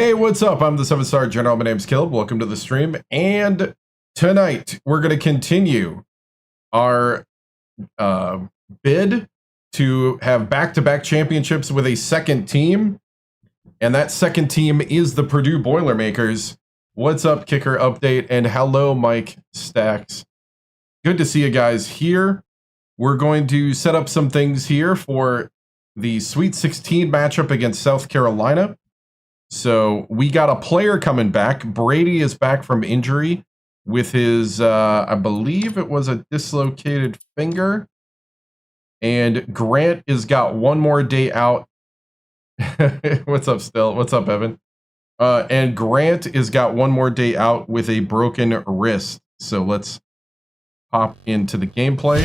Hey, what's up? I'm the 7-star general. My name's Caleb. Welcome to the stream. And tonight we're going to continue our bid to have back-to-back championships with a second team. And that second team is the Purdue Boilermakers. What's up, Kicker Update? And hello, Mike Stacks. Good to see you guys here. We're going to set up some things here for the Sweet 16 matchup against South Carolina. So we got a player coming back. Brady is back from injury with his, I believe it was a dislocated finger. And Grant has got one more day out. What's up, Still? What's up, Evan? And Grant has got one more day out with a broken wrist. So let's hop into the gameplay.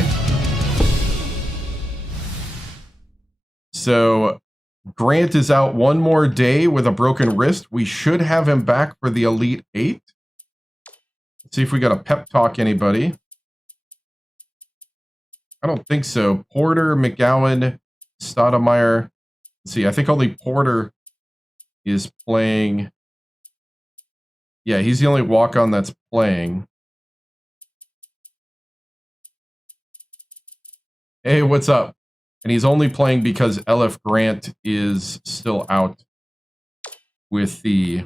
So Grant is out one more day with a broken wrist. We should have him back for the Elite 8. Let's see if we got a pep talk anybody. I don't think so. Porter, McGowan, Stoudemire. Let's see, I think only Porter is playing. Yeah, he's the only walk-on that's playing. Hey, what's up? And he's only playing because LF Grant is still out with the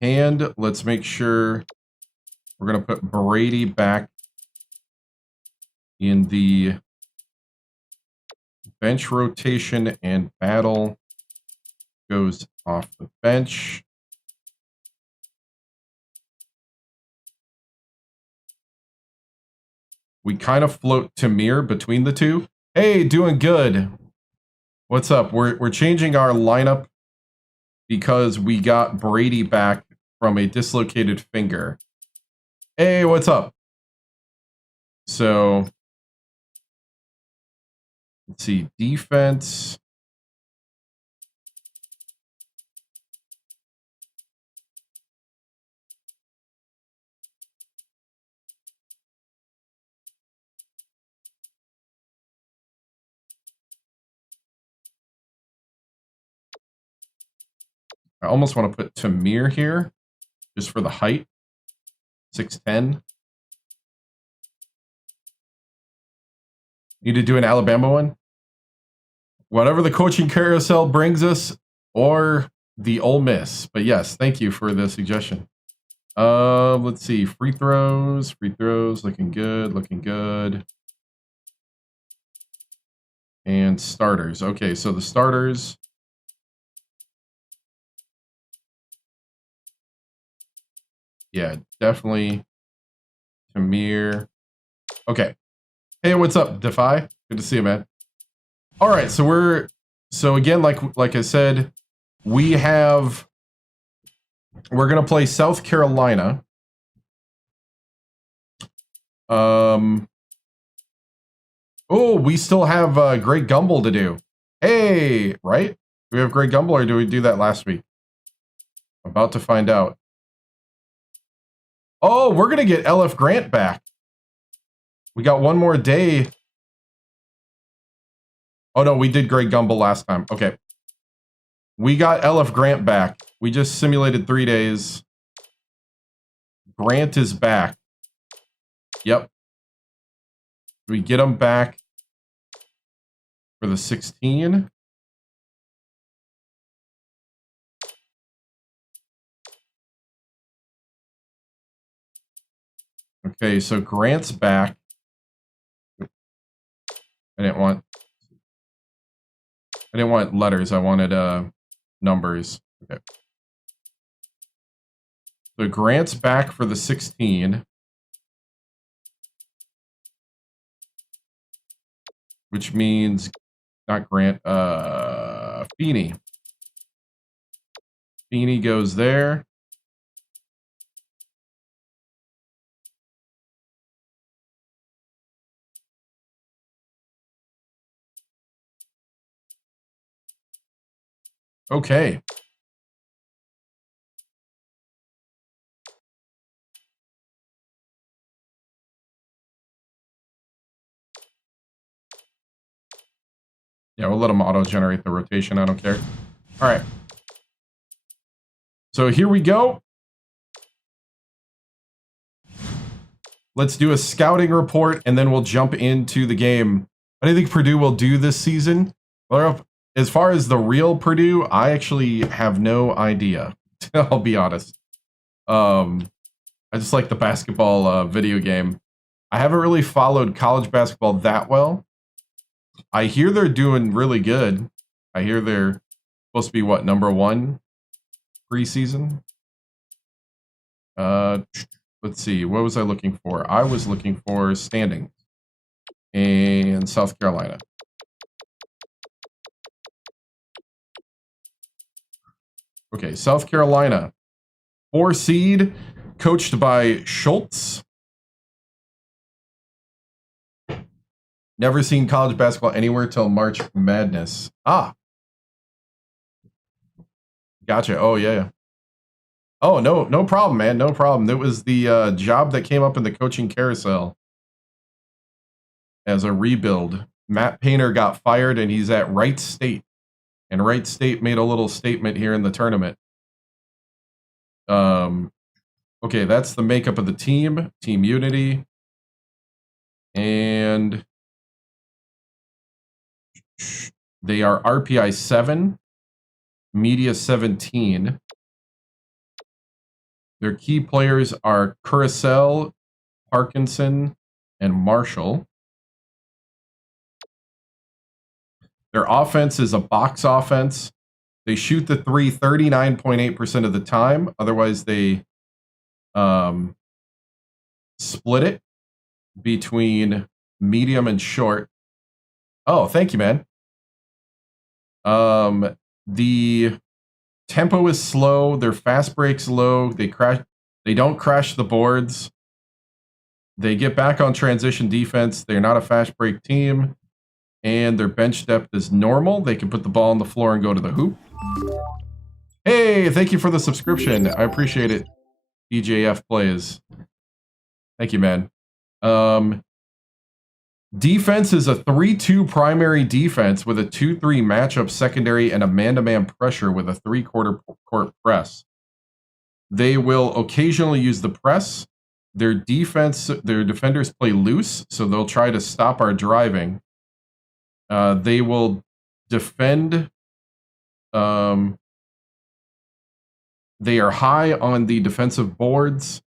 hand. Let's make sure we're going to put Brady back in the bench rotation, and Battle goes off the bench. We kind of float Tamir between the two. Hey, doing good. What's up? We're changing our lineup because we got Brady back from a dislocated finger. Hey, what's up? So let's see, defense. I almost want to put Tamir here just for the height. 6'10". Need to do an Alabama one? Whatever the coaching carousel brings us, or the Ole Miss. But yes, thank you for the suggestion. Let's see. Free throws, looking good. And starters. Okay, so the starters. Yeah, definitely Tamir. Okay. Hey, what's up, Defy? Good to see you, man. All right, so again, like I said, we're gonna play South Carolina. Oh, we still have Greg Gumbel to do. Hey, right? Do we have Greg Gumbel, or do we do that last week? About to find out. Oh, we're gonna get LF Grant back. We got one more day. Oh no, we did Greg Gumbel last time. Okay. We got LF Grant back. We just simulated 3 days. Grant is back. Yep. We get him back for the 16. Okay, so Grant's back. I didn't want letters. I wanted numbers. Okay. So Grant's back for the 16. Which means not Grant, Feeney. Feeney goes there. Okay. Yeah, we'll let them auto-generate the rotation. I don't care. All right. So here we go. Let's do a scouting report, and then we'll jump into the game. What do you think Purdue will do this season? Well, as far as the real Purdue, I actually have no idea. I'll be honest. I just like the basketball video game. I haven't really followed college basketball that well. I hear they're doing really good. I hear they're supposed to be, what, #1 preseason? Let's see. What was I looking for? I was looking for standings in South Carolina. Okay, South Carolina. 4 seed, coached by Schultz. Never seen college basketball anywhere till March Madness. Ah. Gotcha. Oh, yeah. Oh, no problem, man. No problem. It was the job that came up in the coaching carousel as a rebuild. Matt Painter got fired, and he's at Wright State. And Wright State made a little statement here in the tournament. Okay, that's the makeup of the team. Team unity. And they are RPI 7, Media 17. Their key players are Curacell, Parkinson, and Marshall. Their offense is a box offense. They shoot the three 39.8% of the time. Otherwise, they split it between medium and short. Oh, thank you, man. The tempo is slow. Their fast break's low. They crash. They don't crash the boards. They get back on transition defense. They're not a fast break team. And their bench depth is normal. They can put the ball on the floor and go to the hoop. Hey, thank you for the subscription. I appreciate it. DJF plays. Thank you, man. Defense is a 3-2 primary defense with a 2-3 matchup secondary and a man-to-man pressure with a 3/4 court press. They will occasionally use the press. Their defenders play loose, so they'll try to stop our driving. They will defend. They are high on the defensive boards.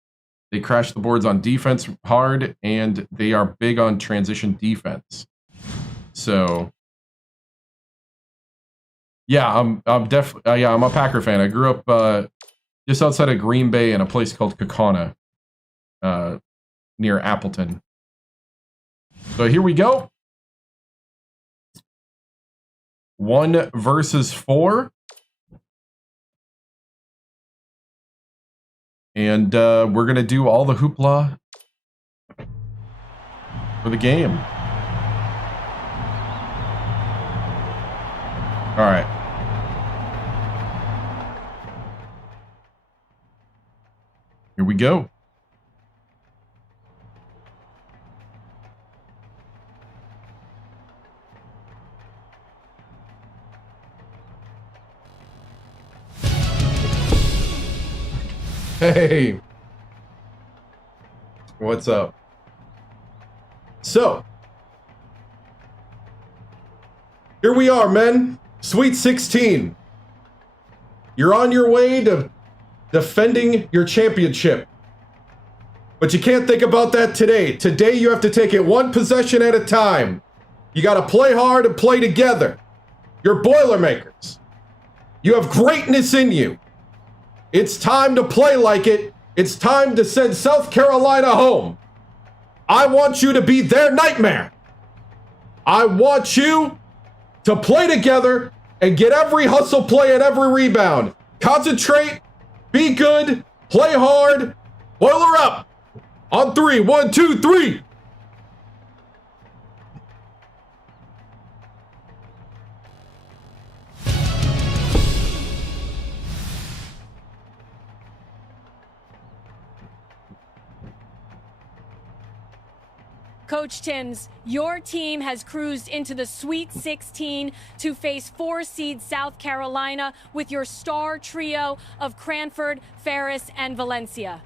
They crash the boards on defense hard, and they are big on transition defense. So, yeah, I'm definitely I'm a Packer fan. I grew up just outside of Green Bay in a place called Kaukauna, near Appleton. So here we go. 1 versus 4. And we're going to do all the hoopla for the game. All right. Here we go. Hey, what's up? So, here we are, men. Sweet 16. You're on your way to defending your championship. But you can't think about that today. Today, you have to take it one possession at a time. You got to play hard and play together. You're Boilermakers. You have greatness in you. It's time to play like it. It's time to send South Carolina home. I want you to be their nightmare. I want you to play together and get every hustle play and every rebound. Concentrate, be good, play hard, boiler up. On 3, 1, 2, 3. Coach TImms, your team has cruised into the Sweet 16 to face 4-seed South Carolina with your star trio of Cranford, Ferris, and Valencia.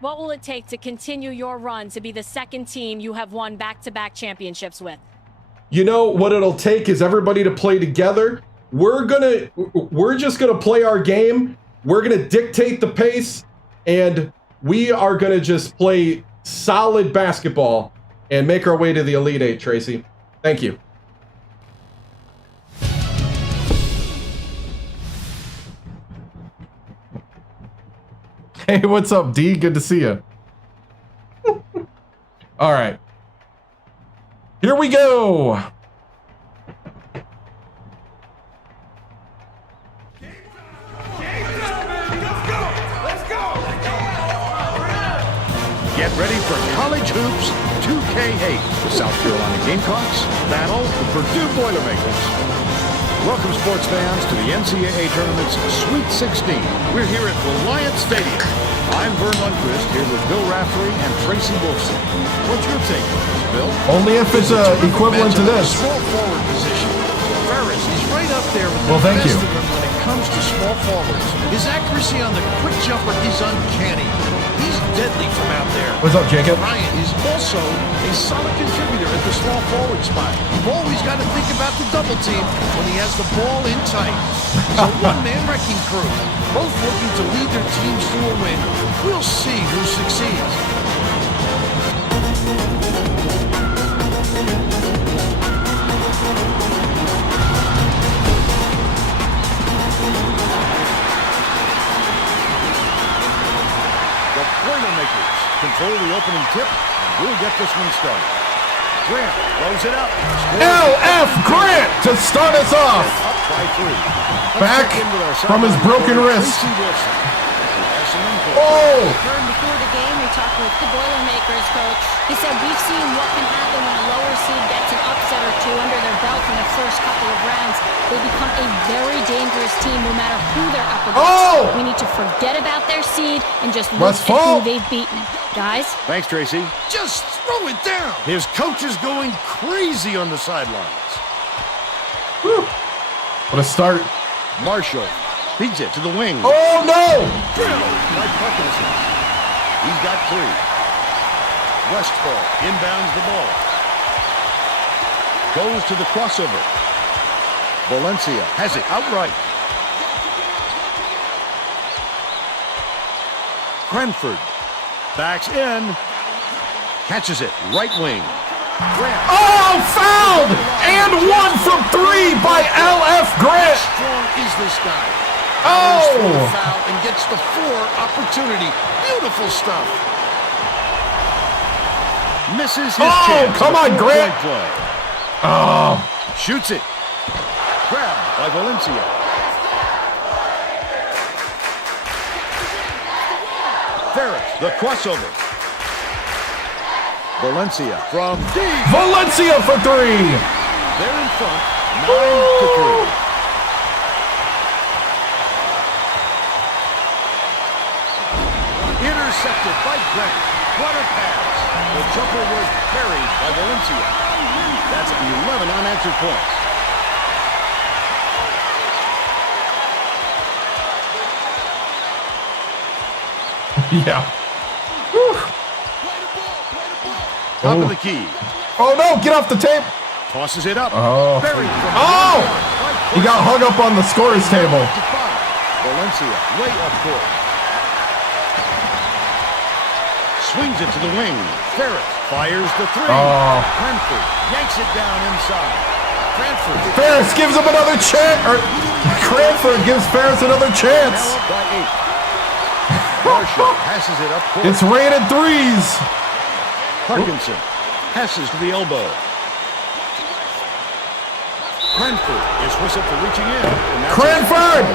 What will it take to continue your run to be the second team you have won back-to-back championships with? You know what it'll take is everybody to play together. We're just gonna play our game. We're gonna dictate the pace, and we are gonna just play solid basketball and make our way to the Elite Eight, Tracy. Thank you. Hey, what's up, D? Good to see you. All right. Here we go. Get ready for College Hoops 2K8. The South Carolina Gamecocks battle the Purdue Boilermakers. Welcome, sports fans, to the NCAA Tournament's Sweet 16. We're here at Reliant Stadium. I'm Vern Lundquist, here with Bill Raftery and Tracy Wolfson. What's your take on this, Bill? Only if it's equivalent to this. Small forward position. Ferris is right up there with the thank best you. of them when it comes to small forwards. His accuracy on the quick jumper is uncanny. He's deadly from out there. What's up, Jacob? Bryant is also a solid contributor at the small forward spot. You've always got to think about the double team when he has the ball in tight. It's a one-man wrecking crew, both looking to lead their teams to a win. We'll see who succeeds. Boilermakers control the opening tip, and we'll get this one started. Grant throws it up. LF Grant to start us off. Up by 3. Back from his broken wrist. Oh! Before the game, we talked with the Boilermakers coach. He said we've seen what can happen when a lower seed gets an upset or two under their belt in the first couple of rounds. They become a very dangerous team no matter who they're up against. Oh! We need to forget about their seed and just look at who they've beaten. Guys? Thanks, Tracy. Just throw it down. His coach is going crazy on the sidelines. Whew. What a start. Marshall feeds it to the wing. Oh, no! Drilled by Parkinson. He's got 3. Westfall inbounds the ball. Goes to the crossover. Valencia has it outright. Cranford backs in. Catches it. Right wing. Grant. Oh, fouled! And 1 from 3 by LF Grant. How strong is this guy? Oh! Foul and gets the 4 opportunity. Beautiful stuff. Misses his chance. Come on, Grant. Play. Oh. Shoots it. Grabbed by Valencia. Ferris, the crossover. Valencia from deep. Valencia for 3. They're in front, 9-3. Intercepted by Grant. What a pass. The jumper was carried by Valencia. That's 11 unanswered points. Yeah. Whew. Top of the key. Oh, no. Get off the tape. Tosses it up. Oh. Buried from He got hung up on the scorer's table. Valencia way up court. Swings it to the wing. Ferris fires the 3. Cranford yanks it down inside. Ferris gives him another chance. Cranford gives Ferris another chance. Now up by 8. Marshall passes it up court. It's rated 3s. Parkinson passes to the elbow. Cranford is whistled for reaching in. Cranford!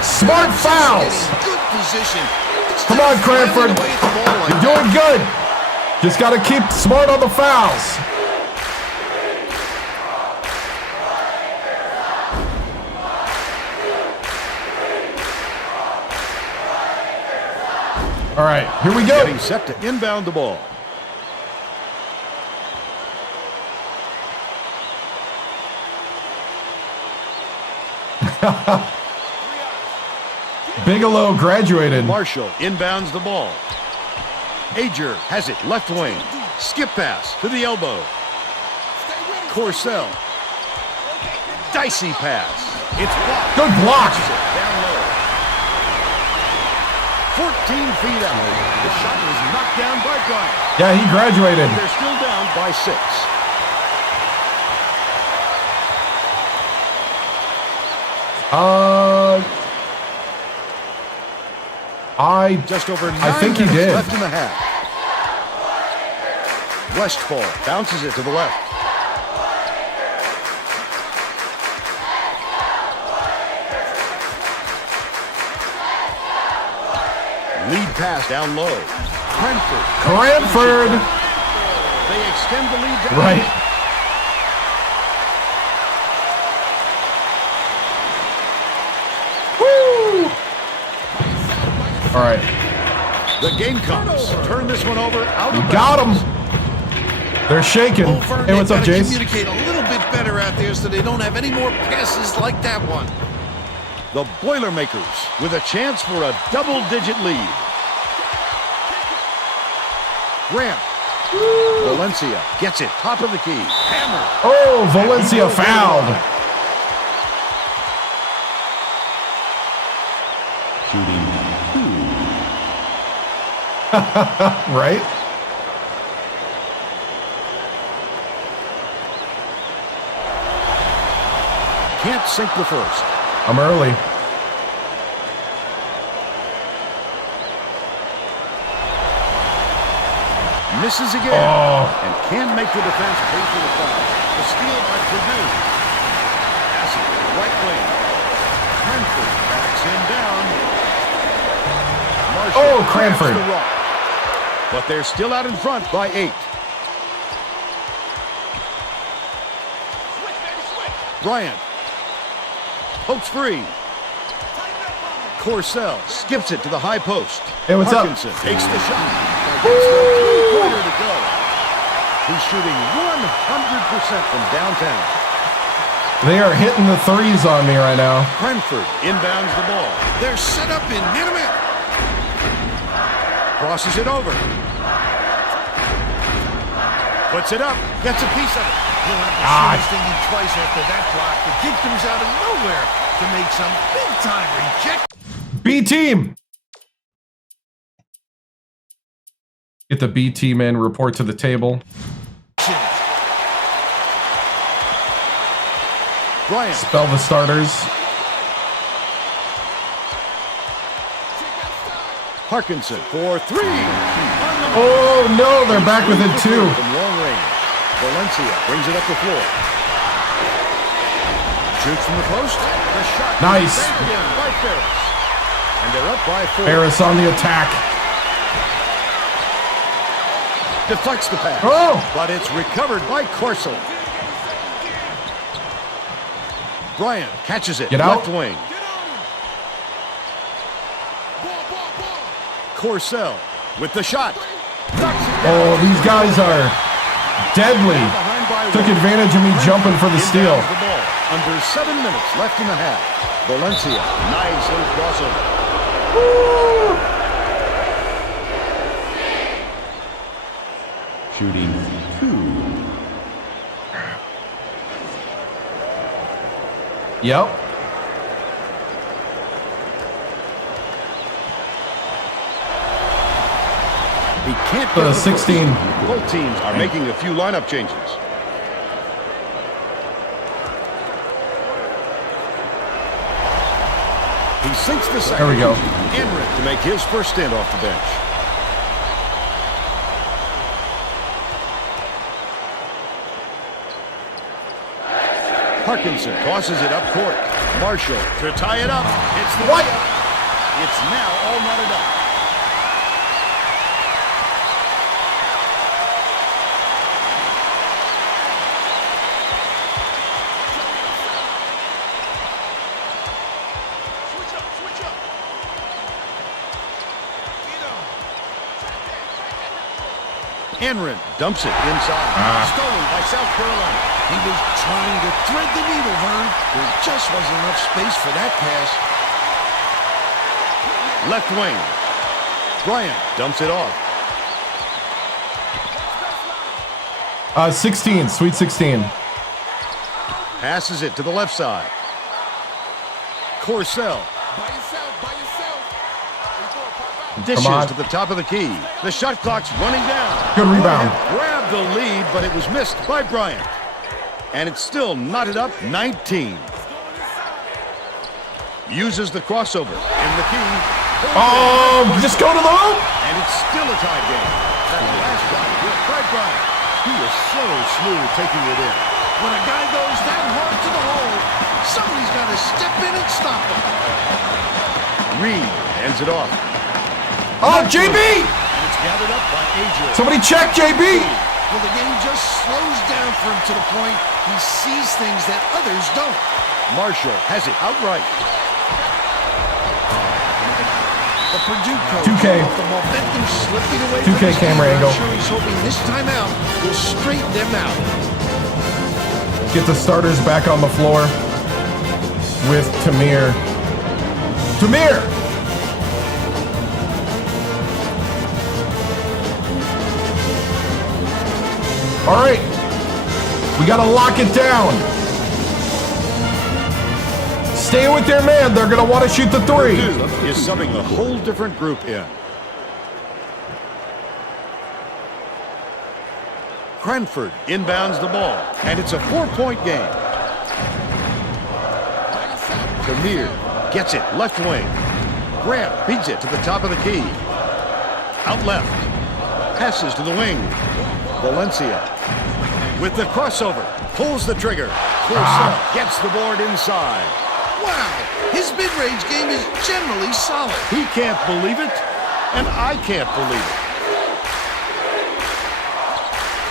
Smart fouls. Good position. Come on, Cranford. You're doing good. Just got to keep smart on the fouls. All right, here we go. Getting set to inbound the ball. Bigelow graduated. Marshall inbounds the ball. Ager has it left wing. Skip pass to the elbow. Corsell. Dicey pass. It's blocked. Good block. Down low. 14 feet out. The shot was knocked down by Bryant. Yeah, he graduated. They're still down by 6. Just over 9 I think he minutes did. left in the half. Westfall bounces it to the left. Lead pass down low. Cranford. They extend the lead down. Right. Woo! All right. The Gamecocks turn this one over out of Got bounds. him. They're shaking. Hey, what's up, Jace? Communicate a little bit better out there so they don't have any more passes like that one. The Boilermakers with a chance for a double-digit lead. Grant. Valencia gets it top of the key. Hammer. Oh, Valencia fouled. Right? Can't sink the first. I'm early. Misses again. Oh. And can make the defense pay for the foul. The steal by Purdue. Pass it right wing. Cranford backs him down. Marshall Oh, grabs Cranford. the rock. But they're still out in front by 8. Bryant. Pokes free. Corsell skips it to the high post. Hey, what's up? Parkinson takes the shot. Against the three-pointer to go. He's shooting 100% from downtown. They are hitting the threes on me right now. Cranford inbounds the ball. They're set up in minute. Crosses it over. Puts it up. Gets a piece of it. He'll have to shoot his thinking twice after that block. The kid comes out of nowhere to make some big-time reject. B team. Get the B team in. Report to the table. Bryant. Spell the starters. Parkinson for 3. Oh no, they're back with it too. From long range. Valencia brings it up the floor. Shoots from the post. The shot. Nice. Banked in by Ferris. And they're up by 4. Ferris on the attack. Deflects the pass. Oh! But it's recovered by Corsell. Bryant catches it. Get out. Left wing. Corsell with the shot. Knocks it down. Oh, these guys are deadly. Behind by Took 1. advantage of me jumping for the steal. Inbounds the ball. Under 7 minutes left in the half. Valencia, nice little crossover. Shooting 2. Yep. He can't The get 16. Both teams are making a few lineup changes. He sinks the second. There we go. Enright to make his first stint off the bench. Parkinson tosses it up court. Marshall to tie it up. It's the What? It's now all knotted up. Enrin dumps it inside. Stolen by South Carolina. He was trying to thread the needle, Vern. There just wasn't enough space for that pass. Left wing. Bryant dumps it off. 16, Sweet 16. Passes it to the left side. Corcel. Dishes to the top of the key. The shot clock's running down. Good rebound. Grabbed the lead, but it was missed by Bryant. And it's still knotted up 19. Uses the crossover. In the key. Oh, just go to the hoop. And it's still a tie game. That last shot was by Bryant. He is so smooth taking it in. When a guy goes that hard to the hole, somebody's got to step in and stop him. Reed ends it off. Oh, JB! And it's gathered up by AJ. Somebody check JB! Well, the game just slows down for him to the point he sees things that others don't. Marshall has it outright. The Purdue coach 2K. felt the momentum slipping away 2K from his team. camera angle. I'm sure he's hoping this time out will straighten them out. Get the starters back on the floor with Tamir. Tamir! All right, we gotta lock it down. Stay with their man. They're gonna want to shoot the three. Purdue is subbing a whole different group in. Cranford inbounds the ball, and it's a 4-point game. Tamir gets it left wing. Grant beats it to the top of the key. Out left. Passes to the wing. Valencia with the crossover. Pulls the trigger. Corcel gets the board inside. Wow, his mid-range game is generally solid. He can't believe it, and I can't believe it.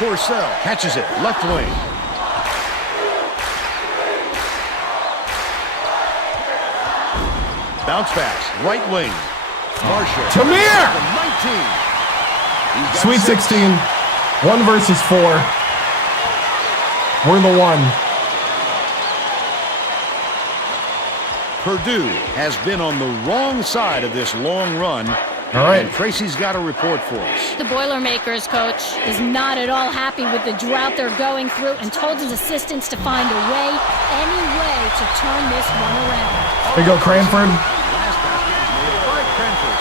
Corcel catches it left wing. Bounce pass, right wing. Marshall. Tamir! 19. Sweet 16. 1 versus 4. We're the one. Purdue has been on the wrong side of this long run. All right. And Tracy's got a report for us. The Boilermakers coach is not at all happy with the drought they're going through and told his assistants to find a way, any way, to turn this one around. There you go, Cranford. Last basket is made by Cranford.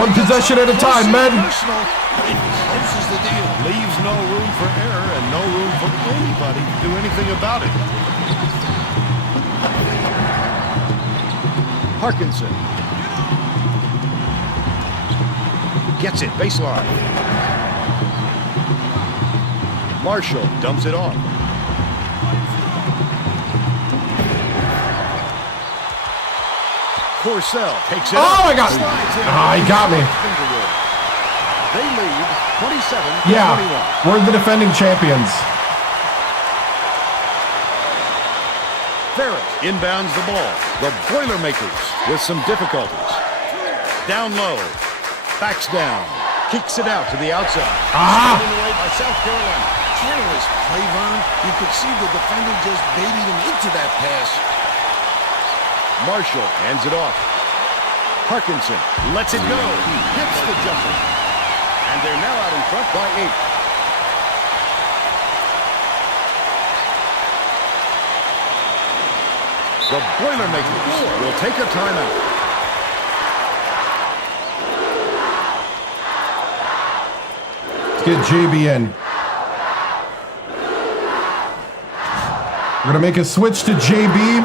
One possession at a time, men. Personal. This is the deal. Leaves no room for error and no room for anybody to do anything about it. Parkinson. Gets it, baseline. Marshall dumps it off. Corcel takes it Oh, up. I got it. Ah, he got me. They lead 27-21. Yeah, we're the defending champions. Ferris inbounds the ball. The Boilermakers with some difficulties. Down low. Backs down. Kicks it out to the outside. Ah! Stolen away by South Carolina. Careless play, Vern. You could see the defender just baiting him into that pass. Marshall hands it off. Parkinson lets it go. He hits the jumper. And they're now out in front by 8. The Boilermakers will take a timeout. Let's get JB in. We're gonna make a switch to JB.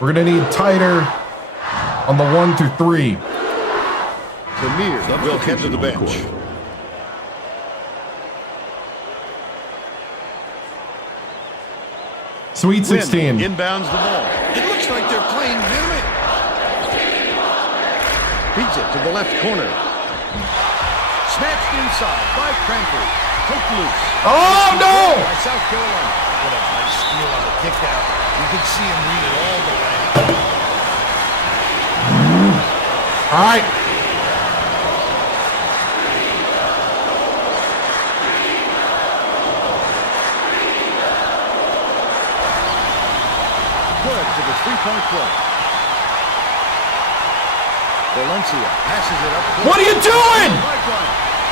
We're gonna need tighter on the 1 through 3. Tamir will head to the bench. Sweet 16. Wynn inbounds the ball. It looks like they're playing minute. Beats it to the left corner. Snatched inside by Cranford. Hook loose. Oh, no! By South Carolina. What a nice steal on the kick out. You could see him read it all the way. All right. Good to the three-point play. Valencia passes it up. What are you doing?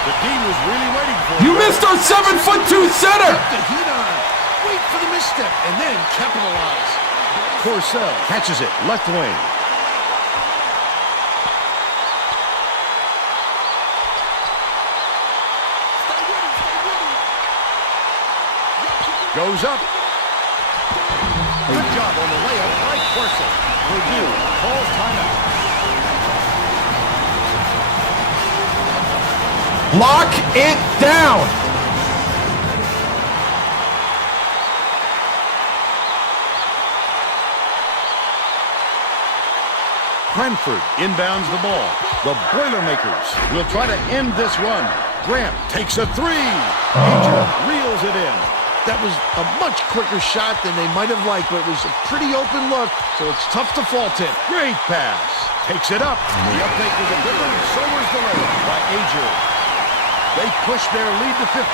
The D was really waiting for it. You missed our 7'2" center. Keep the heat on. Wait for the misstep and then capitalize. Porcel catches it, left wing. Goes up. Good job on the layup by Porcel. Purdue calls timeout. Lock it down. Cranford inbounds the ball. The Boilermakers will try to end this run. Grant takes a three. Major reels it in. That was a much quicker shot than they might have liked, but it was a pretty open look, so it's tough to fault it. Great pass. Takes it up. The uptake was a good one. So was the layup by Ager. They push their lead to 15.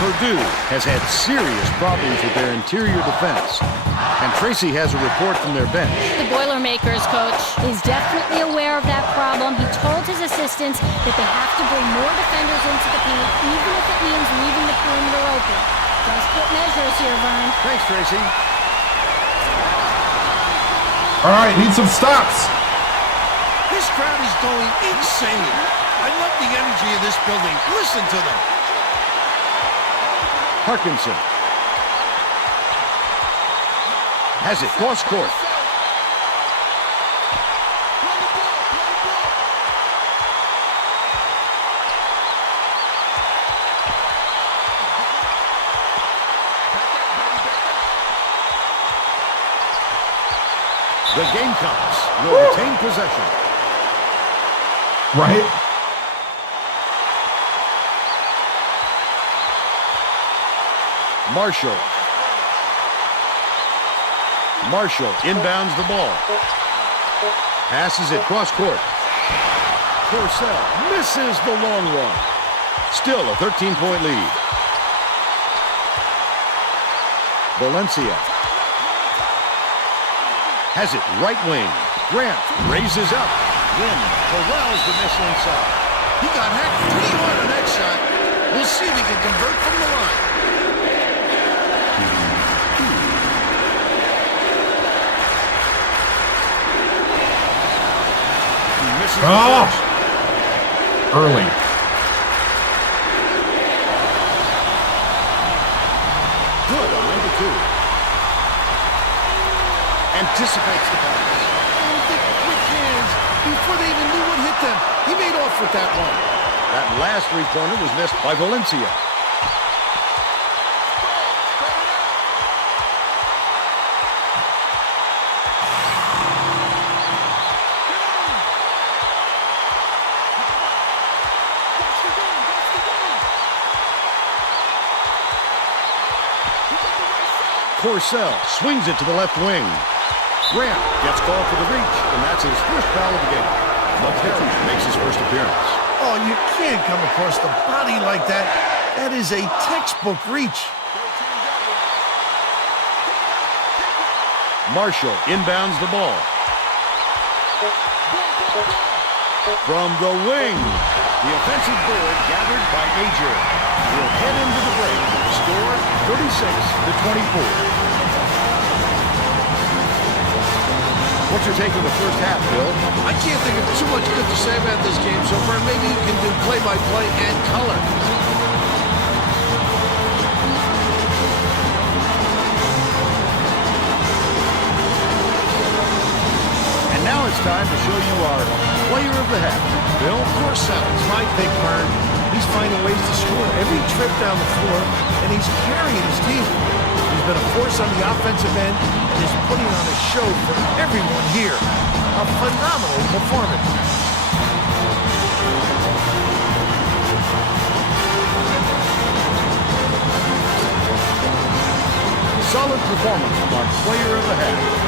Purdue has had serious problems with their interior defense. And Tracy has a report from their bench. The Boilermakers coach is definitely aware of that problem. He told his assistants that they have to bring more defenders into the paint, even if it means leaving the perimeter open. Desperate measures here, Vern. Thanks, Tracy. All right, need some stops. This crowd is going insane. I love the energy of this building. Listen to them. Parkinson has it cross court. The Gamecocks will retain possession. Right. Marshall inbounds the ball. Passes it cross court. Porcel misses the long one. Still a 13-point lead. Valencia has it right wing. Grant raises up. Wynn corrals the miss inside. He got hacked pretty hard on that shot. We'll see if he can convert from the line. Oh! Early. Good on number 2. Anticipates the pass. Oh, the quick hands before they even knew what hit them. He made off with that one. That last three-pointer was missed by Valencia. Porcel swings it to the left wing. Grant gets called for the reach, and that's his first foul of the game. McCary makes his first appearance. Oh, you can't come across the body like that. That is a textbook reach. Marshall inbounds the ball. From the wing, the offensive board gathered by Ager will head into the break. Score 36-24. What's your take of the first half, Bill? I can't think of too much good to say about this game so far. Maybe you can do play-by-play and color. And now it's time to show you our player of the half. Bill? Porcel is my pick, Vern. He's finding ways to score every trip down the floor, and he's carrying his team. He's been a force on the offensive end and is putting on a show for everyone here. A phenomenal performance. solid performance from our player of the half.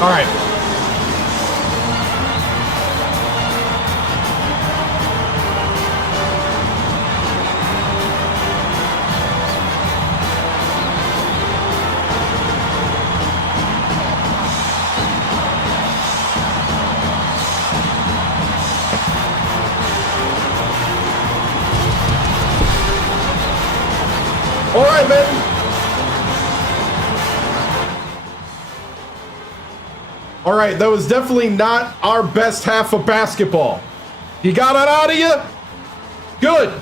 All right. All right, man. All right, that was definitely not our best half of basketball. You got it out of you? Good.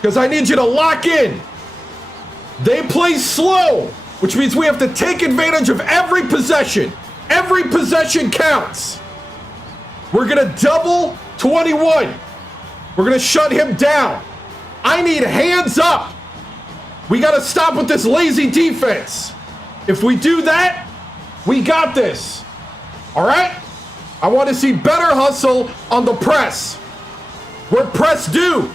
Because I need you to lock in. They play slow, which means we have to take advantage of every possession. Every possession counts. We're going to double 21. We're going to shut him down. I need hands up. We got to stop with this lazy defense. If we do that, we got this. All right? I want to see better hustle on the press. We're press due.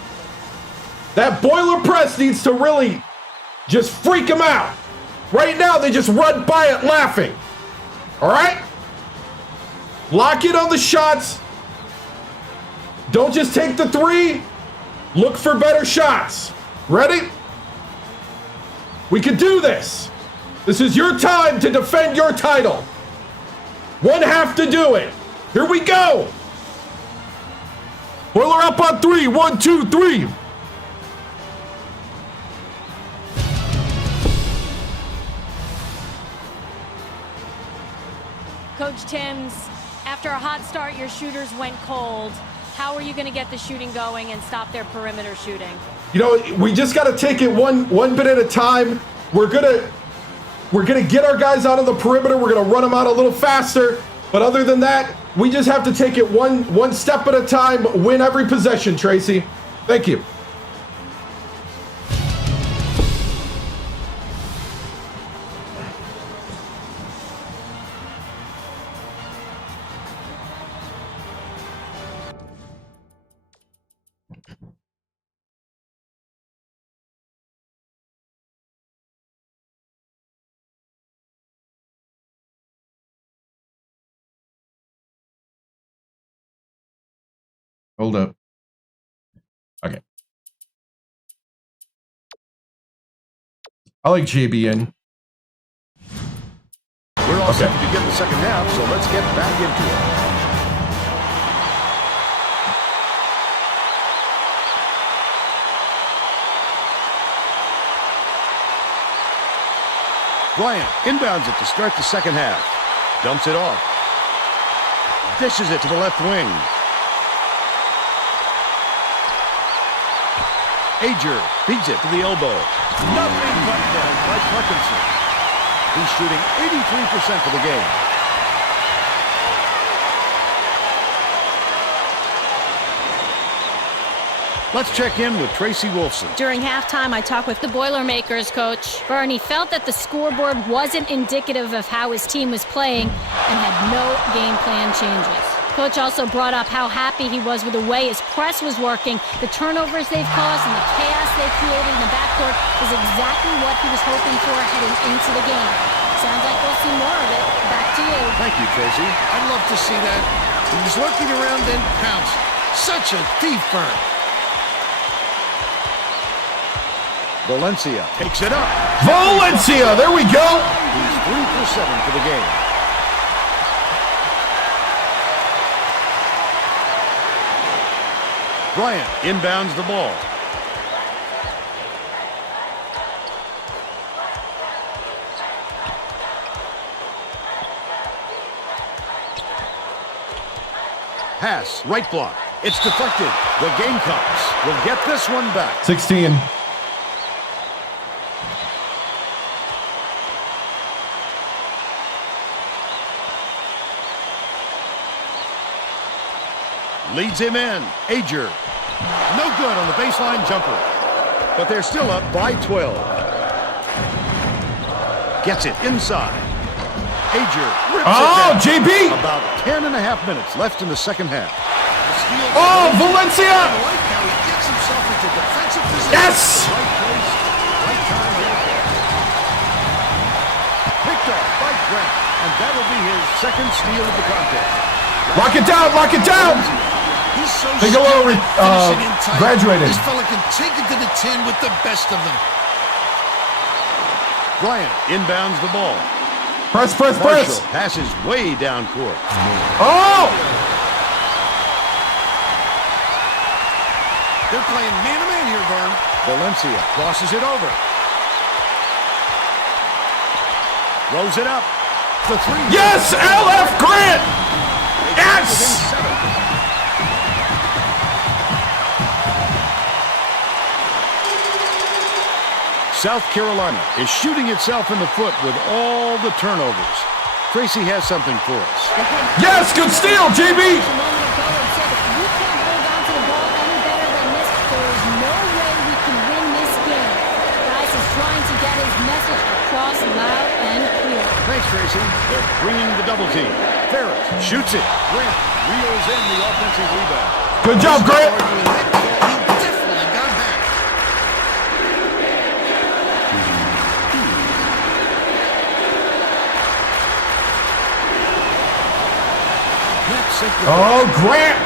That boiler press needs to really just freak them out. Right now, they just run by it laughing. All right? Lock in on the shots. Don't just take the three. Look for better shots. Ready? We can do this. This is your time to defend your title. One half to do it. Here we go. Boiler up on three. 1, 2, 3. Coach Timms, after a hot start, your shooters went cold. How are you going to get the shooting going and stop their perimeter shooting? You know, we just got to take it one bit at a time. We're gonna get our guys out of the perimeter. We're gonna run them out a little faster. But other than that, we just have to take it one step at a time. Win every possession, Tracy. Thank you. Hold up. Okay. I like JB in. We're all set to begin the second half, so let's get back into it. Bryant inbounds it to start the second half. Dumps it off. Dishes it to the left wing. Ager feeds it to the elbow. Nothing but net by Parkinson. He's shooting 83% for the game. Let's check in with Tracy Wolfson. During halftime, I talked with the Boilermakers coach. Bernie felt that the scoreboard wasn't indicative of how his team was playing and had no game plan changes. Coach also brought up how happy he was with the way his press was working. The turnovers they've caused and the chaos they created in the backcourt is exactly what he was hoping for heading into the game. Sounds like we'll see more of it. Back to you. Thank you, Tracy. I'd love to see that. He was lurking around then pounced. Such a thief bird. Valencia takes it up. Valencia, there we go. He's 3 for 7 for the game. Bryant inbounds the ball. Pass, right block. It's deflected. The Gamecocks will get this one back. 16. Leads him in. Ager. No good on the baseline jumper. But they're still up by 12. Gets it inside. Ager rips it down. JB! About 10 and a half minutes left in the second half. Oh, Valencia! I like how he gets himself into defensive position. Yes! Right place, right time. Picked off by Grant. And that'll be his second steal of the contest. Lock it down, lock it down! He's so Bigelow skilled at finishing in tight. graduated. This fella can take it to the 10 with the best of them. Bryant inbounds the ball. Press, press, Marshall press! passes way down court. Oh! They're playing man-to-man here, Vern. Valencia crosses it over. Throws it up. The three. Yes, LF Grant! Yes! South Carolina is shooting itself in the foot with all the turnovers. Tracy has something for us. Yes, good steal, JB! A moment ago and said if we can't hold on to the ball any better than this, there is no way we can win this game. Rice is trying to get his message across loud and clear. Thanks, Tracy. They're bringing the double team. Ferris shoots it. Grant reels in the offensive rebound. Good job, Grant! He definitely got back. Oh, Grant!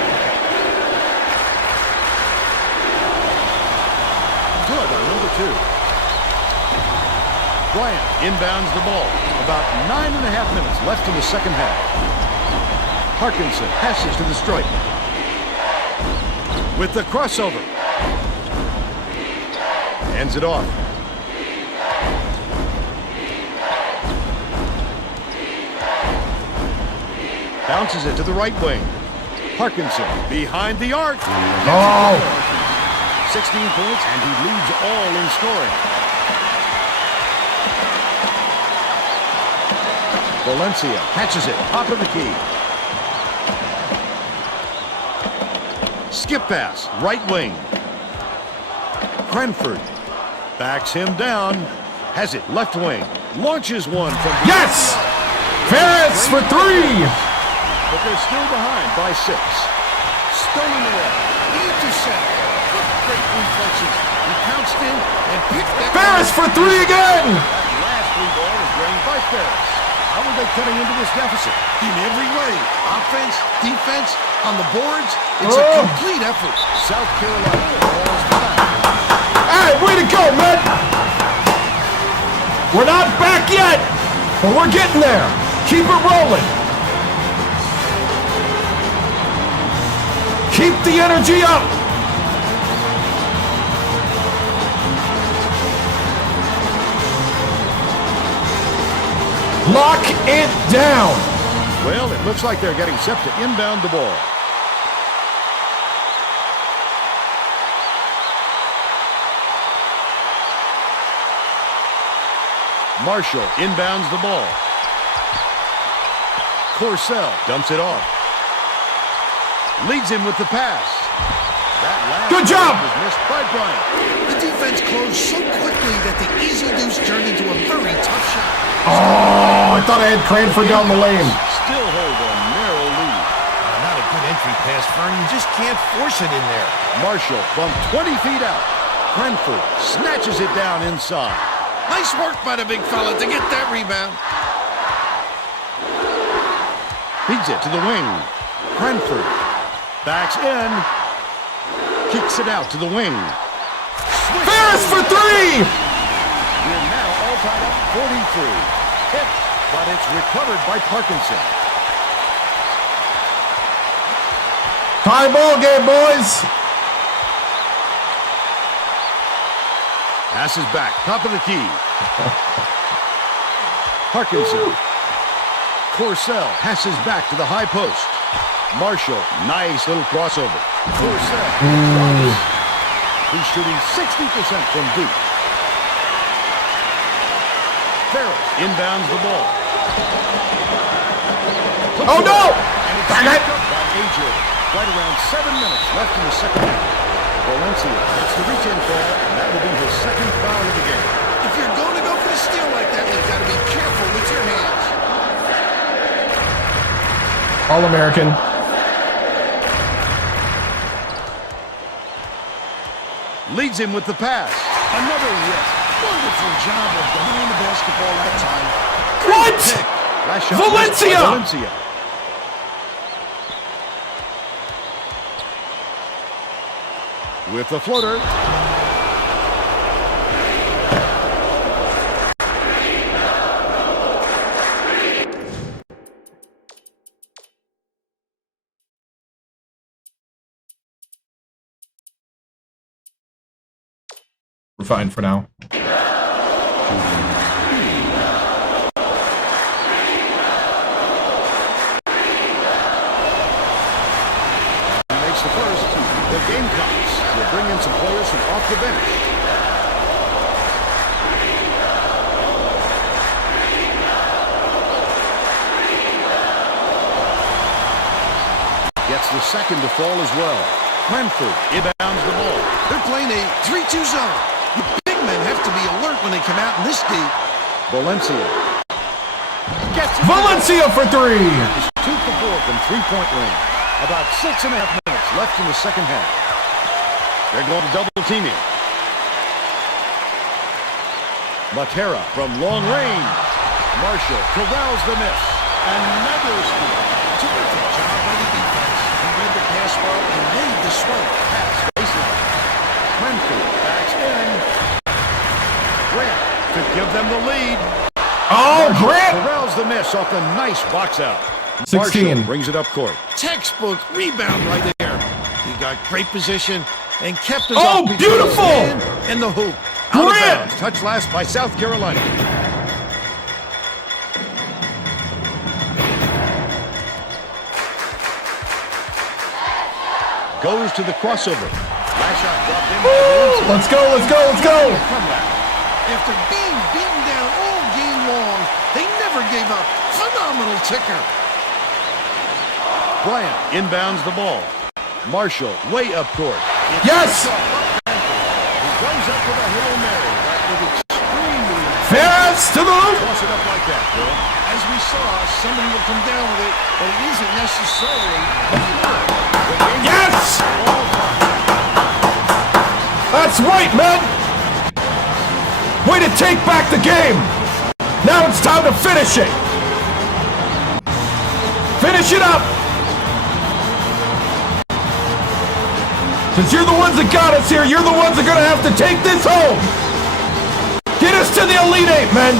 Good on number 2. Bryant inbounds the ball. About 9.5 minutes left in the second half. Parkinson passes to the stripe. With the crossover. Hands it off. Bounces it to the right wing. Parkinson behind the arc. Oh! 16 points, and he leads all in scoring. Valencia catches it, top of the key. Skip pass, right wing. Cranford backs him down, has it left wing, launches one from the Yes! Ferris for 3! but they're still behind by 6. Stolen away. Intercept. What great reflexes. He pounced in and picked that. Ferris for 3 again! That last three ball was drained by Ferris. How are they cutting into this deficit? In every way. Offense, defense, on the boards. It's a complete effort. South Carolina falls back. Hey, way to go, man! We're not back yet, but we're getting there. Keep it rolling. Keep the energy up. Lock it down. Well, it looks like they're getting set to inbound the ball. Marshall inbounds the ball. Corsell dumps it off. Leads him with the pass. That last Good job! was missed by Bryant. The defense closed so quickly that the easy deuce turned into a very tough shot. Oh, I thought I had Cranford down the lane. Still hold a narrow lead. Not a good entry pass, Fern. You just can't force it in there. Marshall from 20 feet out. Cranford snatches it down inside. Nice work by the big fella to get that rebound. Feeds it to the wing. Cranford backs in. Kicks it out to the wing. Ferris for three! We're now all tied up 43. Hit, but it's recovered by Parkinson. Tie ball game, boys. Passes back, top of the key. Parkinson. Corcel passes back to the high post. Marshall, nice little crossover. Corcel. He's shooting 60% from deep. Ferris inbounds the ball. Oh no! And it's Dang it! picked up by AJ. Right around 7 minutes left in the second half. Valencia gets the reach-in call, and that will be his second foul of the game. If you're going to go for the steal like that, you've got to be careful with your hands. All-American. Leads him with the pass. Another rip. Wonderful job of behind the basketball that time. What? Last shot Valencia! by Valencia. With the floater. We're fine for now. Makes the first. The Gamecocks will bring in some players from off the bench. Gets the second to fall as well. Cranford inbounds the ball. They're playing a 3-2 zone. The big men have to be alert when they come out in this deep. Valencia. Gets it. Valencia for three! 2 for 4 from three-point range. About 6.5 minutes left in the second half. They're going to double teaming. Matera from long range. Marshall corrals the miss. Another steal. Terrific job by the defense. He read the pass well and made the swing. Pass baseline. Cranford backs in. Grant to give them the lead. Oh, Marshall Grant! corrals the miss off the nice box out. 16. Marshall brings it up court. Textbook rebound right there. He got great position and kept his Oh, off between beautiful! his man and the hoop. Out of Grant! bounds. Touch last by South Carolina. Goes to the crossover. Last shot dropped in by Valencia. Let's go, let's go, let's go! Comeback. After being beaten down all game long, they never gave up. Phenomenal ticker. Bryant inbounds the ball. Marshall way up court. Yes! He goes up with a Hail Mary. That was extremely Ferris to the hoop! toss it up like that, Bill. As we saw, somebody will come down with it, but it isn't necessarily. Yes! That's right, man! Way to take back the game! Now it's time to finish it! Finish it up! Because you're the ones that got us here, you're the ones that are going to have to take this home! Get us to the Elite Eight, men!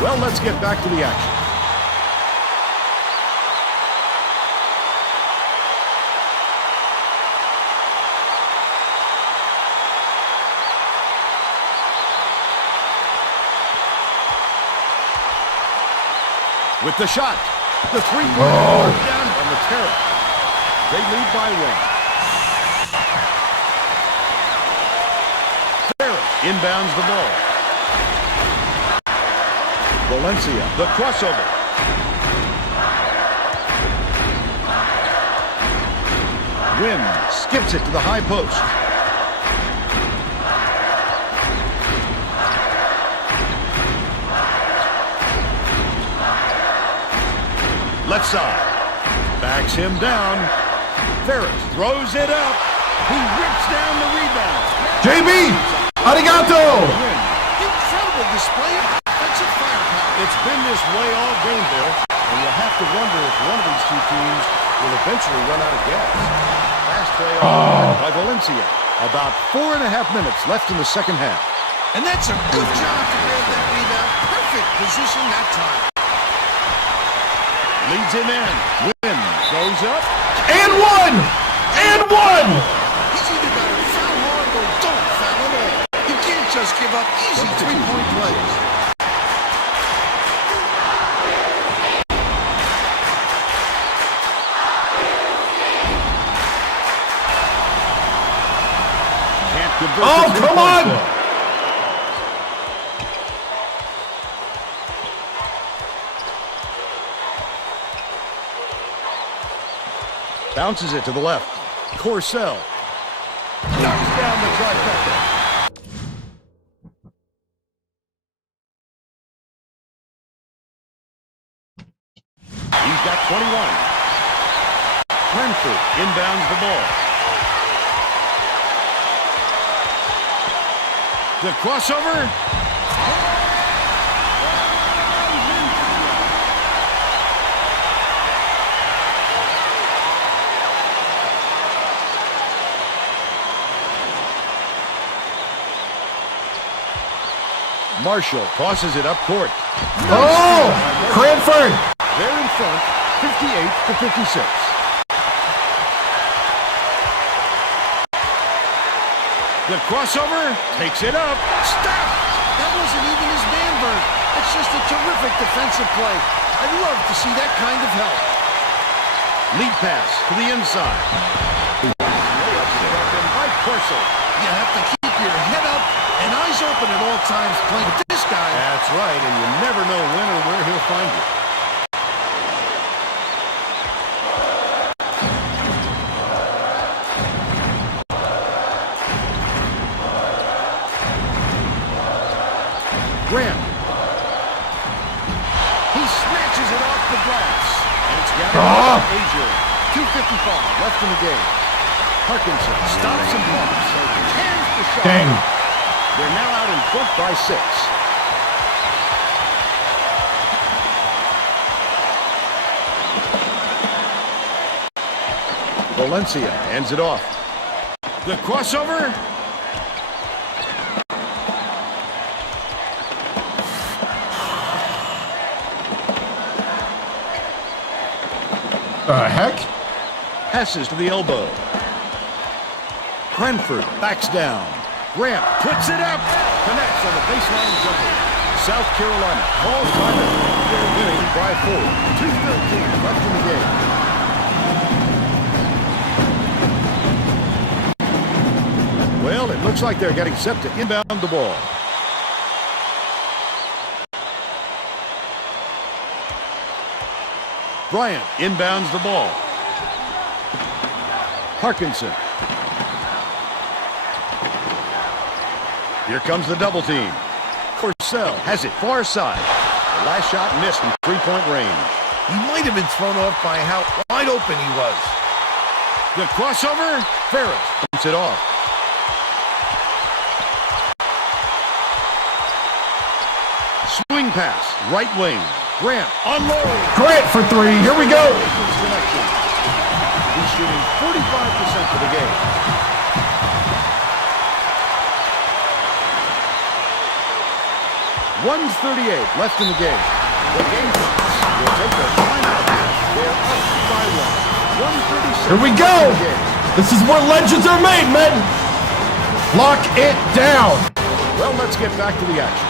Well, let's get back to the action. With the shot, the three-pointer down on the terrace. They lead by one. Ferris inbounds the ball. Valencia, the crossover. Wynn skips it to the high post. Left side. Backs him down. Ferris throws it up. He rips down the rebound. JB! Arigato! Win. Incredible display of offensive firepower. It's been this way all game, Bill, and you'll have to wonder if one of these two teams will eventually run out of gas. Fast play by Valencia. About 4.5 minutes left in the second half. And that's a good job to grab that rebound. Perfect position that time. Leads him in. Wins. Goes up. And one! And one! He's either got to foul hard or don't foul at all. You can't just give up easy three-point plays. Can't convert. Oh, the come three-point on! play. Bounces it to the left. Corcel. Knocks down the trifecta. He's got 21. Cranford inbounds the ball. The crossover. Marshall tosses it up court. Oh! Cranford! They're in front, 58-56. The crossover takes it up. Stop! That wasn't even his man, Bert. That's just a terrific defensive play. I'd love to see that kind of help. Lead pass to the inside. By Corso. You have to keep your head up and eyes open at all times playing with this guy. That's right, and you never know when or where he'll find you. Graham. He snatches it off the glass. And it's gathered by Asia. 2:55 left in the game. Parkinson stops and blocks. Hands the shot. Dang. They're now out in front by 6. Valencia hands it off. The crossover. Heck? Passes to the elbow. Cranford backs down. Grant puts it up. Connects on the baseline jumper. South Carolina calls timeout. They're winning by 4. 2:13 left in the game. Well, it looks like they're getting set to inbound the ball. Bryant inbounds the ball. Parkinson. Here comes the double team. Corcel has it far side. The last shot missed from three-point range. He might have been thrown off by how wide open he was. The crossover. Ferris puts it off. Swing pass. Right wing. Grant unloads. Grant for 3. Here we go. He's shooting 45% for the game. .138 left in the game. The game will take the final half. They're up by 1. 136. Here we go. This is where legends are made, men. Lock it down. Well, let's get back to the action.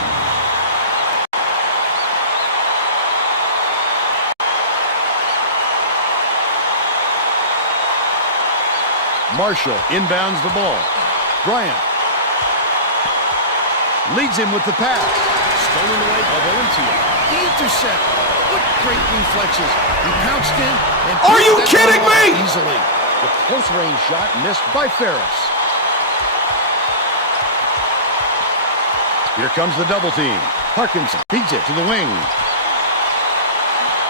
Marshall inbounds the ball. Bryant leads him with the pass. Stolen away by Valencia. The intercept. What great reflexes. He pounced in and Are you that kidding ball me? Easily. The close range shot missed by Ferris. Here comes the double team. Parkinson feeds it to the wing.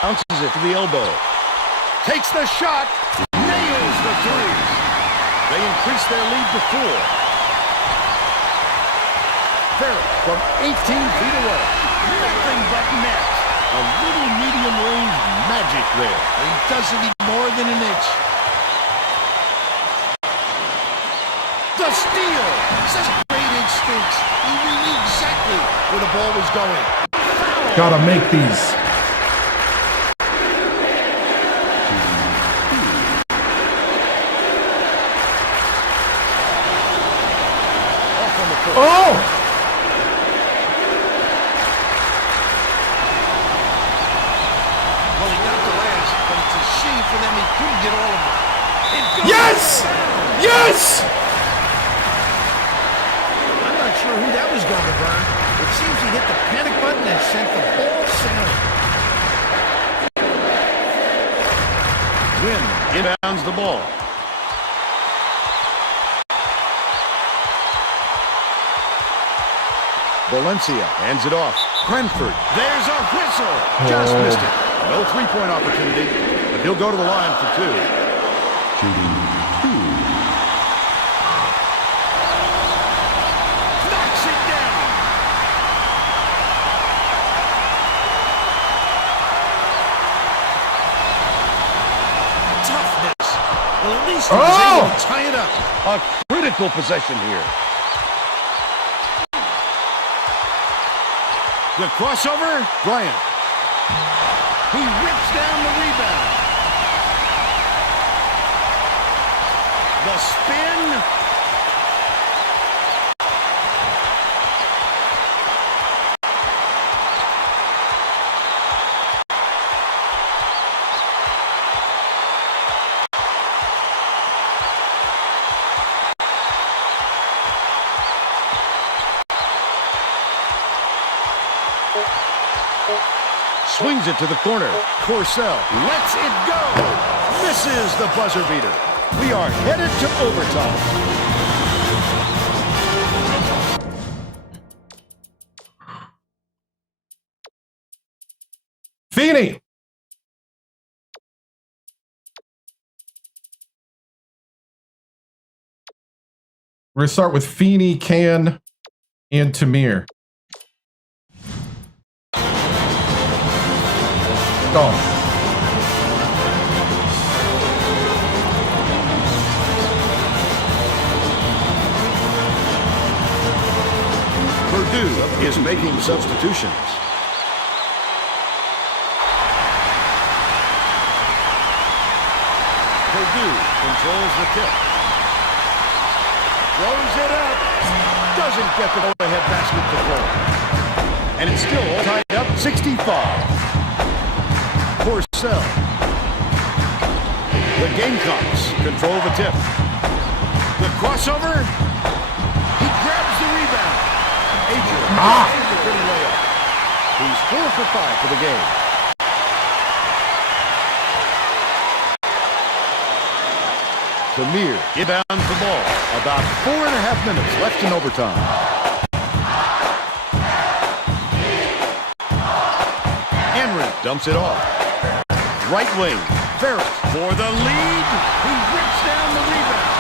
Bounces it to the elbow. Takes the shot. Nails the 3. They increase their lead to 4. Ferris from 18 feet away. Nothing but net. A little medium range magic there. He doesn't need more than an inch. The steal. Such great instincts. He knew exactly where the ball was going. Gotta make these. Oh! Well, he got the last, but it's a shame for them he couldn't get all of it. Yes! Yes! I'm not sure who that was going to burn. It seems he hit the panic button and sent the ball sailing. Wynn inbounds the ball. Valencia hands it off. Cranford. There's a whistle. Just missed it. No three-point opportunity, but he'll go to the line for two. Knocks it down. Toughness. Well, at least he was able to tie it up. A critical possession here. The crossover, Bryant. He rips down the rebound. The spin. Swings it to the corner. Corsell lets it go. Misses the buzzer beater. We are headed to overtime. Feeney! We're going to start with Feeney, Can, and Tamir. Gone. Purdue is making substitutions. Purdue controls the tip. Throws it up. Doesn't get the overhead basket to fall. And it's still tied up 65. Corsell. The Gamecocks control the tip. The crossover. He grabs the rebound. Adrian makes the pretty layup. He's 4 for 5 for the game. Tamir inbounds the ball. About 4.5 minutes left in overtime. Dumps it off. Right wing. Ferris for the lead. He rips down the rebound.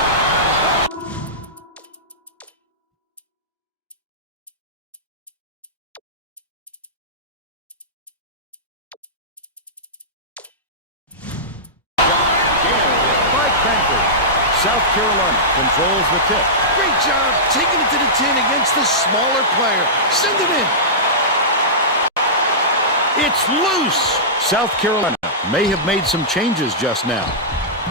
By Cranford. South Carolina controls the tip. Great job taking it to the 10 against the smaller player. Send it in. It's loose. South Carolina may have made some changes just now.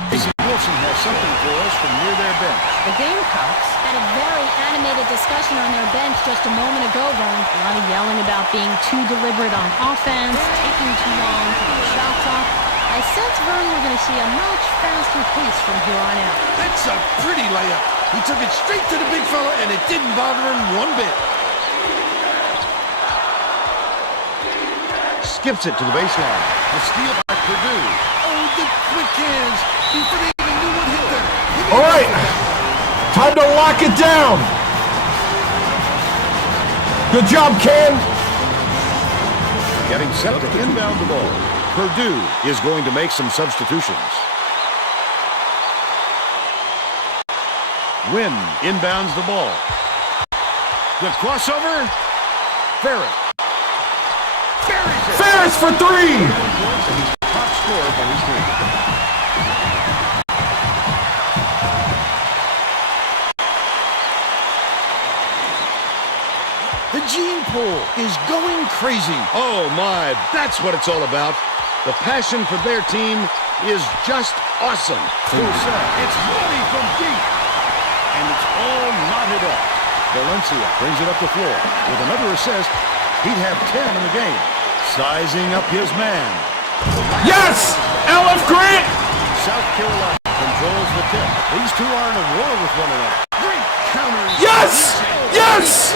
Casey Wilson has something for us from near their bench. The Gamecocks had a very animated discussion on their bench just a moment ago, Vern. A lot of yelling about being too deliberate on offense, taking too long to get shots off. I sense, Vern, we're going to see a much faster pace from here on out. That's a pretty layup. He took it straight to the big fella, and it didn't bother him one bit. Skips it to the baseline. The steal by Purdue. Oh, the quick hands. Before they even knew what hit them. All right. Time to lock it down. Good job, Can. Getting set to inbound the ball. Purdue is going to make some substitutions. Wynn inbounds the ball. The crossover. Ferris. Ferris for three! Top scorer for his team. The gene pool is going crazy. Oh my, that's what it's all about. The passion for their team is just awesome. Full set. It's money from deep. And it's all knotted up. Valencia brings it up the floor. With another assist, he'd have 10 in the game. Sizing up his man. Yes! LF Grant! South Carolina controls the tip. These two are in a war with one another. Great counters. Yes! Yes!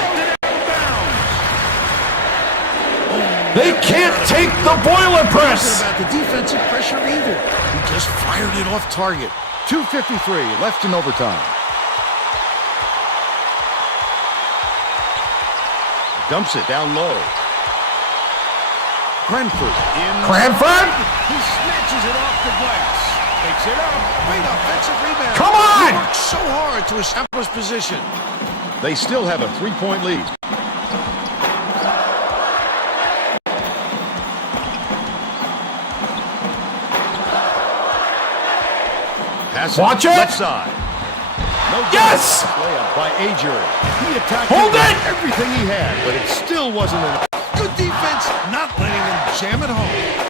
They can't take the boiler press! About the defensive pressure either. He just fired it off target. 2:53 left in overtime. Dumps it down low. Cranford in. Cranford? He snatches it off the glass. Takes it up. Great offensive rebound. Come on! He works so hard to establish position. They still have a 3-point lead. Pass Watch it! Left side. No good. Yes! Layup by Ager. He attacked Hold with it! everything he had, but it still wasn't enough. Good defense, not letting him jam it home.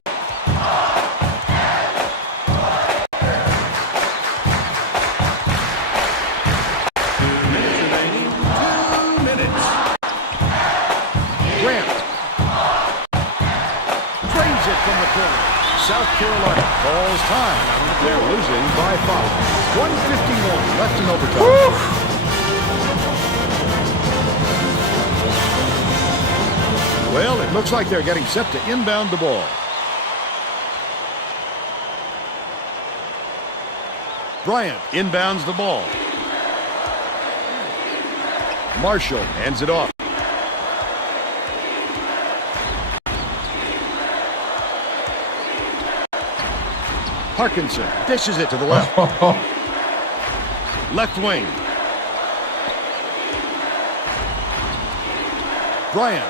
South Carolina calls time. They're losing by 5. 1:51 left in overtime. Woo! Well, it looks like they're getting set to inbound the ball. Bryant inbounds the ball. Marshall hands it off. Parkinson dishes it to the left. Left wing. Bryant.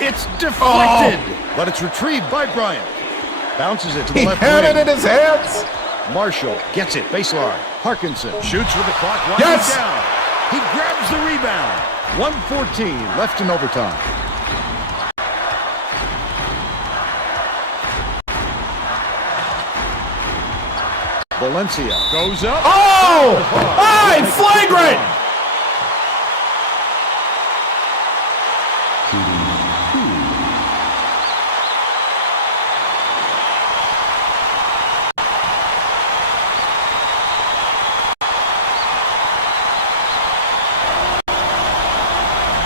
It's deflected, but it's retrieved by Bryant. Bounces it to the left Had wing. it in his hands. Marshall gets it baseline. Parkinson shoots with the clock running Yes! down. He grabs the rebound. 1:14 left in overtime. Valencia goes up. Oh! Hey, flagrant!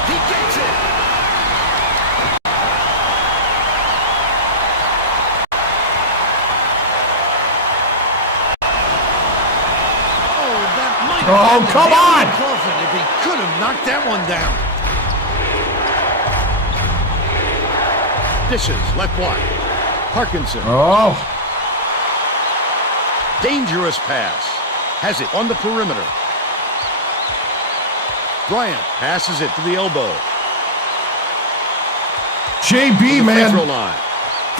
He gets it. Oh, come on! If he could have knocked that one down. Dishes left block. Parkinson. Oh, Dangerous pass. Has it on the perimeter. Bryant passes it to the elbow. JB, Free man. throw line.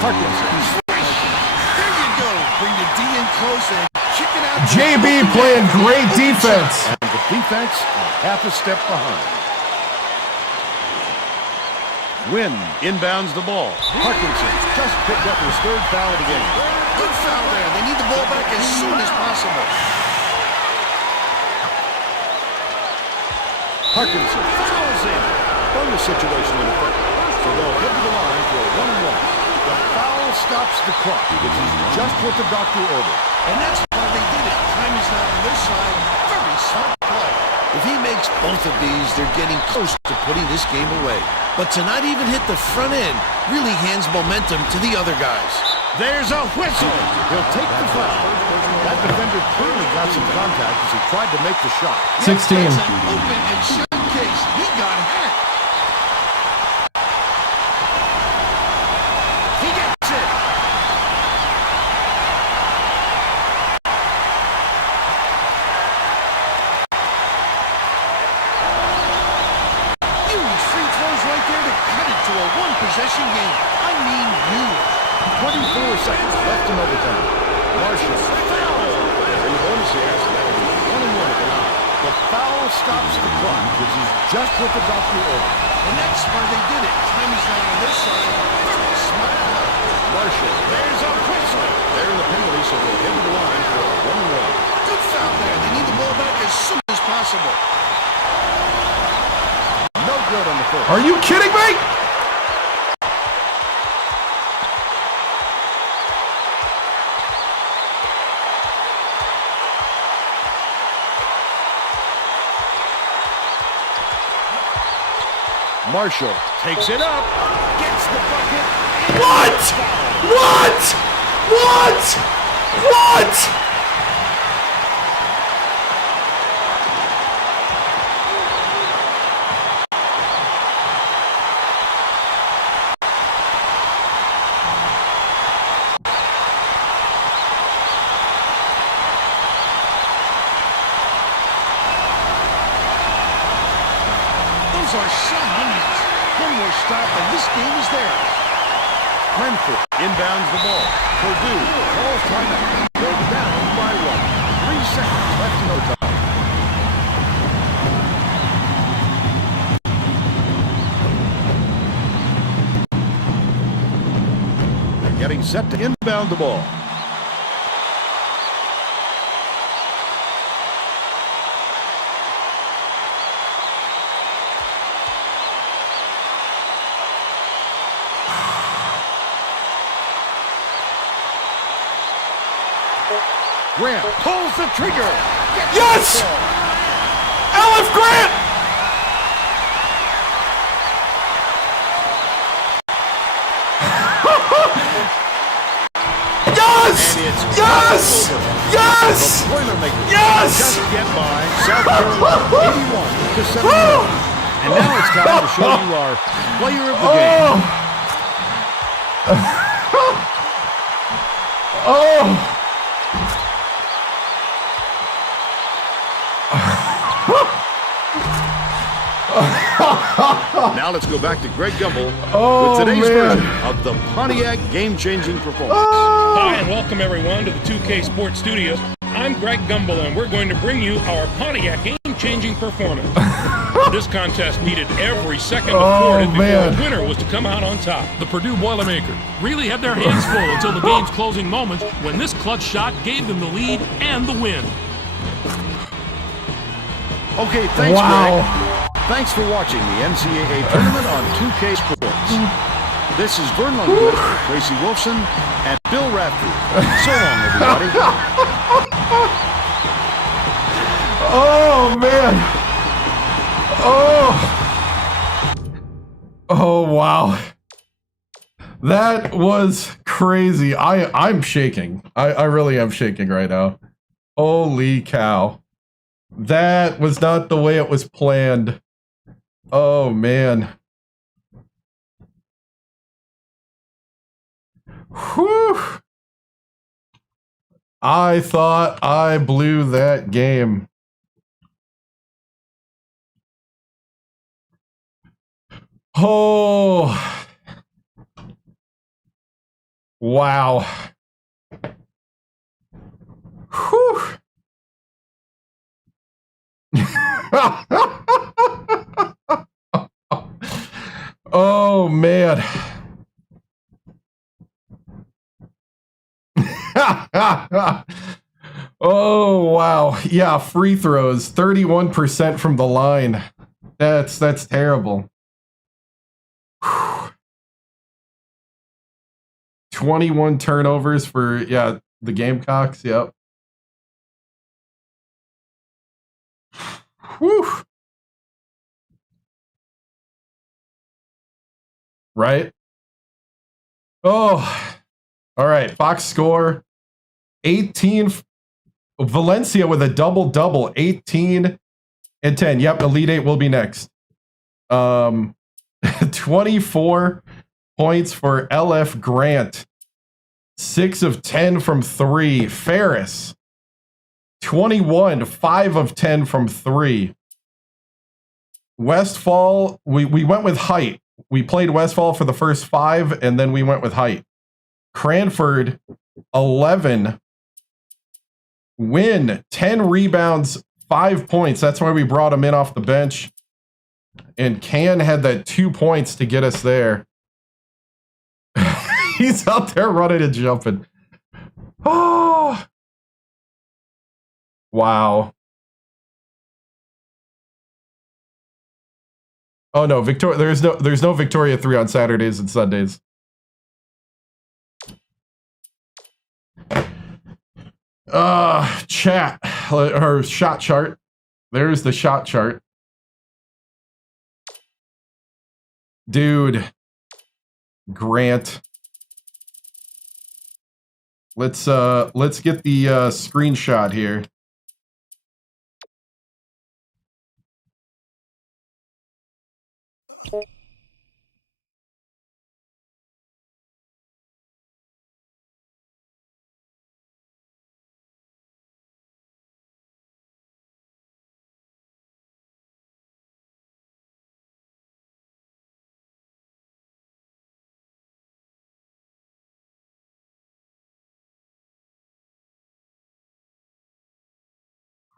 Parkinson. There you go. Bring the D in close and kick it out. JB playing great defense. And the defense half a step behind. Wynn inbounds the ball. Parkinson just picked up his 3rd foul of the game. Good foul there. They need the ball back as soon as possible. Parkinson fouls in. Bonus situation in effect. So they'll head to the line for a 1-and-1. The foul stops the clock, which is just what the doctor ordered. And that's why they did it. Time is not on their side. Very smart play. If he makes both of these, they're getting close to putting this game away. But to not even hit the front end really hands momentum to the other guys. There's a whistle. He'll take the foul. That defender clearly got some contact as he tried to make the shot. 16. That's an open and shut case. He got hacked. He gets it. Huge free throws right there to cut it to a one-possession game. I mean huge. 24 seconds left in overtime. Marshall foul. And the bonus here is that will be 1-and-1 at the line. The foul stops the clock, which is just what the doctor ordered. And that's why they did it. Time is not on this side. Smart. Marshall, there's a whistle. They're in the penalty, so they'll head to the line for a 1-1. Good foul there. They need the ball back as soon as possible. No good on the first. Are you kidding me? Marshall takes it up, gets the bucket. What? What? What? What? Those are some onions. One more stop, and this game is theirs. Cranford inbounds the ball. Purdue calls timeout. They're down by 1. 3 seconds left in overtime. They're getting set to inbound the ball. Grant pulls the trigger. Yes! Aleph Grant! Yes! Yes! Yes! The Boilermakers Yes! just get by South Carolina 81-79. And now it's time to show you our player of the game. Oh! Now let's go back to Greg Gumbel Oh, with today's man. version of the Pontiac game-changing performance. Hi, and welcome everyone to the 2K Sports Studios. I'm Greg Gumbel, and we're going to bring you our Pontiac game-changing performance. This contest needed every second afforded before man. a winner was to come out on top. The Purdue Boilermakers really had their hands full until the game's closing moments when this clutch shot gave them the lead and the win. Okay, thanks, Wow. Greg. Thanks for watching the NCAA tournament on 2K Sports. This is Vern Lundquist, Tracy Wolfson, and Bill Raftery. So long, everybody. Oh, man. Oh. Oh, wow. That was crazy. I'm shaking. I really am shaking right now. Holy cow. That was not the way it was planned. Oh, man. Whew. I thought I blew that game. Oh. Wow. Whew. Oh, man. Oh, wow. Yeah, free throws, 31% from the line. That's terrible. 21 turnovers for, yeah, the Gamecocks, yep. Whew. Right? Oh, all right. Fox score 18. Valencia with a double-double, 18 and 10. Yep, Elite Eight will be next. 24 points for LF Grant. 6 of 10 from 3. Ferris. 21, 5 of 10 from 3. Westfall, we went with height. We played Westfall for the first 5, and then we went with height. Cranford, 11. Win, 10 rebounds, 5 points. That's why we brought him in off the bench. And Can had that 2 points to get us there. He's out there running and jumping. Oh, wow. Oh no, Victoria! There's no Victoria 3 on Saturdays and Sundays. Chat or shot chart. There's the shot chart. Dude, Grant. Let's get the screenshot here.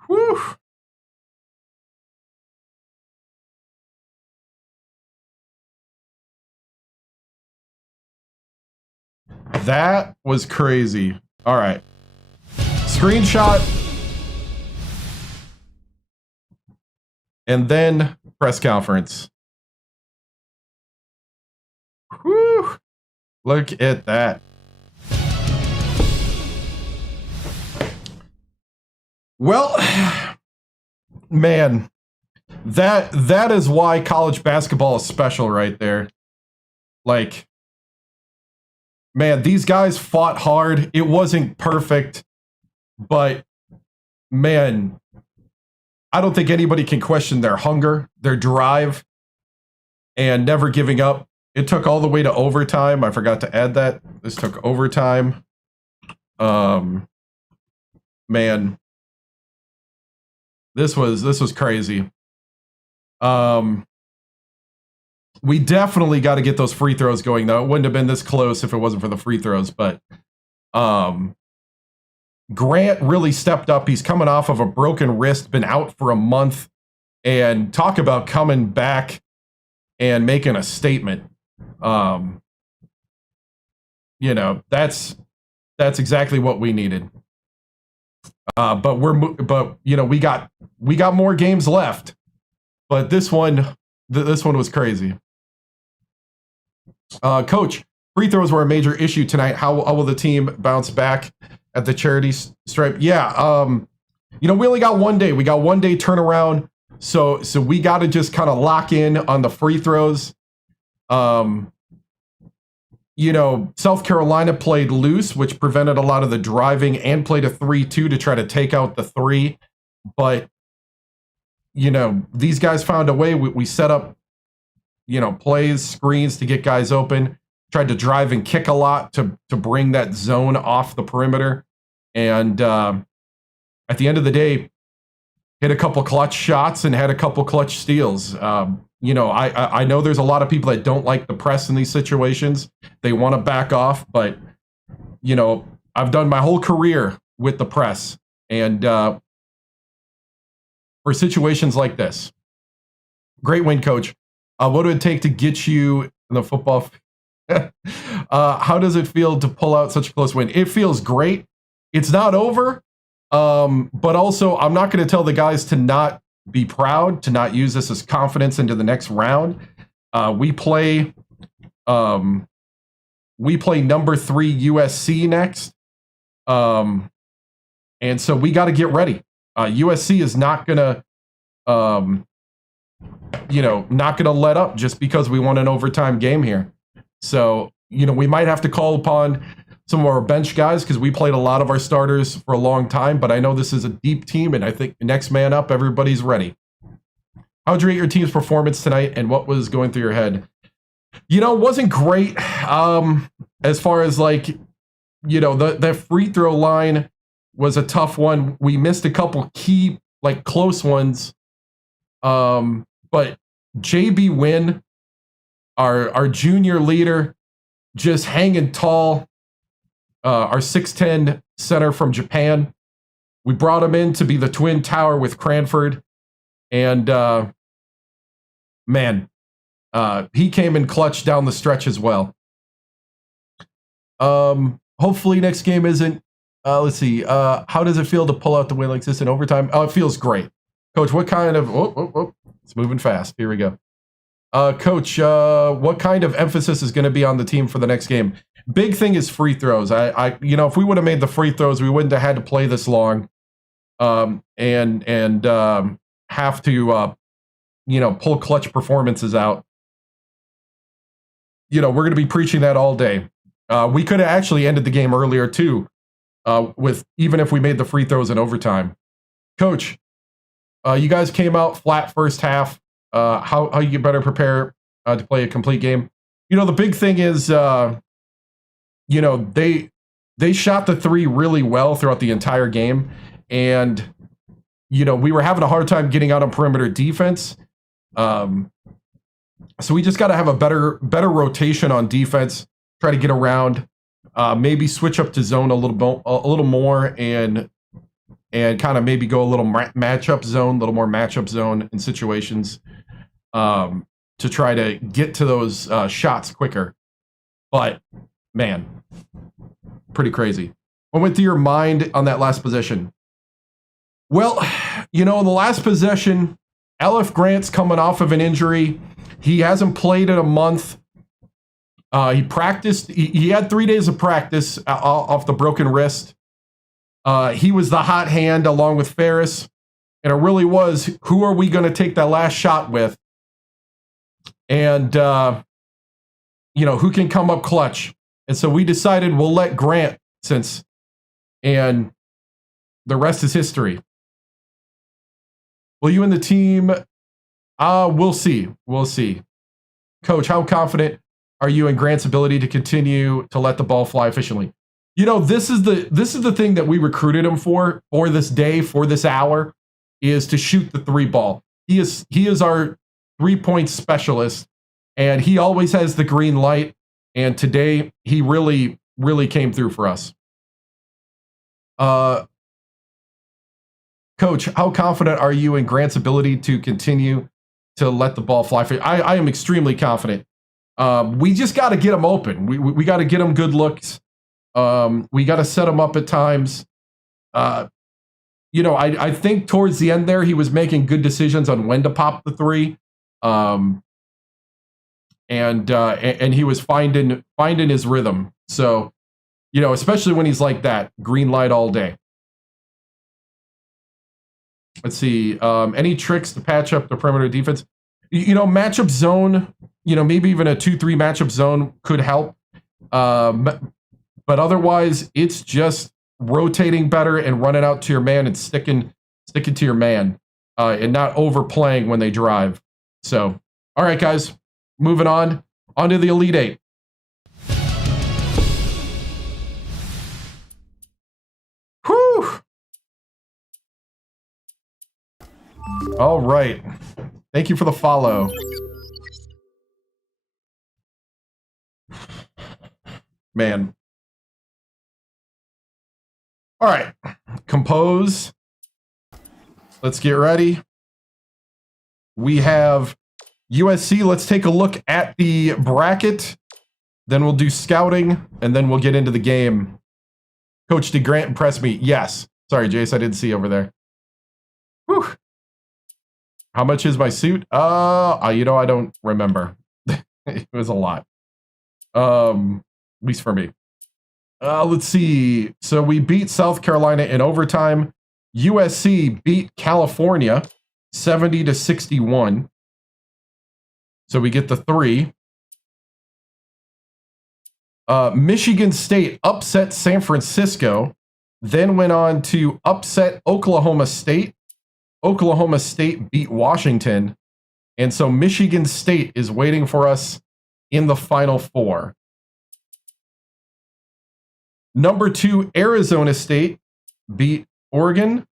Whew. That was crazy. All right. Screenshot. And then press conference. Whew. Look at that. Well, man, that is why college basketball is special right there. Like, man, these guys fought hard. It wasn't perfect, but man, I don't think anybody can question their hunger, their drive, and never giving up. It took all the way to overtime. I forgot to add that. This took overtime. Man, this was crazy. We definitely got to get those free throws going, though. It wouldn't have been this close if it wasn't for the free throws, but Grant really stepped up. He's coming off of a broken wrist, been out for a month, and talk about coming back and making a statement. You know, that's exactly what we needed. But you know, we got more games left. But this one was crazy. Coach, free throws were a major issue tonight. How will the team bounce back at the charity stripe? Yeah, you know, we only got 1 day. We got 1 day turnaround. So we got to just kind of lock in on the free throws. You know, South Carolina played loose, which prevented a lot of the driving, and played a 3-2 to try to take out the 3. But, you know, these guys found a way. We set up, you know, plays, screens to get guys open, tried to drive and kick a lot to bring that zone off the perimeter. And at the end of the day, hit a couple clutch shots and had a couple clutch steals. You know, I know there's a lot of people that don't like the press in these situations. They want to back off, but, you know, I've done my whole career with the press. And for situations like this, great win, Coach. What would it take to get you in the football? How does it feel to pull out such a close win? It feels great. It's not over. But also, I'm not going to tell the guys to not be proud, to not use this as confidence into the next round. We play number 3 USC next. And so we got to get ready. USC is not going to, you know, not going to let up just because we won an overtime game here. So, you know, we might have to call upon some of our bench guys because we played a lot of our starters for a long time, but I know this is a deep team, and I think next man up, everybody's ready. How would you rate your team's performance tonight, and what was going through your head? You know, it wasn't great as far as, like, you know, the free throw line was a tough one. We missed a couple key, like, close ones. But JB Wynn, our junior leader, just hanging tall. Our 6'10" center from Japan We brought him in to be the twin tower with Cranford. And, man, he came in clutch down the stretch as well. Hopefully next game isn't, let's see, how does it feel to pull out the win like this in overtime? Oh, it feels great. Coach, what kind of, it's moving fast. Here we go. Coach, what kind of emphasis is going to be on the team for the next game? Big thing is free throws. You know, if we would have made the free throws, we wouldn't have had to play this long, and have to, you know, pull clutch performances out. You know, we're going to be preaching that all day. We could have actually ended the game earlier too, with even if we made the free throws in overtime. Coach, you guys came out flat first half. How you better prepare to play a complete game? You know, the big thing is, you know, they shot the three really well throughout the entire game, and you know, we were having a hard time getting out on perimeter defense. So we just got to have a better rotation on defense. Try to get around, maybe switch up to zone a little more, and kind of maybe go a little matchup zone in situations, to try to get to those shots quicker. But man, pretty crazy. What went through your mind on that last possession? Well, you know, in the last possession, LF Grant's coming off of an injury. He hasn't played in a month. He practiced. He had 3 days of practice off the broken wrist. He was the hot hand along with Ferris. And it really was, who are we going to take that last shot with? And, you know, who can come up clutch? And so we decided we'll let Grant and the rest is history. Will you and the team? We'll see. We'll see. Coach, how confident are you in Grant's ability to continue to let the ball fly efficiently? You know, this is the thing that we recruited him for this day, for this hour, is to shoot the three ball. He is our 3-point specialist, and he always has the green light. And today, he really, really came through for us. Coach, how confident are you in Grant's ability to continue to let the ball fly? I am extremely confident. We just got to get him open. We got to get him good looks. We got to set him up at times. You know, I think towards the end there, he was making good decisions on when to pop the three. And he was finding his rhythm. So, you know, especially when he's like that, green light all day. Let's see. Any tricks to patch up the perimeter defense? You know, matchup zone, you know, maybe even a 2-3 matchup zone could help. But otherwise, it's just rotating better and running out to your man and sticking to your man, and not overplaying when they drive. So, all right, guys, moving on to the Elite Eight. Whew. All right. Thank you for the follow. Man. All right. Compose. Let's get ready. We have USC. Let's take a look at the bracket. Then we'll do scouting, and then we'll get into the game. Coach, did Grant impress me? Yes. Sorry, Jace, I didn't see over there. Whew. How much is my suit? You know, I don't remember. It was a lot. At least for me. Let's see. So we beat South Carolina in overtime. USC beat California 70-61. So we get the 3. Michigan State upset San Francisco, then went on to upset Oklahoma State. Oklahoma State beat Washington. And so Michigan State is waiting for us in the Final Four. Number 2, Arizona State beat Oregon.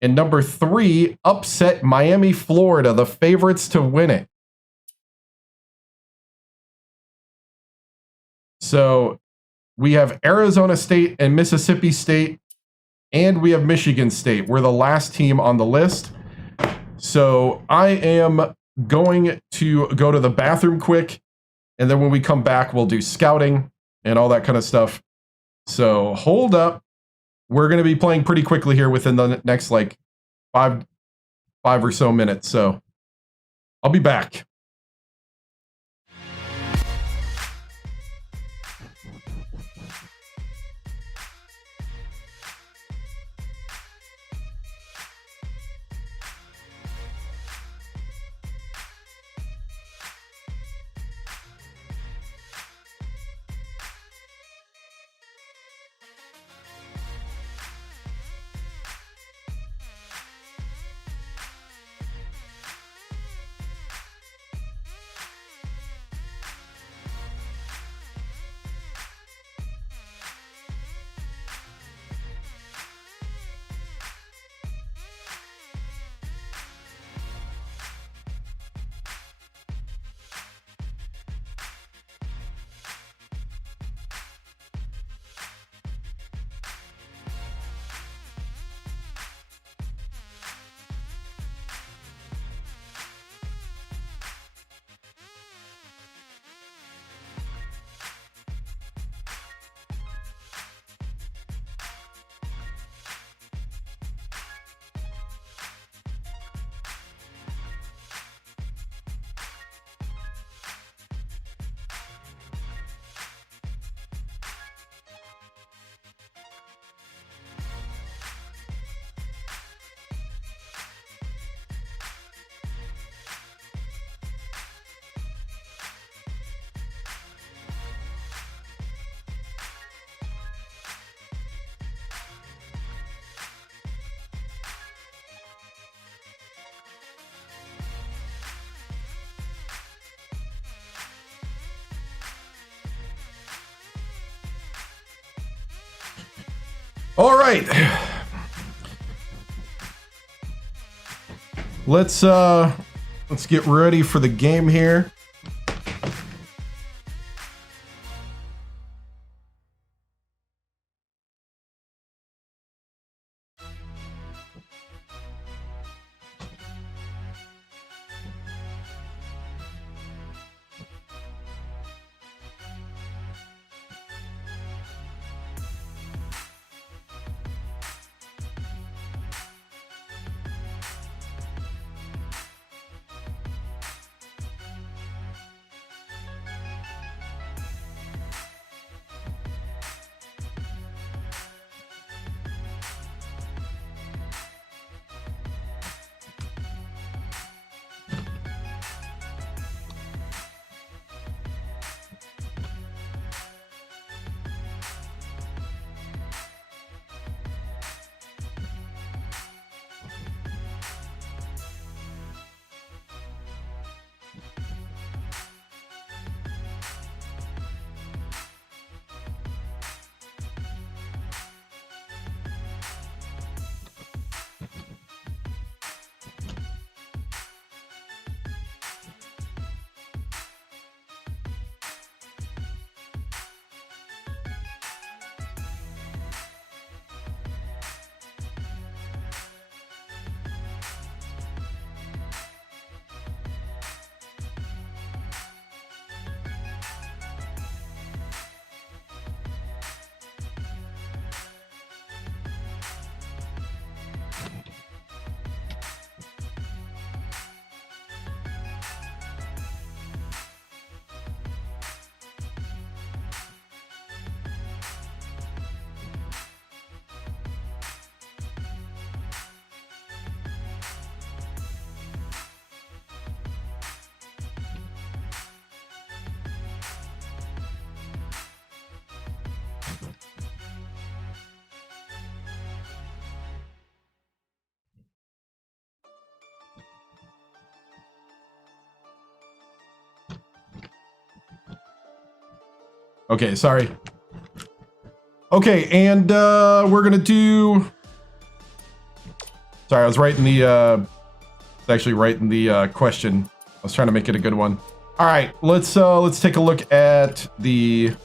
And number 3, upset Miami, Florida, the favorites to win it. So we have Arizona State and Mississippi State and we have Michigan State. We're the last team on the list. So I am going to go to the bathroom quick, and then when we come back, we'll do scouting and all that kind of stuff. So hold up. We're going to be playing pretty quickly here within the next like five or so minutes. So I'll be back. All right. Let's get ready for the game here. Okay, sorry. Okay, and we're gonna do. Sorry, I was writing the. It's actually writing the question. I was trying to make it a good one. All right, let's take a look at the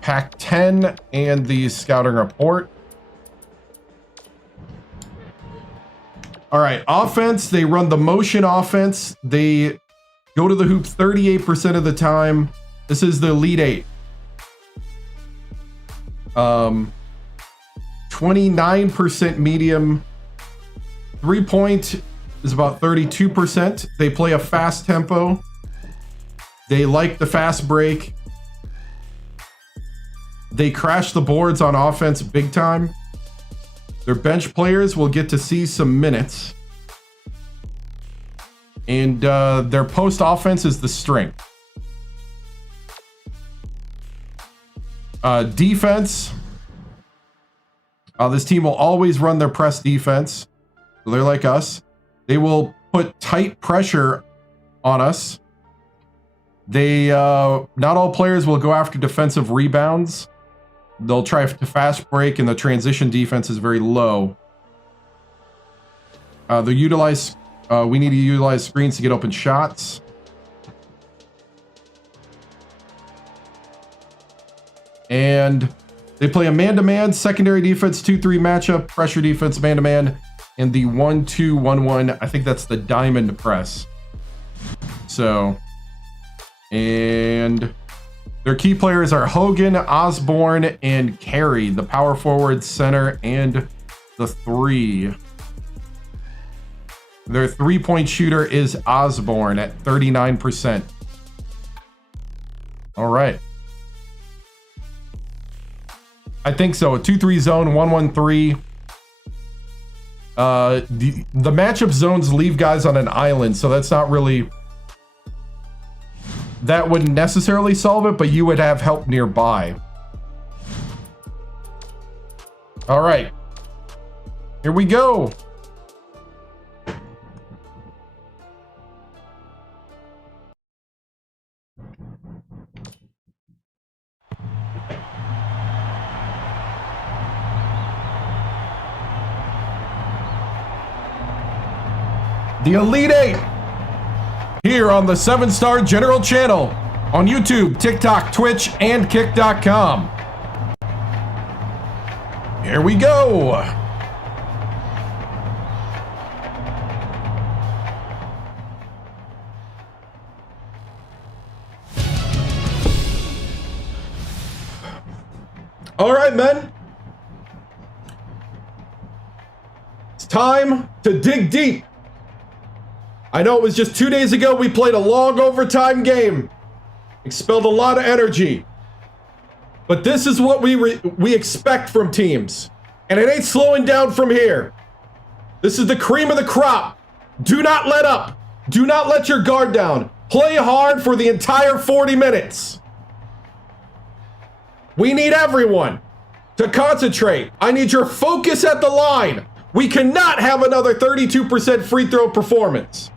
Pac-10 and the scouting report. All right, offense, they run the motion offense. They go to the hoop 38% of the time. This is the Elite 8. 29% medium. 3-point is about 32%. They play a fast tempo. They like the fast break. They crash the boards on offense big time. Their bench players will get to see some minutes. And their post offense is the strength. Defense. This team will always run their press defense. So they're like us. They will put tight pressure on us. They not all players will go after defensive rebounds. They'll try to fast break, and the transition defense is very low. We need to utilize screens to get open shots. And they play a man-to-man, secondary defense, 2-3 matchup, pressure defense, man-to-man, and the 1-2-1-1. I think that's the diamond press. So, and their key players are Hogan, Osborne, and Carey, the power forward, center, and the 3. Their 3-point shooter is Osborne at 39%. All right. I think so. A 2-3 zone, 1-1-3. The matchup zones leave guys on an island, so that's not really... That wouldn't necessarily solve it, but you would have help nearby. All right. Here we go. The Elite 8 here on the 7-Star General channel on YouTube, TikTok, Twitch, and Kick.com. Here we go. All right, men. It's time to dig deep. I know it was just 2 days ago we played a long overtime game. Expelled a lot of energy. But this is what we expect from teams. And it ain't slowing down from here. This is the cream of the crop. Do not let up. Do not let your guard down. Play hard for the entire 40 minutes. We need everyone to concentrate. I need your focus at the line. We cannot have another 32% free throw performance.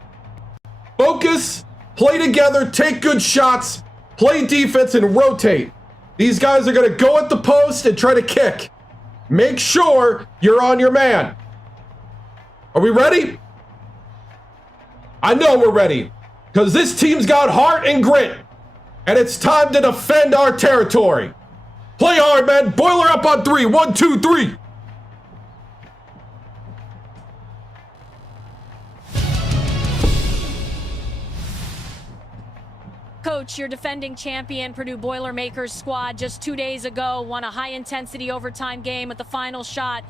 Focus, play together, take good shots, play defense, and rotate. These guys are going to go at the post and try to kick. Make sure you're on your man. Are we ready? I know we're ready, because this team's got heart and grit, and it's time to defend our territory. Play hard, man. Boiler up on 3. 1, 2, 3. Coach, your defending champion Purdue Boilermakers squad just 2 days ago won a high-intensity overtime game at the final shot.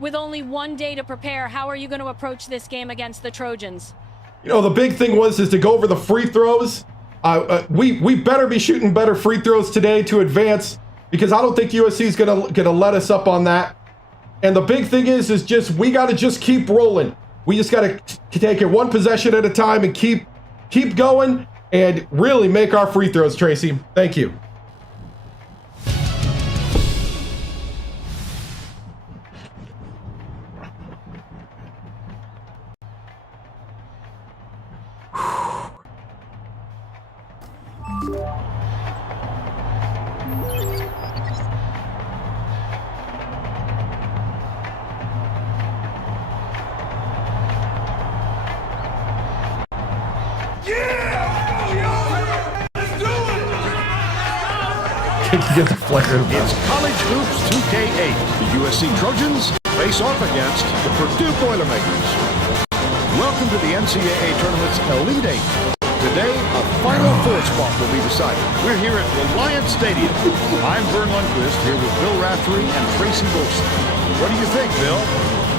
With only 1 day to prepare, how are you going to approach this game against the Trojans? You know, the big thing is to go over the free throws. We better be shooting better free throws today to advance, because I don't think USC is gonna let us up on that. And the big thing is just we got to just keep rolling. We just got to take it one possession at a time and keep going. And really make our free throws, Tracy. Thank you. kick against the flare. It's College Hoops 2K8. The USC Trojans face off against the Purdue Boilermakers. Welcome to the NCAA Tournament's Elite Eight. Today, a Final Four spot will be decided. We're here at Reliant Stadium. I'm Vern Lundquist, here with Bill Raftery and Tracy Wilson. What do you think, Bill?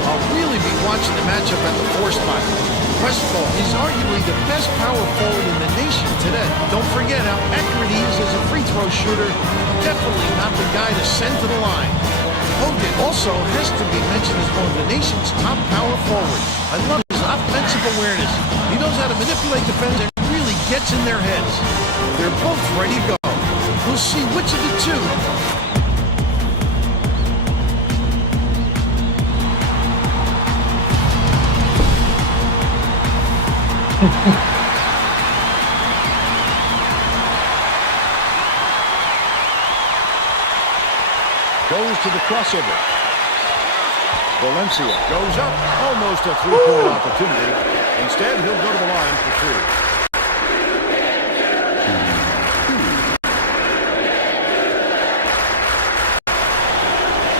I'll really be watching the matchup at the 4 spot. Westphal is arguably the best power forward in the nation today. Don't forget how accurate he is as a free throw shooter. Definitely not the guy to send to the line. Hogan also has to be mentioned as one of the nation's top power forwards. I love his offensive awareness. He knows how to manipulate defenders and really gets in their heads. They're both ready to go. We'll see which of the two goes to the crossover. Valencia goes up. Almost a three-point opportunity. Instead, he'll go to the line for 3.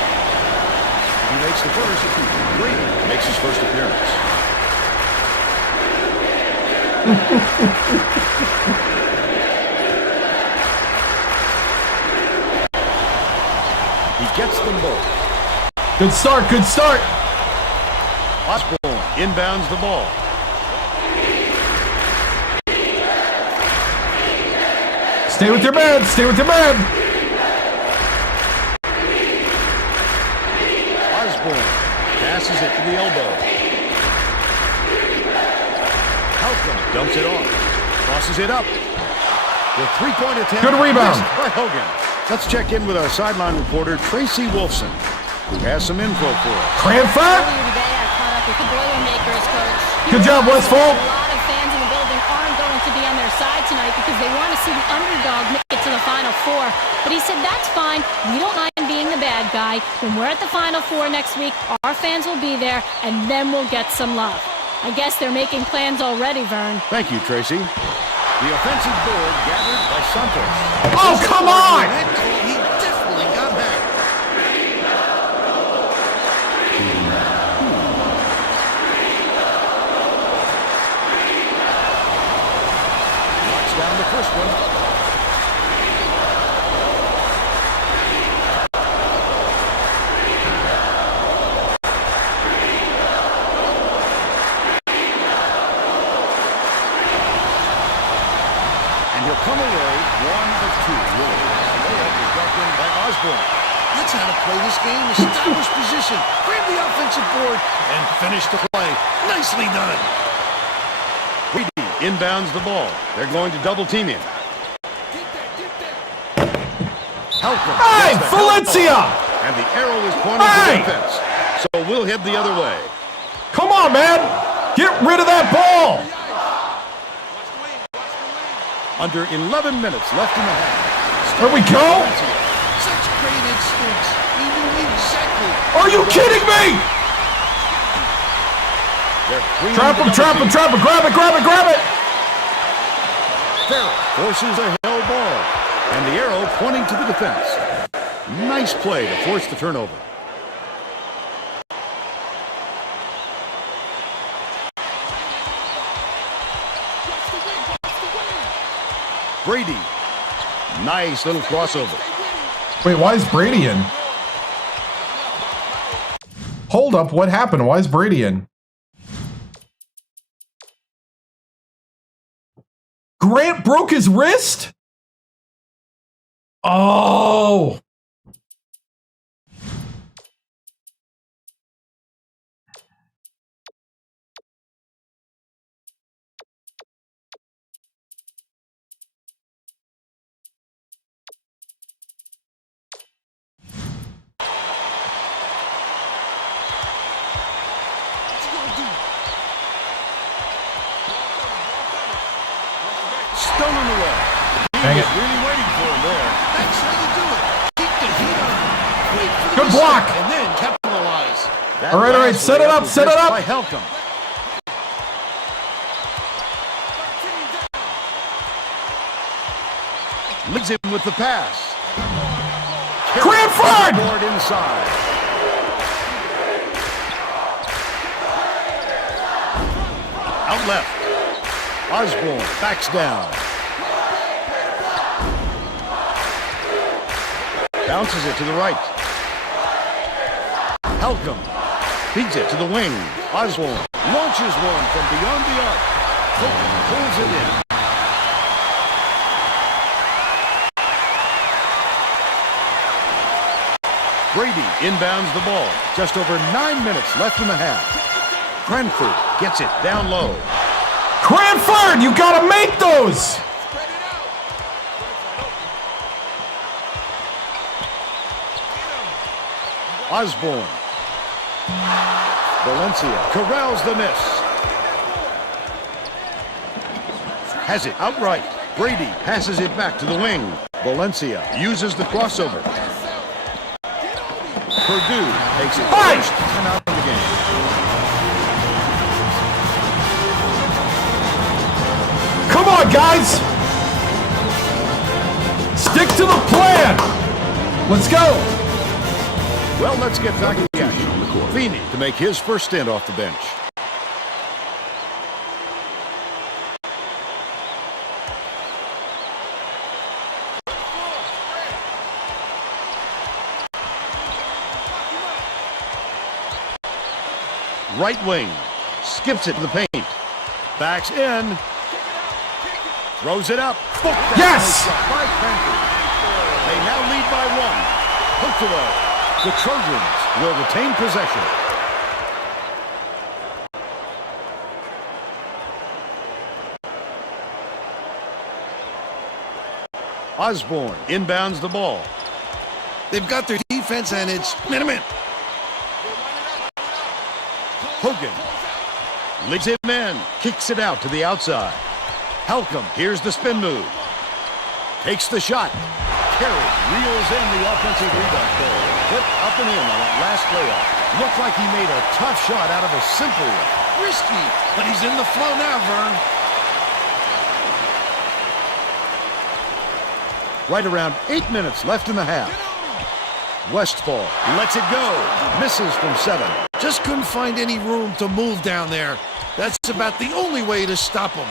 He makes the first. Brady makes his first appearance. He gets them both. Good start, good start. Osborne inbounds the ball. Stay with your man, stay with your man. Osborne passes it to the elbow. Halcom dumps it off. Tosses it up. The three-point attempt. Good rebound. Missed by Hogan. Let's check in with our sideline reporter, Tracy Wolfson, who has some info for us. Cranford. Earlier today, I caught up with the Boilermakers coach. Good job, Westphal. A lot of fans in the building aren't going to be on their side tonight because they want to see the underdog make it to the Final Four. But he said that's fine. We don't mind being the bad guy. When we're at the Final Four next week, our fans will be there, and then we'll get some love. I guess they're making plans already, Vern. Thank you, Tracy. The offensive board gathered by Santos. Oh, come on! he definitely got that. Knocks down the first one. Come away, 1 of 2. Really. Layup is dropped in by Osborne. That's how to play this game. Establish position, grab the offensive board, and finish the play. Nicely done. Reedy inbounds the ball. They're going to double team him. Halcom. Hey, Valencia! And the arrow is pointing to defense. So we'll head the other way. Come on, man! Get rid of that ball! Under 11 minutes left in the half. There we go! Such great instincts. He knew exactly. Are you kidding me? Trap him, trap him, trap him. Grab it, grab it, grab it! Farrell forces a held ball. And the arrow pointing to the defense. Nice play to force the turnover. Brady. Nice little crossover. Wait, why is Brady in? Hold up, what happened? Why is Brady in? Grant broke his wrist? Oh! Stolen away. Dang it. Really waiting for him there. That's how you do it. Keep the heat on. Wait for the Good mistake block. and then capitalize. That All right, last set it layup up, was set it missed up. By Halcom. Leads him with the pass. Cranford! Board inside. Out left. Osborne backs down. Bounces it to the right. Halcomb feeds it to the wing. Osborne launches one from beyond the arc. Hogan pulls it in. Brady inbounds the ball. Just over 9 minutes left in the half. Cranford gets it down low. Cranford, you gotta make those! Osborne. Valencia corrals the miss. Has it outright. Brady passes it back to the wing. Valencia uses the crossover. Purdue takes it first and out of the game. Come on, guys! Stick to the plan! Let's go! Well, let's get back to the action on the court. Feeney to make his first stint off the bench. Right wing. Skips it to the paint. Backs in. Throws it up. Yes! By Cranford. They now lead by one. Hooked away. The Trojans will retain possession. Osborne inbounds the ball. They've got their defense, and it's minute. Hogan leads him in. Kicks it out to the outside. Halcomb, here's the spin move. Takes the shot. Carey reels in the offensive rebound goal. Hit up and in on that last playoff. Looked like he made a tough shot out of a simple one. Risky, but he's in the flow now, Vern. Right around 8 minutes left in the half. Westfall lets it go. Misses from 7. Just couldn't find any room to move down there. That's about the only way to stop him.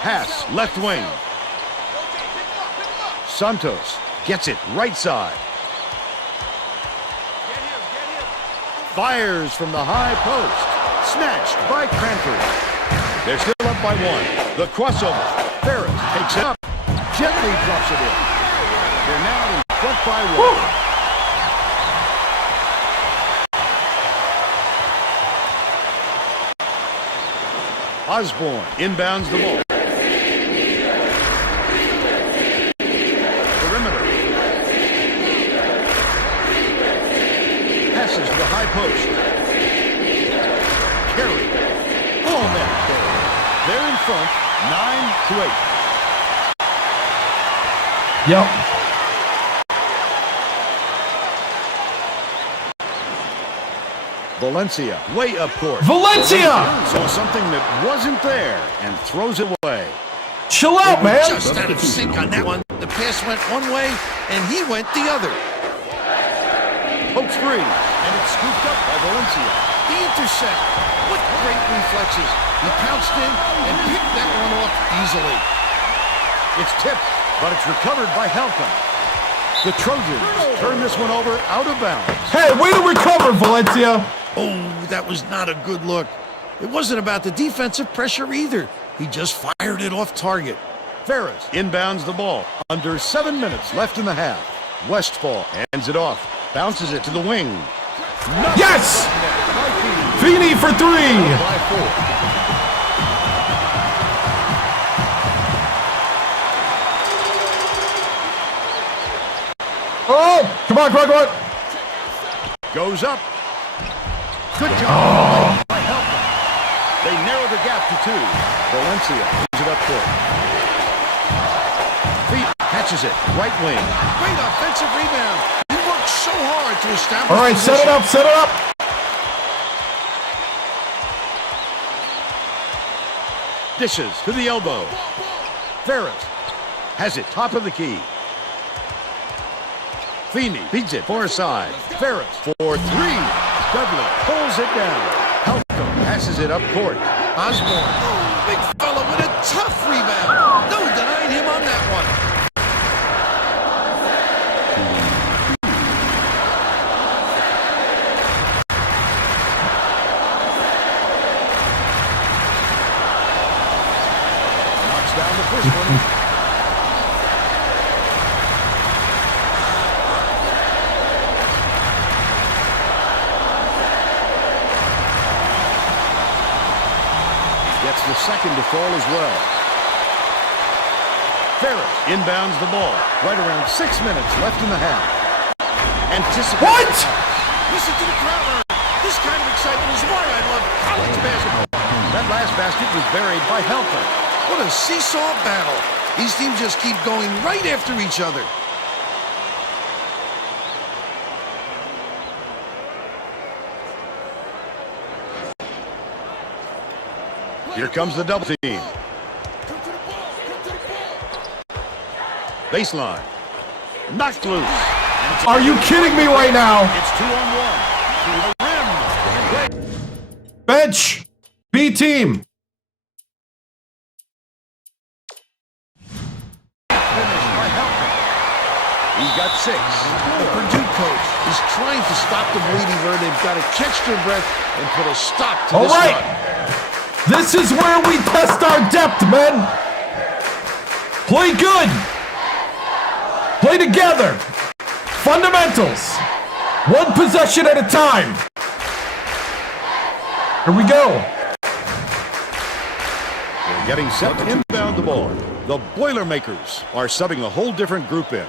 Pass left wing. Santos gets it right side. Fires from the high post. Snatched by Cranford. They're still up by 1. The crossover. Ferris takes it up. Gently drops it in. They're now in front by 1. Woo! Osborne inbounds the ball. Perimeter. Passes to the high post. Carey. Oh, man. They're in front, 9-8. Yep. Valencia way up court. Valencia! Saw something that wasn't there and throws it away. Chill out, man. Just out of sync on that one. The pass went one way, and he went the other. Pokes free, and it's scooped up by Valencia. The intercept. What great reflexes. He pounced in and picked that one off easily. It's tipped, but it's recovered by Halcomb. The Trojans turn this one over out of bounds. Hey, way to recover, Valencia. Oh, that was not a good look. It wasn't about the defensive pressure either. He just fired it off target. Ferris inbounds the ball. Under 7 minutes left in the half. Westfall hands it off. Bounces it to the wing. Yes! Feeney for 3. By 4. Oh, come on, come on. Goes up. Good job by Halcomb. They narrow the gap to 2. Valencia moves it up court. Feet catches it. Right wing. Great offensive rebound. He worked so hard to establish. All right, position. set it up, set it up. Dishes to the elbow. Ferris has it top of the key. Feeney beats it far side. Ferris for three. Dudley pulls it down. Helton passes it up court. Osborne, big fella with a tough rebound. No denying him on that one. Knocks down the first one. Gets the second to fall as well. Ferris inbounds the ball. Right around 6 minutes left in the half. Anticipate. What? Listen to the crowd. This kind of excitement is why I love college basketball. That last basket was buried by Helton. What a seesaw battle. These teams just keep going right after each other. Here comes the double team. Baseline. Knocked loose. Are you kidding me right now? It's 2-on-1. To the rim. Bench. B team. He's got 6. The Purdue coach is trying to stop the bleeding bird. They've got to catch their breath and put a stop to this run. This is where we test our depth, men. Play good. Play together. Fundamentals. One possession at a time. Here we go. They're getting set to inbound the ball. The Boilermakers are subbing a whole different group in.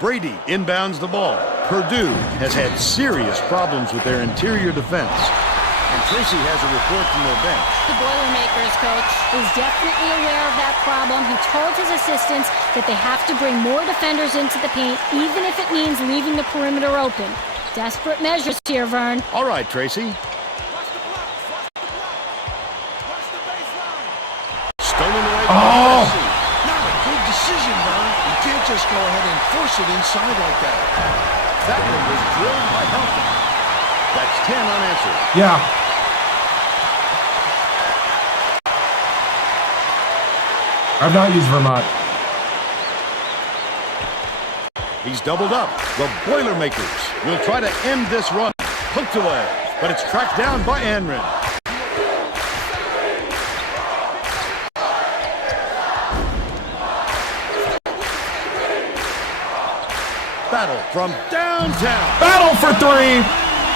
Brady inbounds the ball. Purdue has had serious problems with their interior defense. And Tracy has a report from their bench. The Boilermakers coach is definitely aware of that problem. He told his assistants that they have to bring more defenders into the paint, even if it means leaving the perimeter open. Desperate measures here, Vern. All right, Tracy. Stolen away. Oh! Not a good decision, Vern. You can't just go ahead and force it inside like that. That one was drilled by Helton. That's 10 unanswered. Yeah. I've not used Vermont. He's doubled up. The Boilermakers will try to end this run. Hooked away, but it's tracked down by Anrin. Battle from downtown. Battle for 3.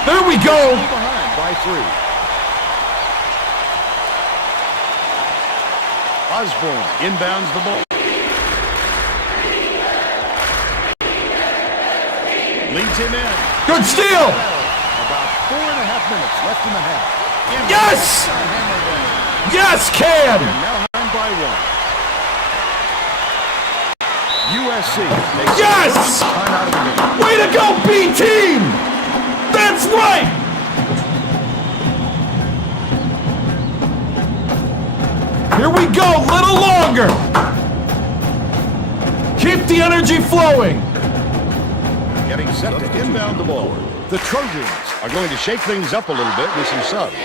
There we go. Behind by 3. Osborne inbounds the ball. Leads him in. Good steal. About 4.5 minutes left in the half. Yes! Yes, Cam! Now behind by 1. USC takes Yes! time out of the game. Way to go, B team! That's right! Here we go, little longer. Keep the energy flowing. Getting set to inbound the ball. The Trojans are going to shake things up a little bit with some subs.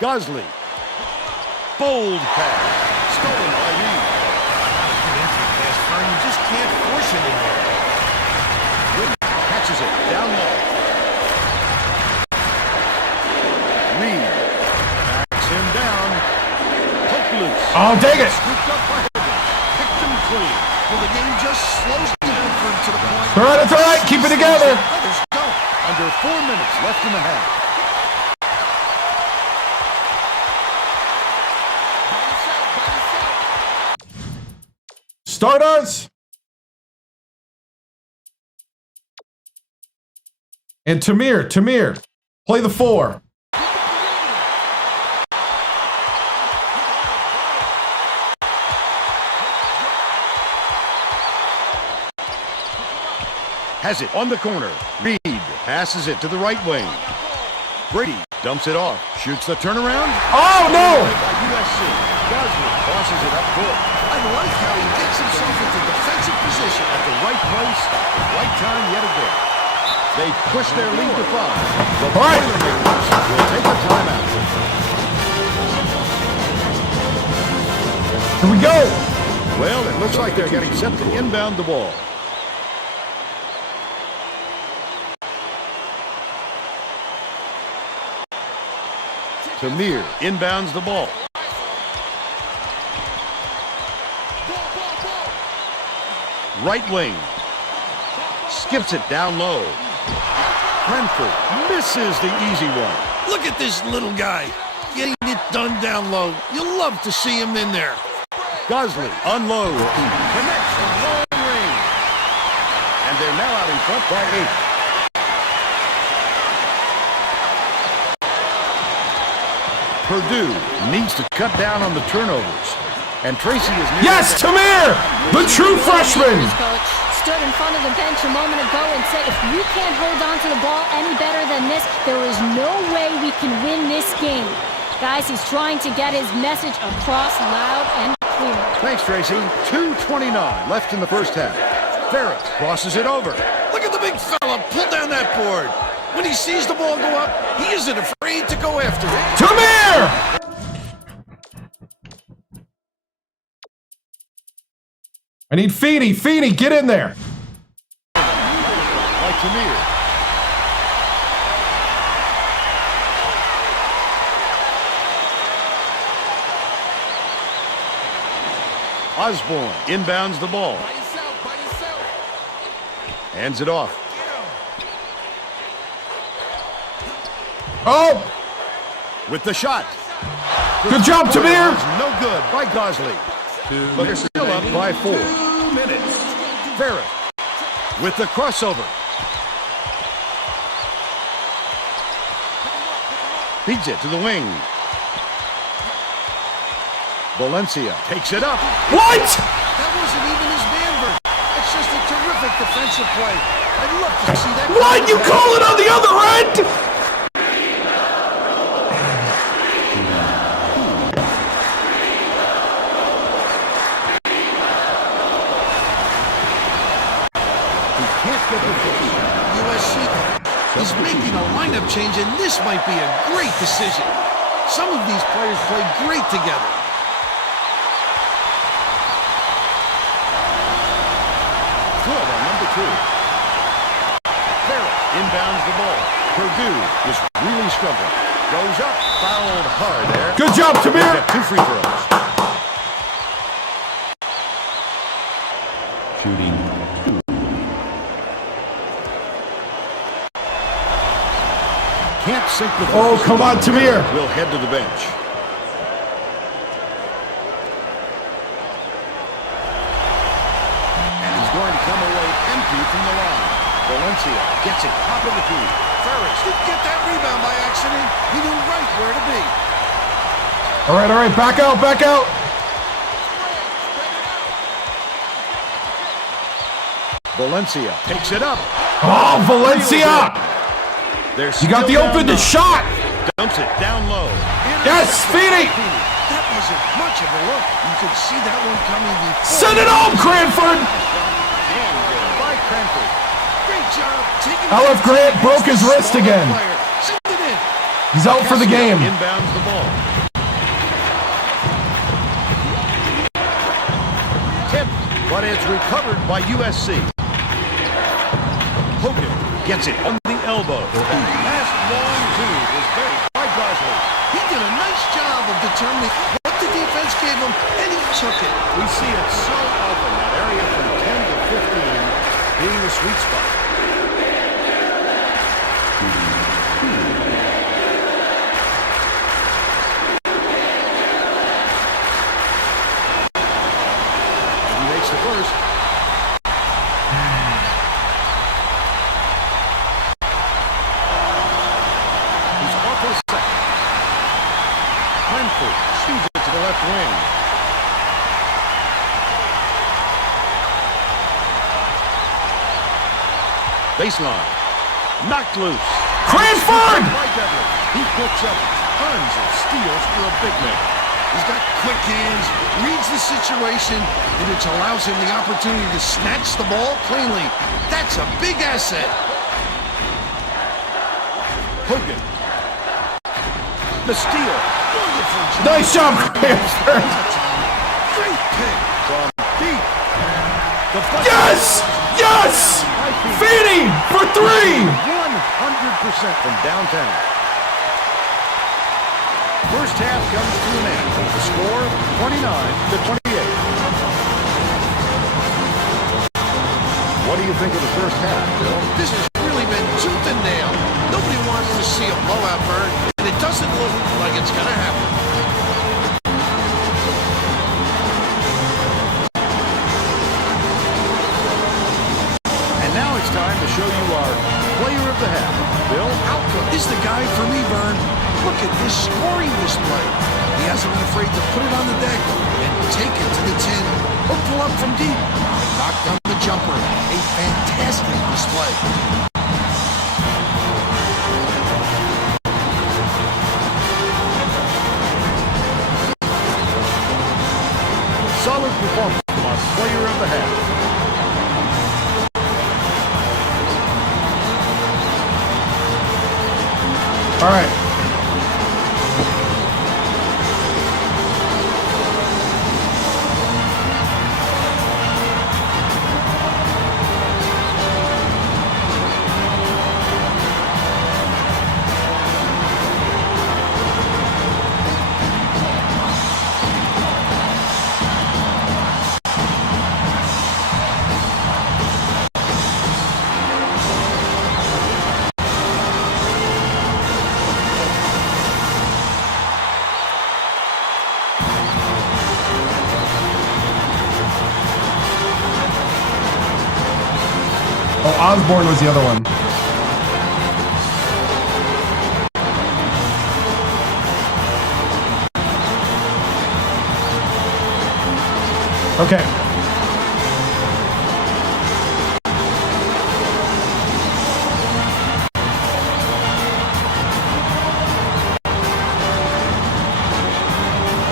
Gosley. Bold pass. Stolen by Reed. Good entry pass, Vern. You just can't force it in there. Catches it down low. Reed backs him down. Hook loose. Oh, dang it! Scooped up by Higgins. Picked him clean. Well, the game just slows down for him to the point. All right, it's all right. Keep it together. Others don't. Under 4 minutes left in the half. Starters. And Tamir, play the 4. has it on the corner. Reed passes it to the right wing. Brady dumps it off, shoots the turnaround. Oh, no! By USC. Gosling crosses it up court. I like how he gets himself into defensive position At the right place, at the right time yet again. They push their lead to 5. The All right. Boilermakers will take a timeout. Here we go. Well, it looks like they're getting set to inbound the ball. Tamir inbounds the ball. Right wing. Skips it down low. Cranford misses the easy one. Look at this little guy getting it done down low. You'll love to see him in there. Gosling unloads. Connects from long range. And they're now out in front by 8. Purdue needs to cut down on the turnovers. And Tracy is near. Yes, Tamir, the true freshman. Coach stood in front of the bench a moment ago and said, if we can't hold on to the ball any better than this, there is no way we can win this game. Guys, he's trying to get his message across loud and clear. Thanks, Tracy. 2:29 left in the first half. Ferris crosses it over. Look at the big fella pull down that board. When he sees the ball go up, he isn't afraid to go after it. Tamir! I need Feeney. Feeney, get in there. By Tamir. Osborne inbounds the ball. Hands it off. Oh, With the shot. good job, Tamir. No good by Gosling. But they're still up by 4. 2 minutes. Ferris with the crossover. Feeds it to the wing. Valencia takes it up. What? That wasn't even his man, Bert. That's just a terrific defensive play. I'd love to see that. What? You call it on the other end? USC is making a lineup change, and this might be a great decision. Some of these players play great together. Good on number 2. Ferris inbounds the ball. Purdue is really struggling. Goes up, fouled hard there. Good job, Tamir. They got 2 free throws. Shooting 2. Can't sink the Oh, come on, Tamir. We'll head to the bench. And he's going to come away empty from the line. Valencia gets it top of the key. Ferris didn't get that rebound by accident. He knew right where to be. All right, back out, back out. Valencia takes it up. Oh, Valencia. You got the open to shot. Dumps it down low. Yes, Feeney. That wasn't much of a look. You could see that one coming before. Send it home, Cranford. By Cranford. Great job taking LF Grant broke his wrist again. Send it in. He's out for the game. Inbounds the ball. Tipped, but it's recovered by USC. Hogan gets it on the elbow. Last long two is buried by Gosling. He did a nice job of determining what the defense gave him, and he took it. We see it so often, that area from 10 to 15 being the sweet spot. He makes the first. He's off for the second. Cranford shoots it to the left wing. Baseline. Knocked loose. Cranford! He picks up tons of steals for a big man. He's got quick hands, reads the situation, and it allows him the opportunity to snatch the ball cleanly. That's a big asset. Hogan. The steal. Wonderful job. Nice job, Cranford. Great pick. From deep. Yes! Yes! Feeding for 3! 100% from downtown. First half comes to an end with the score 29-28. What do you think of the first half, Bill? This has really been tooth and nail. Nobody wants to see a blowout, Bird, and it doesn't look like it's going to happen. And now it's time to show you our player of the half. Bill? Outcome is the guy for me, Vern. Look at this scoring display. He hasn't been afraid to put it on the deck and take it to the tin or pull up from deep. Knock down the jumper. A fantastic display. Solid performance from our player of the half. All right. Oh, Osborne was the other one. Okay.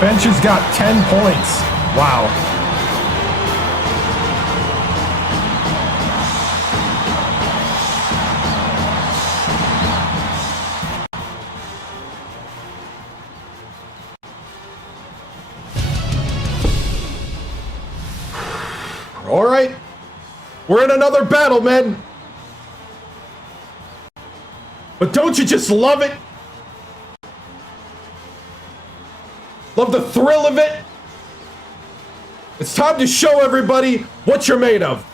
Bench has got 10 points. Wow. All right. We're in another battle, men. But don't you just love it? Love the thrill of it? It's time to show everybody what you're made of.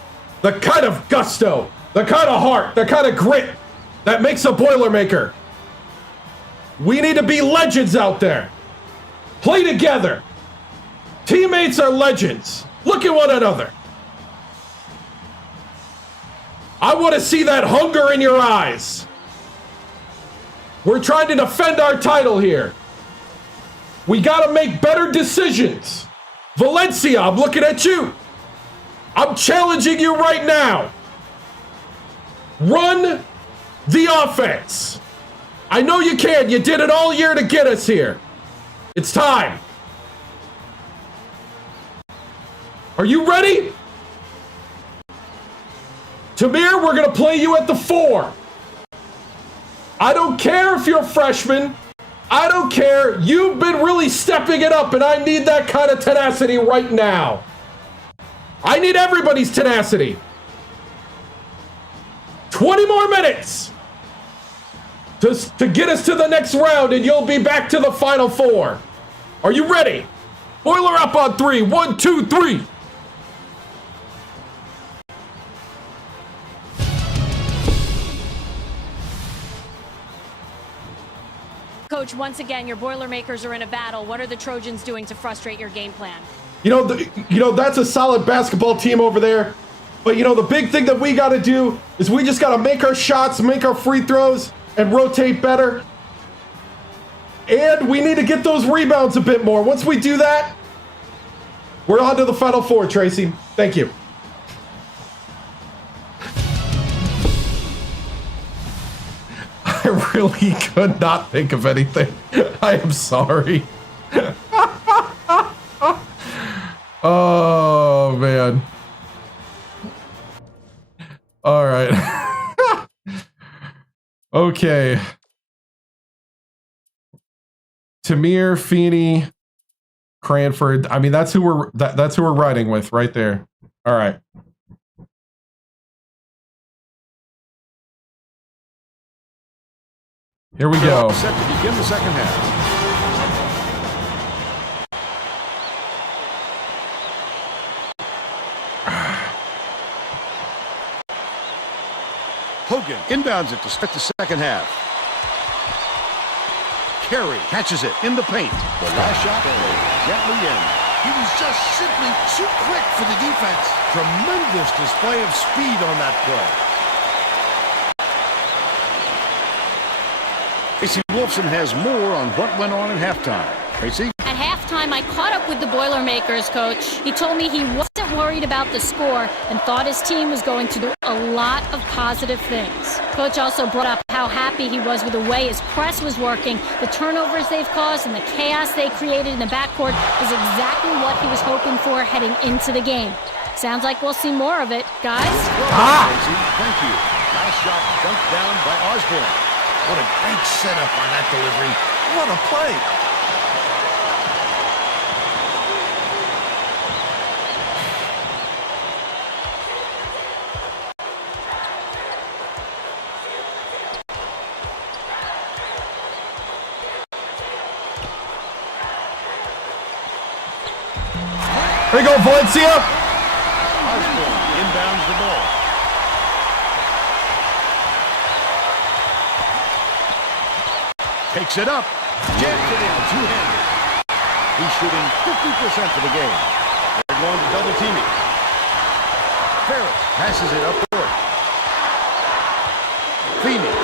The kind of gusto, the kind of heart, the kind of grit that makes a Boilermaker. We need to be legends out there. Play together. Teammates are legends. Look at one another. I want to see that hunger in your eyes. We're trying to defend our title here. We got to make better decisions. Valencia, I'm looking at you. I'm challenging you right now. Run the offense. I know you can. You did it all year to get us here. It's time. Are you ready? Tamir, we're going to play you at the 4. I don't care if you're a freshman. I don't care. You've been really stepping it up, and I need that kind of tenacity right now. I need everybody's tenacity. 20 more minutes to get us to the next round, and you'll be back to the Final Four. Are you ready? Boiler up on 3. 1, 2, 3. Coach, once again, your Boilermakers are in a battle. What are the Trojans doing to frustrate your game plan? You know, that's a solid basketball team over there. But, you know, the big thing that we got to do is we just got to make our shots, make our free throws, and rotate better. And we need to get those rebounds a bit more. Once we do that, we're on to the Final Four, Tracy. Thank you. really could not think of anything. I am sorry. Oh, man. All right. Okay. Tamir, Feeney, Cranford. I mean, that's who we're riding with right there. All right. Here we go. Set to begin the second half. Hogan inbounds it to start the second half. Carey catches it in the paint. The last shot gently in. He was just simply too quick for the defense. Tremendous display of speed on that play. Tracy Wolfson has more on what went on in halftime. Tracy? At halftime, I caught up with the Boilermakers coach. He told me he wasn't worried about the score and thought his team was going to do a lot of positive things. Coach also brought up how happy he was with the way his press was working. The turnovers they've caused and the chaos they created in the backcourt is exactly what he was hoping for heading into the game. Sounds like we'll see more of it, guys. Tracy, thank you. Last shot dunked down by Osborne. What a great setup on that delivery. What a play. Here we go, Valencia. Osborne inbounds the ball. Takes it up. Jams it in, two-handed. He's shooting 50% for the game. They're going to double team it. Ferris passes it up court. Feeney.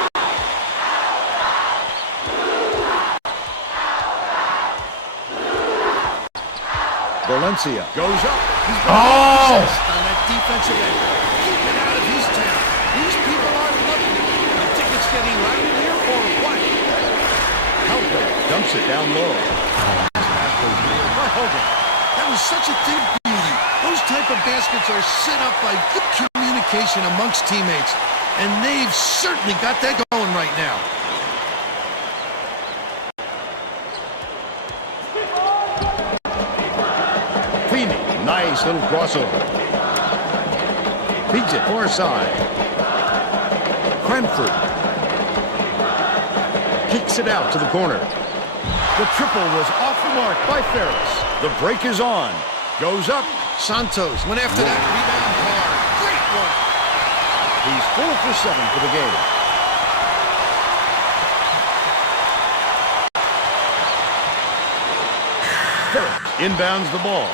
Valencia goes up. He's been on that defensive end. Keep it out of his town. These people are loving it. You think it's getting louder here or what? Helper dumps it down low. Hogan. That was such a thing of beauty. Those type of baskets are set up by good communication amongst teammates, and they've certainly got that going right now. Feeney, nice little crossover. Feeds it far side. Cranford kicks it out to the corner. The triple was off the mark by Ferris. The break is on. Goes up. Santos went after that rebound hard. Great work. He's 4 for 7 for the game. Ferris inbounds the ball.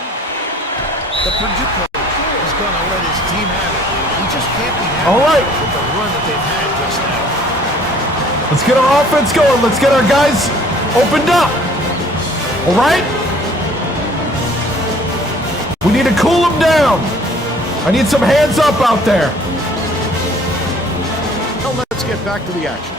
The Purdue coach is going to let his team have it. He just can't be happy All right. with the run that they've had just now. Let's get our offense going. Let's get our guys opened up. All right? We need to cool them down. I need some hands up out there. Now let's get back to the action.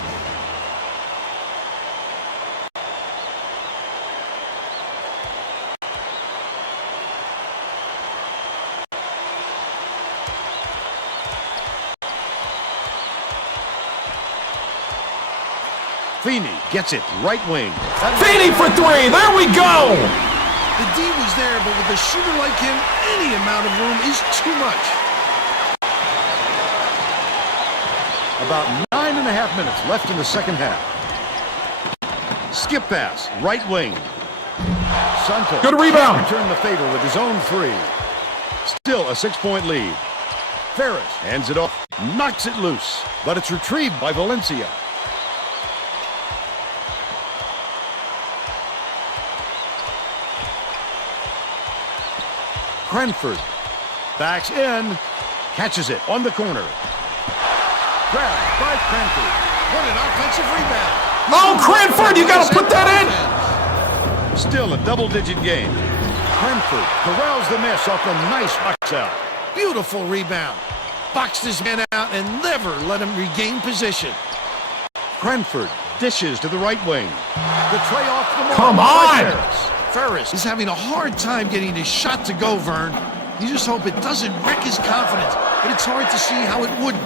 Feeney gets it right wing. Feeney for three. There we go. The D was there, but with a shooter like him, any amount of room is too much. About 9.5 minutes left in the second half. Skip pass, right wing. Santos. Good rebound. Return the favor with his own three. Still a 6-point lead. Ferris hands it off, knocks it loose, but it's retrieved by Valencia. Cranford backs in, catches it on the corner. Grabbed by Cranford. What an offensive rebound. Oh, Cranford, you got to put that in. Still a double-digit game. Cranford corrals the miss off the nice box out. Beautiful rebound. Boxed his man out and never let him regain position. Cranford Dishes to the right wing. The tray off the mark. Come on! Ferris is having a hard time getting his shot to go, Vern. You just hope it doesn't wreck his confidence, but it's hard to see how it wouldn't.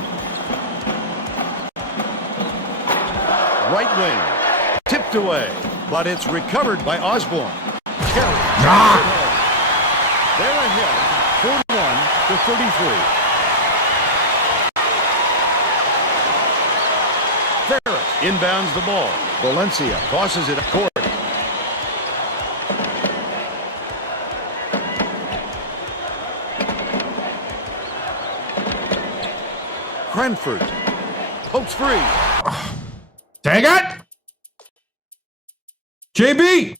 Right wing. Tipped away, but it's recovered by Osborne. Carey. They're ahead, 41-33. Ferris inbounds the ball. Valencia tosses it up court. Cranford pokes free. Dang it! JB!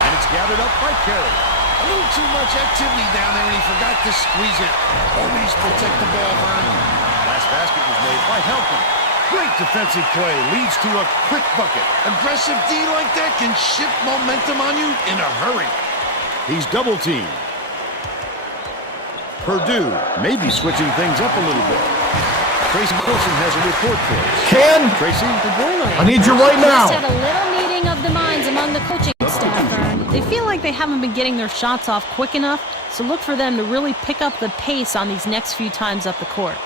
And it's gathered up by Carey. A little too much activity down there, and he forgot to squeeze it. Always protect the ball, Vern. Last basket was made by Helton. Great defensive play leads to a quick bucket. Aggressive D like that can shift momentum on you in a hurry. He's double teamed. Purdue may be switching things up a little bit. Tracy Wilson has a report for us. Ken! Tracy? I need you right now! Just had a little meeting of the minds among the coaching staff, Vern. They feel like they haven't been getting their shots off quick enough, so look for them to really pick up the pace on these next few times up the court.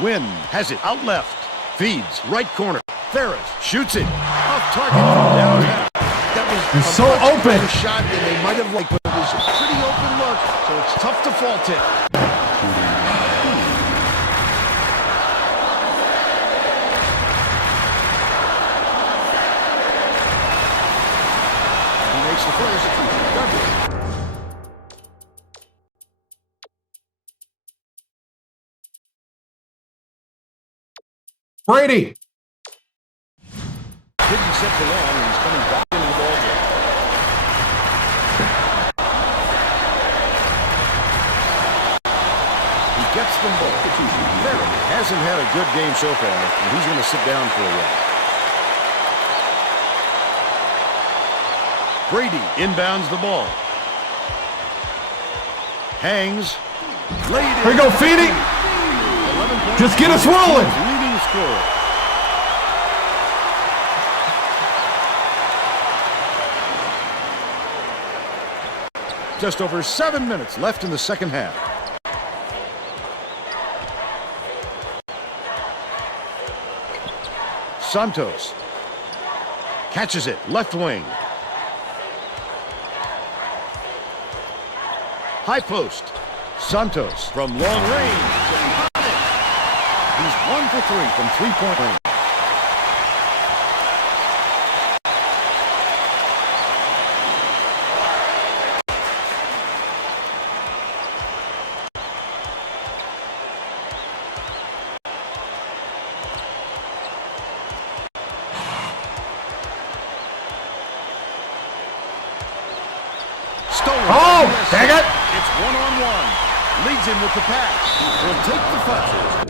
Wynn has it out left. Feeds right corner. Ferris shoots it. Off target from downtown. That was You're a so much open. better shot than they might have liked, but it was a pretty open look, so it's tough to fault it. He makes the first. Double. Brady! Didn't sit for long, and he's coming back into the ball game. He gets them both. Ferris hasn't had a good game so far, and he's going to sit down for a while. Brady inbounds the ball. Hangs. Laid in. Here we go, Feedy! 11 points. Just get us rolling! Leading scorer. Just over 7 minutes left in the second half. Santos catches it, left wing. High post. Santos from long range. He's 1 for 3 from three-point range. Stolen. Oh, dang it! It's one-on-one. Leads him with the pass. Will take the foul.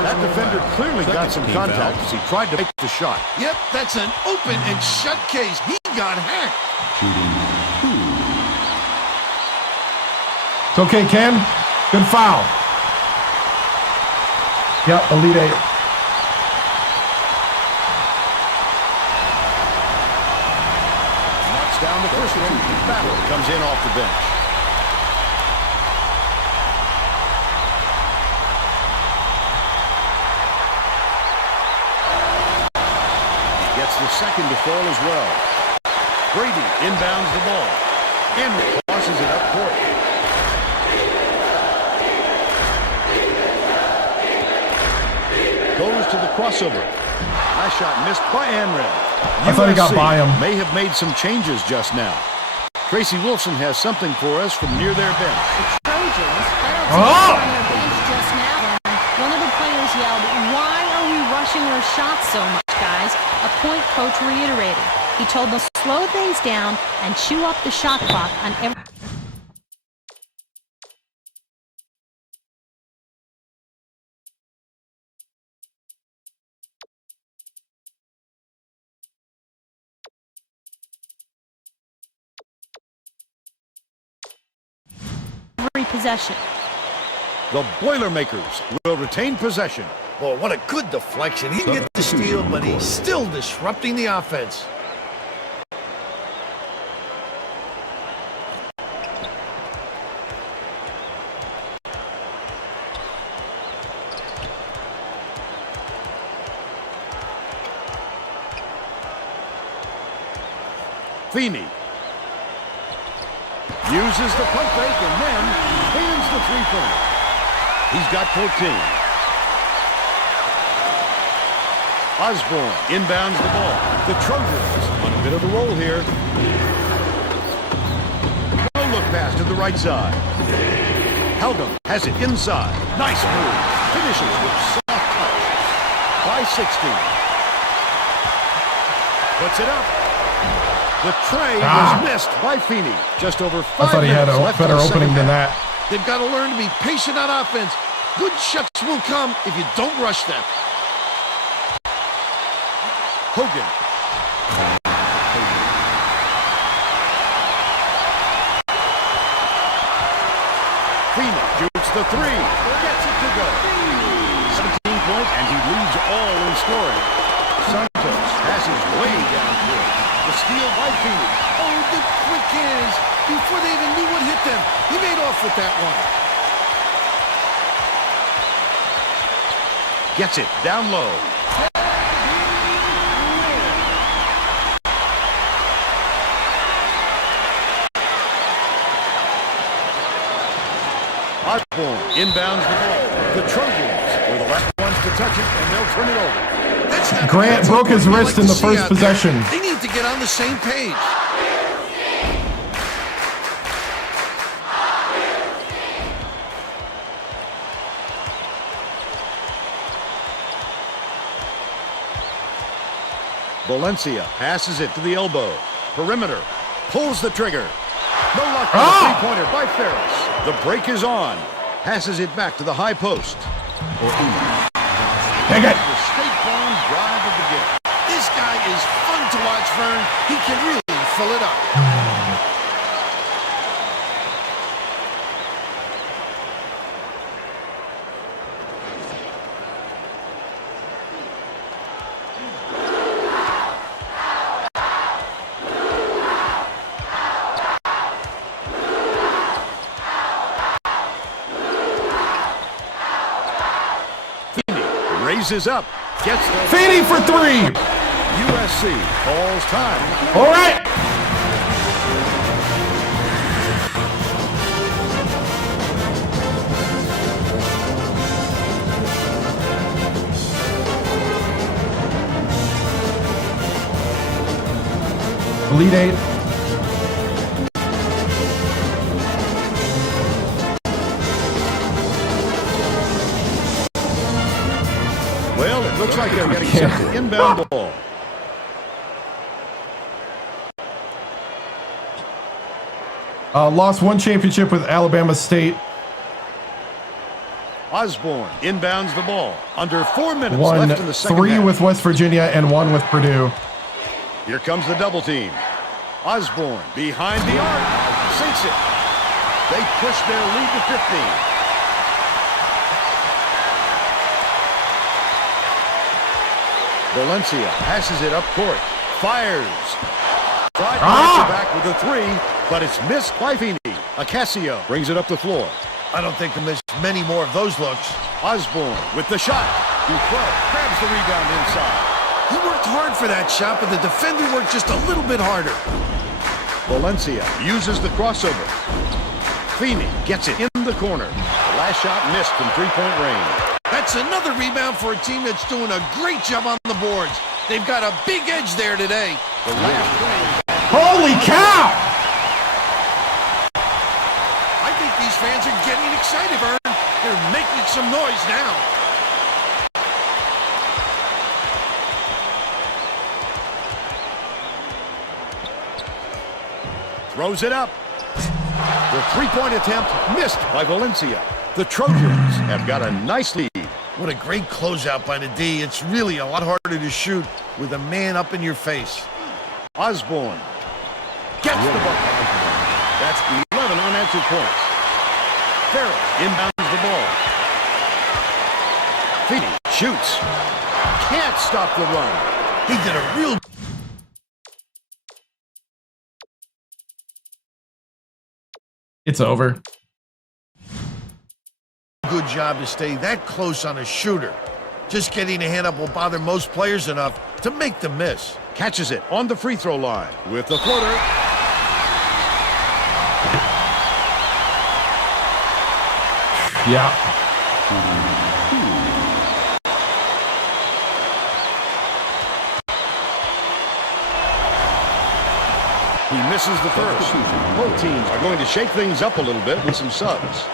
That defender clearly got some contact as he tried to make the shot. Yep, that's an open and shut case. He got hacked. It's okay, Ken. Good foul. Yep, Elite 8. Knocks down the first one. Battle comes in off the bench. Gets the second to fall as well. Brady inbounds the ball. And tosses it up court. Goes to the crossover. Last shot missed by Anred. I thought he got by him. May have made some changes just now. Tracy Wilson has something for us from near their bench. The Trojans, on their bench just now. One of the players yelled, "Why are we rushing our shots so much, guys?" A point coach reiterated. He told them to slow things down and chew up the shot clock on every... possession. The Boilermakers will retain possession. Boy, what a good deflection. He didn't get the steal, but he's still disrupting the offense. Feeney uses the pump fake and then spins the three-pointer. He's got 14. Osborne inbounds the ball. The Trojans on a bit of a roll here. No look pass to the right side. Haldum has it inside. Nice move. Finishes with soft touch. By 16. Puts it up. The tray was missed by Feeney. Just over 5 minutes. I thought he had a better opening than that. They've got to learn to be patient on offense. Good shots will come if you don't rush them. Hogan. Feeney shoots the three. Gets it to go. 17 points, and he leads all in scoring. Santos passes way downfield. The steal by Feeney. Oh, the quick hands. Before they even knew what hit them, he made off with that one. Gets it down low. Osborne inbounds the ball. The Trojans were the last ones to touch it, and they'll turn it over. That's not Grant broke his wrist in the first possession. They need to get on the same page. Valencia passes it to the elbow. Perimeter. Pulls the trigger. No luck on the three-pointer by Ferris. The break is on. Passes it back to the high post. Take it. The State Farm drive of the game. This guy is fun to watch, Vern. He can really fill it up. Raises up. Gets the Feeney for three. USC calls time. All right. Elite Eight. Well, it looks like they're getting set to inbound ball. Lost one championship with Alabama State. Osborne inbounds the ball. Under 4 minutes Won left in the second 3 half. with West Virginia and 1 with Purdue. Here comes the double team. Osborne behind the arc. Sinks it. They push their lead to 15. Valencia passes it up court. Fires. Tried back with a three, but it's missed by Feeney. Acasio brings it up the floor. I don't think he'll miss many more of those looks. Osborne with the shot. Duclair grabs the rebound inside. He worked hard for that shot, but the defender worked just a little bit harder. Valencia uses the crossover. Feeney gets it in the corner. The last shot missed from three-point range. That's another rebound for a team that's doing a great job on the boards. They've got a big edge there today. The last range. Holy cow! I think these fans are getting excited, Vern. They're making some noise now. Throws it up. The three-point attempt missed by Valencia. The Trojans have got a nice lead. What a great closeout by the D. It's really a lot harder to shoot with a man up in your face. Osborne gets the bucket. That's 11 unanswered points. Ferris inbounds the ball. Feeney shoots. Can't stop the run. He did a real It's over. good job to stay that close on a shooter. Just getting a hand up will bother most players enough to make them miss. Catches it on the free throw line with the floater. Yeah. He misses the first. Both teams are going to shake things up a little bit with some subs.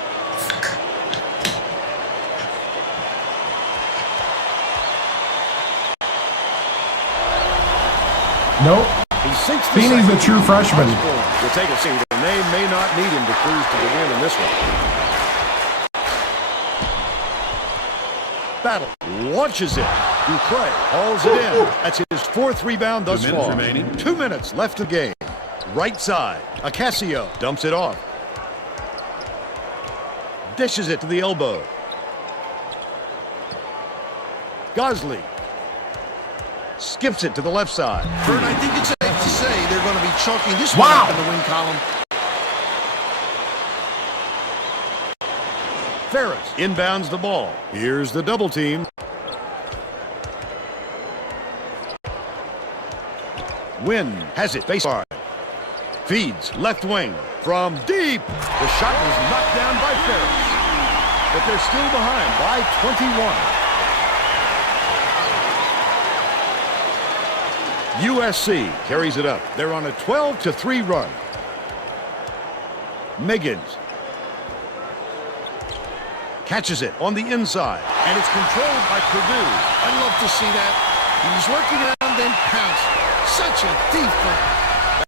Nope. He sinks the Feeney's a second. true freshman. We'll take a seat, and they may not need him to cruise to the win in this one. Battle launches it. Dupree hauls it in. That's his fourth rebound thus far. 2 minutes left of the game. Right side. Ocasio dumps it off. Dishes it to the elbow. Gosley skips it to the left side. Vern, I think it's safe to say they're going to be chalking this one up in the win column. Ferris inbounds the ball. Here's the double team. Wynn has it baseline. Feeds left wing from deep. The shot was knocked down by Ferris, but they're still behind by 21. USC carries it up. They're on a 12-3 run. Miggins catches it on the inside, and it's controlled by Purdue. I'd love to see that. He's working it out and then pounce. Such a defense.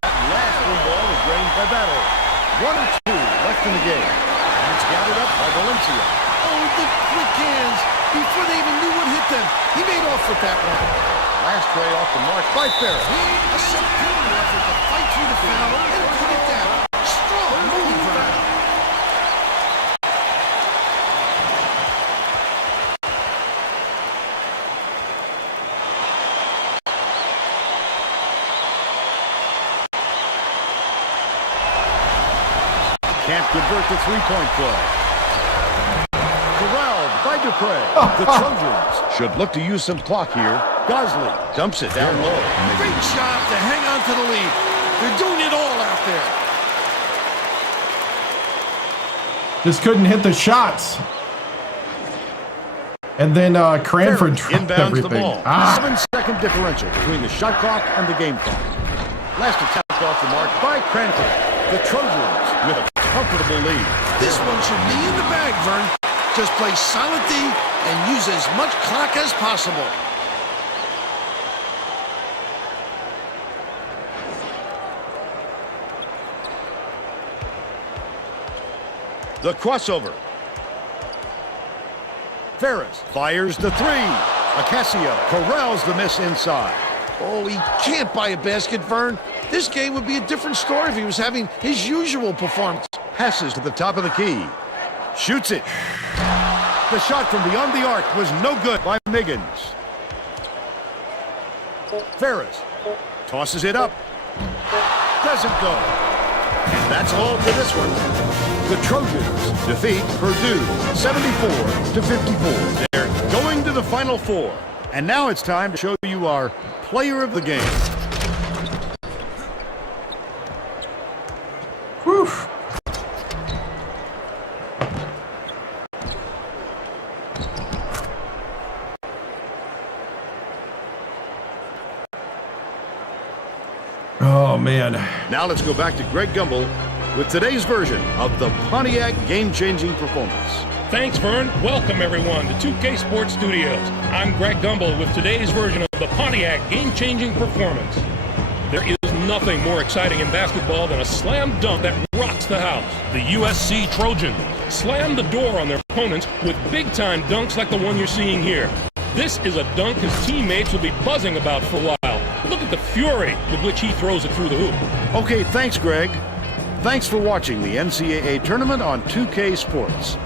That last blue ball was drained by Battle. 1 or 2 left in the game. And it's gathered up by Valencia. Oh, the quick hands. Before they even knew what hit them, he made off with that one. Last tray off the mark by Ferris. A superior effort to fight through the foul and put it down. Strong move, Vern. Can't convert the three-point play. Corralled by Dupree. The Trojans should look to use some clock here. Gosley dumps it down low. Great job to hang on to the lead. They're doing it all out there. Just couldn't hit the shots. And then Cranford dropped Inbounds everything. the ball. Ah. 7-second differential between the shot clock and the game clock. Last attempt off the mark by Cranford. The Trojans with a comfortable lead. This one should be in the bag, Vern. Just play solid D and use as much clock as possible. The crossover. Ferris fires the three. Ocasio corrals the miss inside. Oh, he can't buy a basket, Vern. This game would be a different story if he was having his usual performance. Passes to the top of the key. Shoots it. The shot from beyond the arc was no good by Miggins. Ferris tosses it up. Doesn't go. And that's all for this one. The Trojans defeat Purdue 74-54. They're going to the Final Four. And now it's time to show you our player of the game. Whew. man. Now let's go back to Greg Gumbel with today's version of the Pontiac game-changing performance. Thanks, Vern. Welcome, everyone, to 2K Sports Studios. I'm Greg Gumbel with today's version of the Pontiac game-changing performance. There is nothing more exciting in basketball than a slam dunk that rocks the house. The USC Trojans slam the door on their opponents with big-time dunks like the one you're seeing here. This is a dunk his teammates will be buzzing about for a while. Look at the fury with which he throws it through the hoop. Okay, thanks, Greg. Thanks for watching the NCAA tournament on 2K Sports.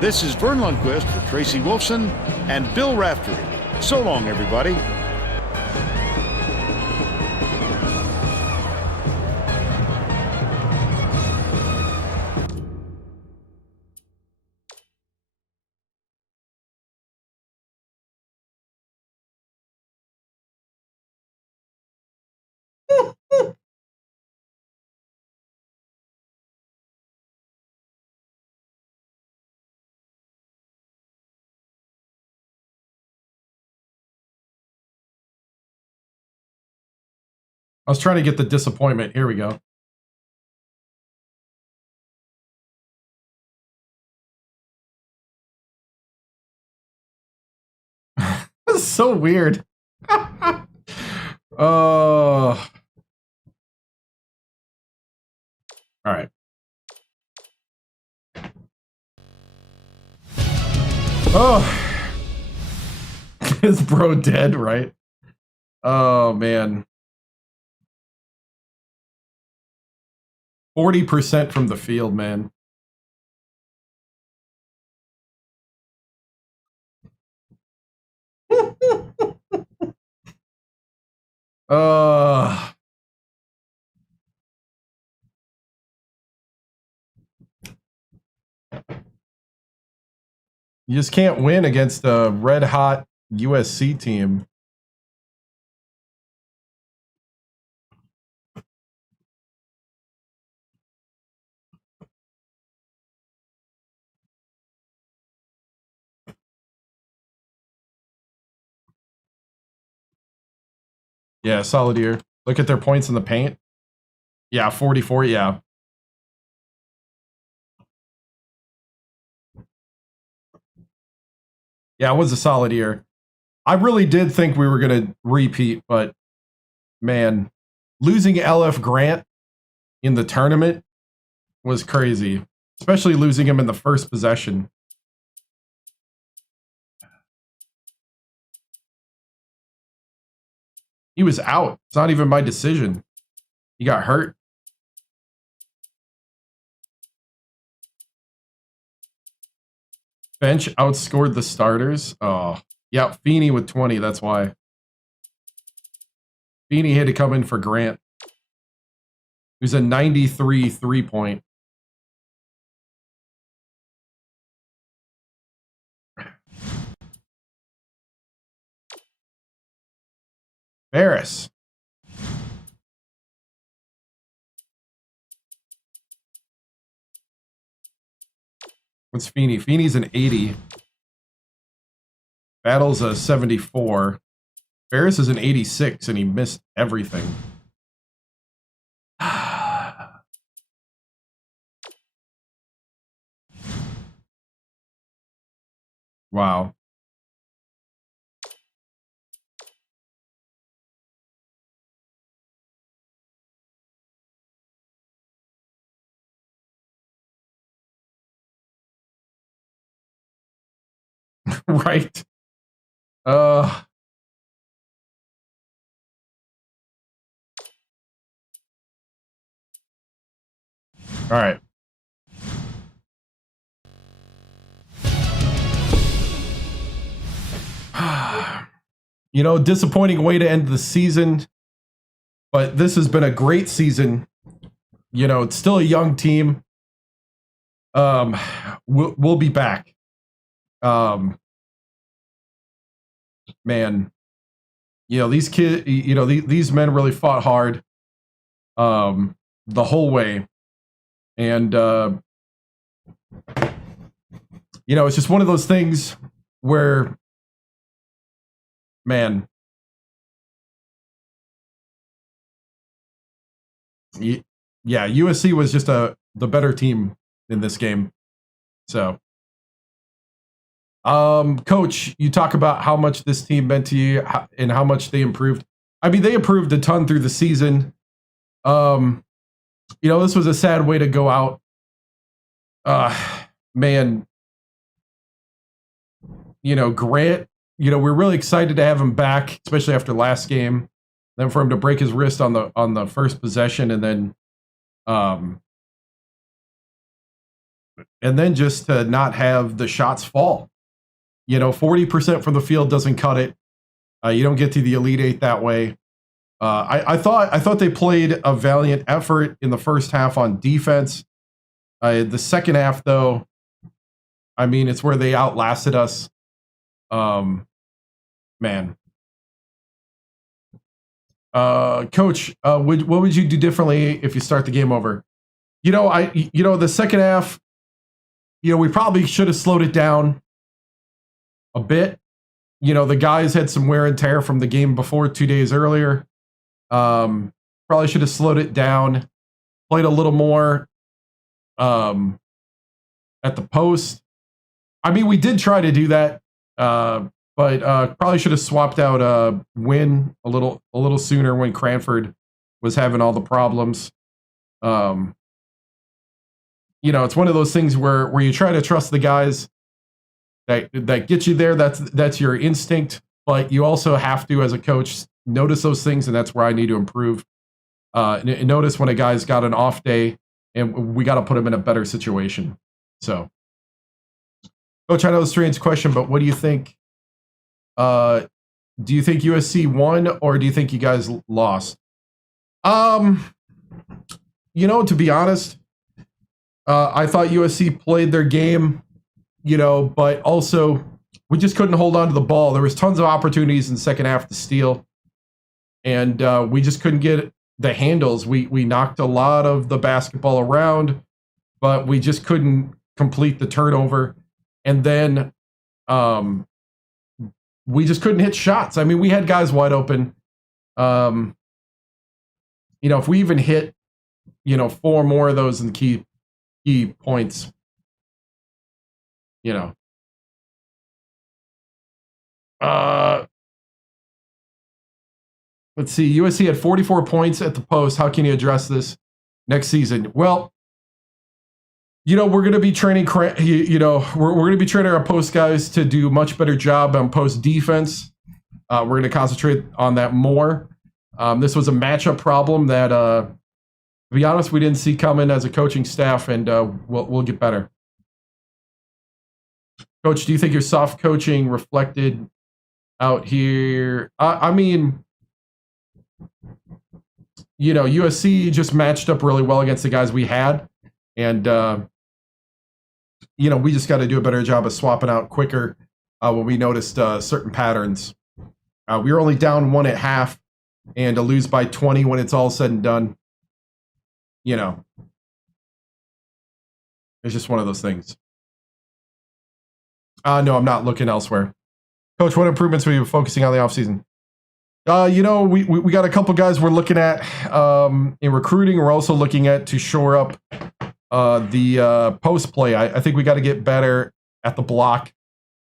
This is Vern Lundquist for Tracy Wolfson and Bill Raftery. So long, everybody. I was trying to get the disappointment. Here we go. This is so weird. All right. Oh, is bro dead? Right? Oh man. 40% from the field, man. You just can't win against a red-hot USC team. Yeah, solid year. Look at their points in the paint. Yeah, 44, yeah. Yeah, it was a solid year. I really did think we were going to repeat, but man, losing LF Grant in the tournament was crazy, especially losing him in the first possession. He was out. It's not even my decision. He got hurt. Bench outscored the starters. Oh, yeah, Feeney with 20. That's why. Feeney had to come in for Grant. He was a 93 3-point. Ferris. What's Feeney? Feeney's an 80. Battle's a 74. Ferris is an 86, and he missed everything. Wow. Right. All right. You know, disappointing way to end the season, but this has been a great season. You know, it's still a young team. We'll be back. Man, you know, these kids, you know, these men really fought hard the whole way. And, you know, it's just one of those things where, man, Yeah, USC was just the better team in this game. So, Coach, you talk about how much this team meant to you and how much they improved. I mean, they improved a ton through the season. This was a sad way to go out. Man, Grant, we're really excited to have him back, especially after last game. Then for him to break his wrist on the first possession, and then just to not have the shots fall. 40% from the field doesn't cut it. You don't get to the Elite Eight that way. I thought they played a valiant effort in the first half on defense. The second half, though, I mean, it's where they outlasted us. Man. Coach, what would you do differently if you start the game over? The second half, we probably should have slowed it down a bit. The guys had some wear and tear from the game before 2 days earlier. Probably should have slowed it down, played a little more at the post. I mean, we did try to do that, but probably should have swapped out Wynn a little sooner when Cranford was having all the problems. It's one of those things where you try to trust the guys that get you there. That's your instinct, but you also have to, as a coach, notice those things, and that's where I need to improve. Notice when a guy's got an off day, and we got to put him in a better situation. So, Coach, I know it's a strange question, but what do you think? Do you think USC won, or do you think you guys lost? To be honest, I thought USC played their game, but also we just couldn't hold on to the ball. There was tons of opportunities in the second half to steal, and we just couldn't get the handles. We knocked a lot of the basketball around, but we just couldn't complete the turnover. And then we just couldn't hit shots. I mean, we had guys wide open. If we even hit, 4 more of those in the key points, let's see. USC had 44 points at the post. How can you address this next season? Well, we're going to be training. We're going to be training our post guys to do much better job on post defense. We're going to concentrate on that more. This was a matchup problem that, to be honest, we didn't see coming as a coaching staff, and we'll get better. Coach, do you think your soft coaching reflected out here? I mean, USC just matched up really well against the guys we had, and we just got to do a better job of swapping out quicker when we noticed certain patterns. We were only down 1 at half, and to lose by 20 when it's all said and done, it's just one of those things. No, I'm not looking elsewhere. Coach, what improvements are you focusing on the offseason? We got a couple guys we're looking at in recruiting. We're also looking at to shore up the post play. I think we got to get better at the block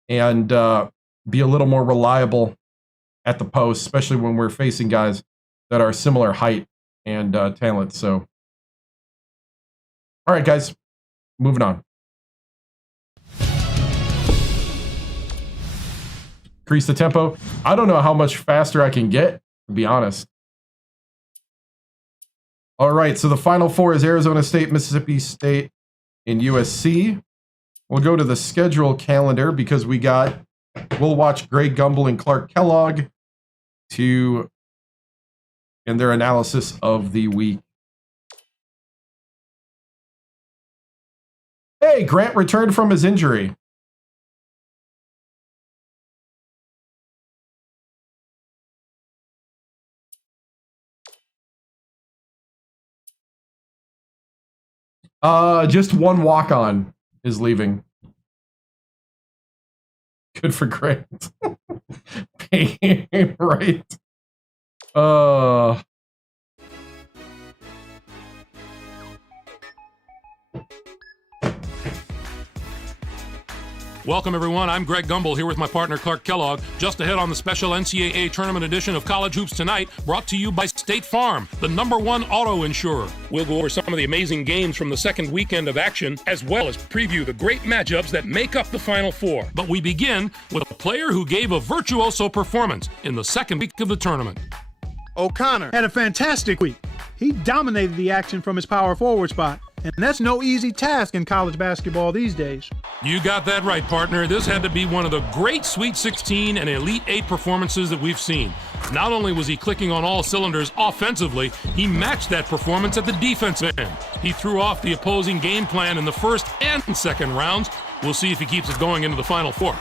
and be a little more reliable at the post, especially when we're facing guys that are similar height and talent. So, all right, guys, moving on. Increase the tempo. I don't know how much faster I can get, to be honest. All right, so the final 4 is Arizona State, Mississippi State, and USC. We'll go to the schedule calendar because we'll watch Greg Gumbel and Clark Kellogg in their analysis of the week. Hey, Grant returned from his injury. Just one walk-on is leaving. Good for Grant. Right. Welcome, everyone. I'm Greg Gumbel here with my partner, Clark Kellogg. Just ahead on the special NCAA tournament edition of College Hoops Tonight, brought to you by State Farm, the #1 auto insurer. We'll go over some of the amazing games from the second weekend of action, as well as preview the great matchups that make up the Final Four. But we begin with a player who gave a virtuoso performance in the second week of the tournament. O'Connor had a fantastic week. He dominated the action from his power forward spot, and that's no easy task in college basketball these days. You got that right, partner. This had to be one of the great Sweet 16 and Elite 8 performances that we've seen. Not only was he clicking on all cylinders offensively, he matched that performance at the defensive end. He threw off the opposing game plan in the first and second rounds. We'll see if he keeps it going into the Final Four.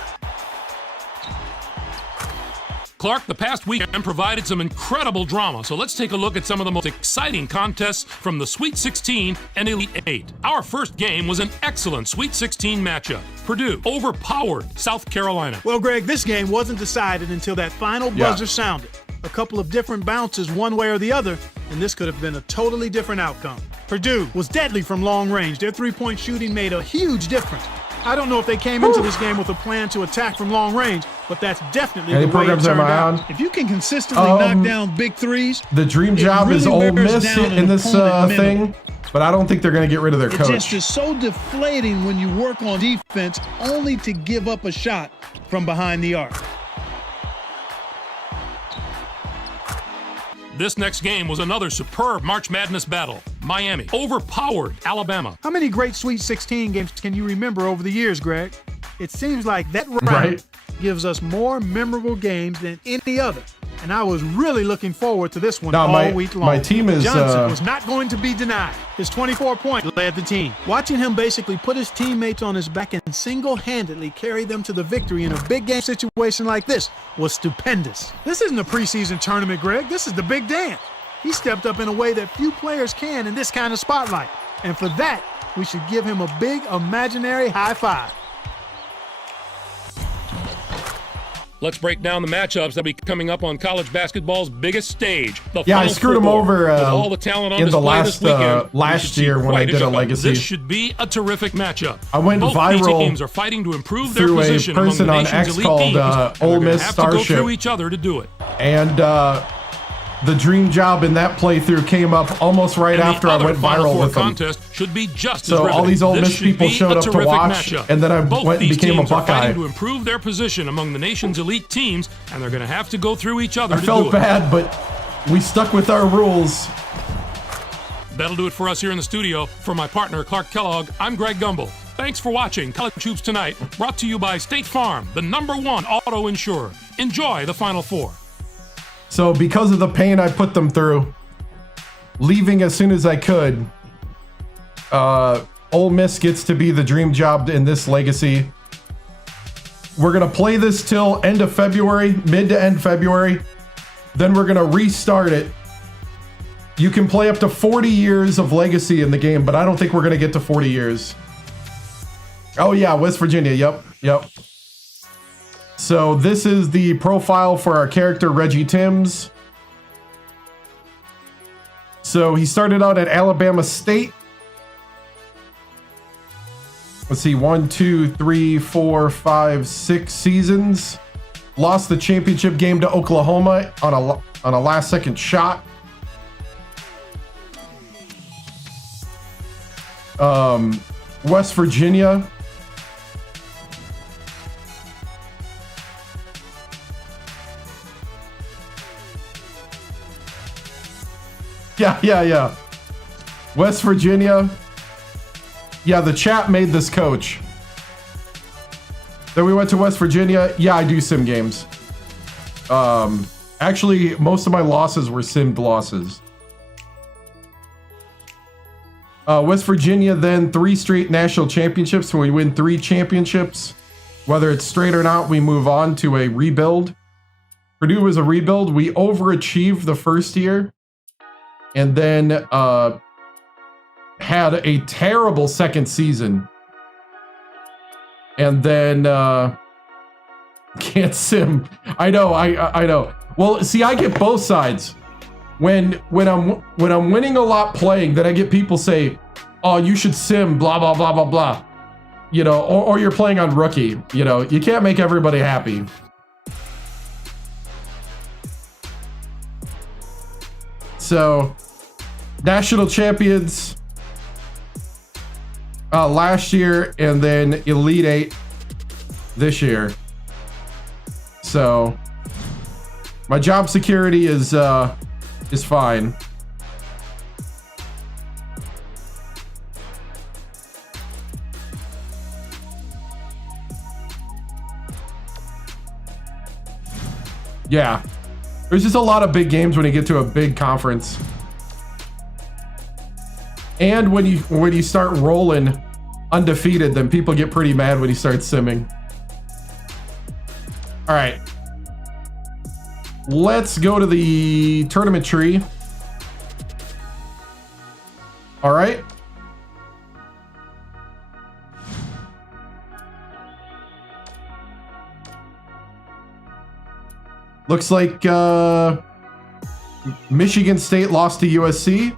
Clark, the past weekend provided some incredible drama, so let's take a look at some of the most exciting contests from the Sweet 16 and Elite 8. Our first game was an excellent Sweet 16 matchup. Purdue overpowered South Carolina. Well, Greg, this game wasn't decided until that final buzzer sounded. A couple of different bounces one way or the other, and this could have been a totally different outcome. Purdue was deadly from long range. Their three-point shooting made a huge difference. I don't know if they came into this game with a plan to attack from long range, but that's definitely the way it turned out. If you can consistently knock down big threes, the dream job really is Ole wears Miss down in an this opponent thing, but I don't think they're going to get rid of their It coach. just is so deflating when you work on defense only to give up a shot from behind the arc. This next game was another superb March Madness battle. Miami overpowered Alabama. How many great Sweet 16 games can you remember over the years, Greg? It seems like that round gives us more memorable games than any other. And I was really looking forward to this one all week long. My team is Johnson was not going to be denied. His 24 points led the team. Watching him basically put his teammates on his back and single-handedly carry them to the victory in a big game situation like this was stupendous. This isn't a preseason tournament, Greg. This is the big dance. He stepped up in a way that few players can in this kind of spotlight. And for that, we should give him a big imaginary high five. Let's break down the matchups that'll be coming up on college basketball's biggest stage. I screwed him over with all the talent on in the display last year when I did a legacy. This should be a terrific matchup. I went Both viral teams are fighting to improve their through a position among person the on nation's X elite called teams, and Ole they're gonna Miss have to go Starship. through each other to do it. And the dream job in that playthrough came up almost right And after I went viral with them. contest should be just So as all these Ole This Miss should people be showed a up to terrific watch, matchup. and then I Both went and these became a teams are Buckeye. fighting to improve their position among the nation's elite teams, and they're going to have to go through each other I to do felt it. bad, but we stuck with our rules. That'll do it for us here in the studio. For my partner, Clark Kellogg, I'm Greg Gumbel. Thanks for watching College Hoops Tonight, brought to you by State Farm, the #1 auto insurer. Enjoy the Final Four. So because of the pain I put them through, leaving as soon as I could, Ole Miss gets to be the dream job in this legacy. We're going to play this till end of February, mid to end February. Then we're going to restart it. You can play up to 40 years of legacy in the game, but I don't think we're going to get to 40 years. Oh yeah, West Virginia. Yep. So this is the profile for our character, Reggie TImms. So he started out at Alabama State. Let's see, 1, 2, 3, 4, 5, 6 seasons. Lost the championship game to Oklahoma on a last-second shot. West Virginia. Yeah. West Virginia. Yeah, the chat made this coach. Then we went to West Virginia. Yeah, I do sim games. Actually, most of my losses were simmed losses. West Virginia, then 3 straight national championships. When we win 3 championships, whether it's straight or not, we move on to a rebuild. Purdue was a rebuild. We overachieved the first year. And then had a terrible second season. And then can't sim. I know. Well, see, I get both sides. When I'm winning a lot playing, then I get people say, "Oh, you should sim, blah blah blah blah blah." you know, or you're playing on rookie. You know, you can't make everybody happy. So, national champions last year, and then Elite Eight this year. So, my job security is fine. Yeah. There's just a lot of big games when you get to a big conference. And when you start rolling undefeated, then people get pretty mad when you start simming. All right. Let's go to the tournament tree. All right. Looks like Michigan State lost to USC.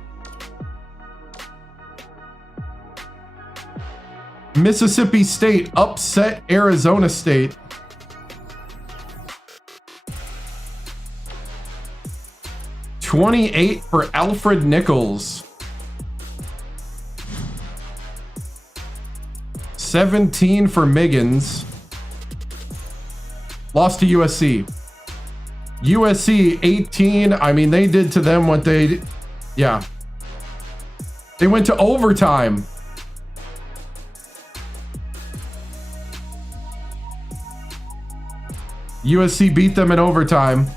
Mississippi State upset Arizona State. $28 for Alfred Nichols. 17 for Miggins. Lost to USC. USC 18. I mean, they did to them what they did. Yeah. They went to overtime. USC beat them in overtime.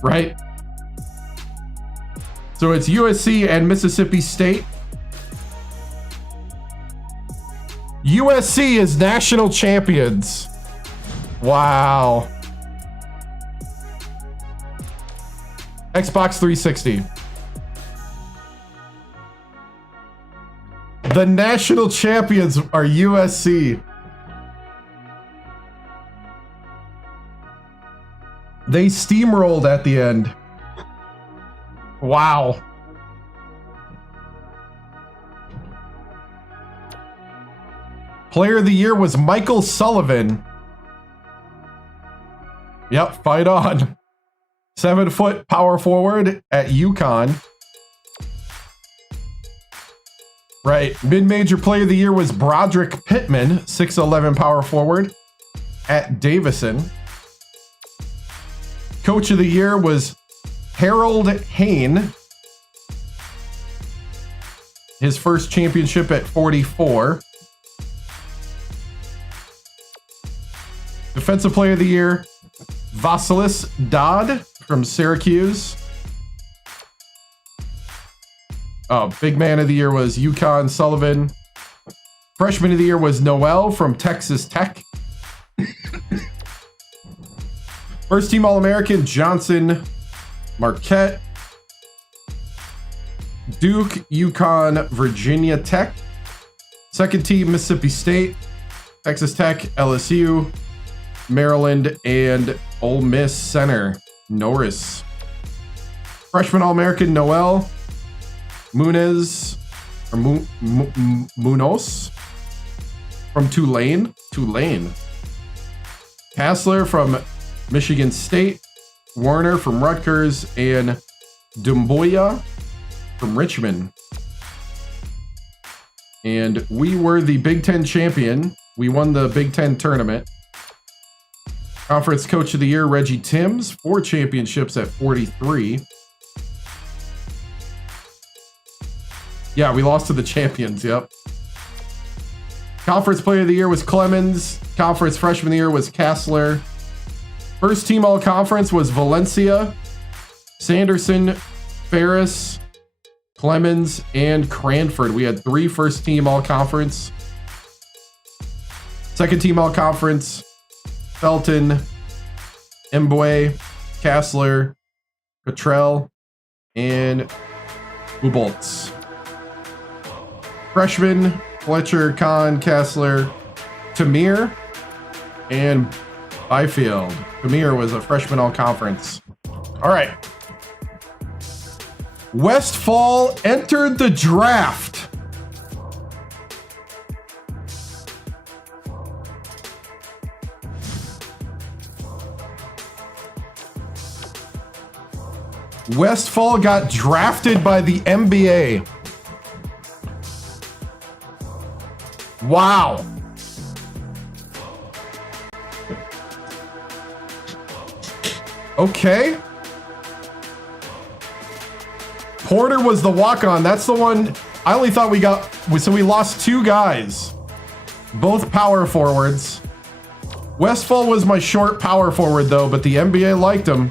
Right? So it's USC and Mississippi State. USC is national champions. Wow. Xbox 360. The national champions are USC. They steamrolled at the end. Wow. Player of the year was Michael Sullivan. Yep, fight on. 7-foot power forward at UConn. Right. Mid-major player of the year was Broderick Pittman, 6'11" power forward at Davison. Coach of the year was Harold Hain. His first championship at 44. Defensive player of the year, Vasilis Dodd from Syracuse. Oh, big man of the year was UConn Sullivan. Freshman of the year was Noel from Texas Tech. First team All-American, Johnson Marquette. Duke, UConn, Virginia Tech. Second team, Mississippi State, Texas Tech, LSU, Maryland, and Ole Miss center, Norris. Freshman All-American, Noel Munoz from Tulane. Hassler from Michigan State, Warner from Rutgers, and Dumboya from Richmond. And we were the Big Ten champion. We won the Big Ten tournament. Conference Coach of the Year, Reggie TImms, 4 championships at 43. Yeah, we lost to the champions, yep. Conference Player of the Year was Clemens. Conference Freshman of the Year was Kassler. First team All-Conference was Valencia, Sanderson, Ferris, Clemens, and Cranford. We had 3 first team All-Conference. Second team All-Conference, Felton, Mbwe, Kassler, Cottrell, and Buboltz. Freshman, Fletcher, Kahn, Kassler, Tamir, and Byfield. Tamir was a freshman All-Conference. All right. Westfall entered the draft. Westfall got drafted by the NBA. Wow. Okay. Porter was the walk-on. That's the one I only thought we got. So we lost 2 guys, both power forwards. Westfall was my short power forward though, but the NBA liked him.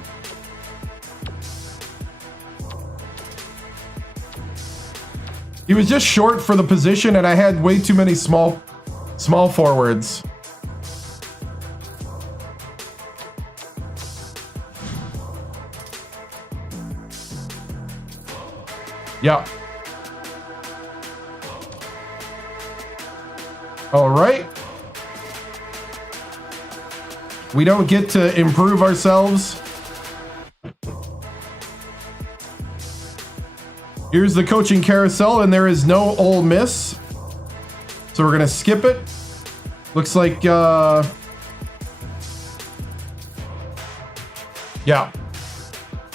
He was just short for the position, and I had way too many small forwards. Yeah. All right. We don't get to improve ourselves. Here's the coaching carousel, and there is no Ole Miss. So we're gonna skip it. Looks like yeah.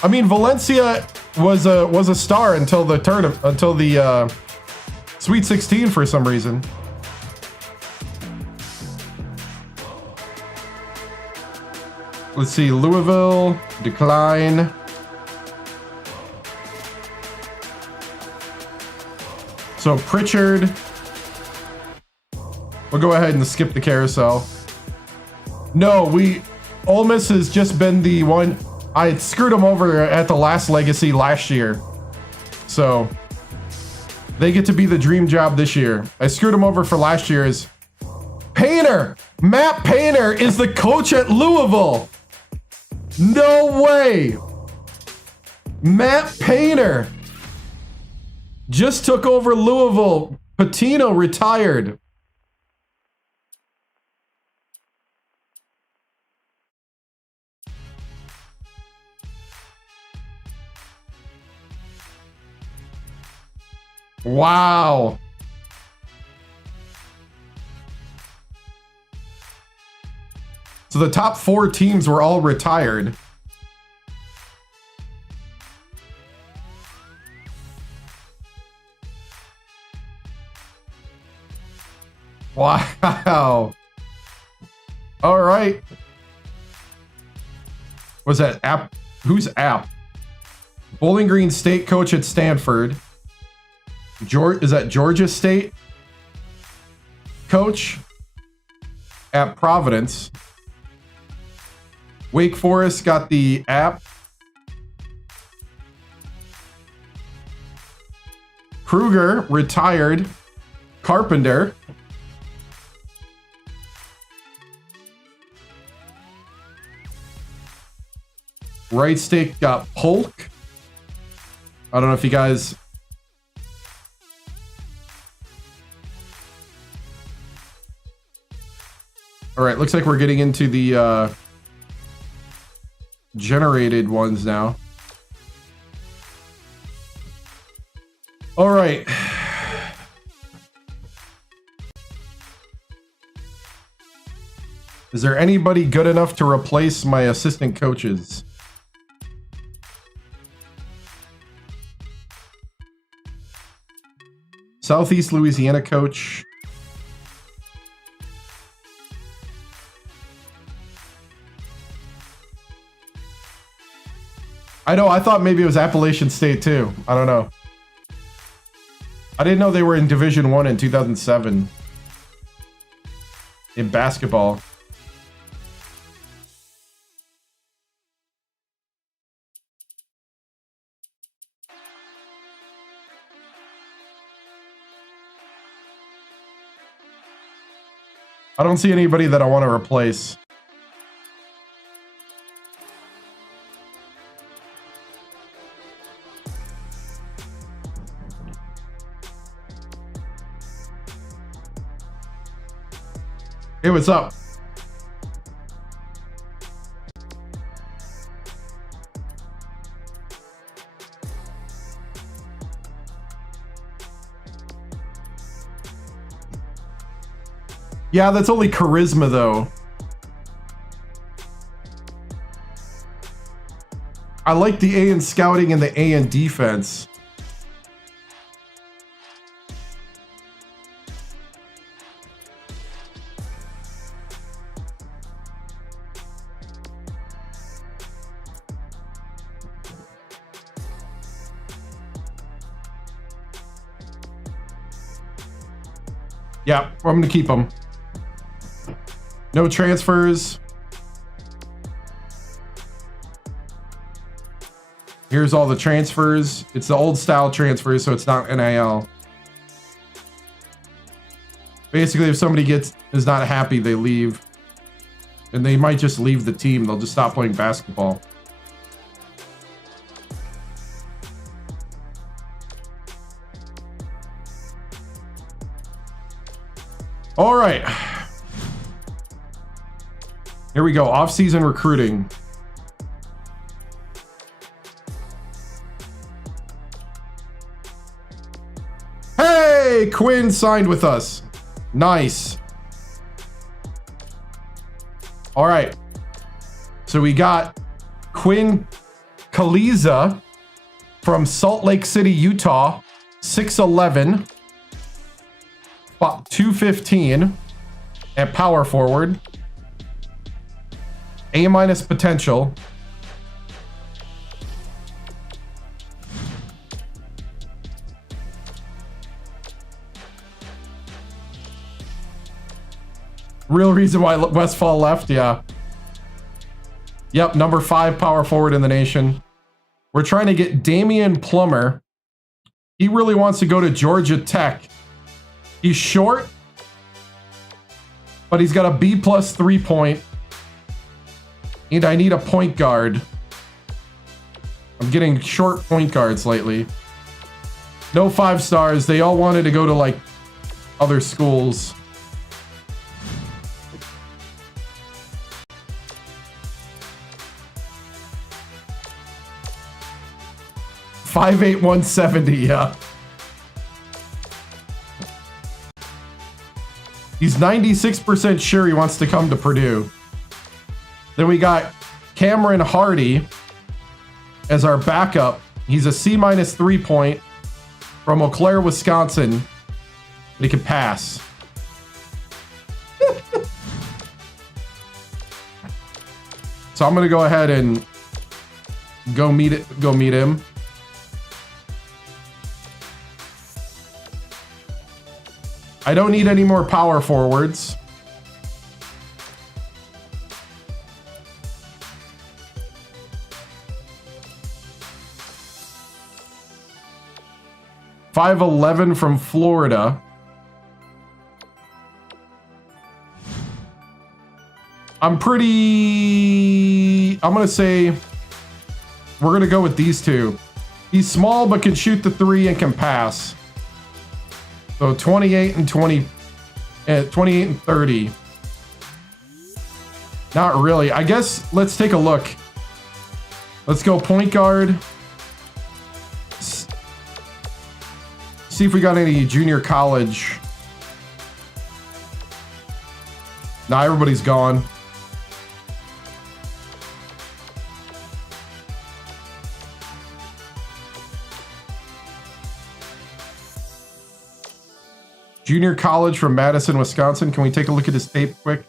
I mean, Valencia was a star until the Sweet 16 for some reason. Let's see, Louisville, decline. So Pritchard, we'll go ahead and skip the carousel. No, Ole Miss has just been the one. I screwed them over at the last legacy last year. So they get to be the dream job this year. I screwed them over for last year's. Painter, Matt Painter is the coach at Louisville. No way. Matt Painter just took over Louisville. Patino retired. Wow. So the top 4 teams were all retired. Wow. All right. Was that App? Who's App? Bowling Green State coach at Stanford. Is that Georgia State coach at Providence? Wake Forest got the App. Kruger retired. Carpenter. Wright State got Polk. I don't know if you guys. All right, looks like we're getting into the generated ones now. All right. Is there anybody good enough to replace my assistant coaches? Southeast Louisiana coach. I know, I thought maybe it was Appalachian State too. I don't know. I didn't know they were in Division 1 in 2007 in basketball. I don't see anybody that I want to replace. Hey, what's up? Yeah, that's only charisma, though. I like the A in scouting and the A in defense. Yeah, I'm going to keep them. No transfers. Here's all the transfers. It's the old style transfers, so it's not NIL. Basically, if somebody is not happy, they leave. And they might just leave the team. They'll just stop playing basketball. All right. Here we go. Off-season recruiting. Hey, Quinn signed with us. Nice. All right. So we got Quinn Kaliza from Salt Lake City, Utah, 6'11", 215 at power forward. A- potential. Real reason why Westfall left, yeah. Yep, number 5 power forward in the nation. We're trying to get Damian Plummer. He really wants to go to Georgia Tech. He's short, but he's got a B+ 3-point. And I need a point guard. I'm getting short point guards lately. No 5 stars. They all wanted to go to like other schools. $5'8", 170, yeah. He's 96% sure he wants to come to Purdue. Then we got Cameron Hardy as our backup. He's a C- 3-point from Eau Claire, Wisconsin. But he can pass. So I'm gonna go ahead and go meet him. I don't need any more power forwards. .5'11" from Florida. I'm gonna say we're gonna go with these two. He's small but can shoot the 3 and can pass. So 28 and 20, 28 and 30. Not really. I guess let's take a look. Let's go point guard. See if we got any junior college. Nah, everybody's gone. Junior college from Madison, Wisconsin. Can we take a look at his tape quick?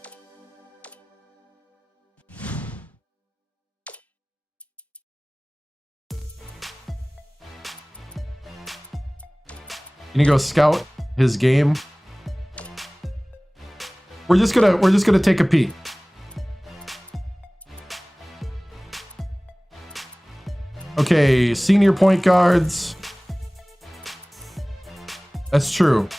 Can you go scout his game? We're just gonna take a peek. Okay, senior point guards. That's true.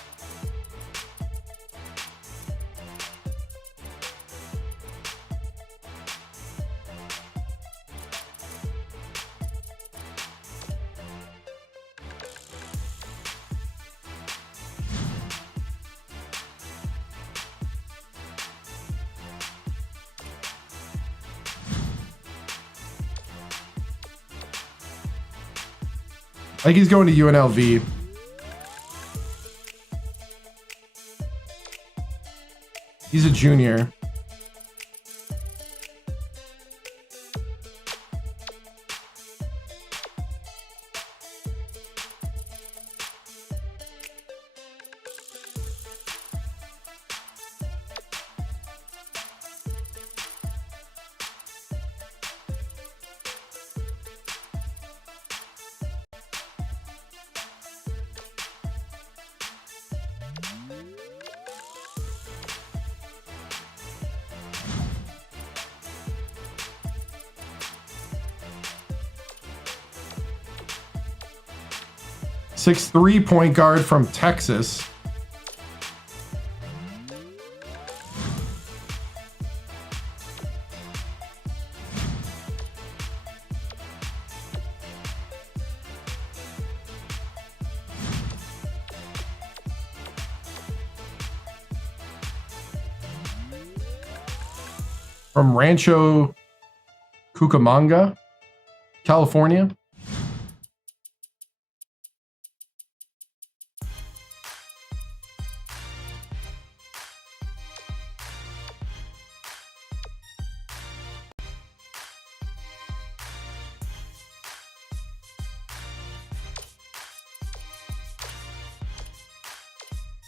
I think he's going to UNLV. He's a junior. 6'3" point guard from Texas. From Rancho Cucamonga, California.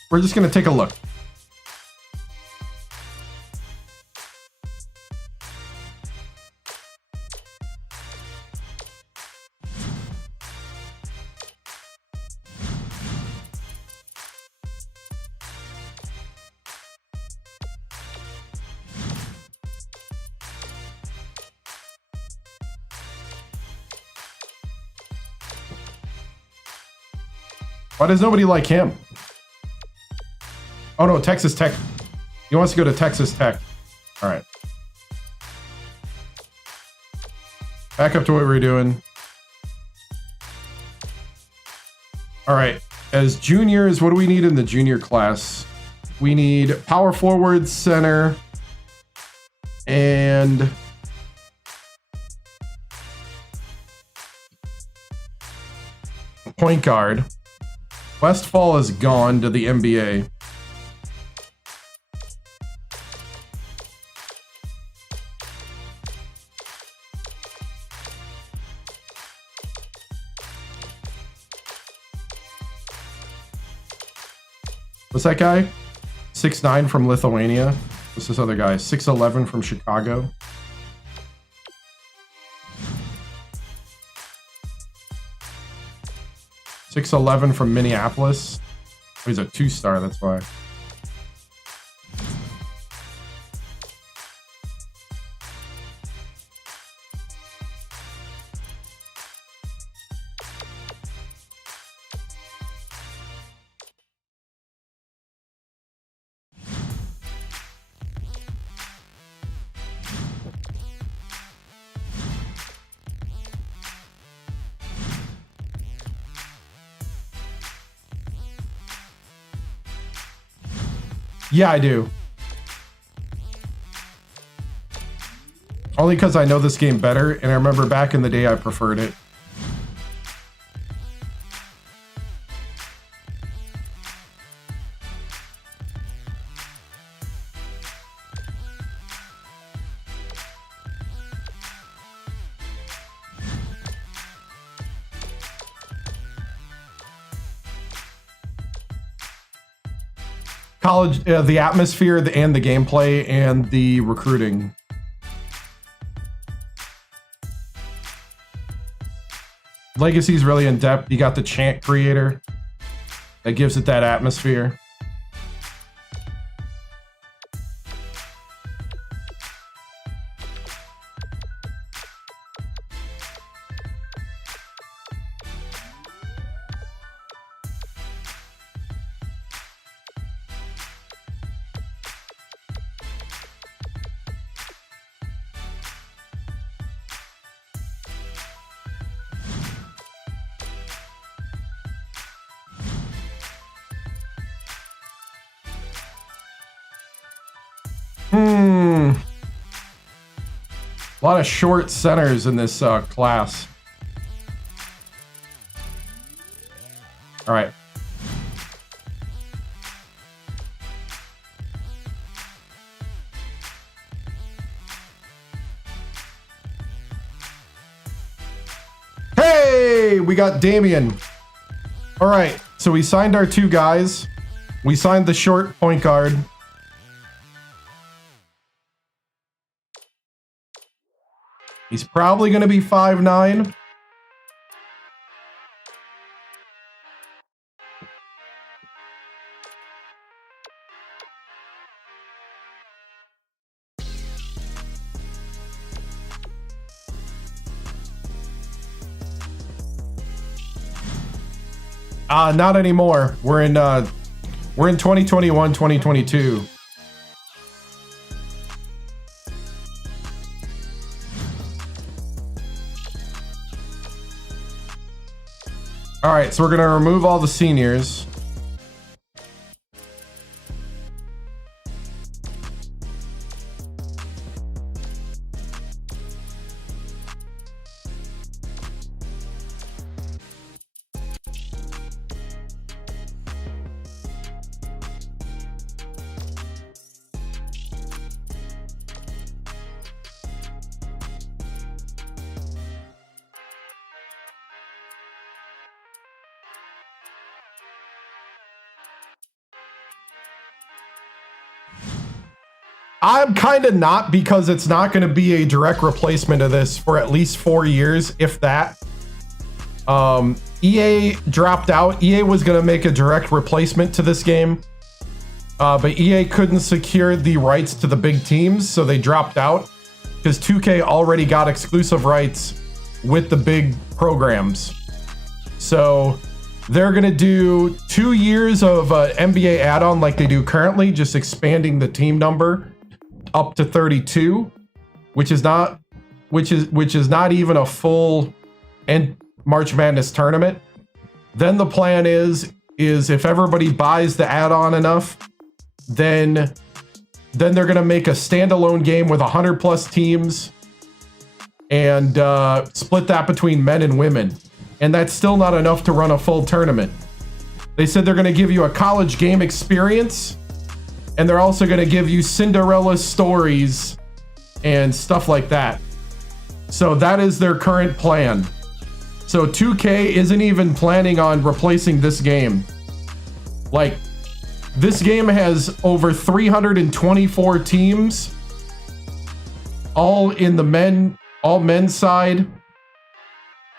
We're just going to take a look. Why does nobody like him? Oh no, Texas Tech. He wants to go to Texas Tech. All right. Back up to what we were doing. All right. As juniors, what do we need in the junior class? We need power forward, center, and point guard. Westfall is gone to the NBA. What's that guy? 6'9" from Lithuania. What's this other guy? 6'11" from Chicago. .6'11" from Minneapolis. Oh, he's a 2-star, that's why. Yeah, I do. Only because I know this game better, and I remember back in the day I preferred it. College, the atmosphere, and the gameplay, and the recruiting. Legacy's really in depth. You got the chant creator that gives it that atmosphere. A lot of short centers in this class. All right. Hey, we got Damian. All right, so we signed our 2 guys. We signed the short point guard. He's probably going to be 5'9". Not anymore. We're in 2021, 2022. All right, so we're gonna remove all the seniors. I'm kind of not, because it's not going to be a direct replacement of this for at least 4 years, if that. EA dropped out. EA was going to make a direct replacement to this game, but EA couldn't secure the rights to the big teams, so they dropped out because 2K already got exclusive rights with the big programs. So they're going to do 2 years of NBA add-on like they do currently, just expanding the team number up to 32, which is not even a full March Madness tournament. Then the plan is if everybody buys the add-on enough, then they're gonna make a standalone game with 100 plus teams and split that between men and women. And that's still not enough to run a full tournament. They said they're gonna give you a college game experience, and they're also going to give you Cinderella stories and stuff like that. So that is their current plan. So 2K isn't even planning on replacing this game. Like, this game has over 324 teams, all in the all men's side,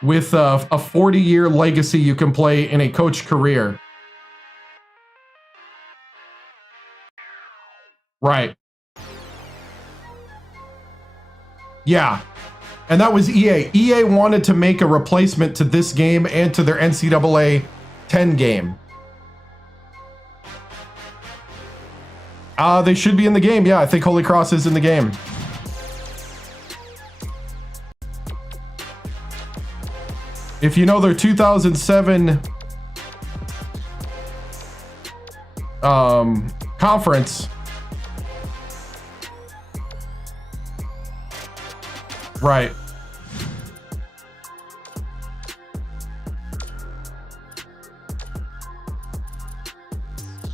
with a 40-year legacy you can play in a coach career. Right. Yeah. And that was EA. EA wanted to make a replacement to this game and to their NCAA 10 game. They should be in the game. Yeah, I think Holy Cross is in the game. If you know their 2007 conference, right.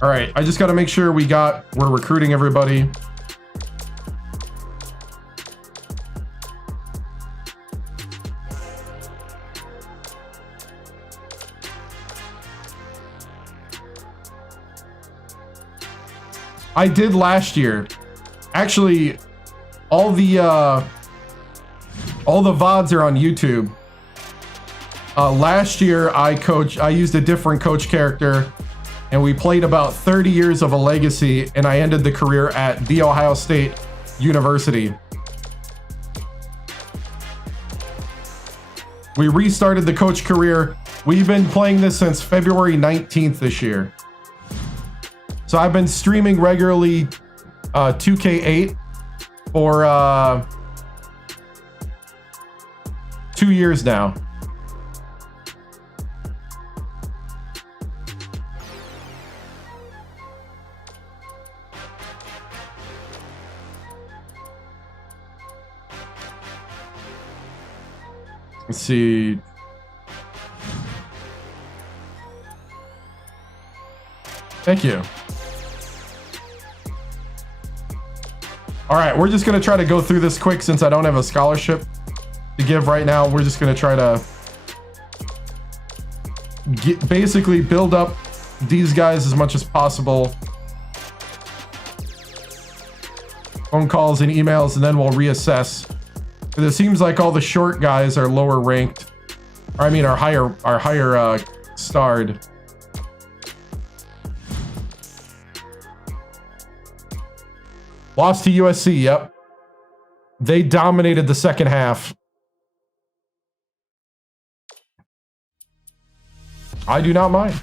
All right, I just got to make sure we're recruiting everybody. I did last year. Actually, all the VODs are on YouTube. Last year, I used a different coach character, and we played about 30 years of a legacy, and I ended the career at The Ohio State University. We restarted the coach career. We've been playing this since February 19th this year. So I've been streaming regularly 2K8 for 2 years now. Let's see. Thank you. All right, we're just going to try to go through this quick since I don't have a scholarship to give right now. We're just going to try to basically build up these guys as much as possible. Phone calls and emails, and then we'll reassess. Because it seems like all the short guys are lower ranked. Or I mean, are higher starred. Lost to USC, yep. They dominated the second half. I do not mind.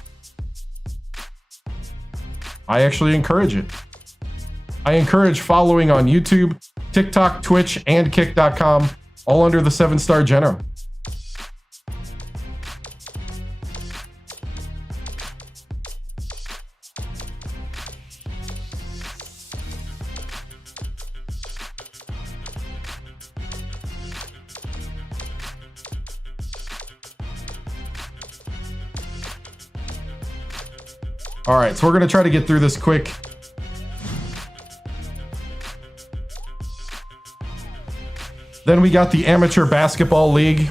I actually encourage it. I encourage following on YouTube, TikTok, Twitch, and Kick.com, all under the 7-star general. All right, so we're going to try to get through this quick. Then we got the Amateur Basketball League.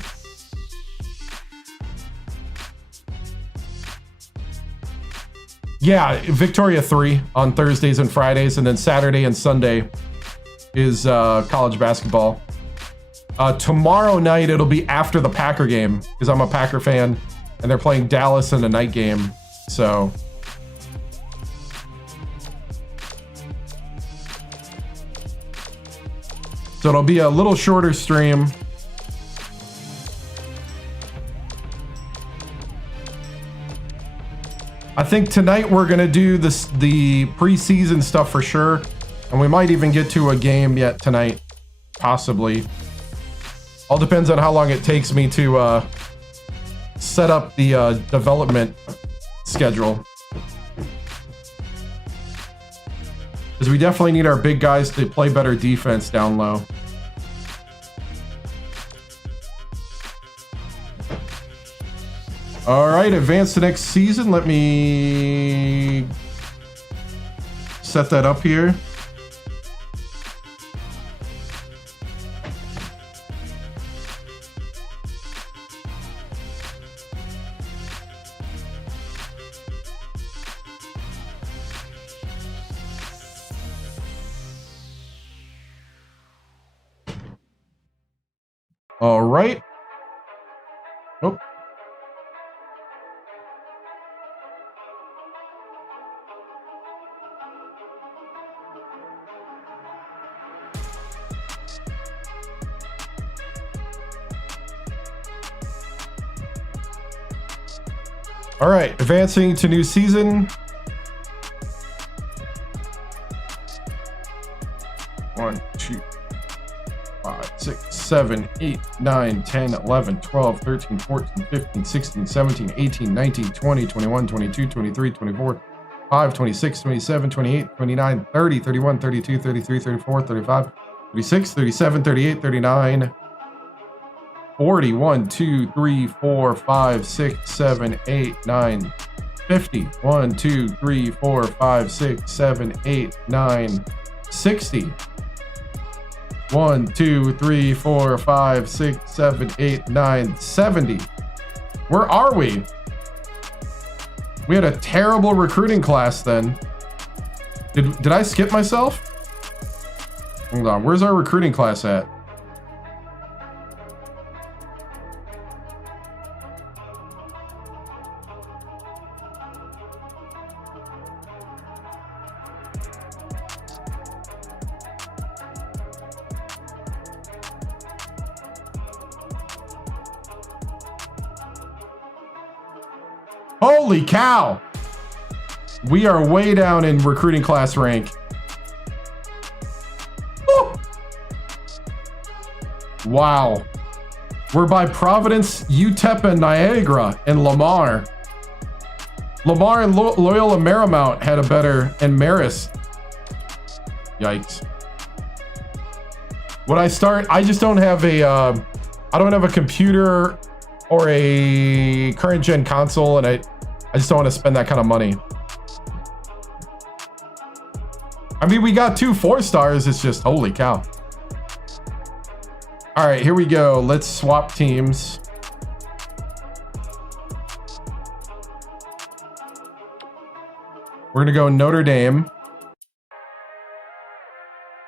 Yeah, Victoria 3 on Thursdays and Fridays, and then Saturday and Sunday is college basketball. Tomorrow night, it'll be after the Packer game, because I'm a Packer fan, and they're playing Dallas in a night game, so... So it'll be a little shorter stream. I think tonight we're gonna do the preseason stuff for sure, and we might even get to a game yet tonight, possibly. All depends on how long it takes me to set up the development schedule. Because we definitely need our big guys to play better defense down low. All right, advance to next season. Let me set that up here. All right. Oh. All right, advancing to new season. 1, 2, 5, 6, 7, 8, 9, 10, 11, 12, 13, 14, 15, 16, 17, 18, 19, 20, 21, 22, 23, 24, 5, 26, 27, 28, 29, 30, 31, 32, 33, 34, 35, 36, 37, 38, 39, 40, 1, 2, 3, 4, 5, 6, 7, 8, 9, 50, 1, 2, 3, 4, 5, 6, 7, 8, 9, 60. 1, 2, 3, 4, 5, 6, 7, 8, 9, 70. Where are we? We had a terrible recruiting class then. Did I skip myself? Hold on, where's our recruiting class at? Holy cow! We are way down in recruiting class rank. Woo! Wow. We're by Providence, UTEP, and Niagara, and Lamar. Lamar and Loyola Marymount had a better, and Marist. Yikes. When I start, I just don't have a, I don't have a computer or a current gen console, and I just don't want to spend that kind of money. I mean, we got 2 4-stars. It's just, holy cow. All right, here we go. Let's swap teams. We're gonna go Notre Dame.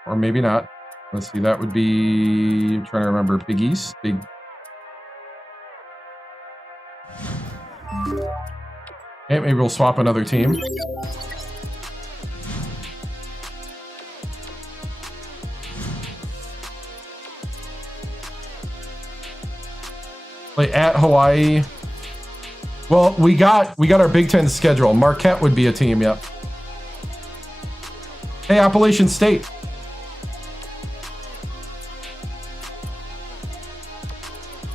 Or maybe not. Let's see, that would be, I'm trying to remember, Big East? Okay, maybe we'll swap another team. Play at Hawaii. Well, we got our Big Ten schedule. Marquette would be a team, yep. Hey, Appalachian State.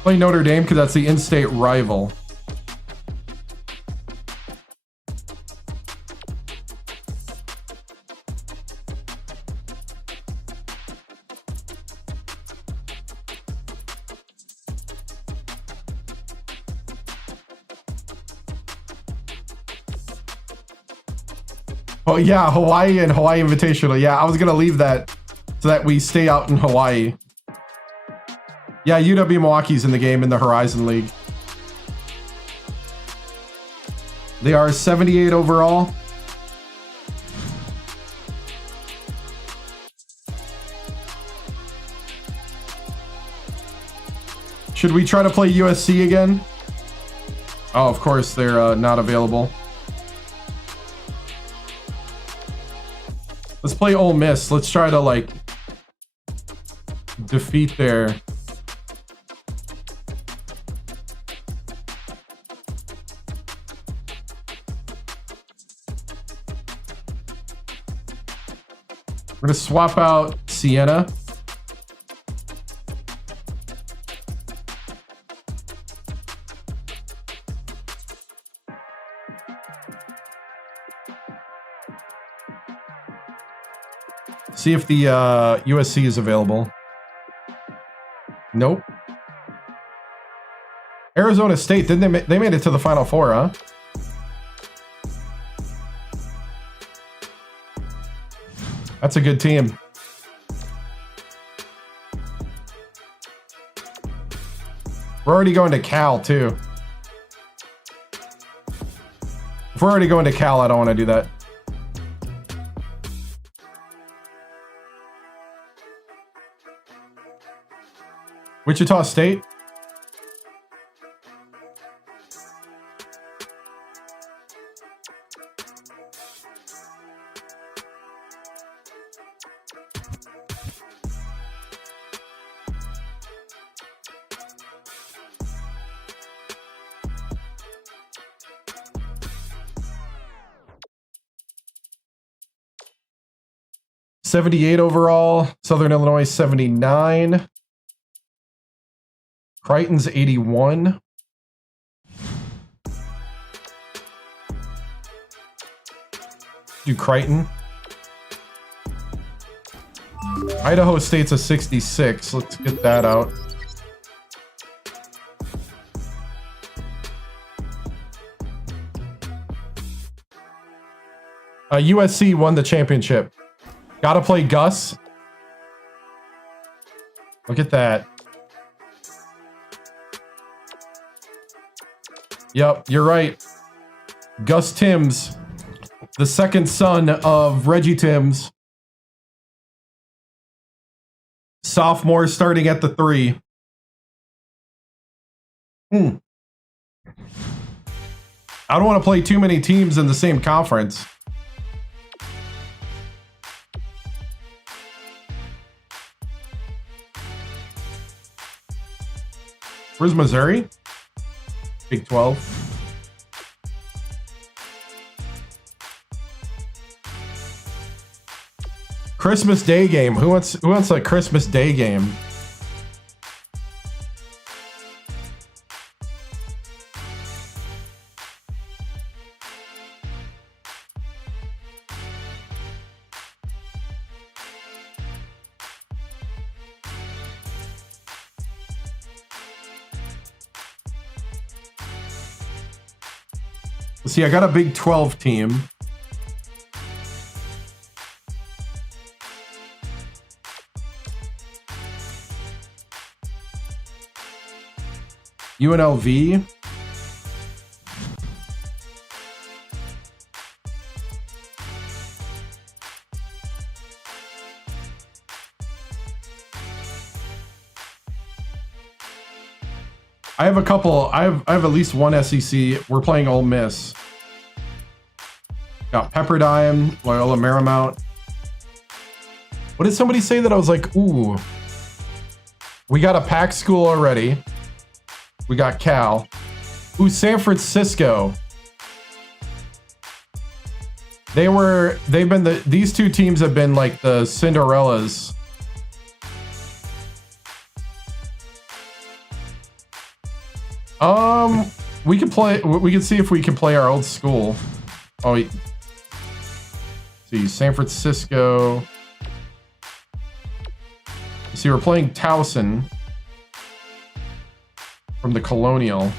Play Notre Dame because that's the in-state rival. Oh yeah, Hawaii and Hawaii Invitational. Yeah, I was gonna leave that so that we stay out in Hawaii. Yeah, UW Milwaukee's in the game in the Horizon League. They are 78 overall. Should we try to play USC again? Oh, of course, they're not available. Let's play Ole Miss. Let's try to, like, defeat their... We're going to swap out Siena. See if the USC is available. Nope. Arizona State, didn't they made it to the Final Four, huh? That's a good team. We're already going to Cal, too. If we're already going to Cal, I don't want to do that. Wichita State. '78 overall. Southern Illinois 79. Crichton's 81. Do Crichton. Idaho State's a 66. Let's get that out. USC won the championship. Gotta play Gus. Look at that. Yep, you're right. Gus TImms, the second son of Reggie TImms. Sophomore starting at the 3. I don't want to play too many teams in the same conference. Where's Missouri? Big 12. Christmas Day game. Who wants a Christmas Day game? See, I got a Big 12 team. UNLV. I have a couple. I have at least one SEC. We're playing Ole Miss. Got Pepperdine, Loyola Marymount. What did somebody say that I was like, ooh? We got a packed school already. We got Cal. Ooh, San Francisco. These two teams have been like the Cinderellas. We can see if we can play our old school. Oh, see, San Francisco. See, we're playing Towson from the Colonial.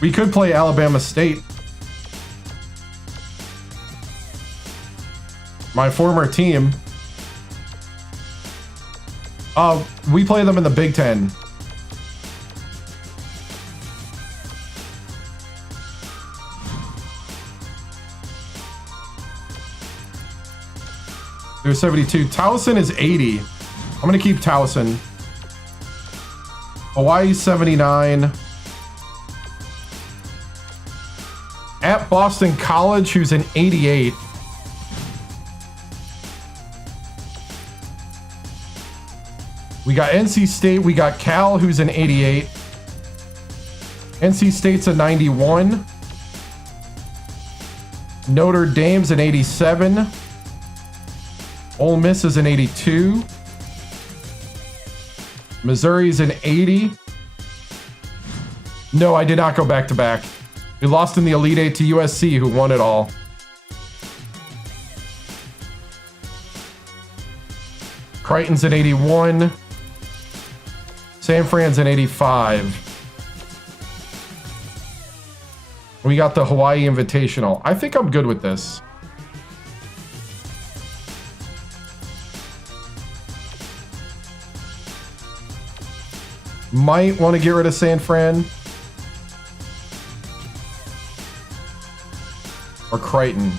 We could play Alabama State. My former team. We play them in the Big Ten. They're 72. Towson is 80. I'm going to keep Towson. Hawaii 79. At Boston College, who's an 88. We got NC State. We got Cal, who's an 88. NC State's a 91. Notre Dame's an 87. Ole Miss is an 82. Missouri's an 80. No, I did not go back to back. We lost in the Elite Eight to USC, who won it all. Creighton's at 81. San Fran's at 85. We got the Hawaii Invitational. I think I'm good with this. Might want to get rid of San Fran. Or Creighton.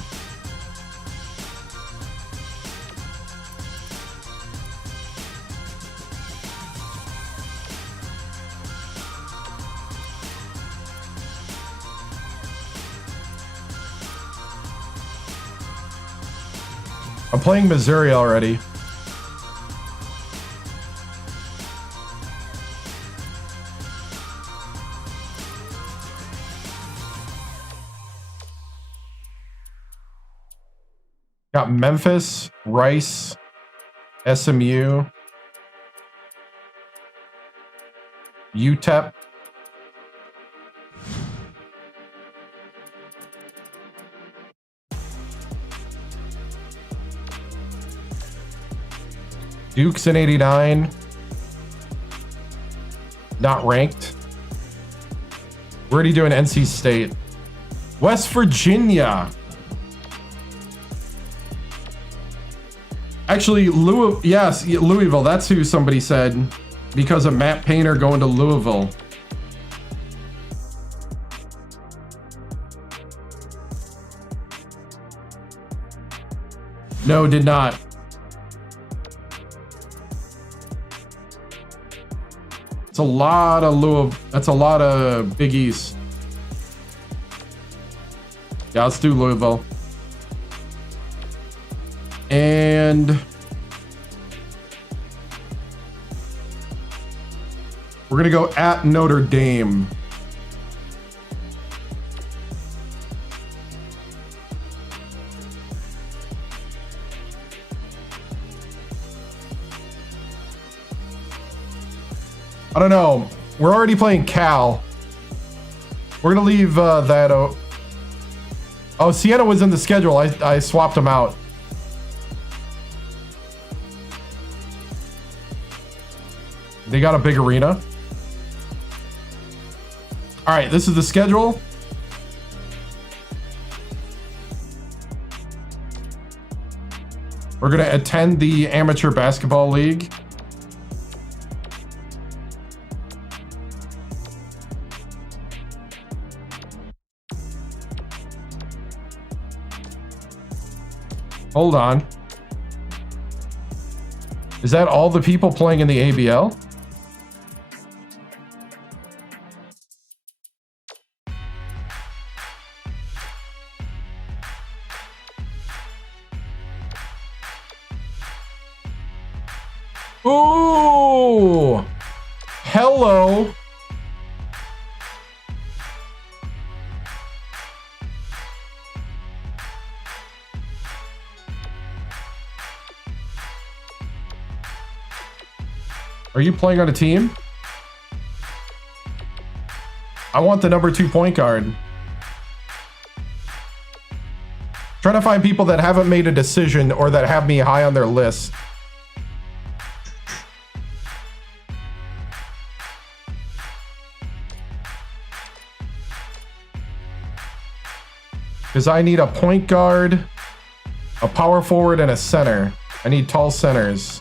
I'm playing Missouri already. Got Memphis, Rice, SMU, UTEP. Duke's an 89. Not ranked. We're already doing NC State. West Virginia. Actually, Louisville. That's who somebody said because of Matt Painter going to Louisville. No, did not. It's a lot of Louisville. That's a lot of Big East. Yeah, let's do Louisville. And we're going to go at Notre Dame. I don't know. We're already playing Cal. We're going to leave that. Oh, Siena was in the schedule. I swapped them out. They got a big arena. All right, this is the schedule. We're going to attend the Amateur Basketball League. Hold on. Is that all the people playing in the ABL? Ooh! Hello! Are you playing on a team? I want the number 2 point guard. Trying to find people that haven't made a decision or that have me high on their list. Because I need a point guard, a power forward, and a center. I need tall centers.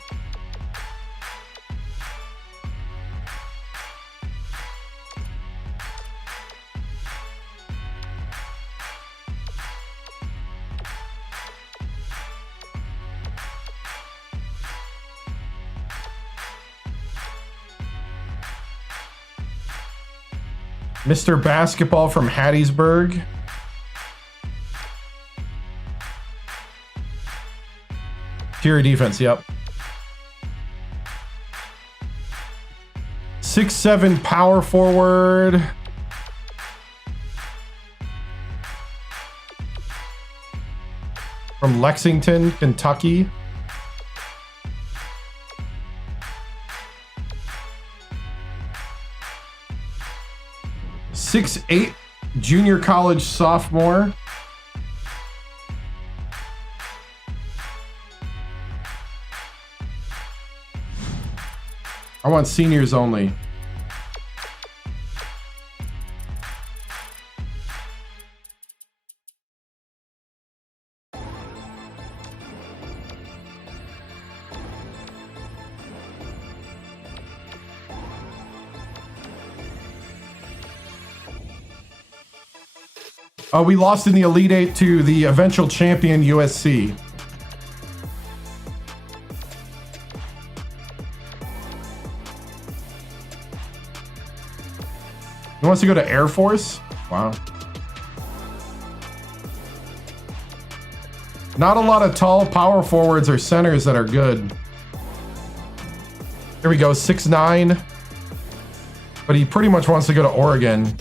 Mr. Basketball from Hattiesburg. Tier defense, yep. 6'7" power forward. From Lexington, Kentucky. .68 junior college sophomore. I want seniors only. We lost in the Elite Eight to the eventual champion USC. He wants to go to Air Force? Wow. Not a lot of tall power forwards or centers that are good. Here we go, 6'9". But he pretty much wants to go to Oregon.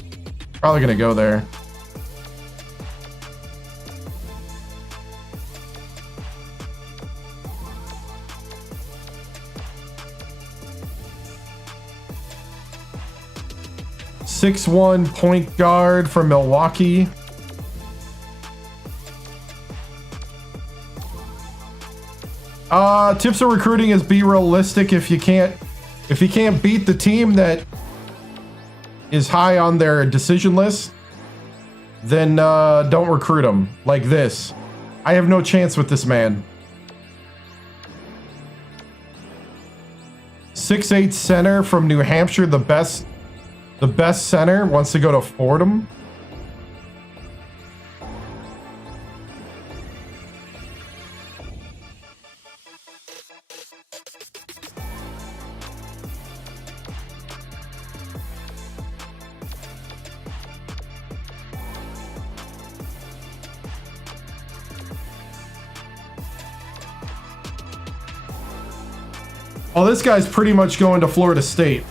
Probably gonna go there. .61 point guard from Milwaukee. Tips of recruiting is be realistic. If you can't beat the team that is high on their decision list, then don't recruit them. Like this. I have no chance with this man. 6'8" center from New Hampshire, the best center, wants to go to Fordham. Oh, this guy's pretty much going to Florida State.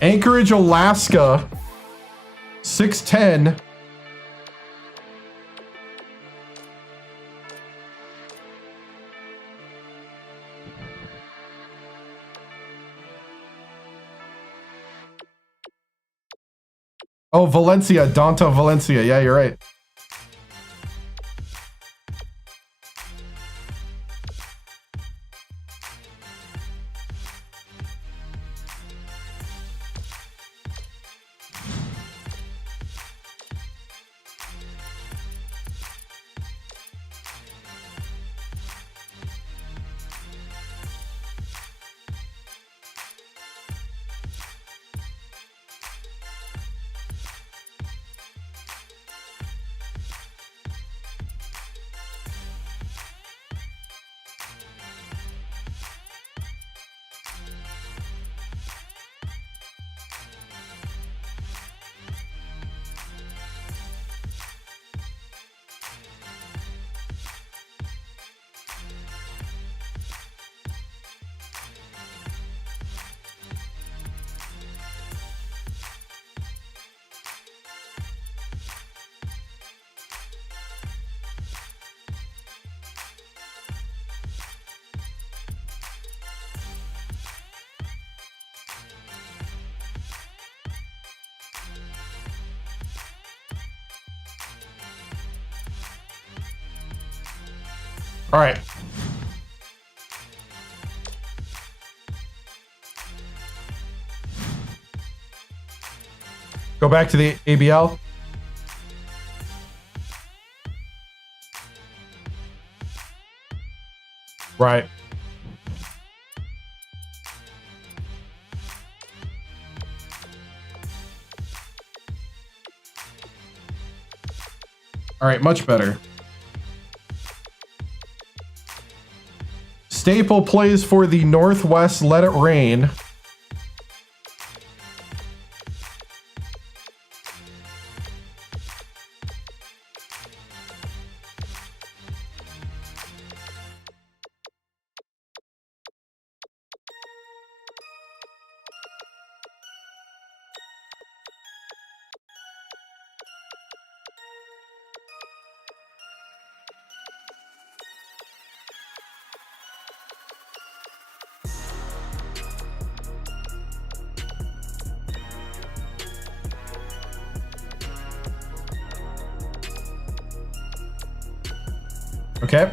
Anchorage, Alaska, 6'10". Oh, Valencia, Donta Valencia. Yeah, you're right. All right. Go back to the ABL. Right. All right, much better. Staple plays for the Northwest. Let it rain. Okay.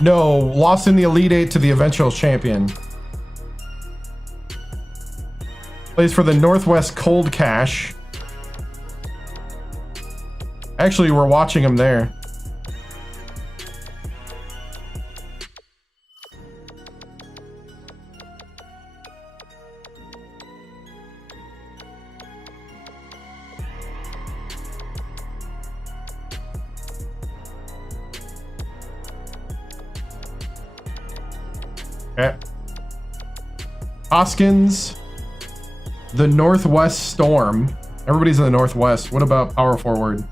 No, lost in the Elite Eight to the eventual champion. Plays for the Northwest Cold Cash. Actually, we're watching him there. Okay. Hoskins, the Northwest Storm. Everybody's in the Northwest. What about power forward?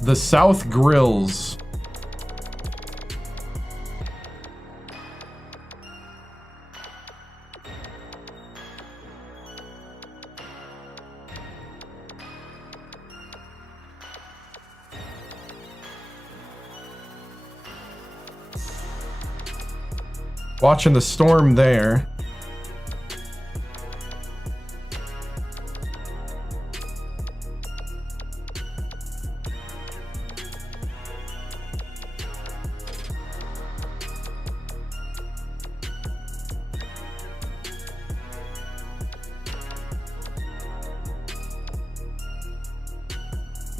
The South Grills. Watching the Storm there.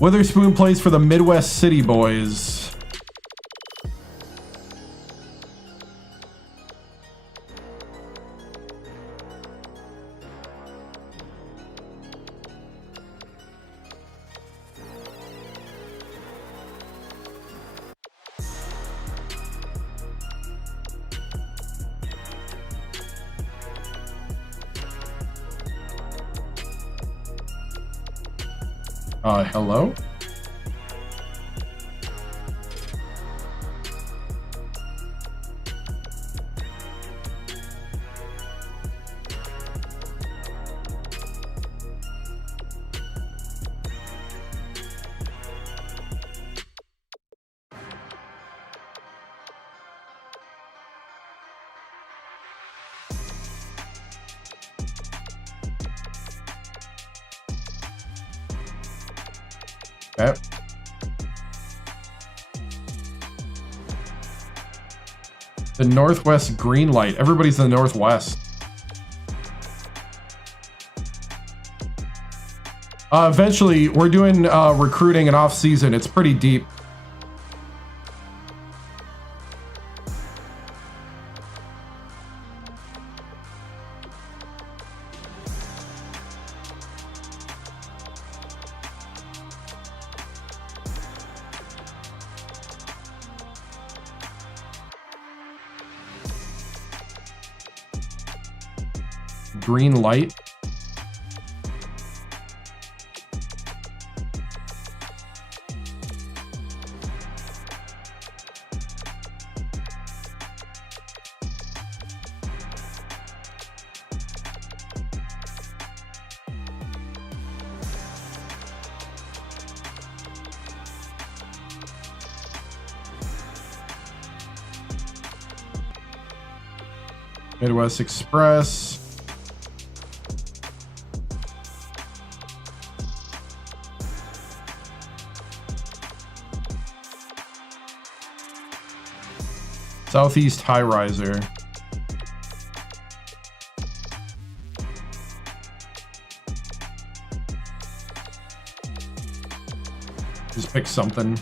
Witherspoon plays for the Midwest City Boys. Hello? Okay. The Northwest Green Light. Everybody's in the Northwest. Eventually, we're doing recruiting and off-season. It's pretty deep. Green Light. Midwest Express. Southeast High Riser. Just pick something.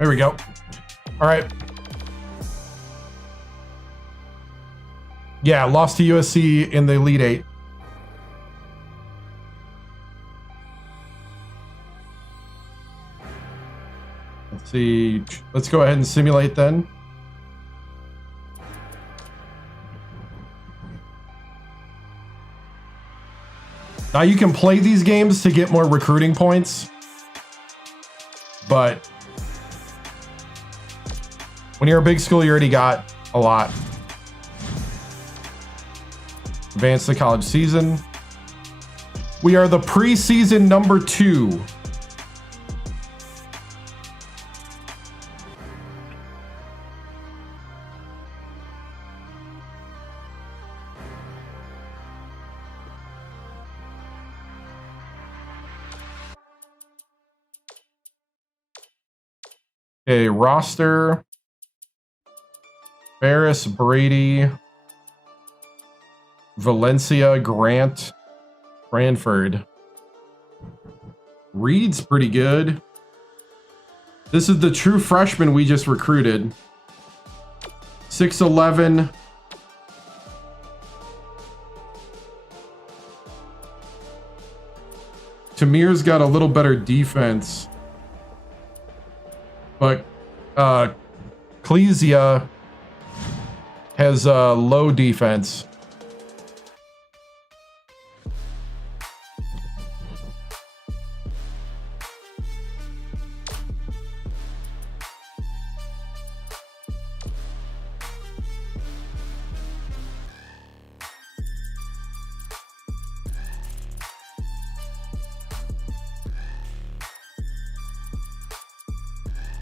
There we go. All right. Yeah, lost to USC in the Elite Eight. Let's see. Let's go ahead and simulate then. Now you can play these games to get more recruiting points, but when you're a big school, you already got a lot. Advance the college season. We are the preseason number 2. Okay, roster. Ferris, Brady, Valencia, Grant, Cranford. Reed's pretty good. This is the true freshman we just recruited. 6'11". Tamir's got a little better defense. But Ecclesia has a low defense.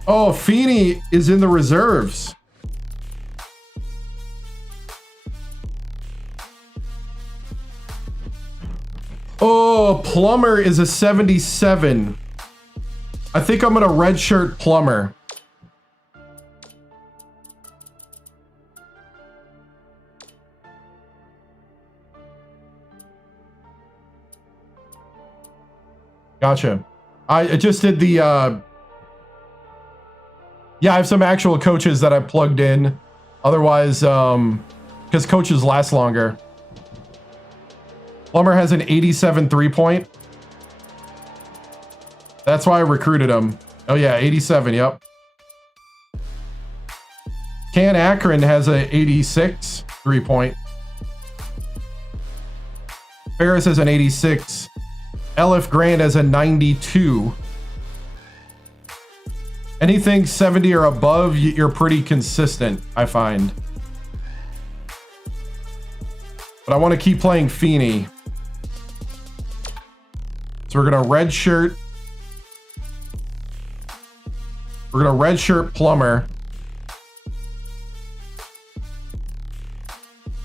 Oh, Feeney is in the reserves. Oh, Plummer is a 77. I think I'm gonna redshirt Plummer. Gotcha. I just did the yeah, I have some actual coaches that I plugged in. Otherwise, because coaches last longer. Plummer has an 87 3-point. That's why I recruited him. Oh yeah, 87, yep. Can Akron has an 86 3-point. Ferris has an 86. Elif Grant has a 92. Anything 70 or above, you're pretty consistent, I find. But I want to keep playing Feeney. So we're going to redshirt. We're going to redshirt Plummer.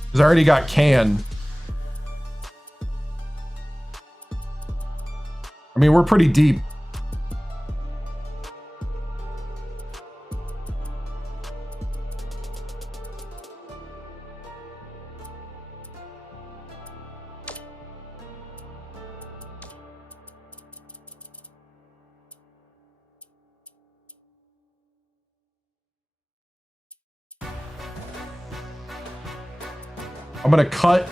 Because I already got Can. I mean, we're pretty deep. I'm going to cut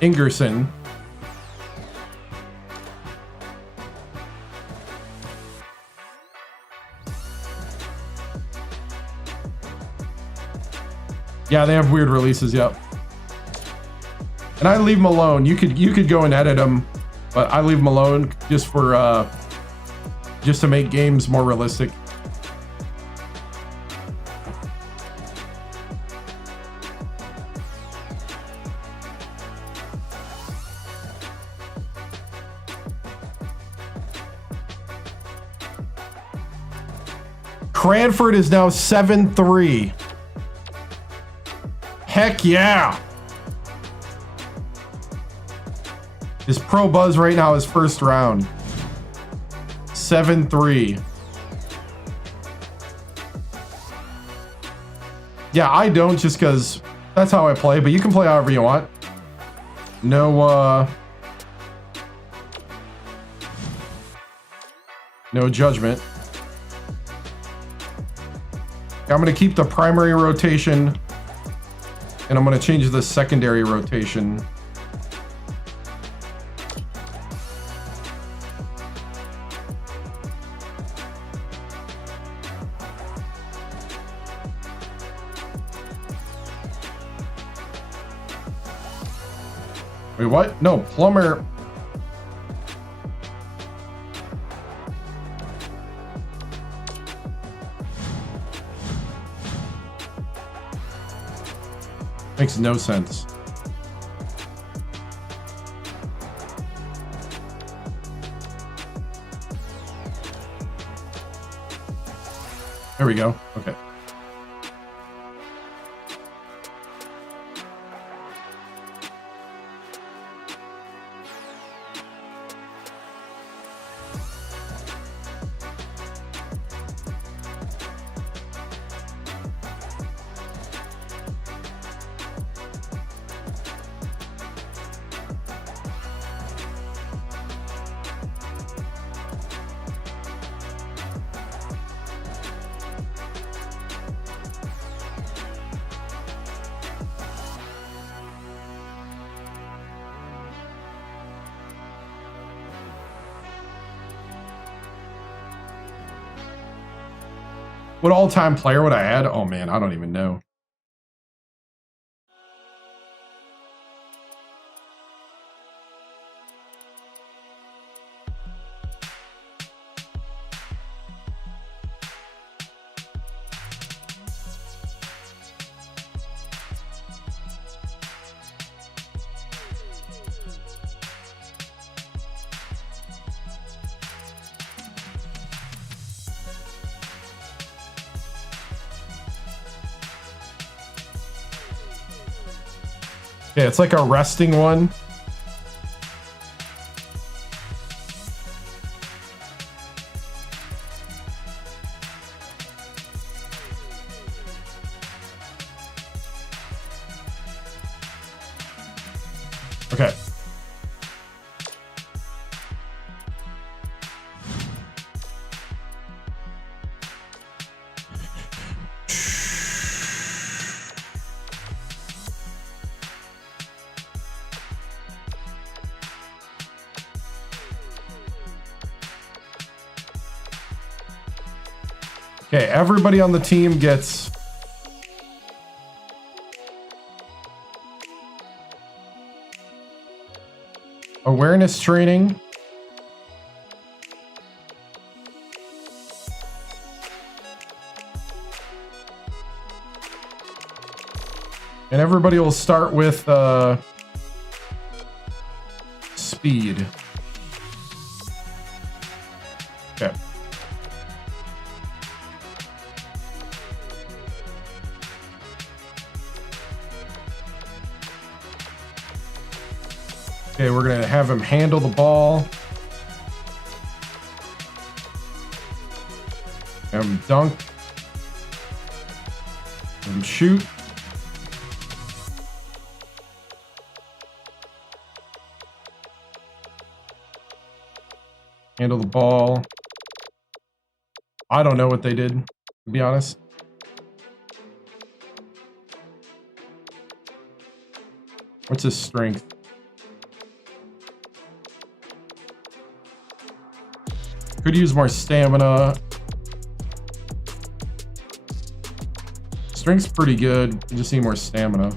Ingerson. Yeah, they have weird releases, yep. And I leave them alone. You could go and edit them, but I leave them alone just for just to make games more realistic. Cranford is now 7-3. Heck yeah. His pro buzz right now is first round. 7-3. Yeah, I don't just because that's how I play, but you can play however you want. No, no judgment. I'm going to keep the primary rotation, and I'm going to change the secondary rotation. Wait, what? No, Plummer. Makes no sense. There we go. Okay. What all-time player would I add? Oh man, I don't even know. Yeah, it's like a resting one. Okay. Okay, everybody on the team gets awareness training. And everybody will start with speed. Okay. Okay, we're going to have him handle the ball. Have him dunk. Have him shoot. Handle the ball. I don't know what they did, to be honest. What's his strength? Could use more stamina. Strength's pretty good. Just need more stamina.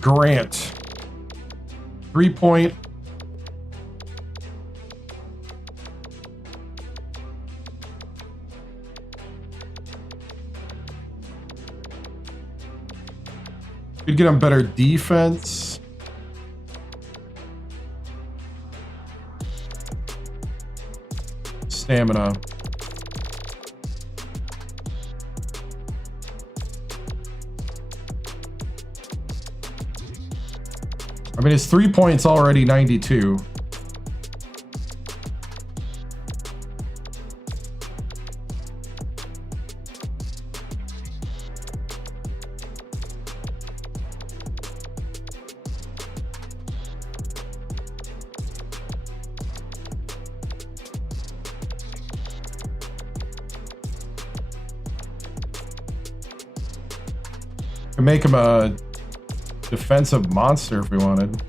Grant. 3-point. Could get him better defense. stamina. I mean, his 3 points already 92. Could make him a defensive monster if we wanted.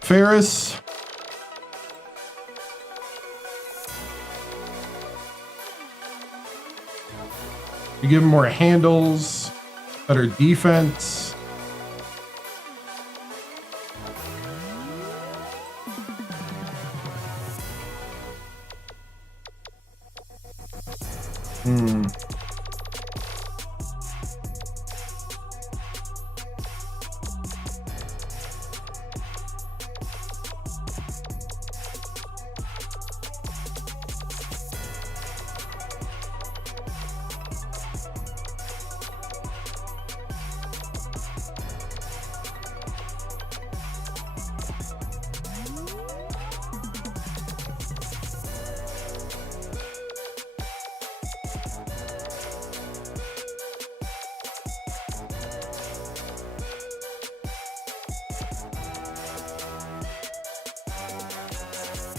Ferris. You give him more handles, better defense.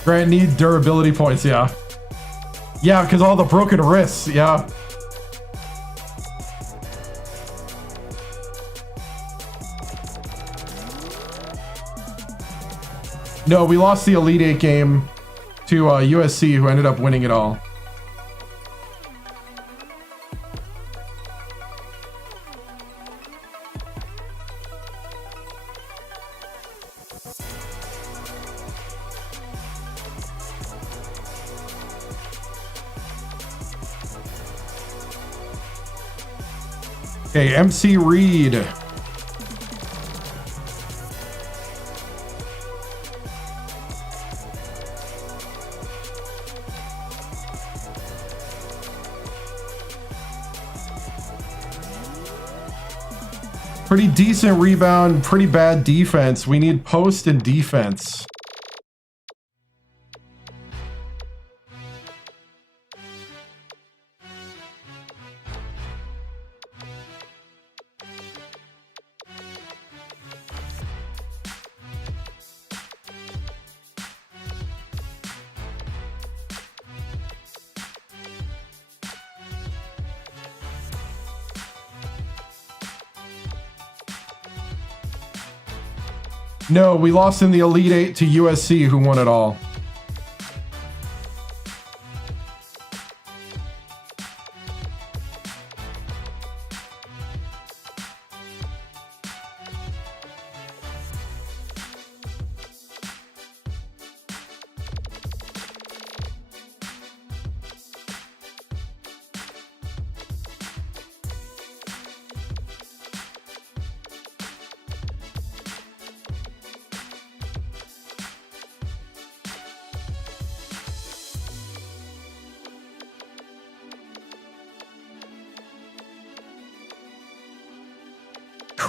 Grant need durability points, yeah. Yeah, because all the broken wrists, yeah. No, we lost the Elite Eight game to USC, who ended up winning it all. Okay, MC Reed. Pretty decent rebound, pretty bad defense. We need post and defense. No, we lost in the Elite Eight to USC, who won it all.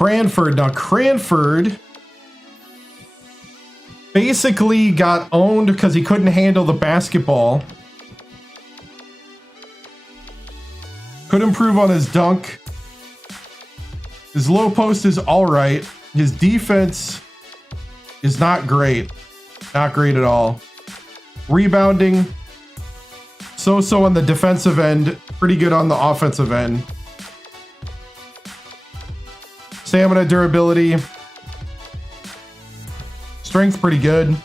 Cranford. Now, Cranford basically got owned because he couldn't handle the basketball. Could improve on his dunk. His low post is all right. His defense is not great. Not great at all. Rebounding, so-so on the defensive end. Pretty good on the offensive end. Stamina, durability. Strength, pretty good.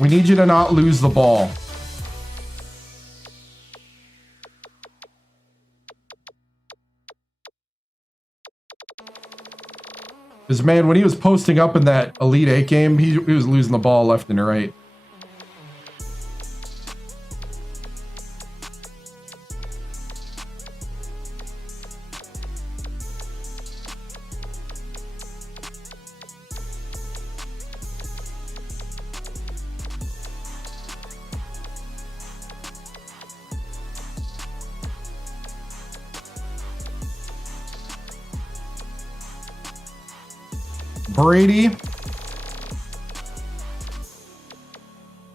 We need you to not lose the ball. Because, man, when he was posting up in that Elite 8 game, he was losing the ball left and right. Brady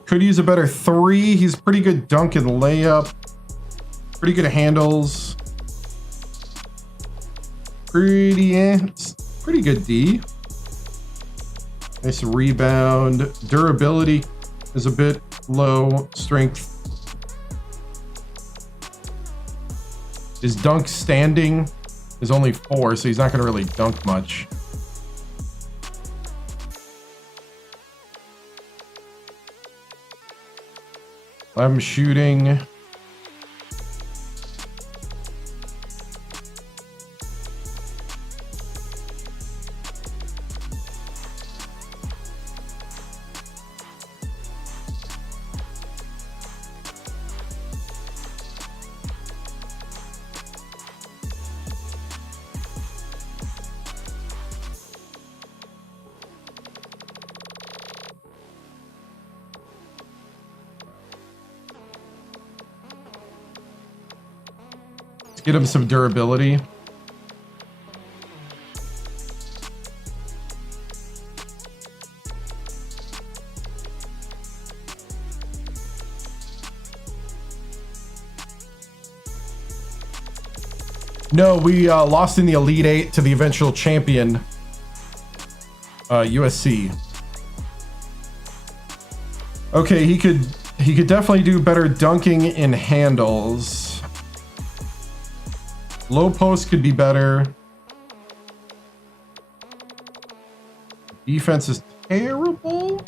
could use a better 3. He's pretty good dunk and layup. Pretty good handles. Pretty good D. Nice rebound. Durability is a bit low. Strength. His dunk standing is only 4, so he's not going to really dunk much. I'm shooting. Get him some durability. No, we lost in the Elite 8 to the eventual champion, USC. Okay, he could definitely do better dunking in handles. Low post could be better. Defense is terrible.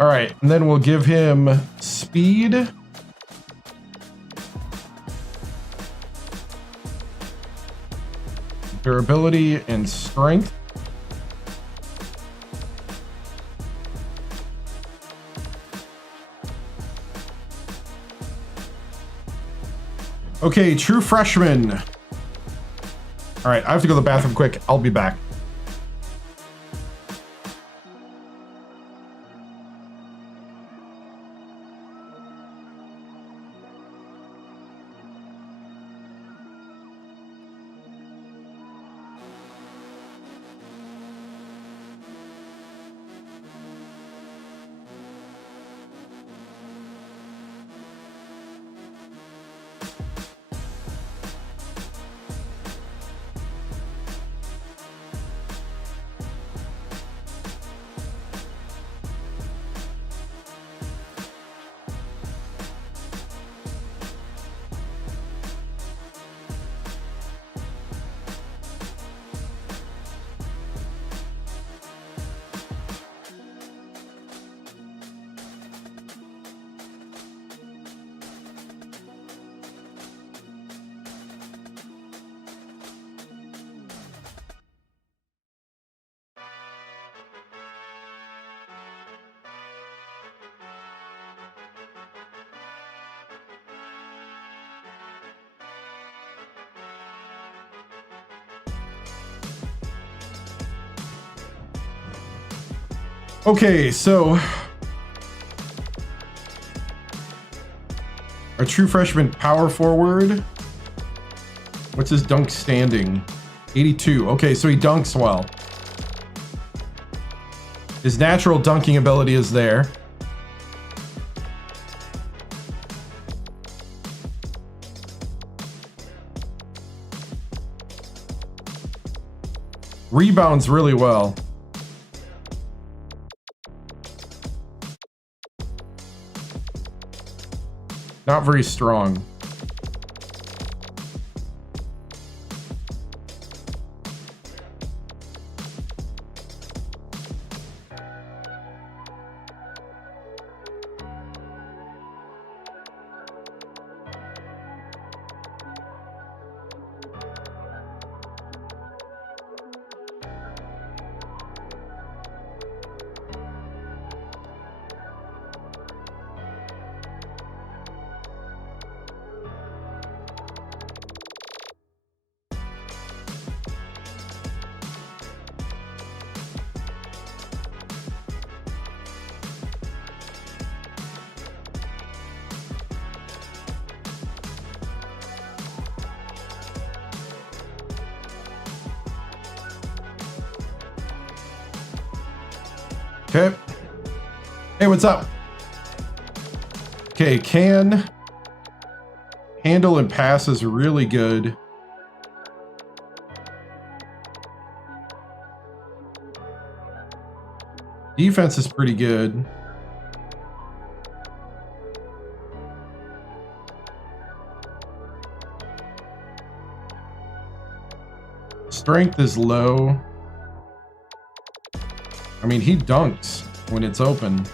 All right, and then we'll give him speed. Durability and strength. Okay, true freshman. All right, I have to go to the bathroom quick. I'll be back. Okay, so our true freshman power forward. What's his dunk standing? 82. Okay, so he dunks well. His natural dunking ability is there. Rebounds really well. Not very strong. Okay. Hey, what's up? Okay, can handle and pass is really good. Defense is pretty good. Strength is low. I mean, he dunks when it's open.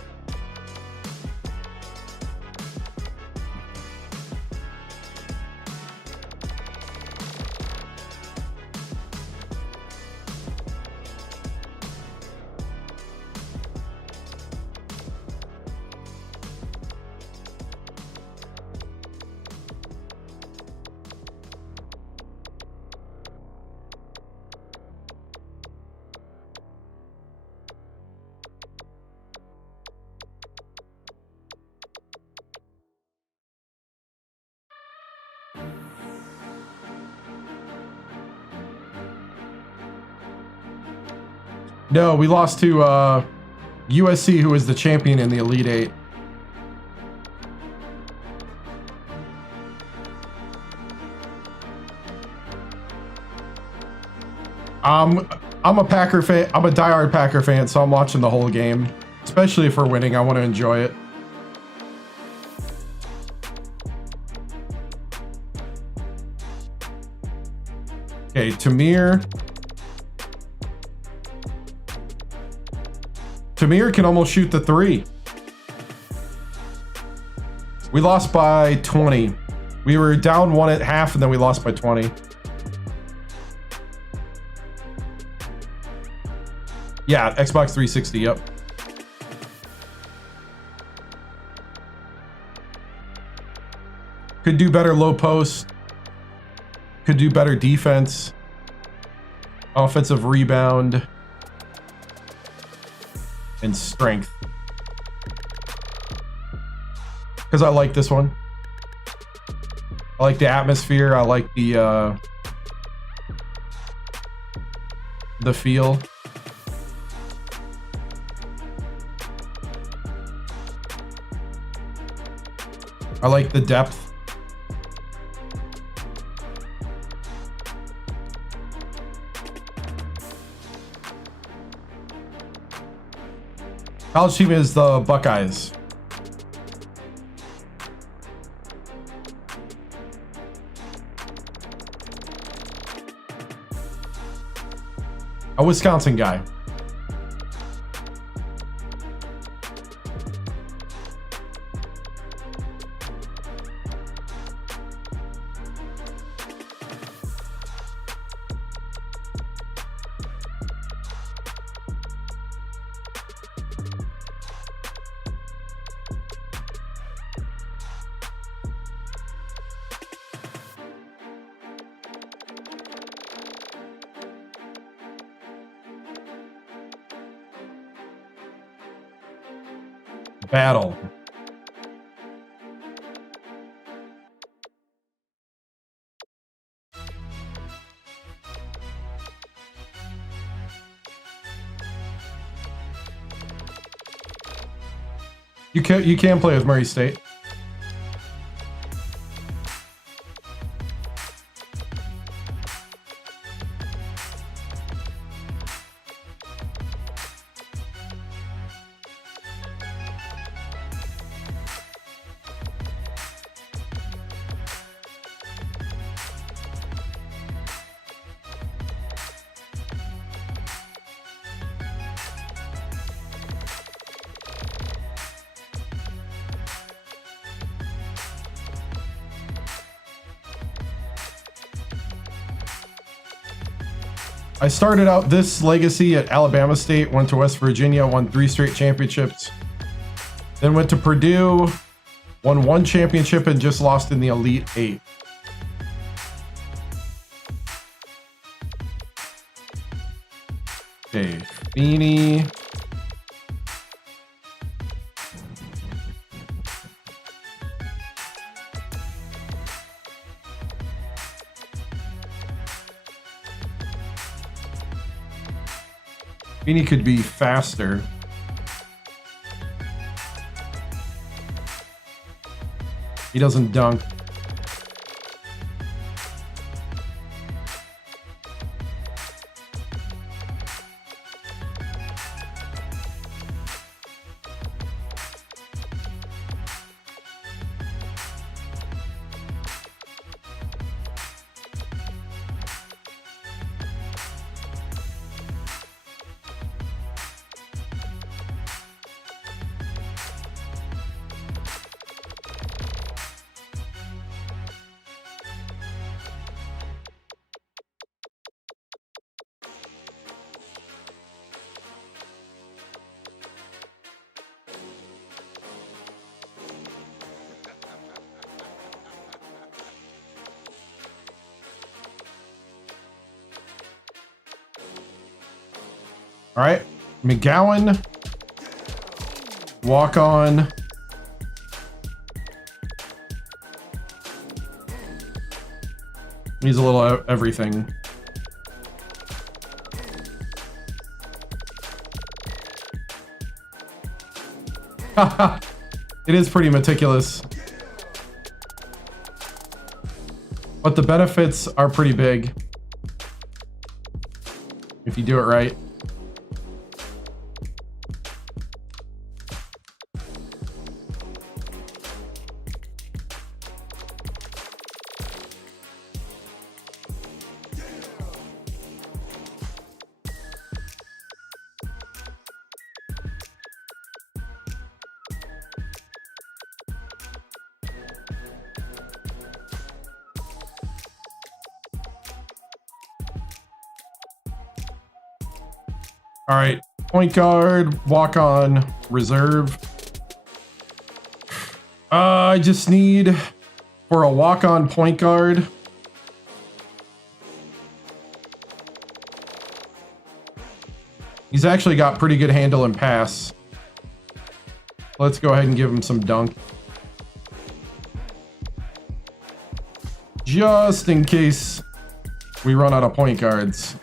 No, we lost to USC, who was the champion in the Elite Eight. I'm a Packer fan. I'm a diehard Packer fan, so I'm watching the whole game. Especially if we're winning, I want to enjoy it. Okay, Tamir. Tamir can almost shoot the three. We lost by 20. We were down one at half, and then we lost by 20. Yeah, Xbox 360, yep. Could do better low post. Could do better defense. Offensive rebound. And strength. Because I like this one. I like the atmosphere. I like the feel. I like the depth. College team is the Buckeyes. A Wisconsin guy. battle. You can play with Murray State. I started out this legacy at Alabama State, went to West Virginia, won 3 straight championships. Then went to Purdue, won 1 championship and just lost in the Elite 8. Okay, Feeney. Feeney could be faster. He doesn't dunk. All right, McGowan, walk on. Needs a little everything. It is pretty meticulous, but the benefits are pretty big if you do it right. All right, point guard, walk on, reserve. I just need for a walk on point guard. He's actually got pretty good handle and pass. Let's go ahead and give him some dunk. Just in case we run out of point guards.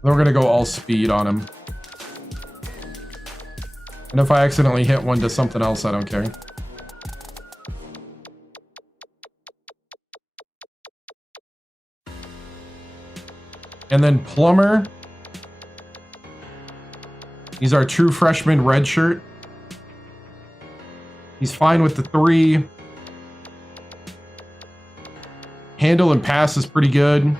Then we're going to go all speed on him. And if I accidentally hit one to something else, I don't care. And then Plummer. He's our true freshman red shirt. He's fine with the 3. Handle and pass is pretty good.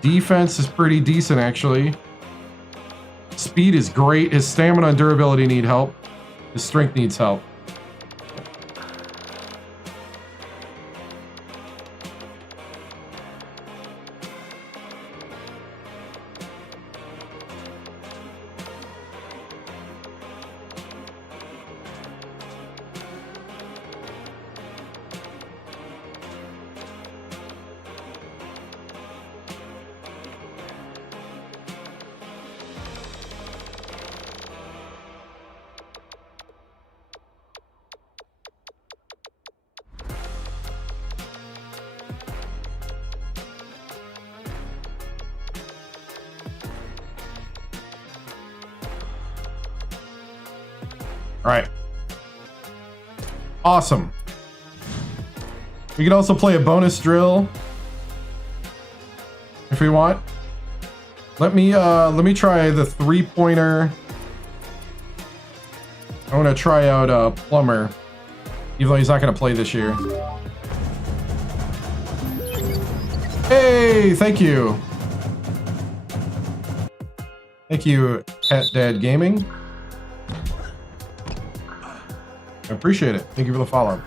Defense is pretty decent, actually. Speed is great. His stamina and durability need help. His strength needs help. right. Awesome. We can also play a bonus drill if we want. Let me try the 3-pointer. I want to try out Plumber, even though he's not going to play this year. Hey, thank you. Thank you, Cat Dad Gaming. I appreciate it. Thank you for the follow.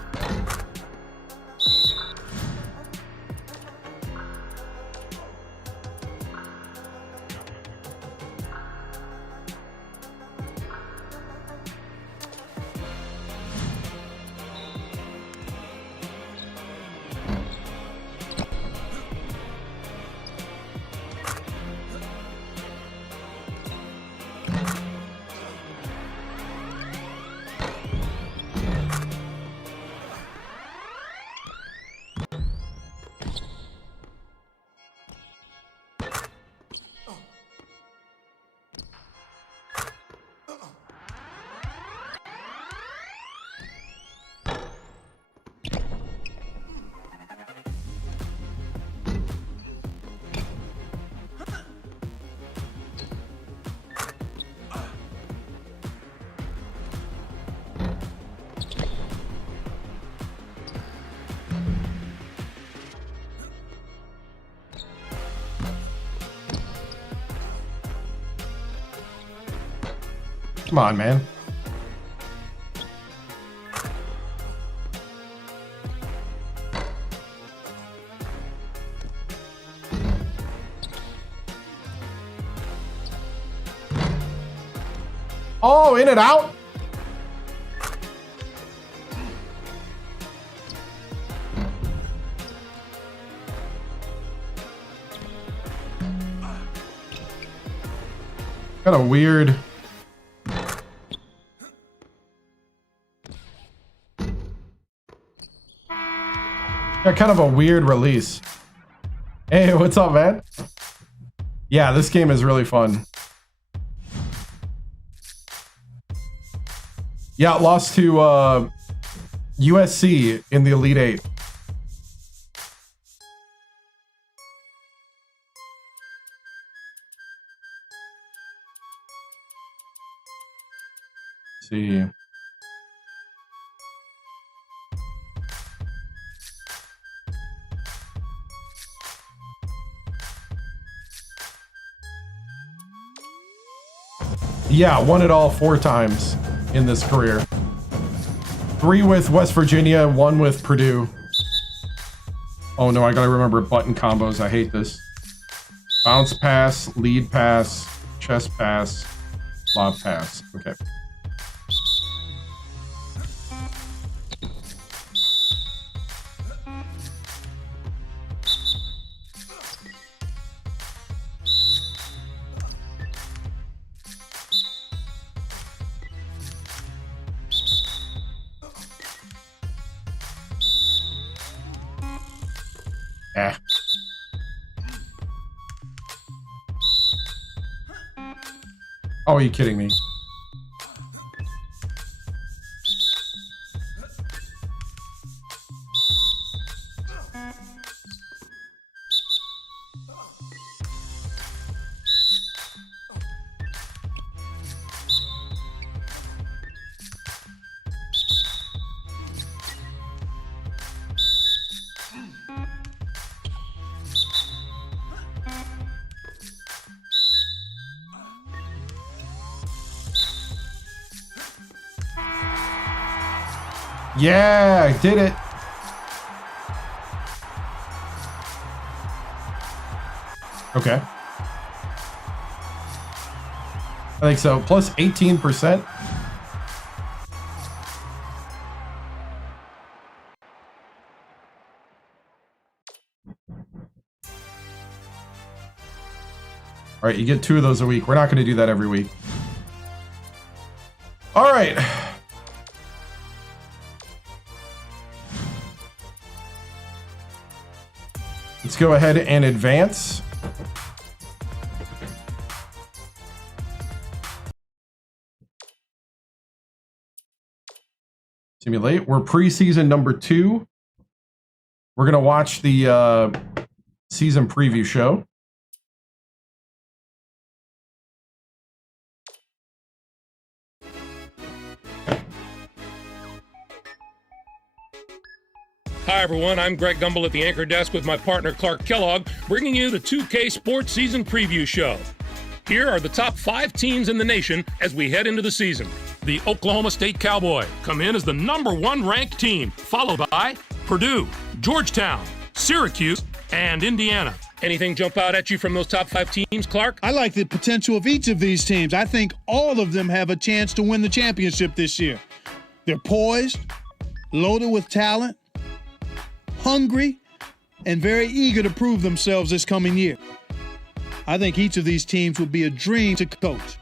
Come on, man. Oh, in and out. Kind of weird. Yeah, kind of a weird release. Hey, what's up, man? Yeah, this game is really fun. Yeah, lost to USC in the Elite Eight. Let's see. Yeah, won it all 4 times in this career. 3 with West Virginia, 1 with Purdue. Oh no, I gotta remember button combos. I hate this. Bounce pass, lead pass, chest pass, lob pass. Okay. Eh. Oh, are you kidding me? Yeah, I did it. Okay. I think so. Plus 18%. All right, you get 2 of those a week. We're not going to do that every week. All right. Let's go ahead and advance. Simulate. We're preseason number 2. We're going to watch the season preview show. Hi, everyone. I'm Greg Gumbel at the anchor desk with my partner, Clark Kellogg, bringing you the 2K Sports Season Preview Show. Here are the top 5 teams in the nation as we head into the season. The Oklahoma State Cowboys come in as the #1 ranked team, followed by Purdue, Georgetown, Syracuse, and Indiana. Anything jump out at you from those top 5 teams, Clark? I like the potential of each of these teams. I think all of them have a chance to win the championship this year. They're poised, loaded with talent, hungry, and very eager to prove themselves this coming year. I think each of these teams would be a dream to coach.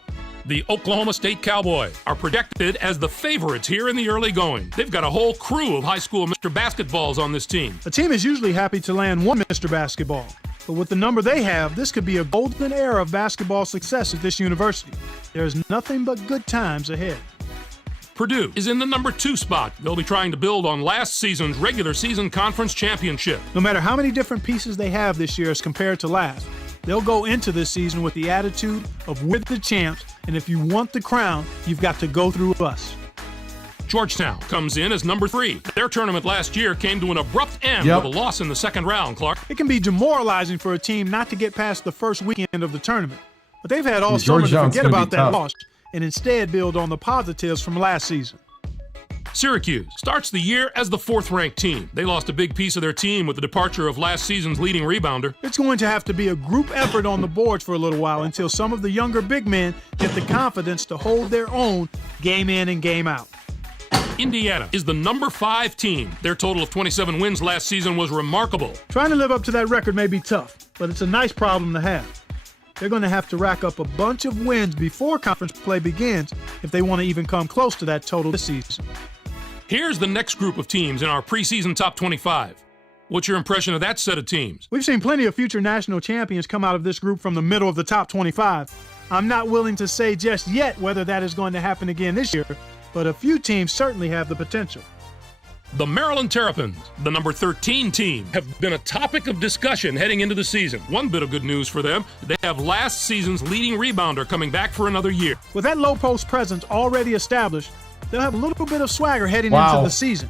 The Oklahoma State Cowboys are projected as the favorites here in the early going. They've got a whole crew of high school Mr. Basketballs on this team. A team is usually happy to land one Mr. Basketball, but with the number they have, this could be a golden era of basketball success at this university. There's nothing but good times ahead. Purdue is in the #2 spot. They'll be trying to build on last season's regular season conference championship. No matter how many different pieces they have this year as compared to last, they'll go into this season with the attitude of we're the champs, and if you want the crown, you've got to go through us. Georgetown comes in as #3. Their tournament last year came to an abrupt end with a loss in the second round, Clark. It can be demoralizing for a team not to get past the first weekend of the tournament, but they've had all summer to forget about that loss and instead build on the positives from last season. Syracuse starts the year as the 4th-ranked team. They lost a big piece of their team with the departure of last season's leading rebounder. It's going to have to be a group effort on the boards for a little while until some of the younger big men get the confidence to hold their own game in and game out. Indiana is the #5 team. Their total of 27 wins last season was remarkable. Trying to live up to that record may be tough, but it's a nice problem to have. They're going to have to rack up a bunch of wins before conference play begins if they want to even come close to that total this season. Here's the next group of teams in our preseason top 25. What's your impression of that set of teams? We've seen plenty of future national champions come out of this group from the middle of the top 25. I'm not willing to say just yet whether that is going to happen again this year, but a few teams certainly have the potential. The Maryland Terrapins, the #13 team, have been a topic of discussion heading into the season. One bit of good news for them, they have last season's leading rebounder coming back for another year. With that low post presence already established, they'll have a little bit of swagger heading into the season.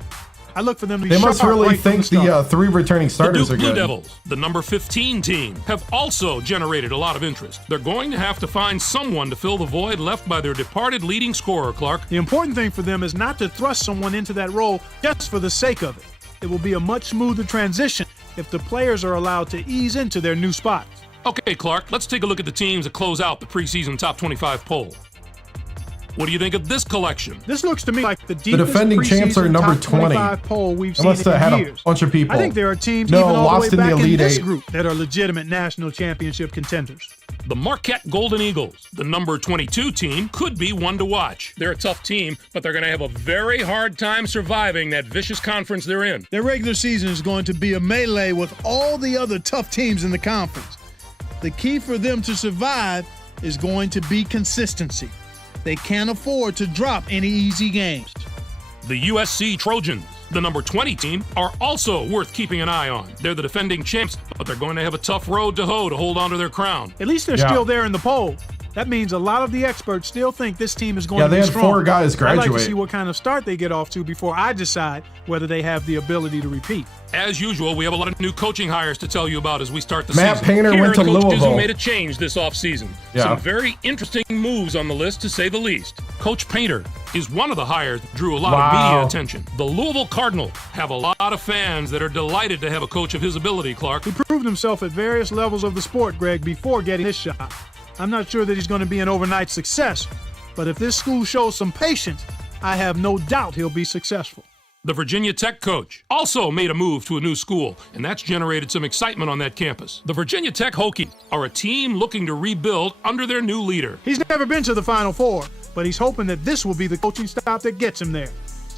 I look for them to be They sharp must really right from think the 3 returning starters the are Duke good. Blue Devils, the #15 team, have also generated a lot of interest. They're going to have to find someone to fill the void left by their departed leading scorer, Clark. The important thing for them is not to thrust someone into that role just for the sake of it. It will be a much smoother transition if the players are allowed to ease into their new spots. Okay, Clark, let's take a look at the teams that close out the preseason top 25 poll. What do you think of this collection? This looks to me like the deepest defending champs are preseason number top 20. 25 poll we've seen Unless they had in a years. bunch of people. I think there are teams No, even all lost the in way the back in Elite this Eight. group that are legitimate national championship contenders. The Marquette Golden Eagles, the #22 team, could be one to watch. They're a tough team, but they're going to have a very hard time surviving that vicious conference they're in. Their regular season is going to be a melee with all the other tough teams in the conference. The key for them to survive is going to be consistency. They can't afford to drop any easy games. The USC Trojans, the #20 team, are also worth keeping an eye on. They're the defending champs, but they're going to have a tough road to hoe to hold on to their crown. At least they're still there in the poll. That means a lot of the experts still think this team is going to be they had strong. 4 guys I'd like graduate. to see what kind of start they get off to before I decide whether they have the ability to repeat. As usual, we have a lot of new coaching hires to tell you about as we start the Matt season. Painter Here went are to the coaches Louisville. who made a change this offseason. Yeah. Some very interesting moves on the list, to say the least. Coach Painter is one of the hires that drew a lot of media attention. The Louisville Cardinals have a lot of fans that are delighted to have a coach of his ability, Clark. He proved himself at various levels of the sport, Greg, before getting his shot. I'm not sure that he's going to be an overnight success, but if this school shows some patience, I have no doubt he'll be successful. The Virginia Tech coach also made a move to a new school, and that's generated some excitement on that campus. The Virginia Tech Hokies are a team looking to rebuild under their new leader. He's never been to the Final Four, but he's hoping that this will be the coaching staff that gets him there.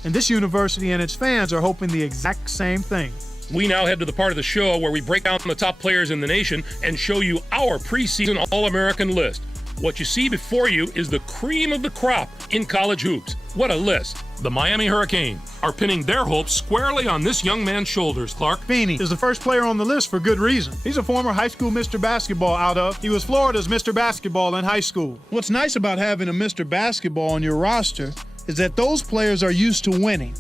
And this university and its fans are hoping the exact same thing. We now head to the part of the show where we break down the top players in the nation and show you our preseason All-American list. What you see before you is the cream of the crop in college hoops. What a list. The Miami Hurricanes are pinning their hopes squarely on this young man's shoulders, Clark. Feeney is the first player on the list for good reason. He's a former high school Mr. Basketball he was Florida's Mr. Basketball in high school. What's nice about having a Mr. Basketball on your roster is that those players are used to winning.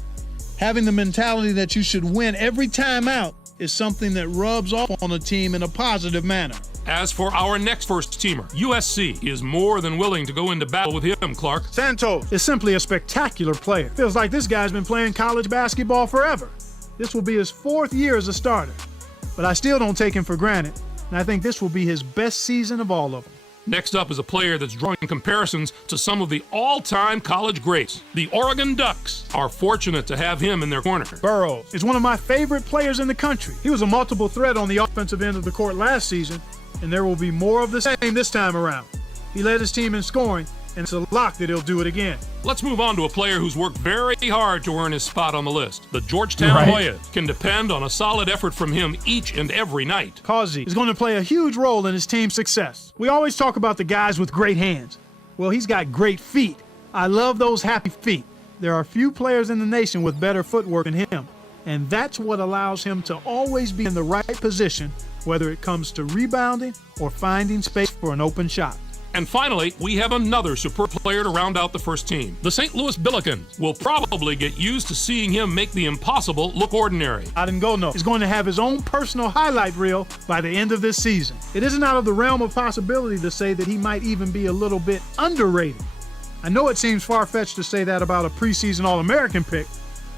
Having the mentality that you should win every time out is something that rubs off on a team in a positive manner. As for our next first teamer, USC is more than willing to go into battle with him, Clark. Santos is simply a spectacular player. Feels like this guy's been playing college basketball forever. This will be his 4th year as a starter, but I still don't take him for granted, and I think this will be his best season of all of them. Next up is a player that's drawing comparisons to some of the all-time college greats. The Oregon Ducks are fortunate to have him in their corner. Burroughs is one of my favorite players in the country. He was a multiple threat on the offensive end of the court last season, and there will be more of the same this time around. He led his team in scoring, and it's a lock that he'll do it again. Let's move on to a player who's worked very hard to earn his spot on the list. The Georgetown Hoyas can depend on a solid effort from him each and every night. Causey is going to play a huge role in his team's success. We always talk about the guys with great hands. Well, he's got great feet. I love those happy feet. There are few players in the nation with better footwork than him, and that's what allows him to always be in the right position, whether it comes to rebounding or finding space for an open shot. And finally, we have another superb player to round out the first team. The St. Louis Billikens will probably get used to seeing him make the impossible look ordinary. Adengono is going to have his own personal highlight reel by the end of this season. It isn't out of the realm of possibility to say that he might even be a little bit underrated. I know it seems far-fetched to say that about a preseason All-American pick,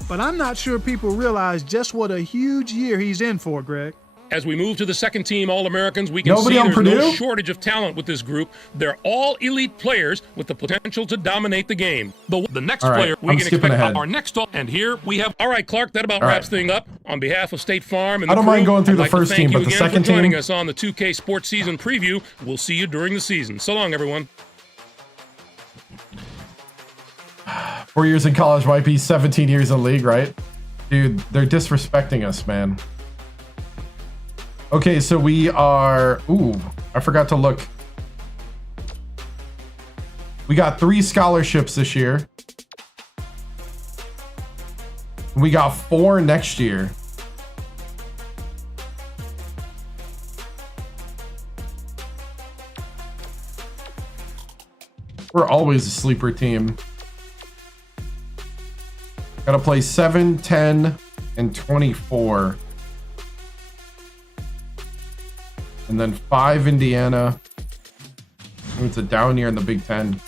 but I'm not sure people realize just what a huge year he's in for, Greg. As we move to the second team All-Americans, we can Nobody see on there's Purdue? no shortage of talent with this group. They're all elite players with the potential to dominate the game. The next All right, player we I'm can skipping expect ahead. our next and here we have. All right, Clark, that about All wraps right. things up. On behalf of State Farm and I the don't mind crew, going through I'd the like to first thank team, you but the again second for joining team- us on the 2K Sports Season Preview. We'll see you during the season. So long, everyone. 4 years in college might be 17 years in the league, right? Dude, they're disrespecting us, man. Okay, so we are... Ooh, I forgot to look. We got 3 scholarships this year. We got 4 next year. We're always a sleeper team. Gotta play 7, 10, and 24. And then 5 Indiana. It's a down year in the Big Ten.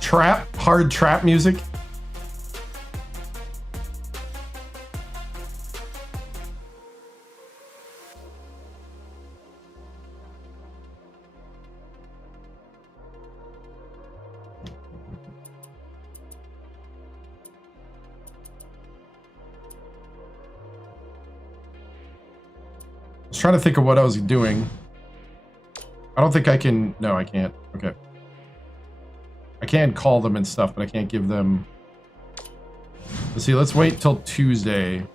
Trap, hard trap music. I was trying to think of what I was doing. I don't think I can. No, I can't. Okay. I can call them and stuff, but I can't give them... Let's see, let's wait till Tuesday.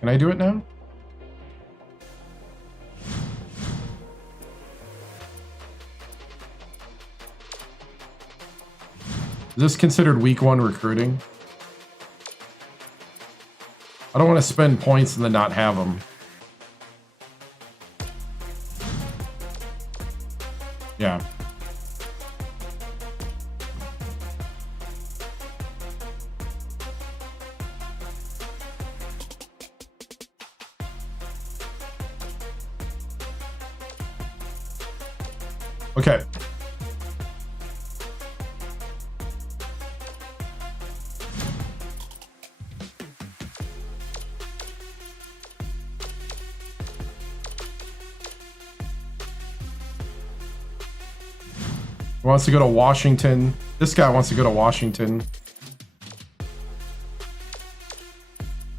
Can I do it now? Is this considered week 1 recruiting? I don't want to spend points and then not have them. Yeah. Okay. Wants to go to Washington. This guy wants to go to Washington.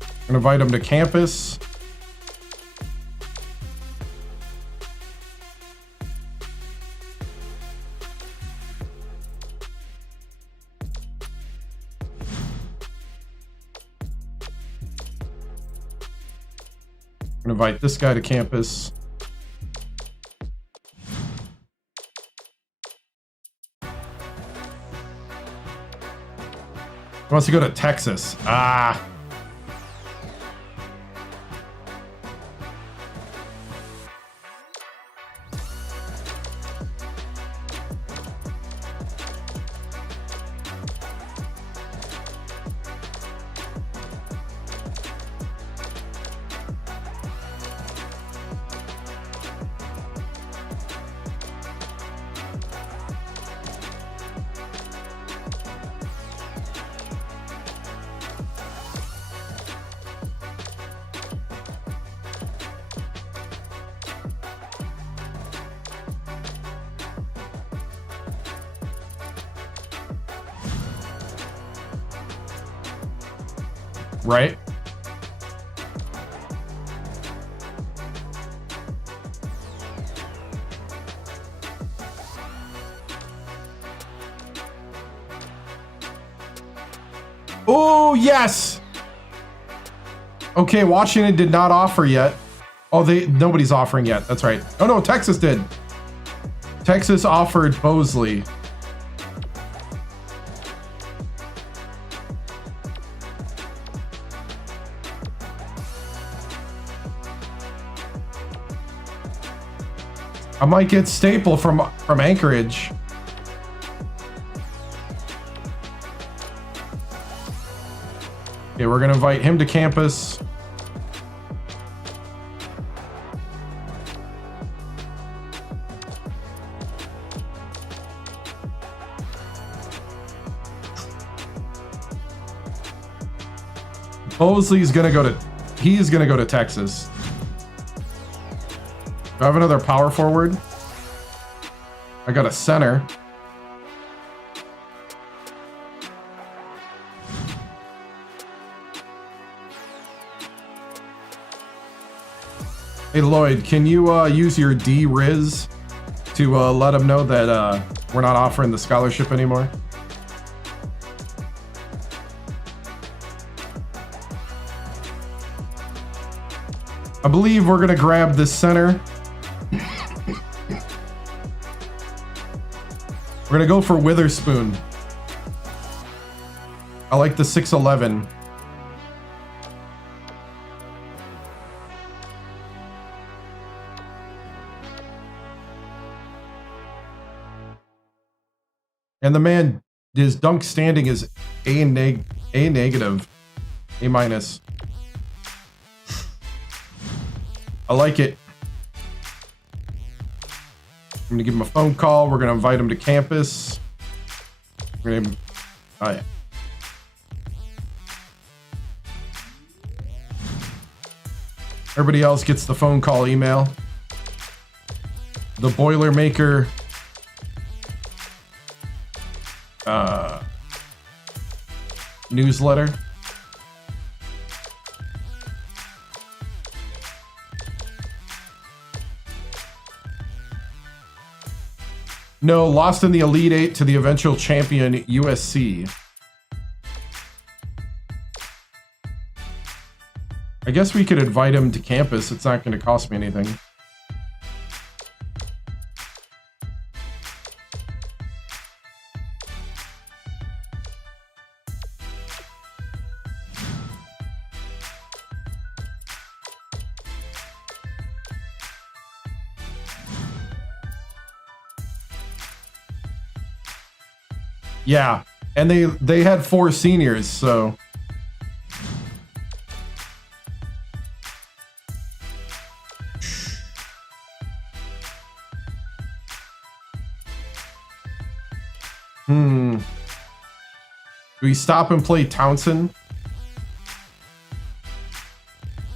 I'm gonna invite him to campus. I'm gonna invite this guy to campus. He wants to go to Texas. Ah. Right? Oh, yes. Okay, Washington did not offer yet. Oh, nobody's offering yet. That's right. Oh no, Texas did. Texas offered Bosley. I might get Staple from Anchorage. Okay, we're gonna invite him to campus. Bosley's gonna go to, he's gonna go to Texas. Do I have another power forward? I got a center. Hey Lloyd, can you use your D-Riz to let them know that we're not offering the scholarship anymore? I believe we're gonna grab this center. We're gonna go for Witherspoon. I like the 6'11". And the man, his dunk standing is A negative, A minus. I like it. I'm gonna give him a phone call. We're gonna invite him to campus. We're gonna, oh yeah. Everybody else gets the phone call, email. The Boilermaker newsletter. No, lost in the Elite Eight to the eventual champion USC. I guess we could invite him to campus. It's not going to cost me anything. Yeah, and they had 4 seniors, so Do we stop and play Townsend?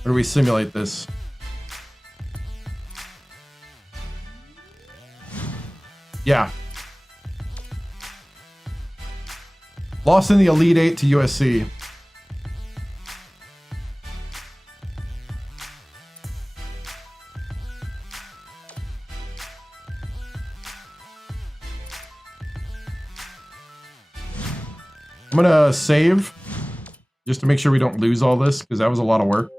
Or do we simulate this? Yeah. Lost in the Elite Eight to USC. I'm gonna save just to make sure we don't lose all this, because that was a lot of work.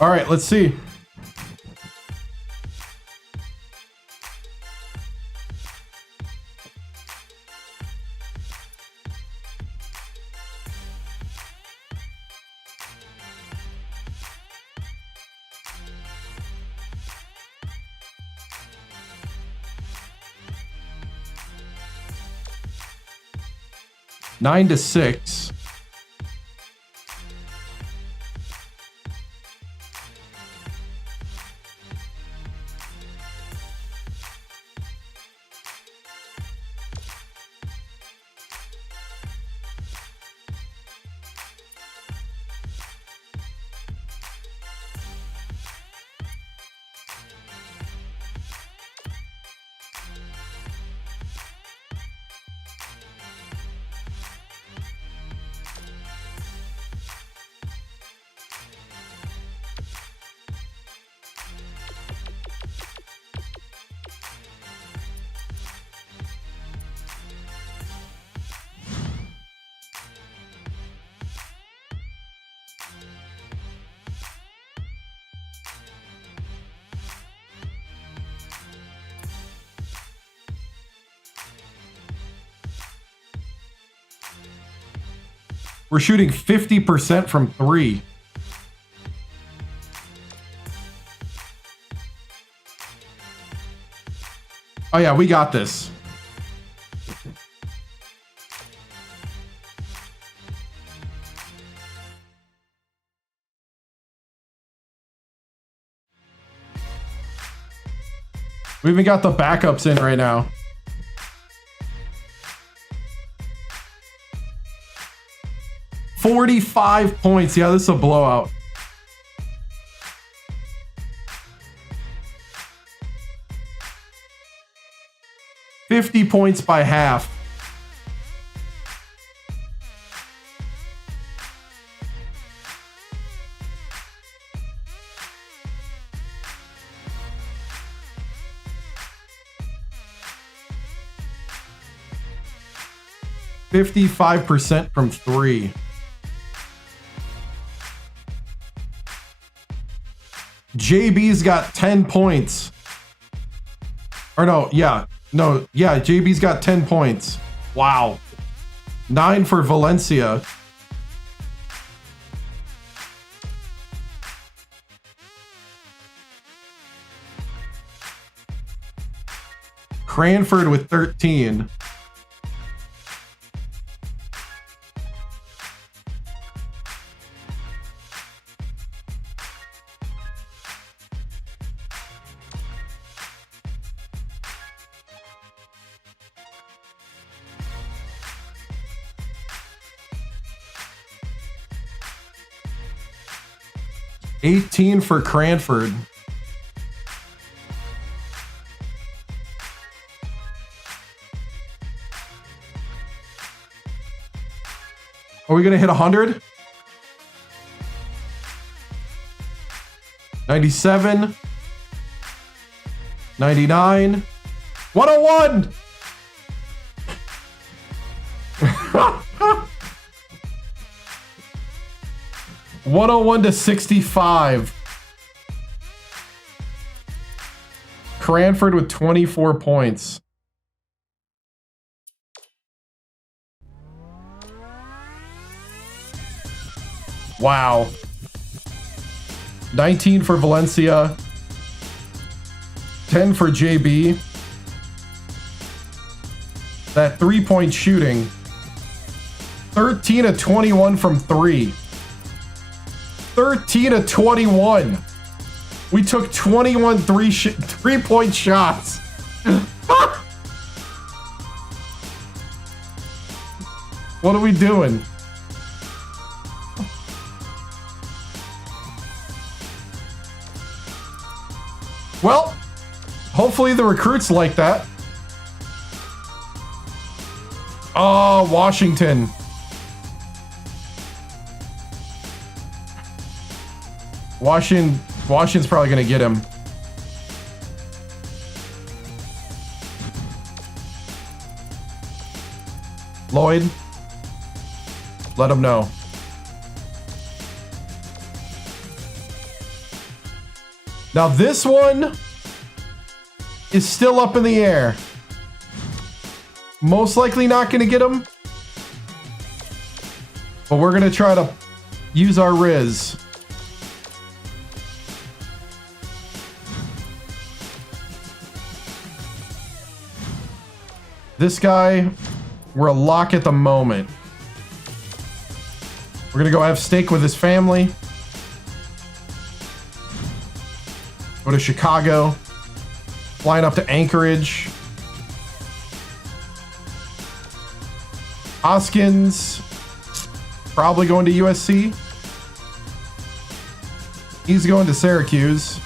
All right, let's see. Nine to 6. We're shooting 50% from 3. Oh yeah, we got this. We even got the backups in right now. $45 points. Yeah, this is a blowout. $50 points by half. $55% from 3. JB's got 10 points. Or no, yeah. No, yeah, JB's got 10 points. Wow. 9 for Valencia. Cranford with 13. $18 for Cranford. Are we going to hit 100? 97. 99. 101! 101 to 65. Cranford with 24 points. Wow. 19 for Valencia. 10 for JB. That 3-point shooting. 13 of 21 from 3. 13 of 21. We took 21 3-point shots. What are we doing? Well, hopefully the recruits like that. Oh, Washington. Washington's probably going to get him. Lloyd, let him know. Now this one is still up in the air. Most likely not going to get him. But we're going to try to use our Riz. This guy, we're a lock at the moment. We're going to go have steak with his family. Go to Chicago. Flying up to Anchorage. Hoskins, probably going to USC. He's going to Syracuse.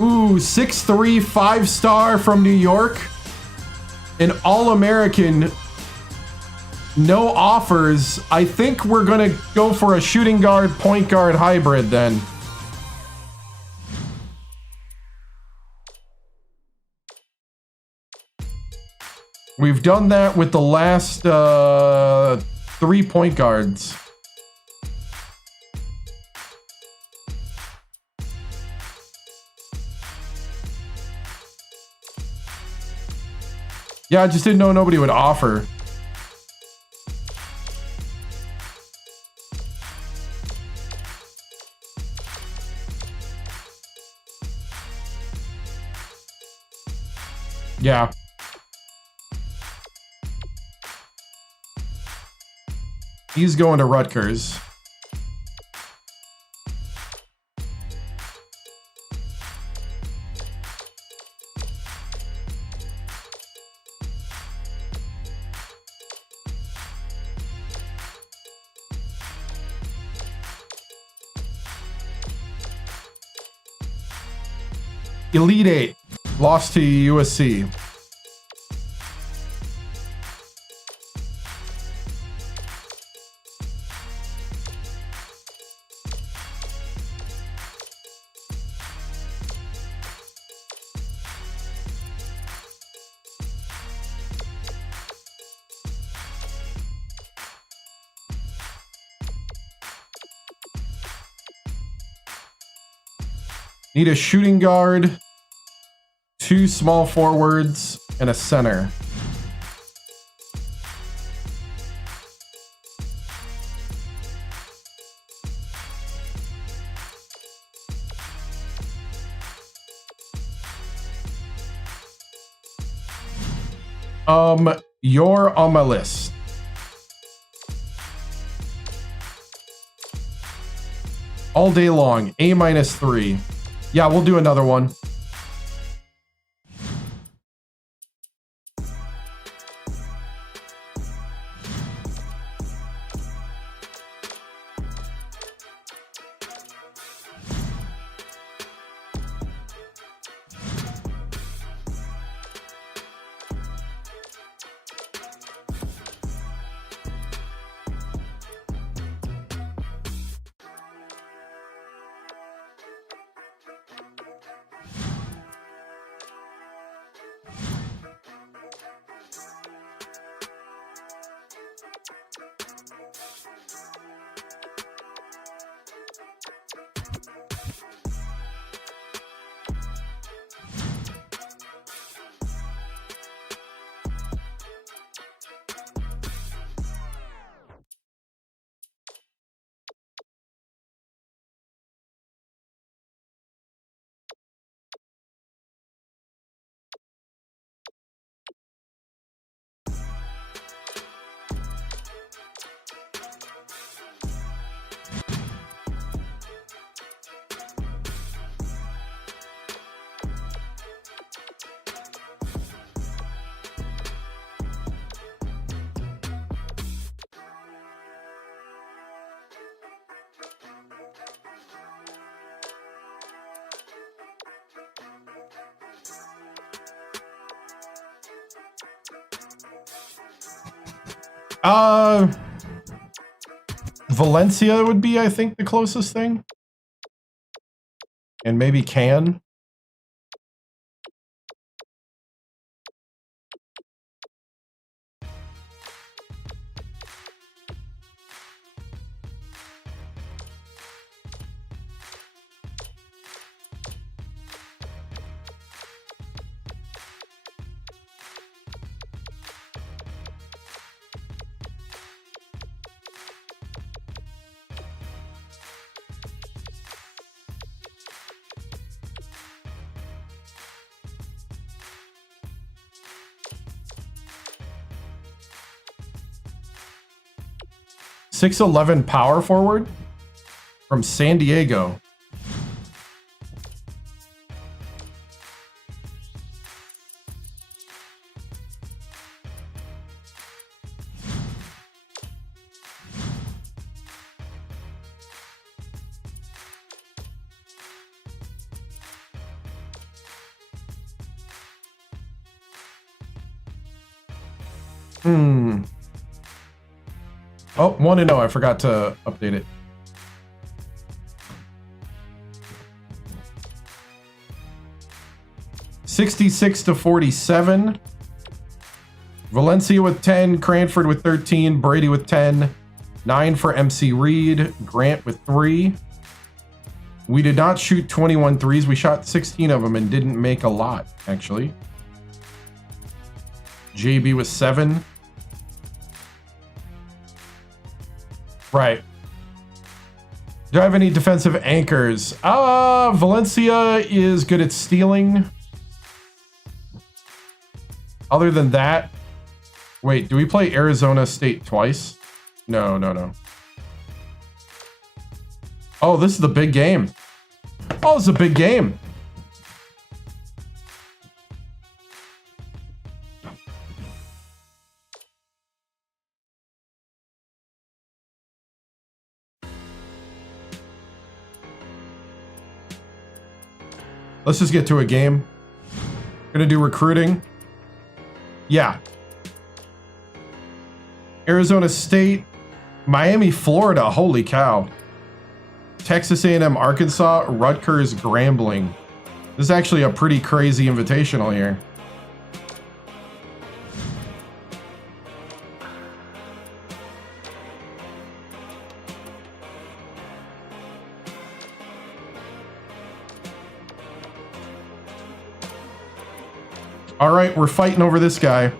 Ooh, 6'3", 5-star from New York. An All-American. No offers. I think we're going to go for a shooting guard, point guard hybrid then. We've done that with the last 3 point guards. Yeah, I just didn't know nobody would offer. Yeah. He's going to Rutgers. Elite Eight lost to USC. Need a shooting guard, 2 small forwards, and a center. You're on my list. All day long, A-3. Yeah, we'll do another one. Valencia would be, I think, the closest thing. And maybe Can. .6'11" power forward from San Diego. Oh, 1-0. I forgot to update it. $66-47. Valencia with 10, Cranford with 13, Brady with 10, 9 for MC Reed, Grant with 3. We did not shoot 21 threes. We shot 16 of them and didn't make a lot, actually. JB with 7. Right. Do I have any defensive anchors? Valencia is good at stealing. Other than that, wait, do we play Arizona State twice? No. Oh, this is the big game. Oh, it's a big game. Let's just get to a game. Gonna do recruiting. Yeah. Arizona State, Miami, Florida. Holy cow. Texas A&M, Arkansas, Rutgers, Grambling. This is actually a pretty crazy invitational here. All right, we're fighting over this guy.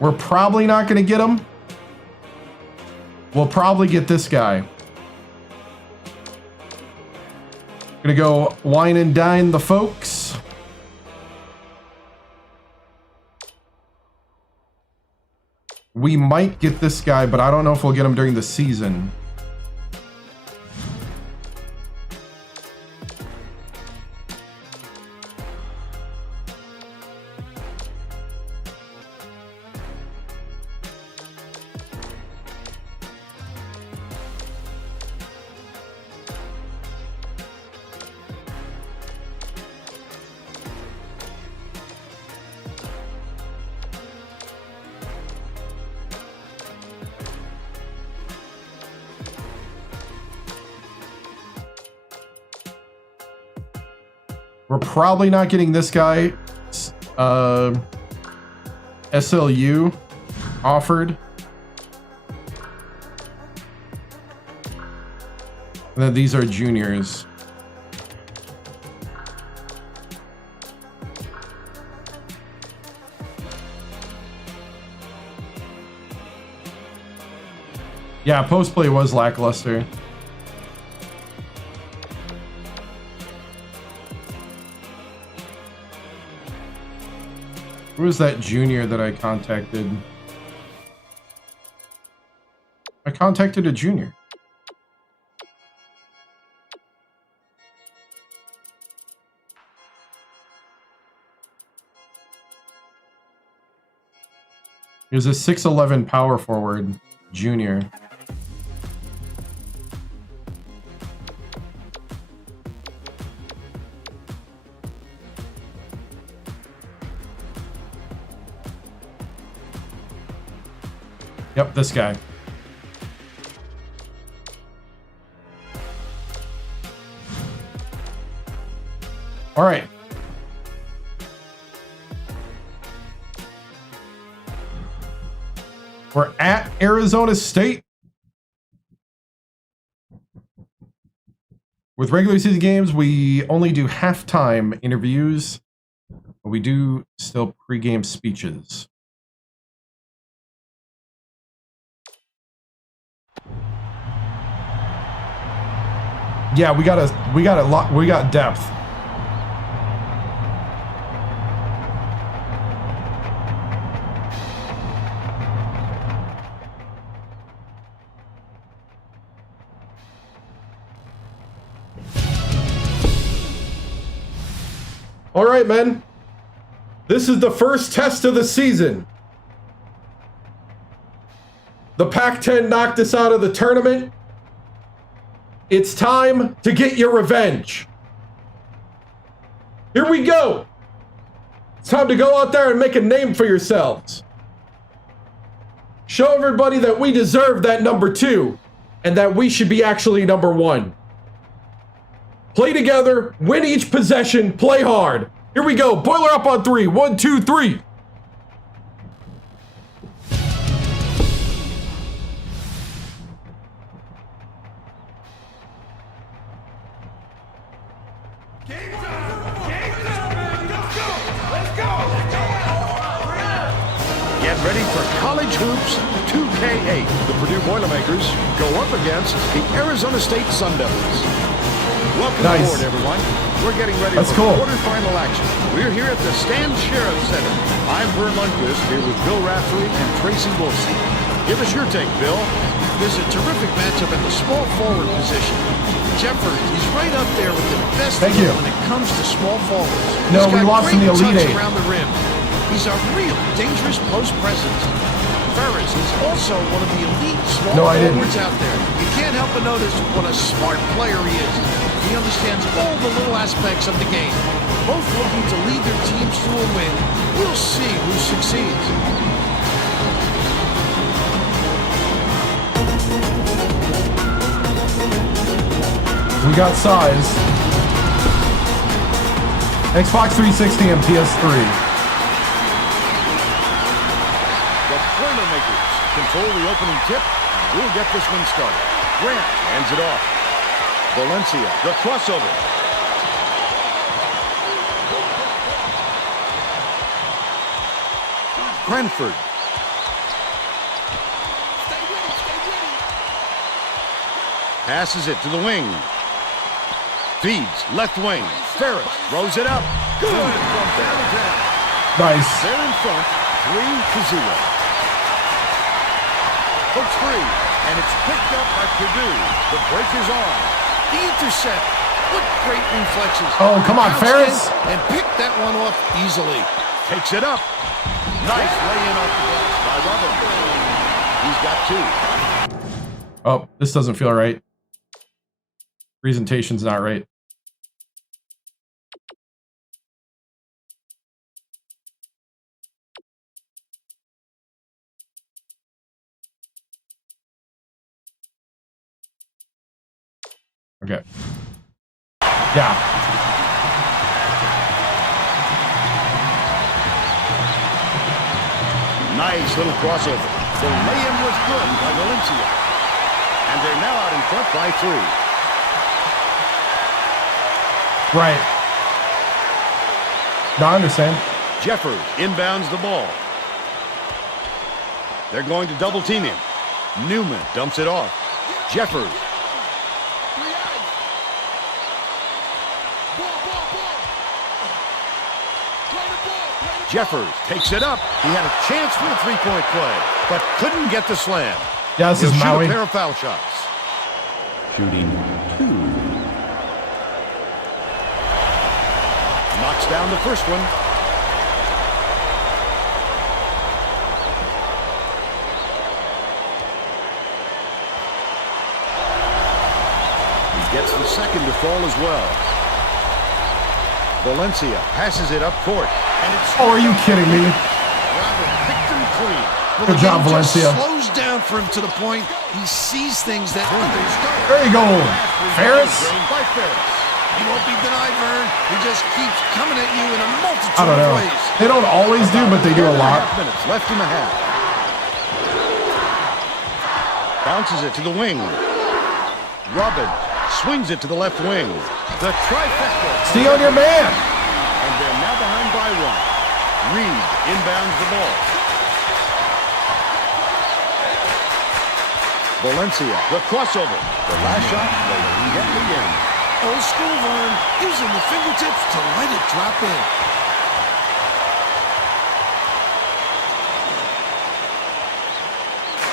We're probably not going to get him. We'll probably get this guy. Gonna go wine and dine the folks. We might get this guy, but I don't know if we'll get him during the season. We're probably not getting this guy. SLU offered. And then these are juniors. Yeah, post play was lackluster. Who was that junior that I contacted? I contacted a junior. He was a 6'11" power forward junior. Yep, this guy. All right. We're at Arizona State. With regular season games, we only do halftime interviews, but we do still pregame speeches. Yeah, we got depth. All right, men. This is the first test of the season. The Pac-10 knocked us out of the tournament. It's time to get your revenge. Here we go. It's time to go out there and make a name for yourselves. Show everybody that we deserve that number 2 and that we should be actually number 1. Play together, win each possession, play hard. Here we go. Boiler up on 3. 1, 2, 3. Get ready for College Hoops 2K8. The Purdue Boilermakers go up against the Arizona State Sun Devils. Welcome aboard, everyone. We're getting ready for quarterfinal action. We're here at the Stan Sheriff Center. I'm Vern Lundquist here with Bill Raftery and Tracy Wilson. Give us your take, Bill. There's a terrific matchup at the small forward position. Jeffers, he's right up there with the best when it comes to small forwards. No, we lost in the Elite Eight. Around the rim. He's a real dangerous post presence. Ferris is also one of the elite small forwards out there. You can't help but notice what a smart player he is. He understands all the little aspects of the game. Both looking to lead their teams to a win. We'll see who succeeds. We got size. Xbox 360 and PS3. The Boilermakers control the opening tip. We'll get this one started. Grant hands it off. Valencia, the crossover. Cranford. Passes it to the wing. Feeds left wing. Ferris throws it up. Good from downtown. Nice. They're in front, 3-0. Hook 3, and it's picked up by Purdue. The break is on. The intercept. What great reflexes. Oh, come on, Ferris. And picked that one off easily. Takes it up. Nice lay-in off the glass by Robin. He's got 2. Oh, this doesn't feel right. Presentation's not right. Okay. Yeah. Nice little crossover. The lay-in was good by Valencia. And they're now out in front by 3. Right. No, I understand. Jeffers inbounds the ball. They're going to double team him. Newman dumps it off. Jeffers. Jeffers takes it up. He had a chance for a three-point play, but couldn't get the slam. Yeah, this is Maui. Shoot a pair of foul shots. Shooting 2. Knocks down the first one. He gets the second to fall as well. Valencia passes it up court. And it's oh, are you kidding me? Robin picked him clean. Good job, Valencia. Slows down for him to the point he sees things that others don't. There you go. Ferris. He won't be denied, Vern. He just keeps coming at you in a multitude I don't know. of ways. They don't always do, but they do a lot. 10.5 minutes left in the half. Bounces it to the wing. Robin swings it to the left wing. The trifecta. Stay on your man. And they're now behind by 1. Reed inbounds the ball. Valencia, the crossover. The last shot, they get it again. Old school, Vern, using the fingertips to let it drop in.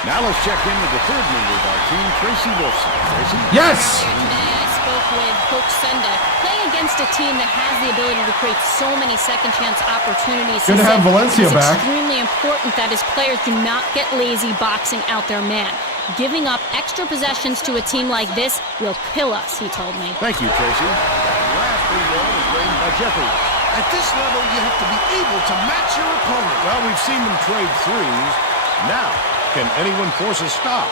Now let's check in with the third member of our team, Tracy Wilson. Tracy? Yes. I spoke with Coach Senda. Playing against a team that has the ability to create so many second chance opportunities. Good to have Valencia back. It's extremely important that his players do not get lazy boxing out their man. Giving up extra possessions to a team like this will kill us, he told me. Thank you, Tracy. That last free ball is framed by Jeffries. At this level, you have to be able to match your opponent. Well, we've seen them trade threes. Now, can anyone force a stop?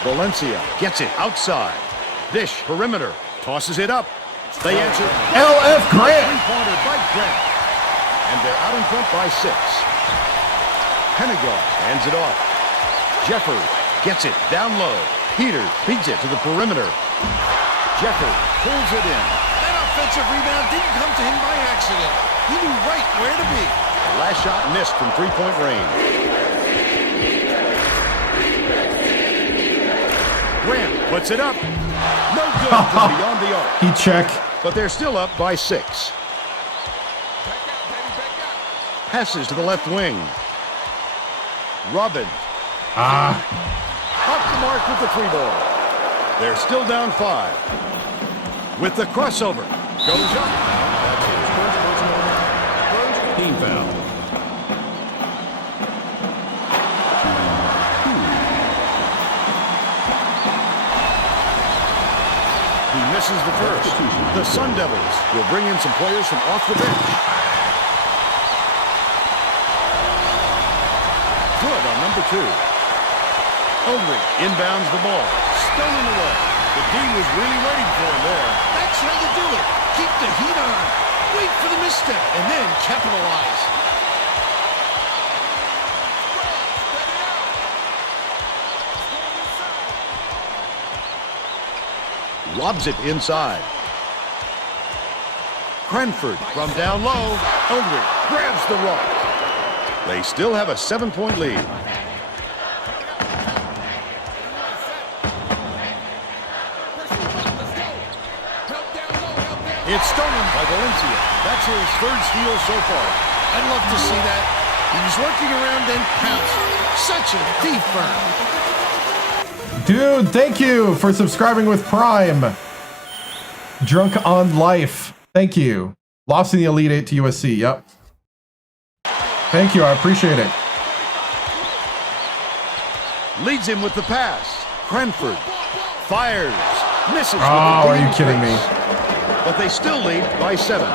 Valencia gets it outside. Dish, perimeter, tosses it up. They answer. LF Grant. Three-pointer by Grant. And they're out in front by 6. Penegard hands it off. Jeffers gets it down low. Peters beats it to the perimeter. Jeffers pulls it in. That offensive rebound didn't come to him by accident. He knew right where to be. The last shot missed from three-point range. Grant puts it up. No good from beyond the arc. He check. But they're still up by 6. Passes to the left wing. Robin. Off the mark with the 3-ball. They're still down 5. With the crossover. Goes up. Team foul. He misses the first. The Sun Devils will bring in some players from off the bench. Good on number 2. Ulrich inbounds the ball. Stolen away. The D was really waiting for him there. That's how you do it. Keep the heat on. Wait for the misstep and then capitalize. Lobs it inside. Cranford from down low. Ulrich grabs the rock. They still have a 7-point lead. It's stolen by Valencia. That's his 3rd steal so far. I'd love to see that. He was working around and pounced. Such a thief, Vern. Dude, thank you for subscribing with Prime. Drunk on Life. Thank you. Lost in the Elite 8 to USC. Yep. Thank you. I appreciate it. Leads him with the pass. Cranford fires. Misses. Oh, are you kidding me? But they still lead by 7.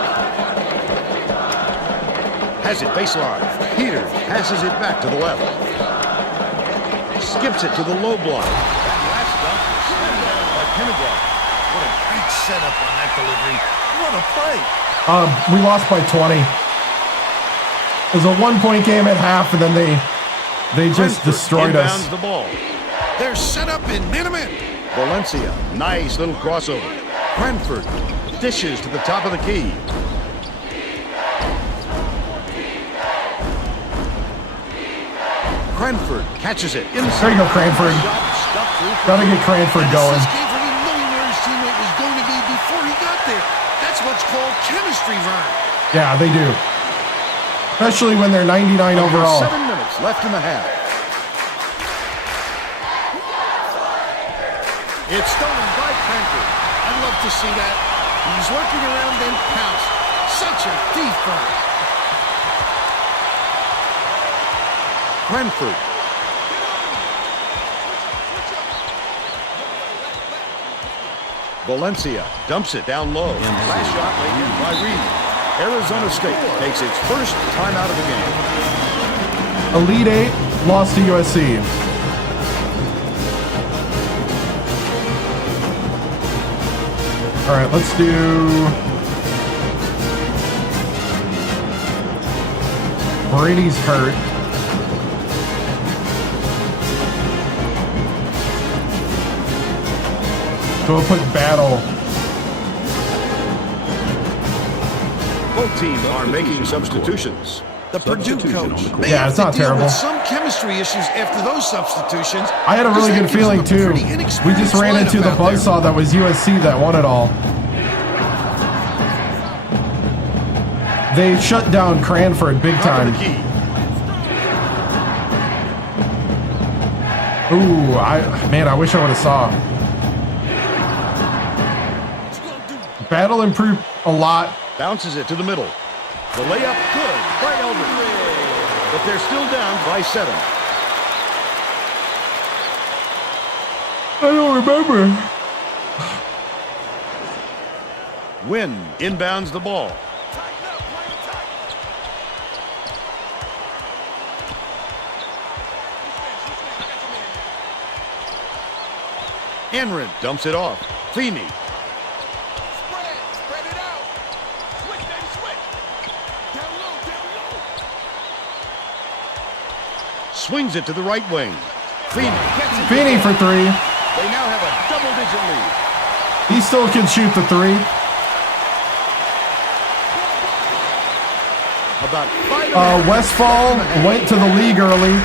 Has it baseline. Peters passes it back to the left. Skips it to the low block. That last dunk was slammed down by Penegard. What a great setup on that delivery. What a play. We lost by 20. It was a 1-point game at half, and then they just destroyed us. The ball. They're set up in man-to-man. Valencia, nice little crossover. Cranford dishes to the top of the key. Cranford catches it inside. There you go, Cranford. Gotta get Cranford going. This came from him knowing where his teammate was going to be before he got there. That's what's called chemistry, Vern. Yeah, they do. Especially when they're 99 overall. 7 minutes left in the half. It's stolen by Cranford. I'd love to see that. He was working around and pounced. Such a thief, Vern. Cranford. Valencia dumps it down low. Last shot laid in by Reed. Arizona State takes its first timeout of the game. Elite 8 lost to USC. All right, let's do Brady's hurt. So we'll put Battle. Both teams are making substitutions. The Purdue coach. Yeah, it's not terrible. Some chemistry issues after those substitutions. I had a really good feeling too. We just ran into the buzzsaw that was USC that won it all. They shut down Cranford big time. Ooh, I wish I would have saw. Battle improved a lot. Bounces it to the middle. The layup good by Eldridge. But they're still down by 7. I don't remember. Wynn inbounds the ball. Enrin dumps it off. Feeney. Swings it to the right wing. Feeney for 3. They now have a double-digit lead. He still can shoot the 3. About 5. Westfall went to the league early.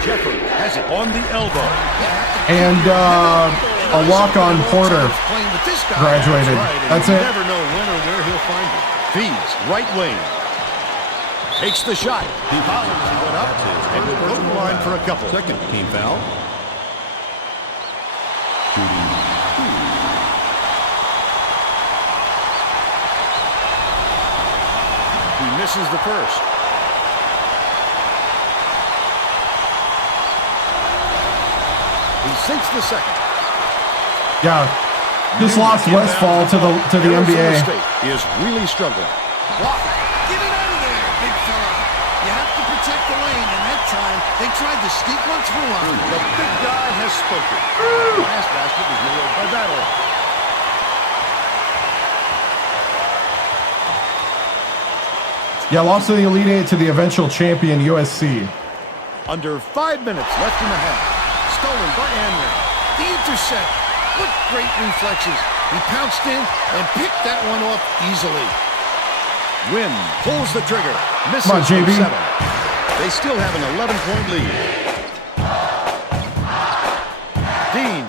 Jeffers has it on the elbow. And a walk-on Porter graduated. That's it. Never know when or where he'll find it. Feeds right wing. Takes the shot. He went up and will go to the line for a couple. Second team foul. He misses the first. He sinks the second. Yeah, just lost Westfall to the NBA. State is really struggling. Get it out of there, big fella. You have to protect the lane, and that time they tried to sneak one through on him. The big guy has spoken. Last basket was nailed by Battle. Yeah, lost to the Elite Eight to the eventual champion USC. Under 5 minutes left in the half. Stolen by Andrew. The intercept. What great reflexes. He pounced in and picked that one off easily. Wynn pulls the trigger. Misses Come on, JB. 7. They still have an 11-point lead. Dean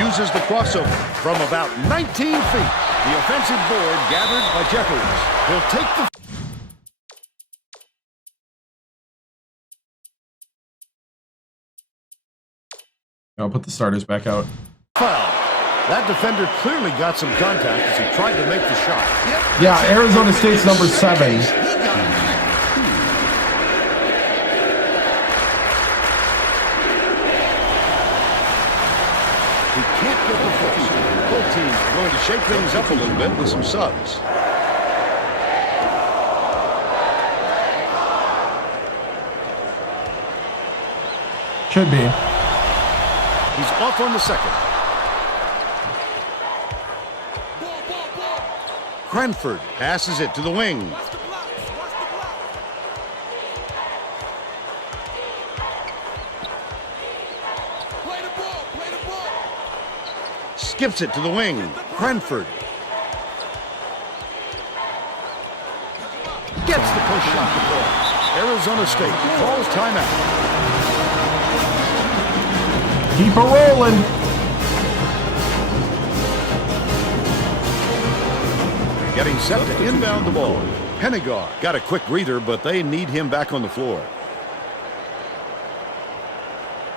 uses the crossover from about 19 feet. The offensive board gathered by Jeffers. He'll take the... I'll put the starters back out. Foul. That defender clearly got some contact as he tried to make the shot. Yeah, Arizona State's number 7. He can't get the first. Both teams are going to shake things up a little bit with some subs. Should be. He's off on the second. Cranford passes it to the wing. Skips it to the wing. Cranford. Gets the push shot to goal. Arizona State calls timeout. Keep it rolling. Getting set to inbound the ball. Hennigar got a quick breather, but they need him back on the floor.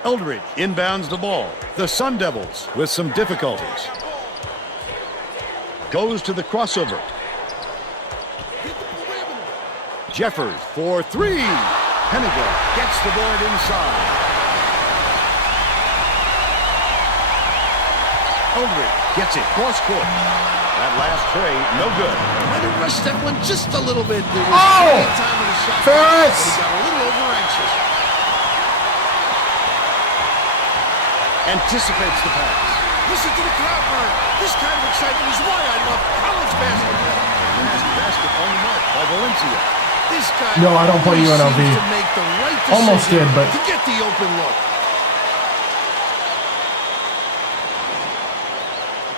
Eldridge inbounds the ball. The Sun Devils with some difficulties. Goes to the crossover. Jeffers for 3. Hennigar gets the board inside. Eldridge gets it cross court. That last tray, no good. Might have rushed that one just a little bit. There was Oh! time of the shot. Ferris! He got a little over anxious. anticipates the pass. Listen to the crowd, Vern. This kind of excitement is why I love college basketball. Basket on the mark by Valencia. This guy No, I don't play always UNLV. seems to make the right decision Almost did, but to get the open look.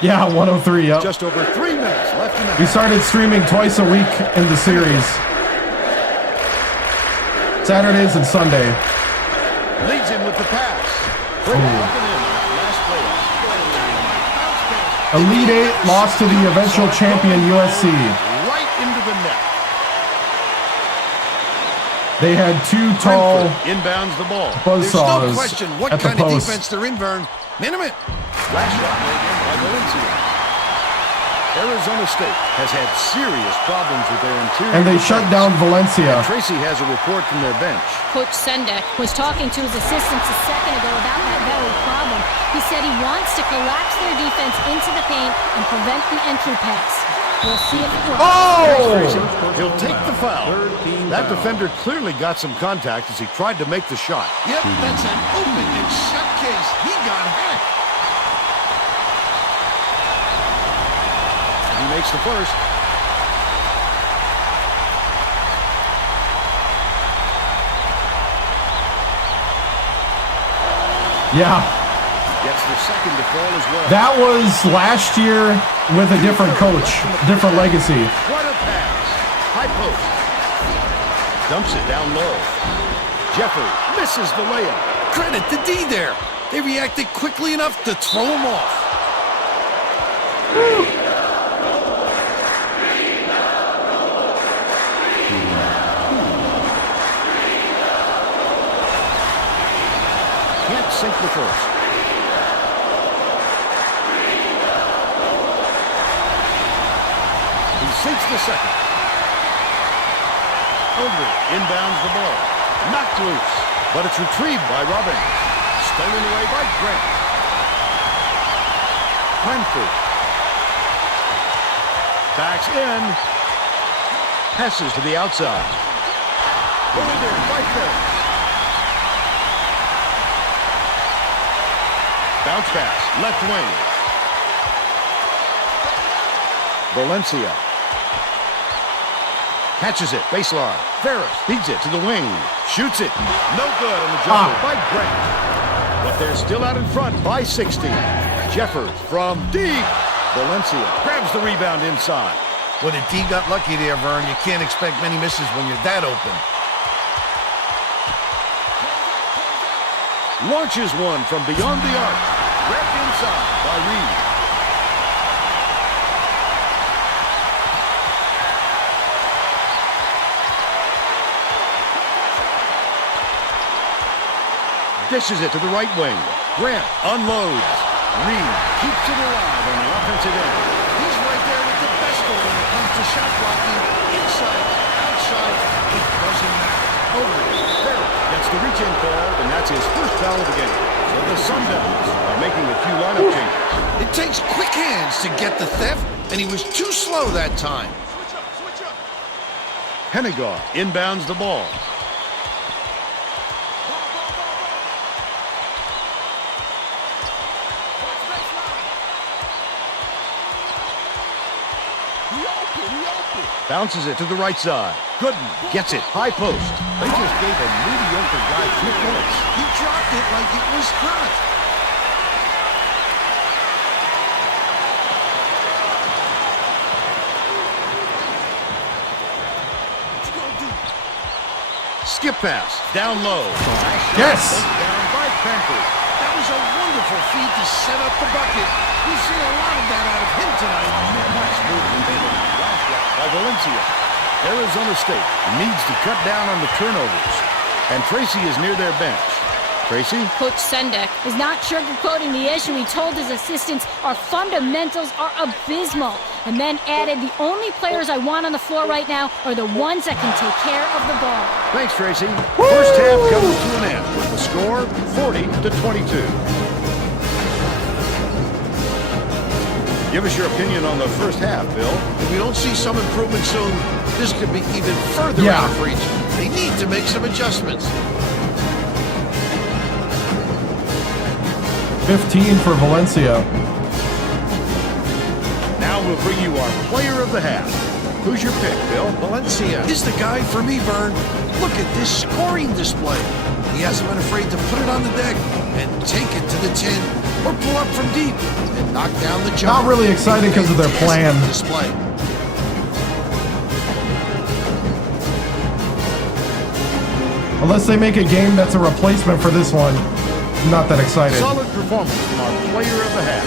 yeah, 103. Yep. Just over 3 minutes left in the We started streaming twice a week in the series. Saturdays and Sunday. leads him with the pass. Elite Eight lost to the eventual champion USC. Right into the net. They had two tall Inbounds the ball. There's no buzzsaws question what at the kind of post. defense they're in, Vern. Minute. Last shot made in by Valencia. Arizona State has had serious problems with their interior. And they shut down Valencia. And Tracy has a report from their bench. Coach Sendek was talking to his assistants a second ago about that very problem. He said he wants to collapse their defense into the paint and prevent the entry pass. We'll see if it works. Oh! He'll take the foul. That defender clearly got some contact as he tried to make the shot. Yep, that's an open and shut case. He got hacked. He makes the first. Yeah. Gets the second to fall as well. That was last year with a different coach, different legacy. What a pass. High post. Dumps it down low. Jeffrey misses the layup. Credit to D there. They reacted quickly enough to throw him off. Can't sink the first. He sinks the second. Over. Inbounds the ball. Knocked loose. But it's retrieved by Robbins. Stolen away by Grant. Cranford. Backs in. Passes to the outside. Over there by Ferris. Bounce pass. Left wing. Valencia. Catches it. Baseline. Ferris feeds it to the wing. Shoots it. No good on the jumper by Grant. But they're still out in front by 60. Jeffers from deep. Valencia grabs the rebound inside. Well, the D got lucky there, Vern. You can't expect many misses when you're that open. Launches one from beyond the arc. Wrapped inside by Reed. Dishes it to the right wing. Grant unloads. Reed keeps it alive on the offensive end. He's right there with the best goal when it comes to shot blocking. Inside, outside, it doesn't matter. Over. Ferris gets the reach-in call, and that's his first foul of the game. So the Sundowns are making a few lineup changes. It takes quick hands to get the theft, and he was too slow that time. Hennigar inbounds the ball. Bounces it to the right side. Gooden gets it. High post. They just gave a mediocre guy 2 points. He dropped it like it was hot. Skip pass. Down low. Yes. Down by Cranford. That was a wonderful feed to set up the bucket. We've seen a lot of that out of him tonight. Nice move by Valencia. Arizona State needs to cut down on the turnovers. And Tracy is near their bench. Tracy? Coach Sendek is not sugarcoating the issue. He told his assistants, our fundamentals are abysmal. And then added, the only players I want on the floor right now are the ones that can take care of the ball. Thanks, Tracy. First half comes to an end with the score 40-22. Give us your opinion on the first half, Bill. If we don't see some improvement soon, this could be even further out of reach. They need to make some adjustments. 15 for Valencia. Now we'll bring you our player of the half. Who's your pick, Bill? Valencia is the guy for me, Vern. Look at this scoring display. He hasn't been afraid to put it on the deck and take it to the tin or pull up from deep and knock down the jump. Not really excited because of their plan. Display. Unless they make a game that's a replacement for this one, I'm not that excited. Solid performance from our player of the half.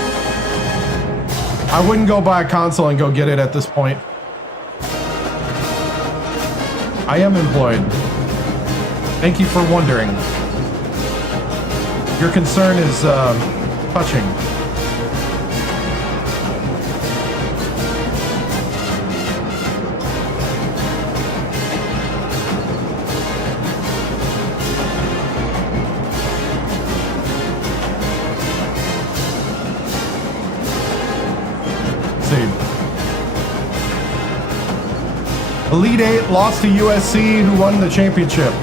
I wouldn't go buy a console and go get it at this point. I am employed. Thank you for wondering. Your concern is touching. Elite Eight lost to USC, who won the championship.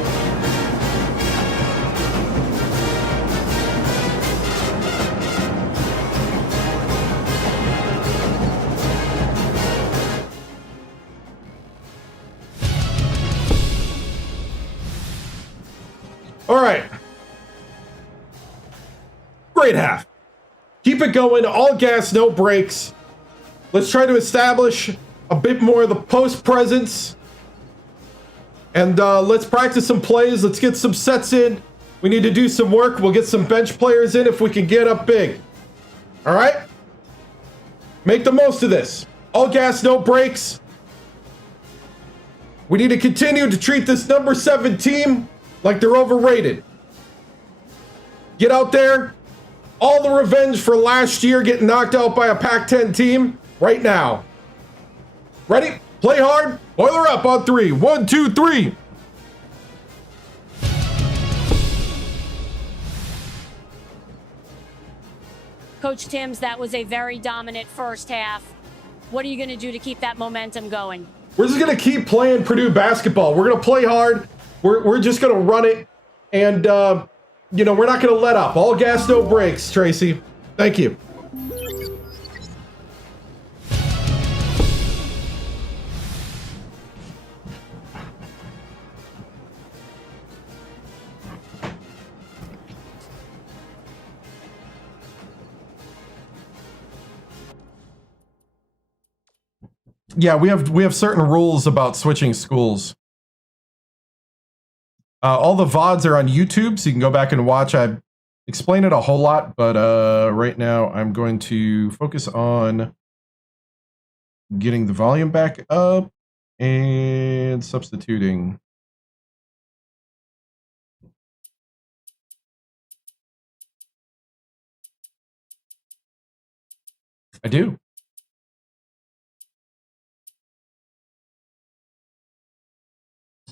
All right. Great half. Keep it going. All gas, no brakes. Let's try to establish a bit more of the post presence. And let's practice some plays. Let's get some sets in. We need to do some work. We'll get some bench players in if we can get up big. All right? Make the most of this. All gas, no brakes. We need to continue to treat this number 7 team like they're overrated. Get out there. All the revenge for last year getting knocked out by a Pac-10 team right now. Ready? Play hard. Boiler up on 3. 1, 2, 3. Coach TImms, that was a very dominant first half. What are you going to do to keep that momentum going? We're just going to keep playing Purdue basketball. We're going to play hard. We're just going to run it. And, you know, we're not going to let up. All gas, no brakes, Tracy. Thank you. Yeah, we have certain rules about switching schools. All the VODs are on YouTube, so you can go back and watch. I explain it a whole lot, but right now I'm going to focus on getting the volume back up and substituting. I do.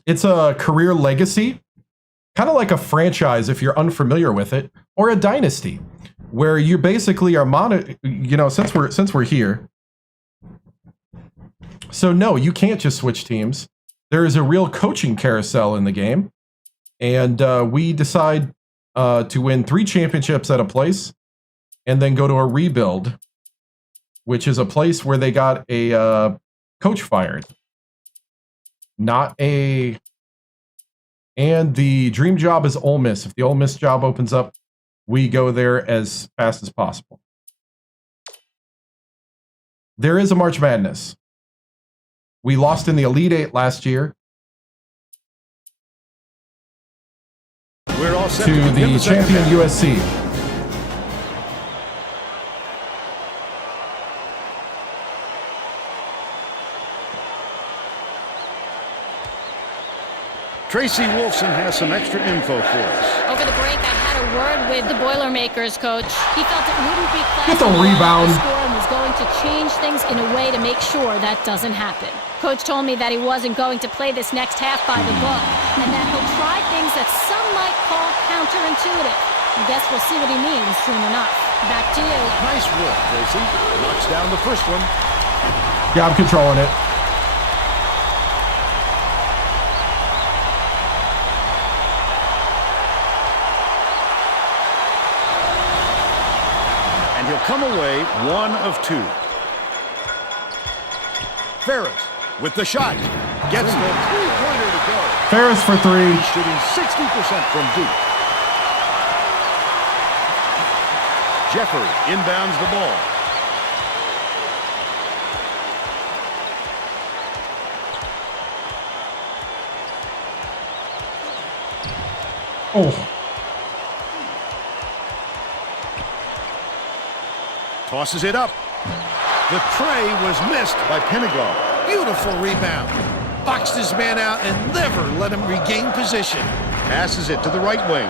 It's a career legacy, kind of like a franchise if you're unfamiliar with it, or a dynasty, where you basically are since we're here. So no, you can't just switch teams. There is a real coaching carousel in the game, and we decide to win 3 championships at a place, and then go to a rebuild, which is a place where they got a coach fired. And the dream job is Ole Miss. If the Ole Miss job opens up, we go there as fast as possible. There is a March Madness. We lost in the Elite Eight last year We're all set to the champion USC. Tracy Wolfson has some extra info for us. Over the break, I had a word with the Boilermakers coach. He felt it wouldn't be Get the rebound. score and was going to change things in a way to make sure that doesn't happen. Coach told me that he wasn't going to play this next half by the book, and that he'll try things that some might call counterintuitive. I guess we'll see what he means soon enough. Back to you. Nice work, Tracy. Knocks down the first one. Yeah, I'm controlling it. come away 1 of 2. Ferris with the shot. Gets the three-pointer to go. Ferris for 3. He's shooting 60% from deep. Jeffrey inbounds the ball. Oh. Tosses it up. The tray was missed by Penegall. Beautiful rebound. Boxed his man out and never let him regain position. Passes it to the right wing.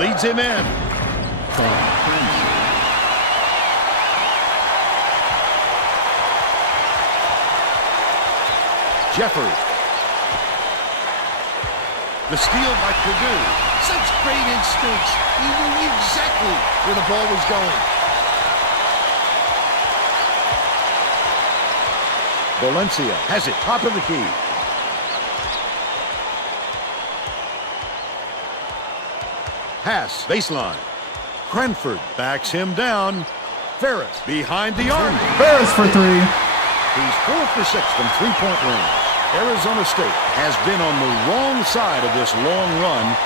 Leads him in. Jeffers. The steal by Purdue. Such great instincts. He knew exactly where the ball was going. Valencia has it, top of the key. Pass, baseline. Cranford backs him down. Ferris behind the arc. Ferris for 3. He's 4 for 6 from three-point range. Arizona State has been on the wrong side of this long run,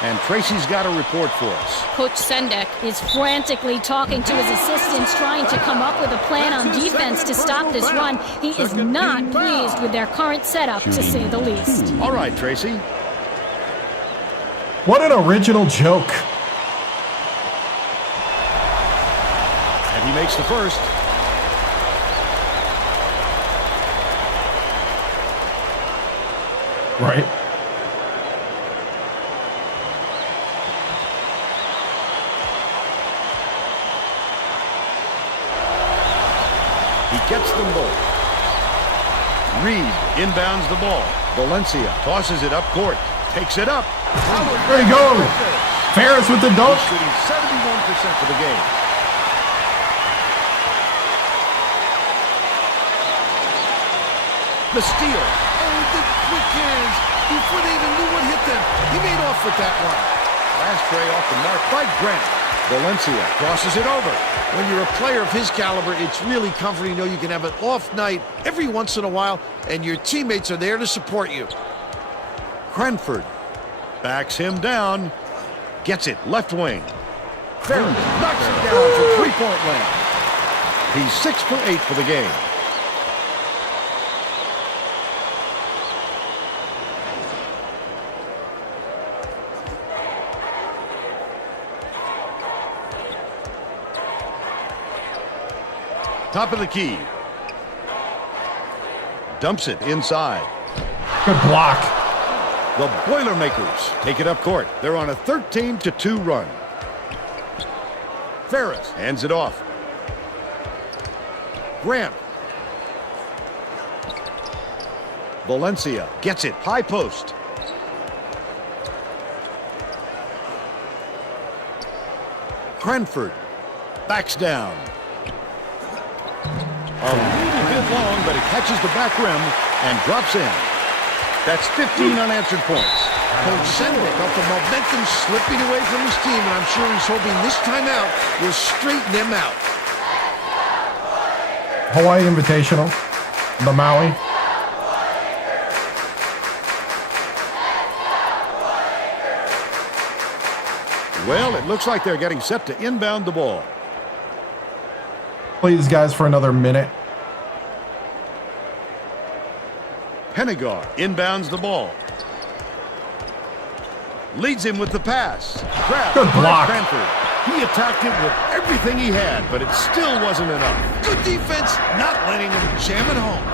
and Tracy's got a report for us. Coach Sendek is frantically talking to his assistants, trying to come up with a plan on defense to stop this run. He is not pleased with their current setup, to say the least. All right, Tracy. What an original joke. And he makes the first. Right. He gets them both. Reed inbounds the ball. Valencia tosses it up court. Takes it up. There you go. Ferris with the dunk. He's shooting 71% for the game. The steal. Oh, the quick hands. Before they even knew what hit them, he made off with that one. Last tray off the mark by Grant. Valencia crosses it over. When you're a player of his caliber, it's really comforting to know you can have an off night every once in a while, and your teammates are there to support you. Cranford backs him down. Gets it left wing. Ferris knocks it down for three-point land. He's 6 for 8 for the game. Top of the key. Dumps it inside. Good block. The Boilermakers take it up court. They're on a 13-2 run. Ferris hands it off. Grant. Valencia gets it. High post. Cranford backs down. A little bit long, but it catches the back rim and drops in. That's 15 unanswered points. Coach Sendek felt the momentum slipping away from his team, and I'm sure he's hoping this time out will straighten them out. Hawaii Invitational. The Maui. Well, it looks like they're getting set to inbound the ball. Play these guys for another minute. Penegall inbounds the ball. Leads him with the pass. Grab Good block. by Cranford. He attacked it with everything he had, but it still wasn't enough. Good defense, not letting him jam it home.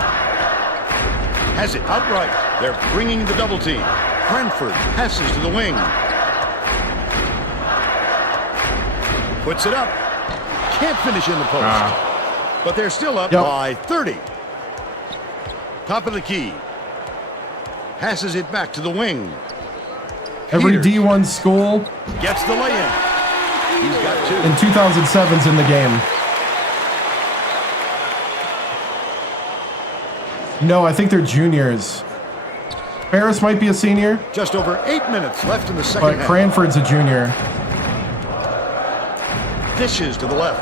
Has it outright. They're bringing the double team. Cranford passes to the wing. Puts it up. Can't finish in the post. But they're still up by 30. Top of the key. Passes it back to the wing. Every Peters D1 school gets the lay-in. He's got 2. in 2007's in the game. No, I think they're juniors. Ferris might be a senior. Just over 8 minutes left in the second But half. Cranford's a junior. Dishes to the left.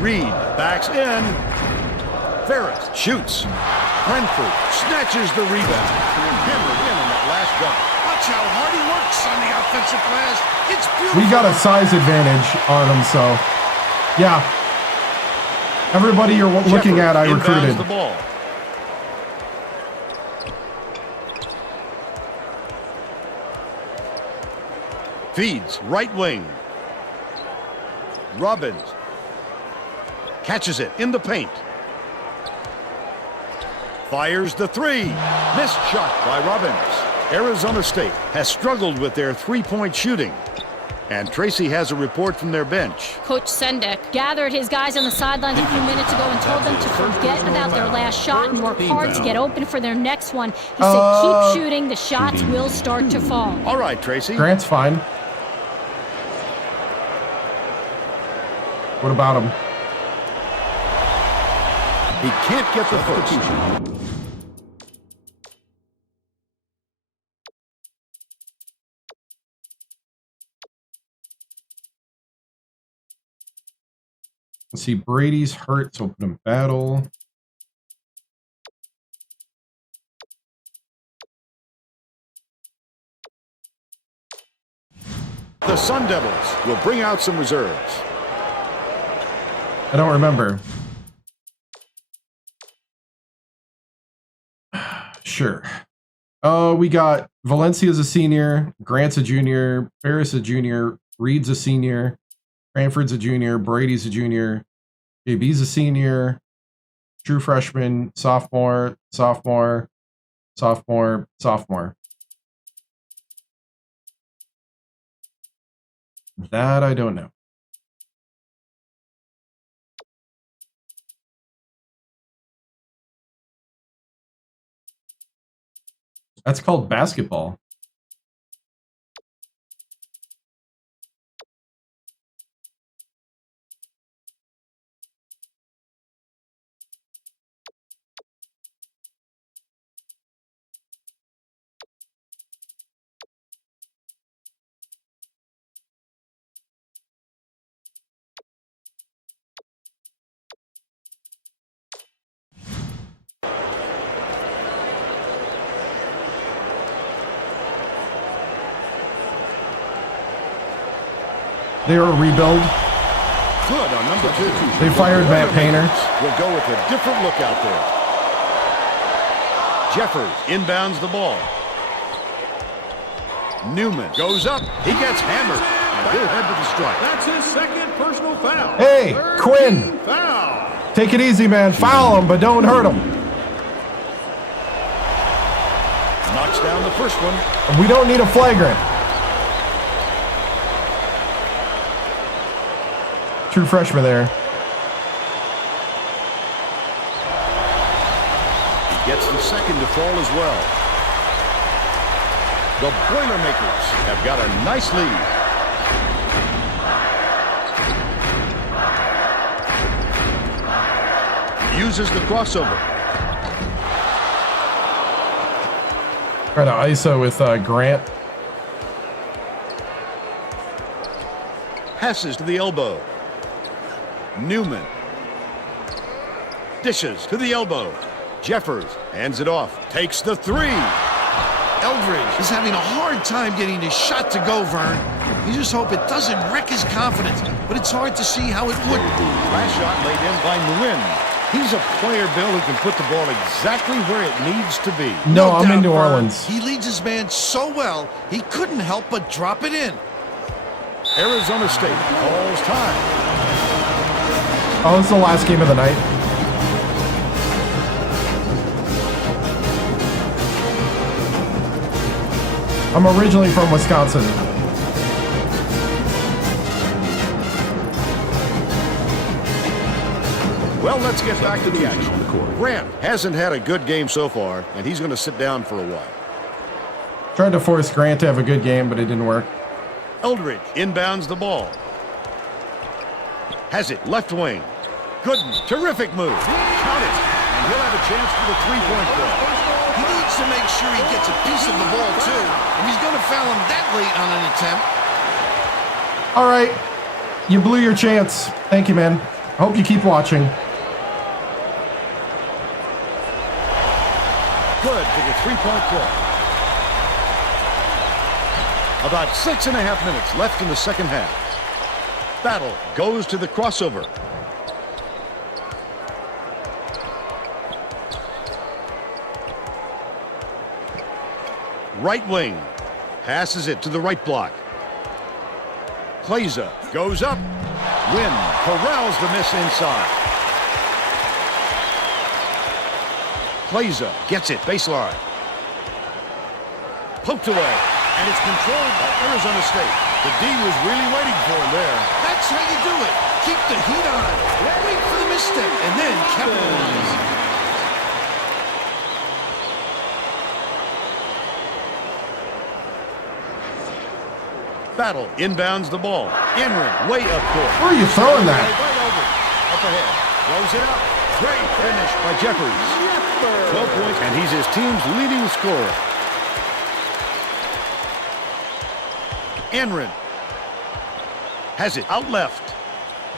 Reed backs in. Ferris shoots. Cranford snatches the rebound. Hammered in on that last dunk. Watch how hard he works on the offensive glass. It's beautiful. We got a size advantage on him, so yeah. Everybody you're looking at, I recruited. The ball. Feeds right wing. Robbins catches it in the paint. Fires the three. Missed shot by Robbins. Arizona State has struggled with their three-point shooting. And Tracy has a report from their bench. Coach Sendek gathered his guys on the sidelines a few minutes ago and told them to forget about their last shot and work hard to get open for their next one. He said, keep shooting. The shots will start to fall. All right, Tracy. Grant's fine. What about him? He can't get the first. Let's see, Brady's hurt, so put him battle. The Sun Devils will bring out some reserves. I don't remember. Sure. We got Valencia's a senior, Grant's a junior, Ferris a junior, Reed's a senior, Cranford's a junior, Brady's a junior, JB's a senior, true freshman, sophomore, sophomore, sophomore, sophomore. That I don't know. That's called basketball. They were a rebuild. Good on number 2. They fired Matt Painter. We'll go with a different look out there. Jeffers inbounds the ball. Newman goes up. He gets hammered. And he'll head to the strike. That's his second personal foul. Hey, Quinn. Foul. Take it easy, man. Foul him, but don't hurt him. Knocks down the first one. We don't need a flagrant. True freshman there. He gets the second to fall as well. The Boilermakers have got a nice lead. Uses the crossover. Try to ISO with Grant. Passes to the elbow. Newman. Dishes to the elbow. Jeffers hands it off. Takes the three. Eldridge is having a hard time getting his shot to go, Vern. You just hope it doesn't wreck his confidence, but it's hard to see how it wouldn't. Last shot laid in by Nguyen. He's a player, Bill, who can put the ball exactly where it needs to be. No, I'm doubt, in New Vern. Orleans. He leads his man so well, he couldn't help but drop it in. Arizona State calls time. Oh, this is the last game of the night. I'm originally from Wisconsin. Well, let's get back to the action. Grant hasn't had a good game so far, and he's going to sit down for a while. Tried to force Grant to have a good game, but it didn't work. Eldridge inbounds the ball. Has it left wing. Gooden, terrific move. Count it, and he'll have a chance for the three-point play. He needs wants to make sure he gets a piece of the ball, too. If he's going to foul him that late on an attempt. All right. You blew your chance. Thank you, man. I hope you keep watching. Good for the three-point play. About 6.5 minutes left in the second half. Battle goes to the crossover. Right wing. Passes it to the right block. Kleza goes up. Wynn corrals the miss inside. Kleza gets it baseline. Poked away. And it's controlled by Arizona State. The D was really waiting for him there. That's how you do it. Keep the heat on. Wait for the misstep and then capitalize. Battle inbounds the ball. Enron way up court. Where are you throwing that? Right over. Up ahead. Throws it up. Great finish by Jeffries. 12 points, and he's his team's leading scorer. Enron has it out left.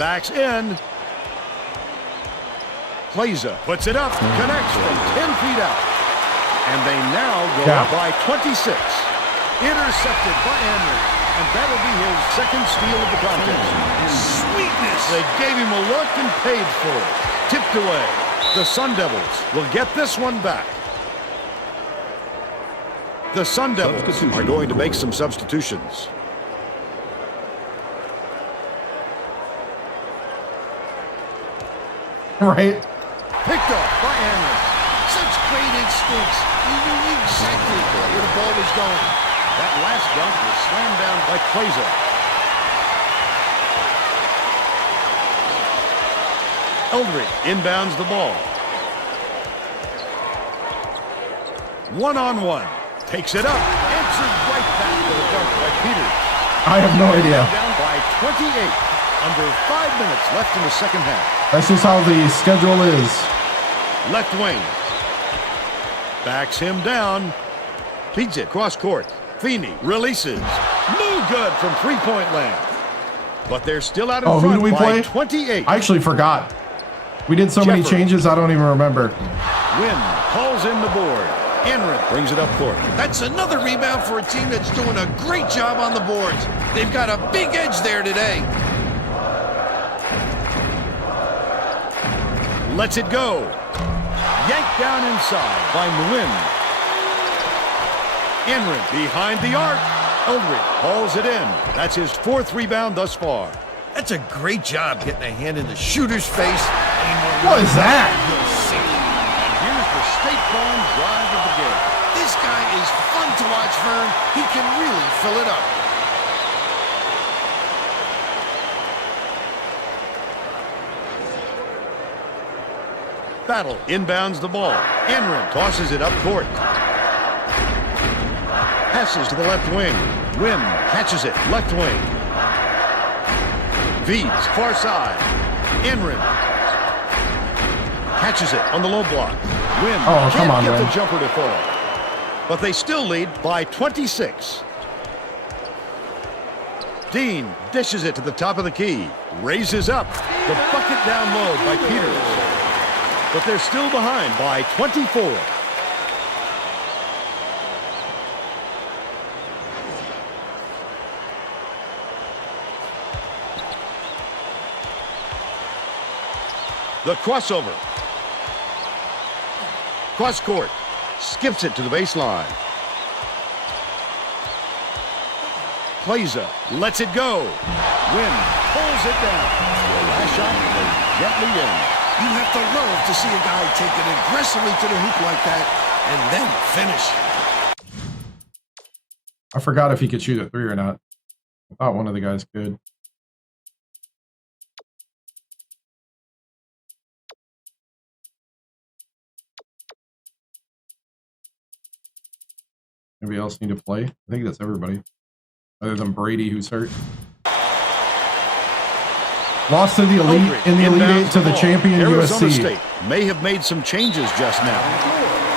Backs in. Kleza puts it up. Connects from 10 feet out. And they now go up by 26. Intercepted by Enron. And that'll be his second steal of the contest. Sweetness! They gave him a look and paid for it. Tipped away. The Sun Devils will get this one back. The Sun Devils are going to make some substitutions. Right. Picked up by Enron. Such great instincts. He knew exactly where the ball was going. That last dunk was slammed down by Kleza. Eldridge inbounds the ball. One-on-one. Takes it up. Answered right back to the dunk by Peters. I have no idea. Down by 28. Under 5 minutes left in the second half. That's just how the schedule is. Left wing. Backs him down. Feeds it cross court. Feeney releases. No good from three-point land. But they're still out in Oh, who front do we by play? 28. I actually forgot. We did so many changes, I don't even remember. Wynn calls in the board. Enron brings it up court. That's another rebound for a team that's doing a great job on the boards. They've got a big edge there today. Lets it go. Yanked down inside by Nguyen. Enron behind the arc. Eldridge hauls it in. That's his fourth rebound thus far. That's a great job getting a hand in the shooter's face. What is that? You'll see. Here's the State Farm drive of the game. This guy is fun to watch, Vern. He can really fill it up. Battle inbounds the ball. Enron tosses it up court. Passes to the left wing. Wynn catches it. Left wing. Feeds far side. Enron catches it on the low block. Wynn can't get the jumper to fall. But they still lead by 26. Dean dishes it to the top of the key. Raises up. The bucket down low by Peters. But they're still behind by 24. The crossover. Cross court. Skips it to the baseline. Kleza lets it go. Wynn pulls it down. The last shot goes gently in. You have to love to see a guy take it aggressively to the hoop like that and then finish. I forgot if he could shoot a three or not. I thought one of the guys could. Anybody else need to play? I think that's everybody. Other than Brady, who's hurt. Lost to the Elite in the Elite Eight to the champion Arizona USC. State may have made some changes just now.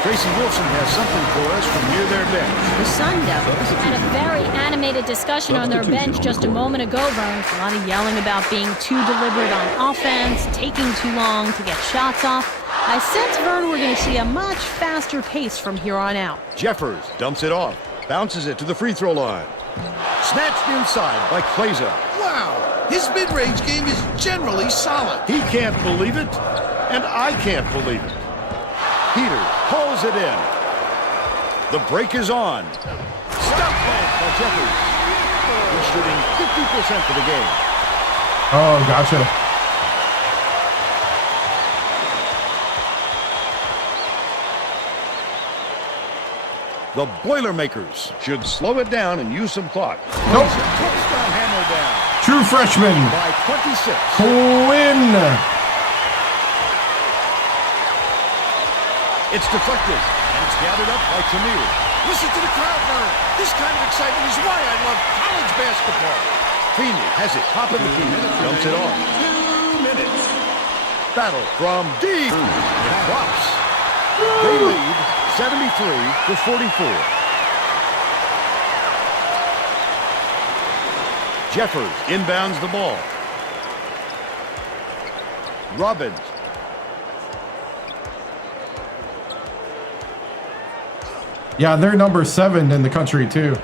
Tracy Wilson has something for us from near their bench. The Sun Devils had a very animated discussion on their bench just a moment ago, Vern. A lot of yelling about being too deliberate on offense, taking too long to get shots off. I sense, Vern, we're going to see a much faster pace from here on out. Jeffers dumps it off, bounces it to the free throw line. Snatched inside by Kleza. Wow, his mid-range game is generally solid. He can't believe it, and I can't believe it. Peters pulls it in. The break is on. Stop ball by Jeffers. He's shooting 50% for the game. Oh, gotcha. The Boilermakers should slow it down and use some clock. Nope. Touchdown hammer down True freshman. by 26. Quinn. It's deflected, and it's gathered up by Tamir. Listen to the crowd, Vern. This kind of excitement is why I love college basketball. Feeney has it, top of the key, dumps it off. 2 minutes. Battle from deep. It drops. They lead 73-44. Jeffers inbounds the ball. Robbins. Yeah, they're number 7 in the country too.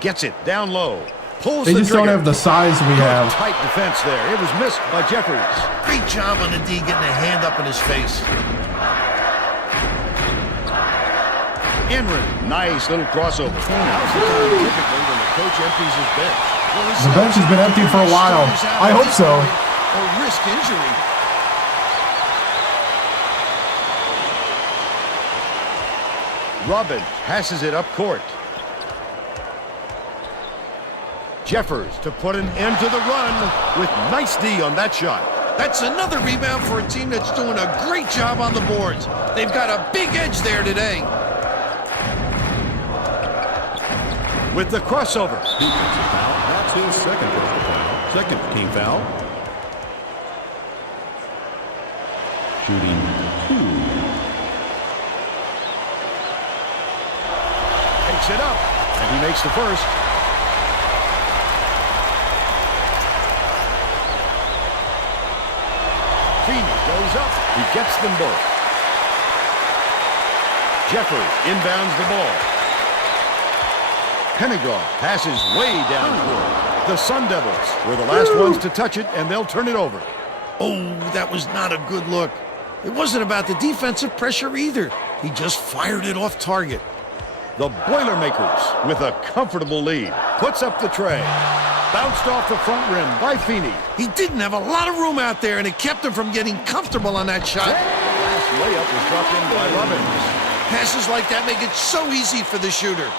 Gets it down low. Pulls They the just trigger. don't have the size we have. Tight defense there. It was missed by Jeffers. Great job on the D getting a hand up in his face. Enron, nice little crossover. Now's the time typically when the coach empties his bench. The bench has been empty for a while. I hope so. Or risk injury. Robbins passes it up court. Jeffers to put an end to the run with nice D on that shot. That's another rebound for a team that's doing a great job on the boards. They've got a big edge there today. With the crossover. Defensive foul. That's his second personal foul. Second team foul. Shooting 2. Takes it up, and he makes the first. Feeney goes up. He gets them both. Jeffers inbounds the ball. Pennegaud passes way down court. The Sun Devils were the last ones to touch it, and they'll turn it over. Oh, that was not a good look. It wasn't about the defensive pressure either. He just fired it off target. The Boilermakers, with a comfortable lead, puts up the tray. Bounced off the front rim by Feeney. He didn't have a lot of room out there, and it kept him from getting comfortable on that shot. The last layup was dropped in by Robbins. Passes like that make it so easy for the shooter.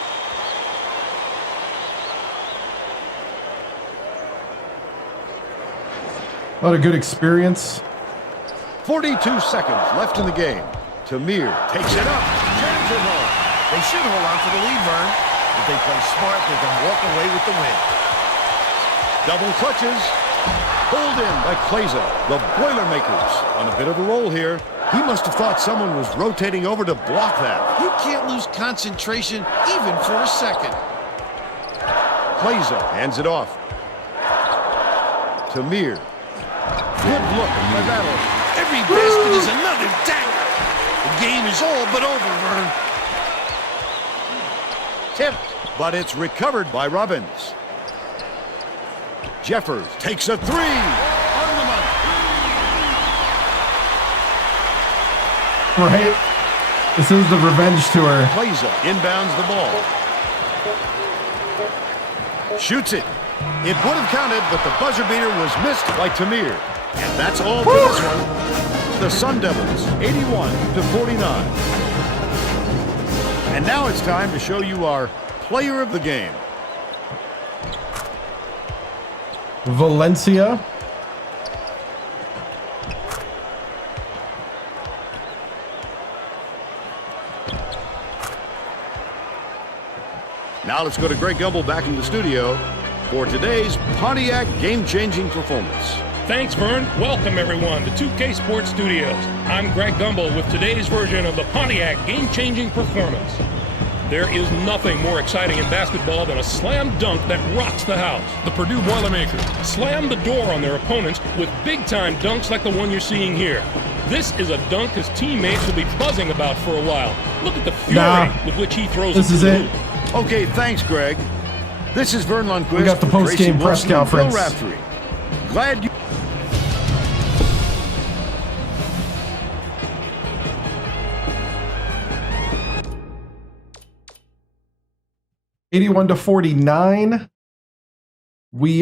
A lot of good experience. 42 seconds left in the game. Tamir takes it up, turns it home. They should hold on to the lead, Vern. If they play smart, they can walk away with the win. Double clutches. Pulled in by Kleza. The Boilermakers on a bit of a roll here. He must have thought someone was rotating over to block that. You can't lose concentration even for a second. Kleza hands it off. Tamir. Good look by Battle. Every basket is another dagger. The game is all but over, Vern. Tipped, but it's recovered by Robbins. Jeffers takes a three. On the money. Right? This is the revenge tour. Kleza inbounds the ball. Shoots it. It would have counted, but the buzzer beater was missed by Tamir. And that's all for this one. The Sun Devils, 81-49. And now it's time to show you our player of the game. Valencia. Now let's go to Greg Gumbel back in the studio for today's Pontiac game-changing performance. Thanks, Vern. Welcome, everyone, to 2K Sports Studios. I'm Greg Gumbel with today's version of the Pontiac game-changing performance. There is nothing more exciting in basketball than a slam dunk that rocks the house. The Purdue Boilermakers slam the door on their opponents with big-time dunks like the one you're seeing here. This is a dunk his teammates will be buzzing about for a while. Look at the fury with which he throws it. This is it. Okay, thanks, Greg. This is Vern Lundquist. We got the post-game press conference. Glad you... (81-49). We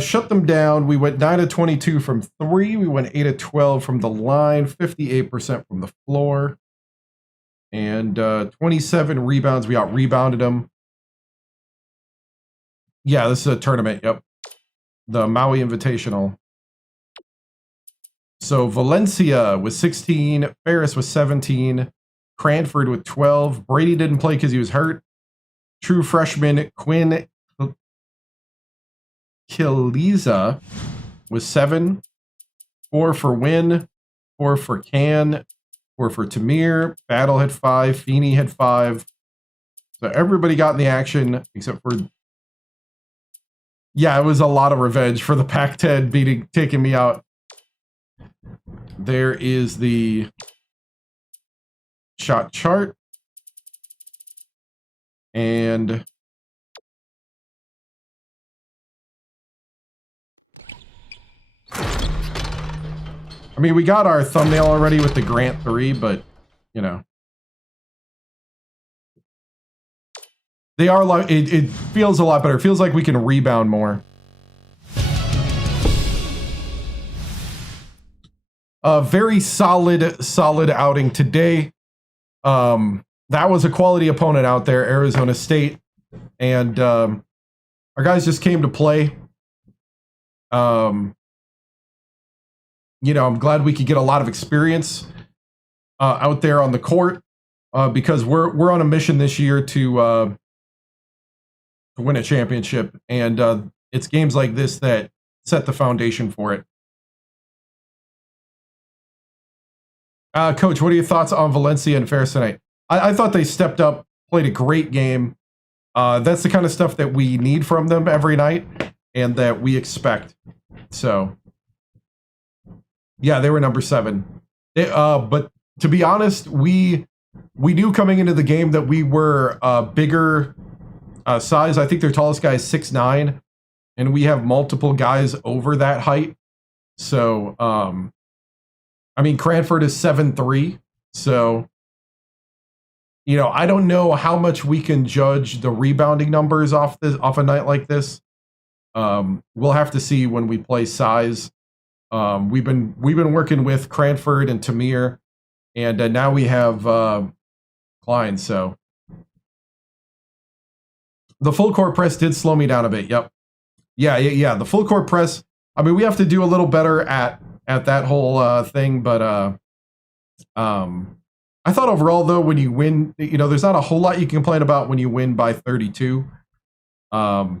shut them down. We went 9-22 from 3. We went 8-12 from the line, 58% from the floor, and 27 rebounds. We out rebounded them. Yeah, this is a tournament. Yep, the Maui Invitational. So Valencia with 16, Ferris with 17, Cranford with 12. Brady didn't play because he was hurt. True freshman Quinn Kiliza was 7. 4 for Win, 4 for Can, 4 for Tamir. Battle had 5. Feeney had 5. So everybody got in the action except for... Yeah, it was a lot of revenge for the Pac-10 taking me out. There is the shot chart. And I mean, we got our thumbnail already with the Grant 3, but you know, they are like it feels a lot better. It feels like we can rebound more. A very solid outing today. That was a quality opponent out there, Arizona State, and our guys just came to play. You know, I'm glad we could get a lot of experience out there on the court because we're on a mission this year to win a championship, and it's games like this that set the foundation for it. Coach, what are your thoughts on Valencia and Ferris tonight? I thought they stepped up, played a great game. That's the kind of stuff that we need from them every night and that we expect. So, yeah, they were number 7. But to be honest, we knew coming into the game that we were bigger size. I think their tallest guy is 6'9", and we have multiple guys over that height. So, I mean, Cranford is 7'3", so... You know, I don't know how much we can judge the rebounding numbers off a night like this. We'll have to see when we play size. We've been working with Cranford and Tamir, and now we have Klein. So the full court press did slow me down a bit. Yep. Yeah. The full court press. I mean, we have to do a little better at that whole thing, but I thought overall, though, when you win, you know, there's not a whole lot you can complain about when you win by 32. I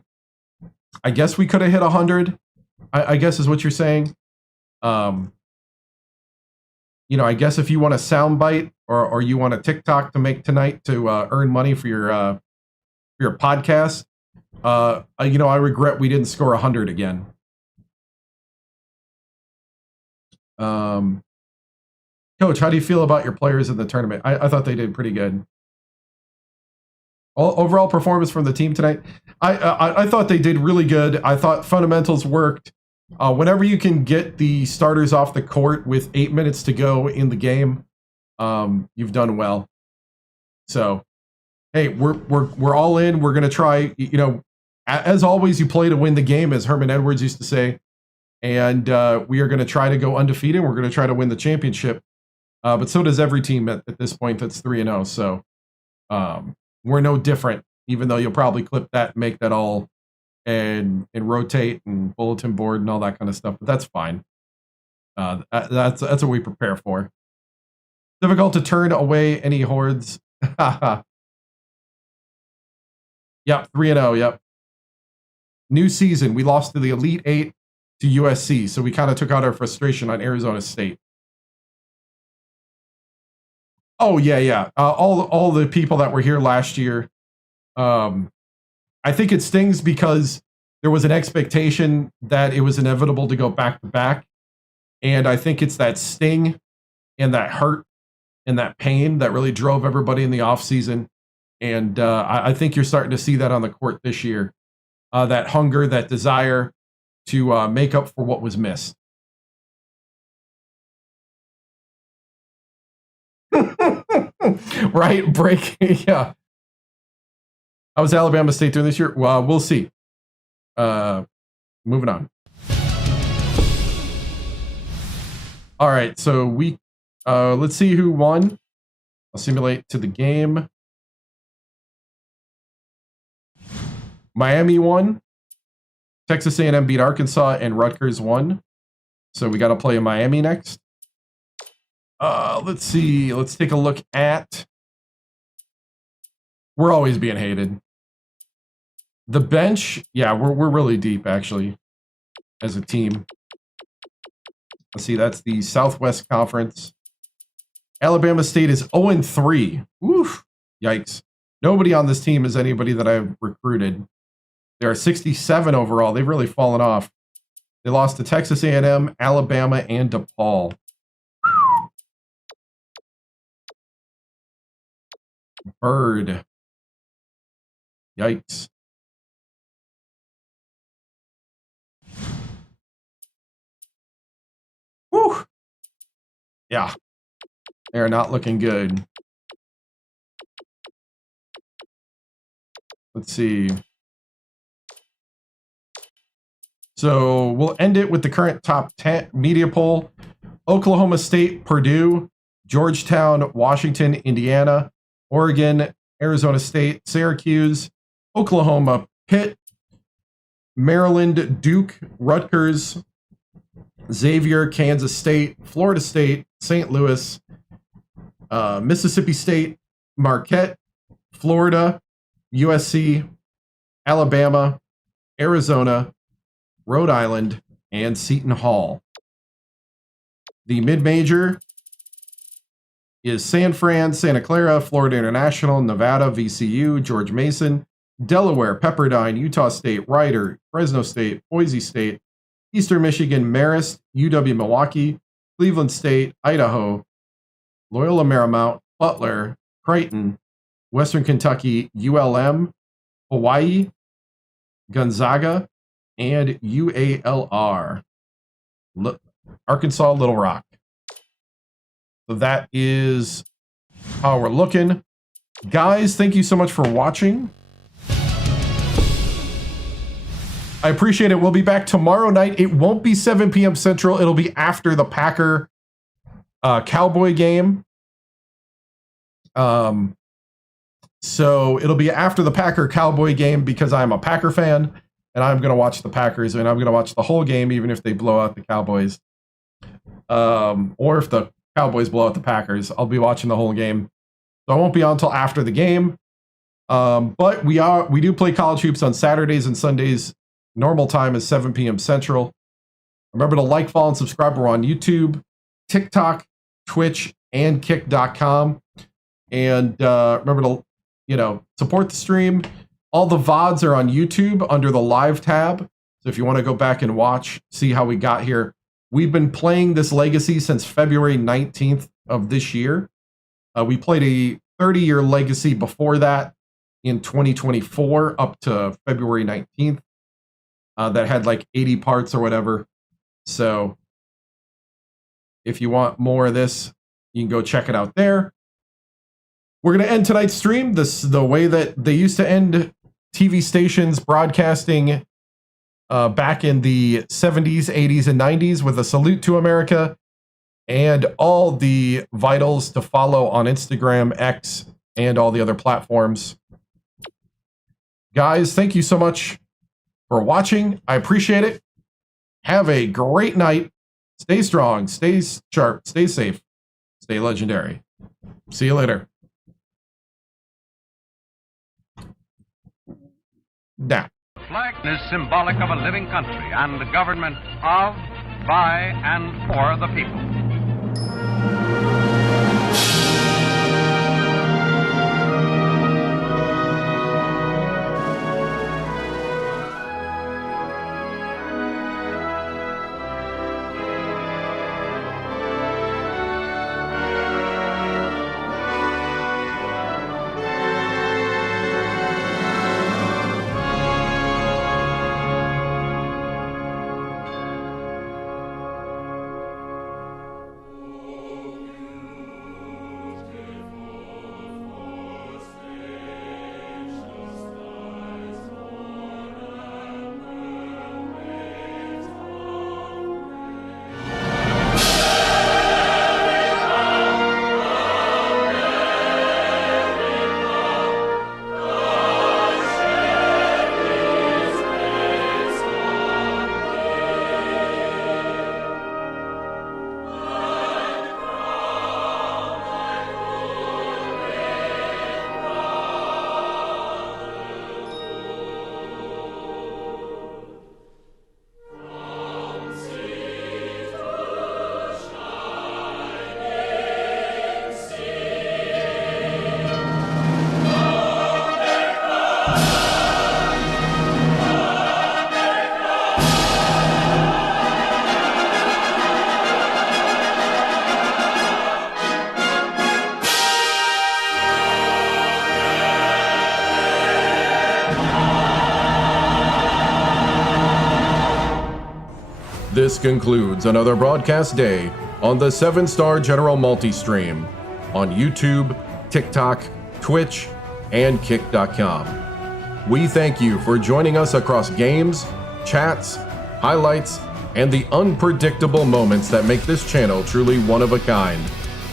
guess we could have hit 100, I guess is what you're saying. You know, I guess if you want a soundbite or you want a TikTok to make tonight to earn money for your podcast, you know, I regret we didn't score 100 again. Coach, how do you feel about your players in the tournament? I thought they did pretty good. Overall performance from the team tonight, I thought they did really good. I thought fundamentals worked. Whenever you can get the starters off the court with 8 minutes to go in the game, you've done well. So, hey, we're all in. We're gonna try. You know, as always, you play to win the game, as Herman Edwards used to say. And we are going to try to go undefeated. We're going to try to win the championship. But so does every team at this point that's 3-0. So we're no different, even though you'll probably clip that, make that all, and rotate and bulletin board and all that kind of stuff. But that's fine. That's what we prepare for. Difficult to turn away any hordes. Yep, 3-0. Yep. New season. We lost to the Elite Eight. to USC. So we kind of took out our frustration on Arizona State. Oh, yeah. All the people that were here last year. I think it stings because there was an expectation that it was inevitable to go back to back. And I think it's that sting and that hurt and that pain that really drove everybody in the offseason. And I think you're starting to see that on the court this year. That hunger, that desire to make up for what was missed. Right? Break. Yeah. How was Alabama State doing this year? Well, we'll see. Moving on. All right. So let's see who won. I'll simulate to the game. Miami won. Texas A&M beat Arkansas, and Rutgers won. So we got to play Miami next. Let's see. Let's take a look at. We're always being hated. The bench, yeah, we're really deep actually as a team. Let's see. That's the Southwest Conference. Alabama State is 0-3. Oof. Yikes. Nobody on this team is anybody that I've recruited. There are 67 overall. They've really fallen off. They lost to Texas A&M, Alabama, and DePaul. Bird. Yikes. Whew. Yeah. They're not looking good. Let's see. So we'll end it with the current top 10 media poll. Oklahoma State, Purdue, Georgetown, Washington, Indiana, Oregon, Arizona State, Syracuse, Oklahoma, Pitt, Maryland, Duke, Rutgers, Xavier, Kansas State, Florida State, St. Louis, Mississippi State, Marquette, Florida, USC, Alabama, Arizona, Rhode Island, and Seton Hall. The mid-major is San Fran, Santa Clara, Florida International, Nevada, VCU, George Mason, Delaware, Pepperdine, Utah State, Rider, Fresno State, Boise State, Eastern Michigan, Marist, UW Milwaukee, Cleveland State, Idaho, Loyola Marymount, Butler, Creighton, Western Kentucky, ULM, Hawaii, Gonzaga, and UALR. Arkansas, Little Rock. So that is how we're looking. Guys, thank you so much for watching. I appreciate it. We'll be back tomorrow night. It won't be 7 p.m. Central. It'll be after the Packer Cowboy game. So it'll be after the Packer Cowboy game because I'm a Packer fan and I'm going to watch the Packers and I'm going to watch the whole game even if they blow out the Cowboys. Or if the Cowboys blow out the Packers, I'll be watching the whole game. So I won't be on until after the game. But we do play college hoops on Saturdays and Sundays. Normal time is 7 p.m. Central. Remember to like, follow, and subscribe. We're on YouTube, TikTok, Twitch, and Kick.com. And remember to support the stream. All the VODs are on YouTube under the live tab. So if you want to go back and watch, see how we got here. We've been playing this legacy since February 19th of this year. We played a 30-year legacy before that in 2024 up to February 19th. That had like 80 parts or whatever. So if you want more of this, you can go check it out there. We're going to end tonight's stream the way that they used to end TV stations broadcasting back in the 70s, 80s, and 90s with a salute to America and all the vitals to follow on Instagram, X, and all the other platforms. Guys, thank you so much for watching. I appreciate it. Have a great night. Stay strong, stay sharp, stay safe, stay legendary. See you later. Now. flag is symbolic of a living country and a government of, by, and for the people. This concludes another broadcast day on the 7-Star General Multi-Stream on YouTube, TikTok, Twitch, and Kick.com. We thank you for joining us across games, chats, highlights, and the unpredictable moments that make this channel truly one of a kind.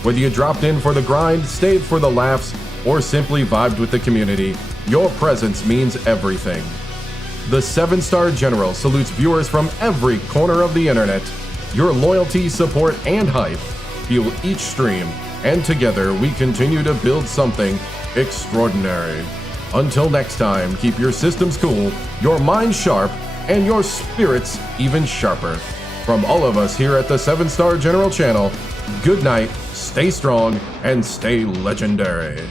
Whether you dropped in for the grind, stayed for the laughs, or simply vibed with the community, your presence means everything. The 7-Star General salutes viewers from every corner of the internet. Your loyalty, support, and hype fuel each stream, and together we continue to build something extraordinary. Until next time, keep your systems cool, your minds sharp, and your spirits even sharper. From all of us here at the 7-Star General channel, good night, stay strong, and stay legendary.